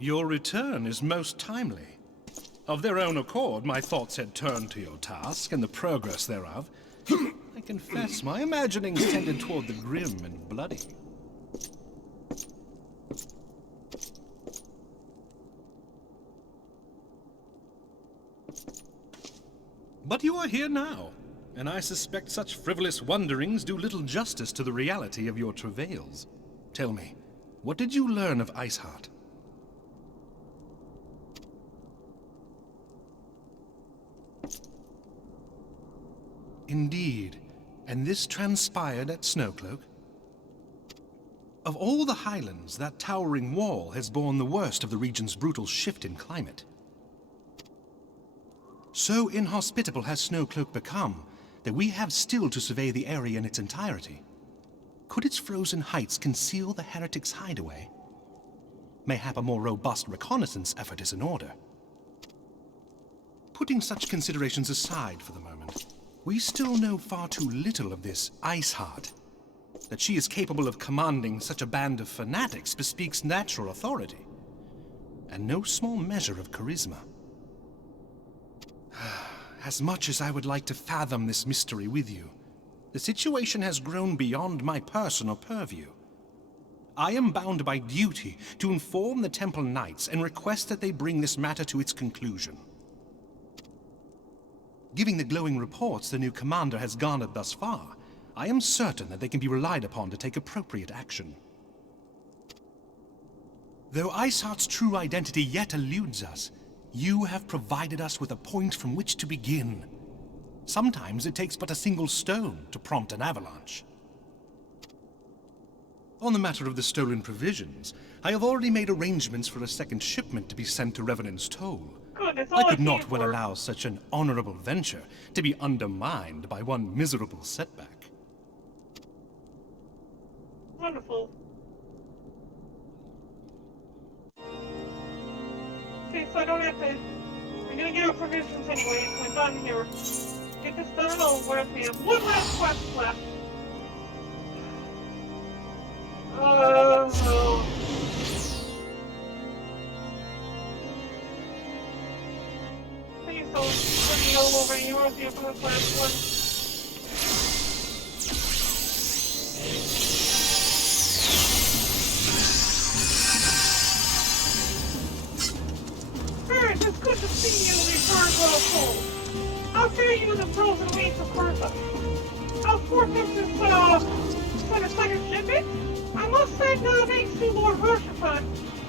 Your return is most timely. Of their own accord, my thoughts had turned to your task and the progress thereof. I confess my imaginings tended toward the grim and bloody. But you are here now, and I suspect such frivolous wonderings do little justice to the reality of your travails. Tell me, what did you learn of Iceheart? Indeed, and this transpired at Snowcloak? Of all the highlands, that towering wall has borne the worst of the region's brutal shift in climate. So inhospitable has Snowcloak become that we have still to survey the area in its entirety. Could its frozen heights conceal the heretics' hideaway? Mayhap a more robust reconnaissance effort is in order. Putting such considerations aside for the moment, we still know far too little of this Iceheart. That she is capable of commanding such a band of fanatics bespeaks natural authority, and no small measure of charisma. As much as I would like to fathom this mystery with you, the situation has grown beyond my personal purview. I am bound by duty to inform the Temple Knights and request that they bring this matter to its conclusion. Given the glowing reports the new commander has garnered thus far, I am certain that they can be relied upon to take appropriate action. Though Iceheart's true identity yet eludes us, you have provided us with a point from which to begin. Sometimes it takes but a single stone to prompt an avalanche. On the matter of the stolen provisions, I have already made arrangements for a second shipment to be sent to Revenant's Toll. I could not well allow such an honorable venture to be undermined by one miserable setback. Wonderful. Okay, so I don't have to... We're gonna get our provisions anyway, so we're done here. Get this done over with. We have one last quest left. No. Please don't bring me all over yours here for this last one. Barren, it's good to see you return well home. I'll share you in the frozen waves of Bertha. I'll forfeit this, for the second shipment. I must send thanks to Lord Hershapon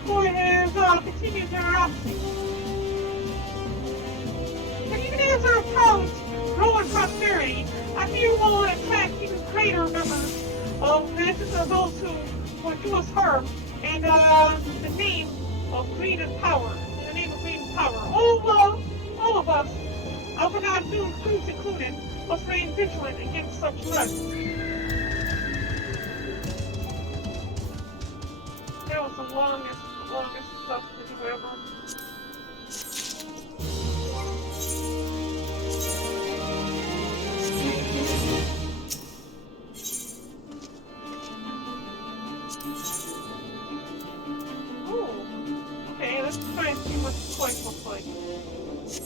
for his continued generosity. And even as our powers grow in prosperity, I fear we'll attract even greater numbers of those who would do us harm in the name of greed and power. In the name of greed and power. All of us, Alphagon Doom crews included, must remain vigilant against such threats. That was the longest stuff that you ever... Ooh. Okay, let's try and see what the choice looks like.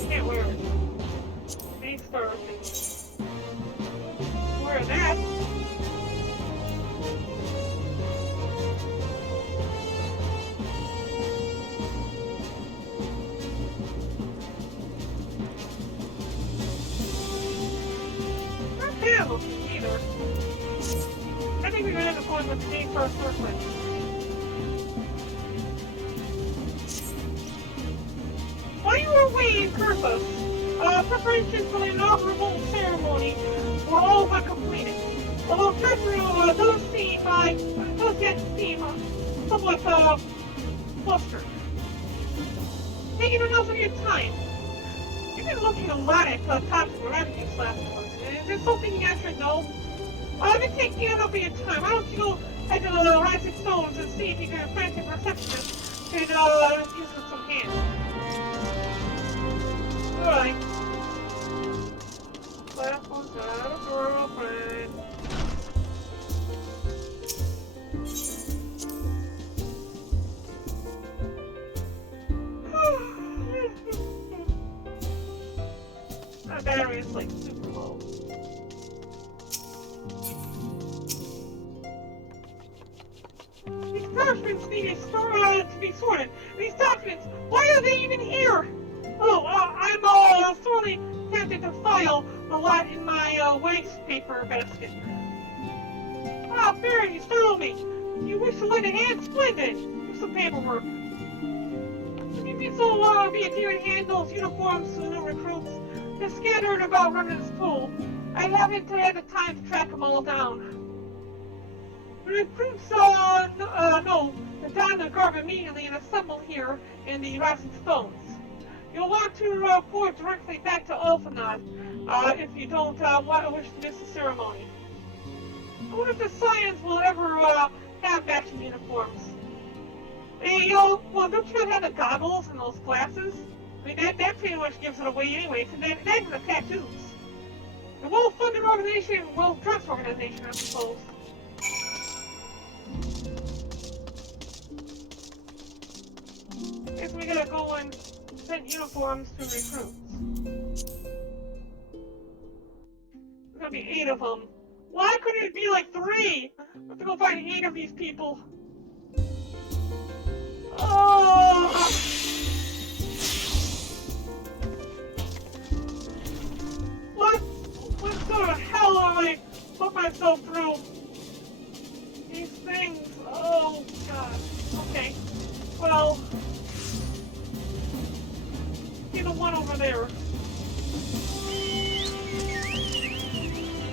Can't wear it. These stars. Wear that. Either. I think we're gonna end up going with the name first circlet. While you were away in Kurthos, preparations for the inaugural ceremony were all but completed. Although Treasury does yet seem somewhat flustered. Taking enough of your time. You've been looking a lot at topics of revenue last month. Is there something you guys should know? I've been taking enough of your time. Why don't you go head to the Rising Stones and see if you can find a receptionist and use some hands. Alright. Last one's got a girlfriend. My battery is like super low. These documents need to be sorted. These documents, why are they even here? Oh, I'm sorely tempted to file a lot in my waste paper basket. Ah, Barren, you startled me. You wish to lend a hand? Splendid. Here's some paperwork. If you be so be a dear and hand those uniforms to the new recruits. They're scattered about running this pool. I haven't had the time to track them all down. The recruits, no, to don the garb immediately and assemble here in the Rising Stones. You'll want to report directly back to Alphanod, if you don't wish to miss the ceremony. I wonder if the Scions will ever have matching uniforms. Hey, well, don't you have the goggles and those glasses? I mean, that pretty much gives it away anyway, and then the tattoos. A well-funded organization, well-dressed organization, I suppose. Guess we gotta go and send uniforms to recruits. There's gonna be 8 of them. Why couldn't it be like 3? I have to go find 8 of these people. Oh! What sort of hell am I put myself through? These things, oh god. Okay. Well, see the one over there.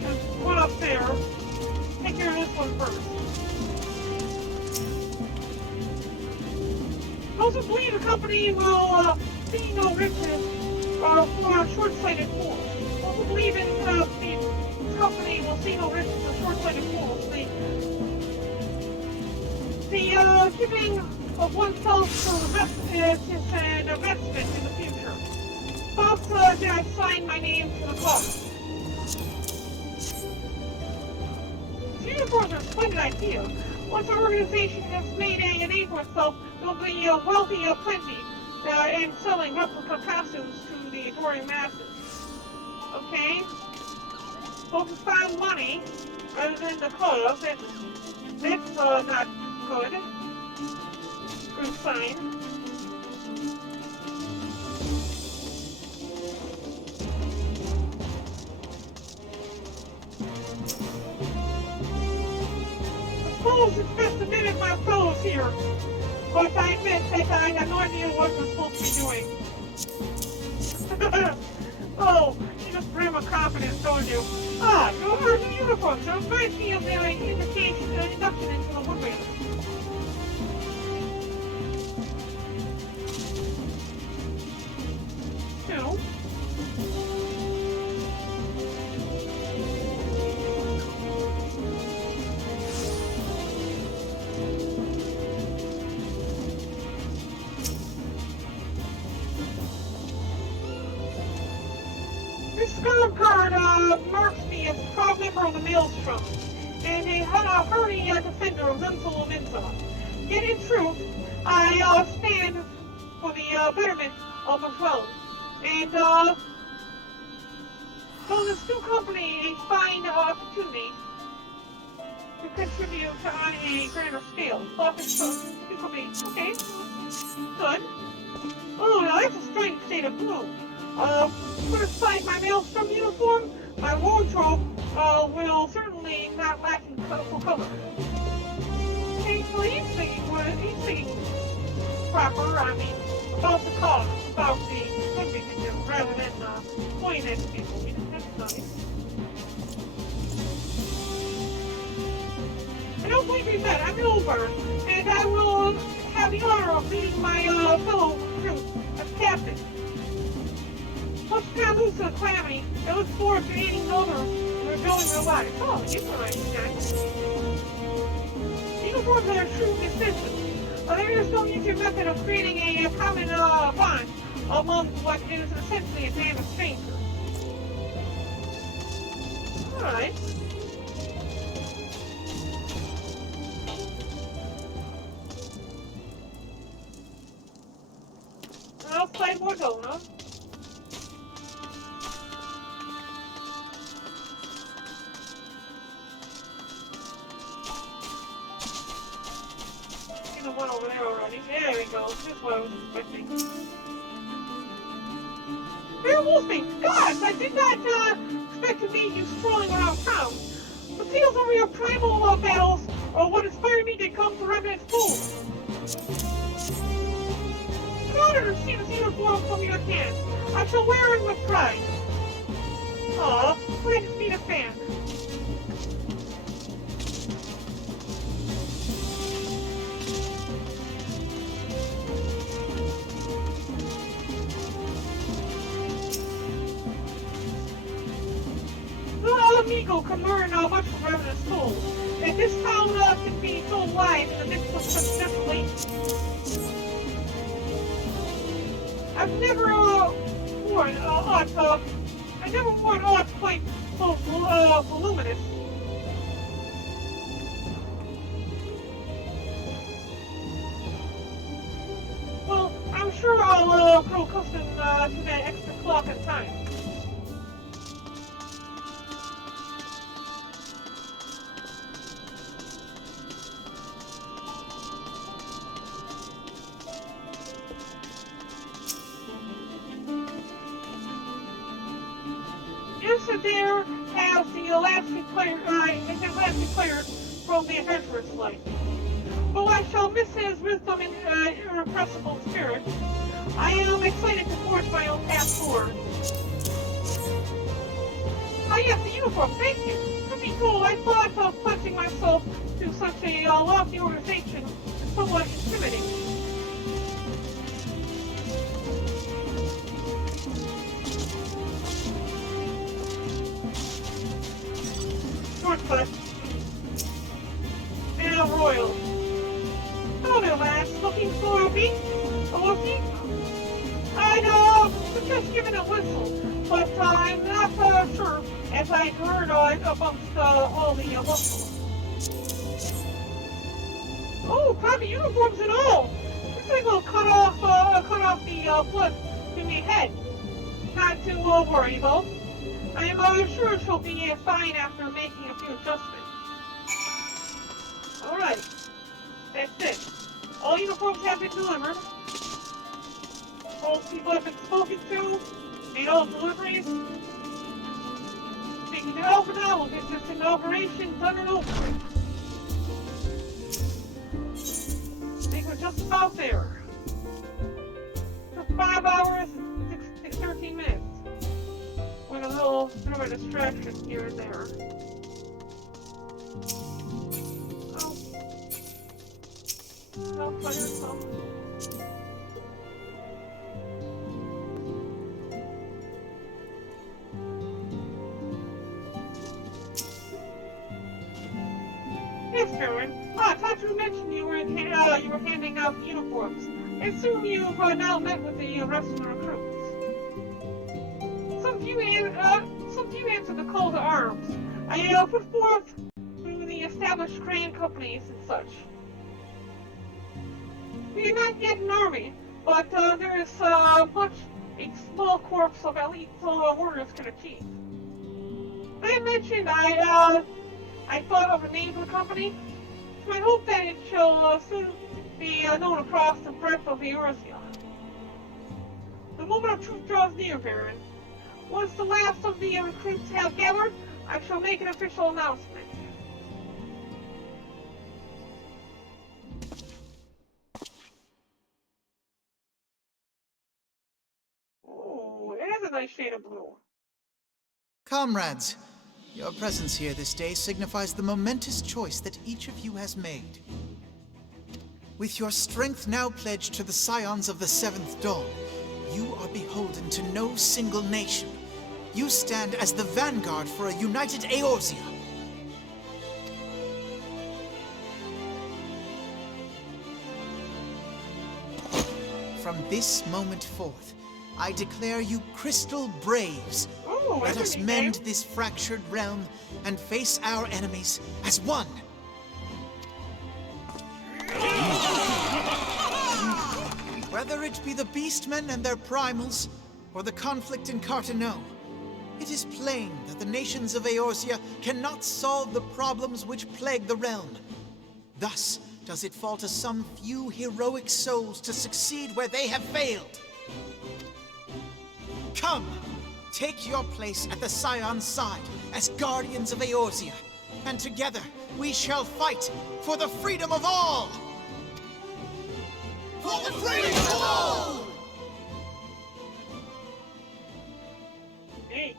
There's one up there. Take care of this one first. Those who believe the company will see no riches for short-sighted fools. Those who believe in the company will see no riches for short-sighted fools. The giving of oneself to an investment in the future. Thus, did I sign my name to the club. The uniforms are a splendid idea. Once our organization has made a name for itself, there'll be a wealthy plenty in selling replica costumes to the adoring masses. Okay? Focus on money rather than the cause. That's not good. Good sign. I suppose it's best to mimic my fellows here. But I admit that I had no idea what we're supposed to be doing. Oh, you just brim of confidence, don't you? Ah, you are in uniforms. It reminds me of the induction into the woodwind. Two. This scorecard marks me as a proud member of the Maelstrom, and a hardy defender of Zenzel Minza. Yet in truth, I stand for the betterment of the realm. And so this new company a fine opportunity to contribute on a grander scale. New company, okay, good. Oh, now that's a strange shade of blue. Put aside my Maelstrom uniform, my wardrobe will certainly not lack in colorful color. Okay, so he's thinking proper, I mean, about the cause, about the good we can do, rather than pointing at people. That's nice. I don't believe you met. I'm Barren, and I will have the honor of leading my fellow recruit as captain. Let's not lose to the calamity. I look forward to aiding others in rebuilding their lives. Oh, you can write guys. Uniforms are true decisions. There is no easier method of creating a common bond among what is essentially a band of strangers. Alright. I'll play more Dona. there we go. This is what I was expecting. Bear Wolfing, gods, I did not expect to meet you strolling around town. The tales over your primal battles are what inspired me to come to Revenant's Fold. It's an honor to see this uniform from your hands. I shall wear it with pride. Aw, glad to meet a fan. Amigo can learn much from Revenant's Soul, and this town can be so alive in the midst of such desolation. I've never worn aught quite so voluminous. Well, I'm sure I'll grow accustomed to that extra clock in time. There has the last declared from the adventurous life. Though I shall miss his wisdom and irrepressible spirit, I am excited to forge my own path forward. Ah yes, the uniform, thank you. Truth be told, I thought of pledging myself to such a lofty organization is somewhat intimidating. Shortcut. And a royal. Hello there, lads. Looking for a beat? A whoopsie? I'd suggest giving a whistle, but I'm not sure, as I've heard amongst all the locals. Oh, proper uniforms and all! This thing will cut off the blood to my head. Not to worry about. I am sure she'll be fine after making a few adjustments. Alright. That's it. All uniforms have been delivered. All people have been spoken to. Made all deliveries. Taking it over now, we'll get this inauguration done and over with. I think we're just about there. Just 5 hours and 13 minutes. With a little bit of a distraction here and there. Oh. I'll play some. Yes, Barren. I thought you mentioned you were handing out uniforms. I assume you've now met with the rest of the recruits. Some few answered the call to arms. I put forth through the established crane companies and such. We are not yet an army, but there is much a small corps of elite warriors can achieve. I mentioned I thought of a name for the company. So I hope that it shall soon be known across the breadth of Eorzea. The moment of truth draws near, Barren. Once the last of the recruits have gathered, I shall make an official announcement. Oh, it is a nice shade of blue. Comrades, your presence here this day signifies the momentous choice that each of you has made. With your strength now pledged to the scions of the Seventh Dawn, you are beholden to no single nation. You stand as the vanguard for a united Eorzea. From this moment forth, I declare you Crystal Braves. Ooh, let us mend this fractured realm and face our enemies as one. Whether it be the Beastmen and their primals, or the conflict in Carteneau, it is plain that the nations of Eorzea cannot solve the problems which plague the realm. Thus, does it fall to some few heroic souls to succeed where they have failed. Come, take your place at the Scion's side as guardians of Eorzea, and together we shall fight for the freedom of all! For the freedom of all! Hey.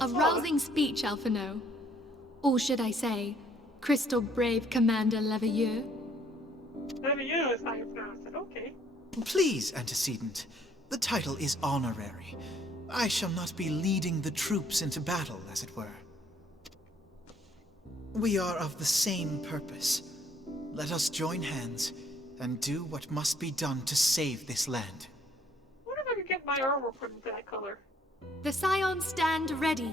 A rousing speech, Alphino. Or should I say, Crystal Brave Commander Leveilleur? Leveilleur is how you pronounce it, okay. Please, Antecedent. The title is honorary. I shall not be leading the troops into battle, as it were. We are of the same purpose. Let us join hands and do what must be done to save this land. I wonder if I could get my armor put into that color. The Scions stand ready.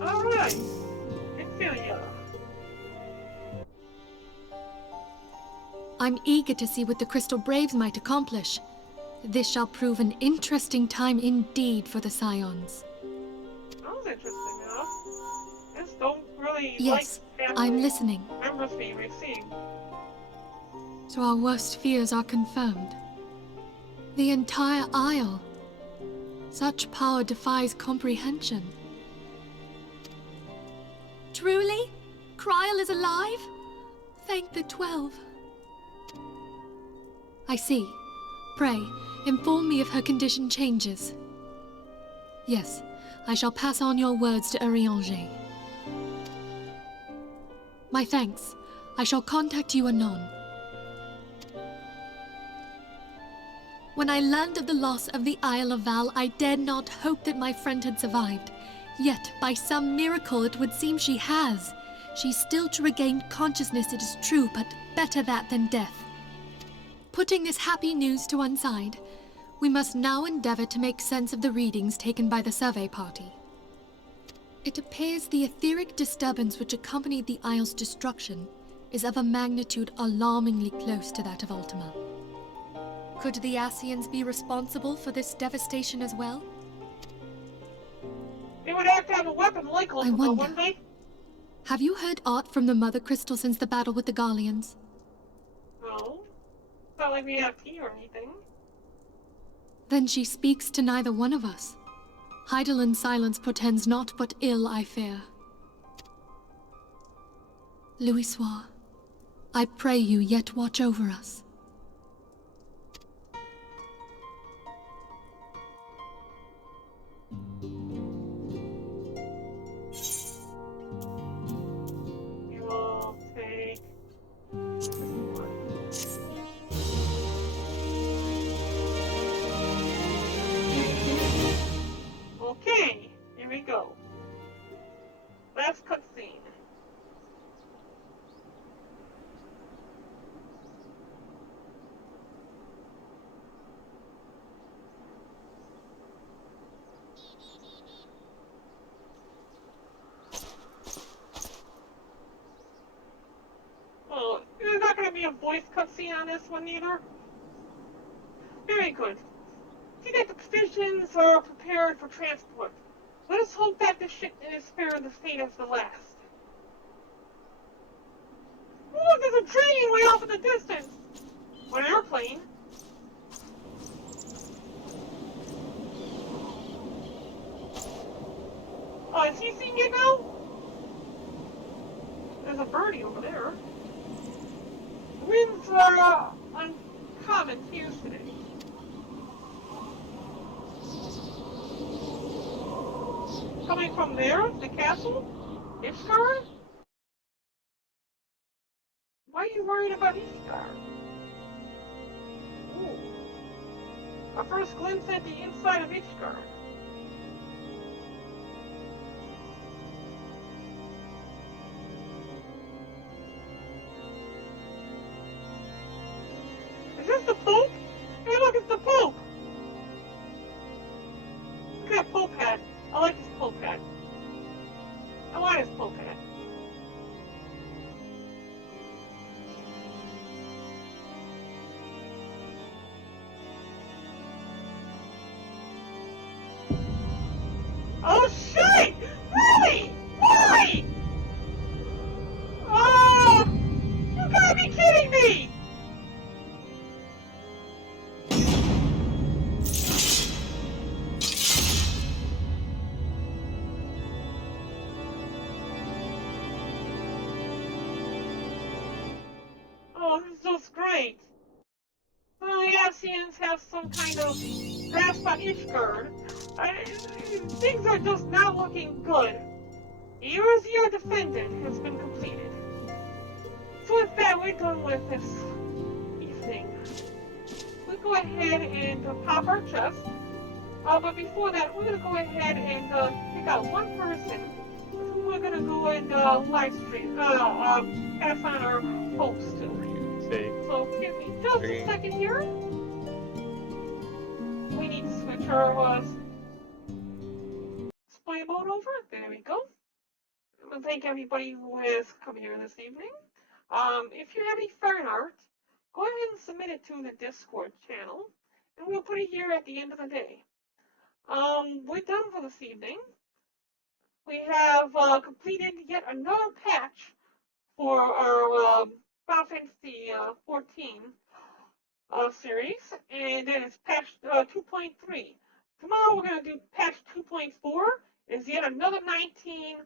Alright. Ophelia. I'm eager to see what the Crystal Braves might accomplish. This shall prove an interesting time indeed for the Scions. Sounds interesting enough. Just don't really Yes, like I'm listening. members being received. So our worst fears are confirmed. The entire Isle. Such power defies comprehension. Truly? Kryl is alive? Thank the 12. I see. Pray, inform me if her condition changes. Yes, I shall pass on your words to Urianger. My thanks. I shall contact you anon. When I learned of the loss of the Isle of Val, I dared not hope that my friend had survived. Yet, by some miracle, it would seem she has. She's still to regain consciousness, it is true, but better that than death. Putting this happy news to one side, we must now endeavor to make sense of the readings taken by the survey party. It appears the etheric disturbance which accompanied the Isle's destruction is of a magnitude alarmingly close to that of Ultima. Could the Ascians be responsible for this devastation as well? They would have to have a weapon like I Ultima, wonder. wouldn't they? Have you heard aught from the Mother Crystal since the battle with the Garleans? No. It's not like we have tea or anything. Then she speaks to neither one of us. Heidelind's silence portends naught but ill, I fear. Louisoix, I pray you yet watch over us. We will take this one. Okay, here we go. Last cutscene. Oh, there's not going to be a voice cutscene on this one either. Very good. See that the provisions are prepared for transport. Let us hope that the shipment is spared the fate as the last. Oh, there's a train way off in the distance! Or an airplane. Oh, is he seeing it now? There's a birdie over there. Winds are uncommon fierce today. Coming from there, the castle? Ishgard? Why are you worried about Ishgard? Ooh. A first glimpse at the inside of Ishgard. that pull pad. I like this pull pad. I want this pull pad. Oh shit! Really? Really? Oh! You gotta be kidding me! Oh, this is just great. Well, the Asians have some kind of grasp on Ishgard. Things are just not looking good. Eurasia defended has been completed. So with that, we're done with this evening. We'll go ahead and pop our chest. But before that, we're going to go ahead and pick out one person who we're going to go and live stream, pass on our host to. So give me just a second here. We need to switch our display mode over. There we go. I want to thank everybody who has come here this evening. If you have any fan art, go ahead and submit it to the Discord channel, and we'll put it here at the end of the day. We're done for this evening. We have completed yet another patch for our Final Fantasy 14 series, and then it's patch 2.3. Tomorrow we're going to do patch 2.4. Is yet another 19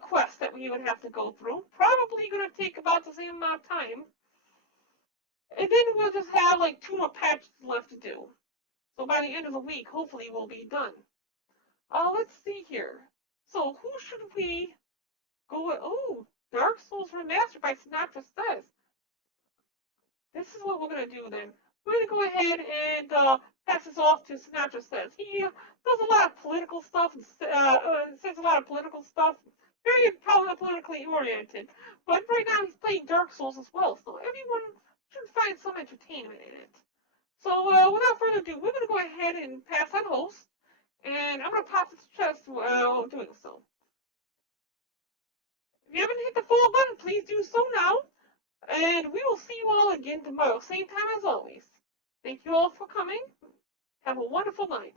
quests that we would have to go through. Probably going to take about the same amount of time. And then we'll just have like 2 more patches left to do. So by the end of the week, hopefully we'll be done. Let's see here. So who should we go with? Oh, Dark Souls Remastered by Sinatra Says. This is what we're going to do then. We're going to go ahead and pass this off to Sinatra Says. He does a lot of political stuff and says a lot of political stuff. Very politically oriented. But right now he's playing Dark Souls as well, so everyone should find some entertainment in it. So without further ado, we're going to go ahead and pass on host. And I'm going to pop this chest while doing so. If you haven't hit the follow button, please do so now. And we will see you all again tomorrow, same time as always. Thank you all for coming. Have a wonderful night.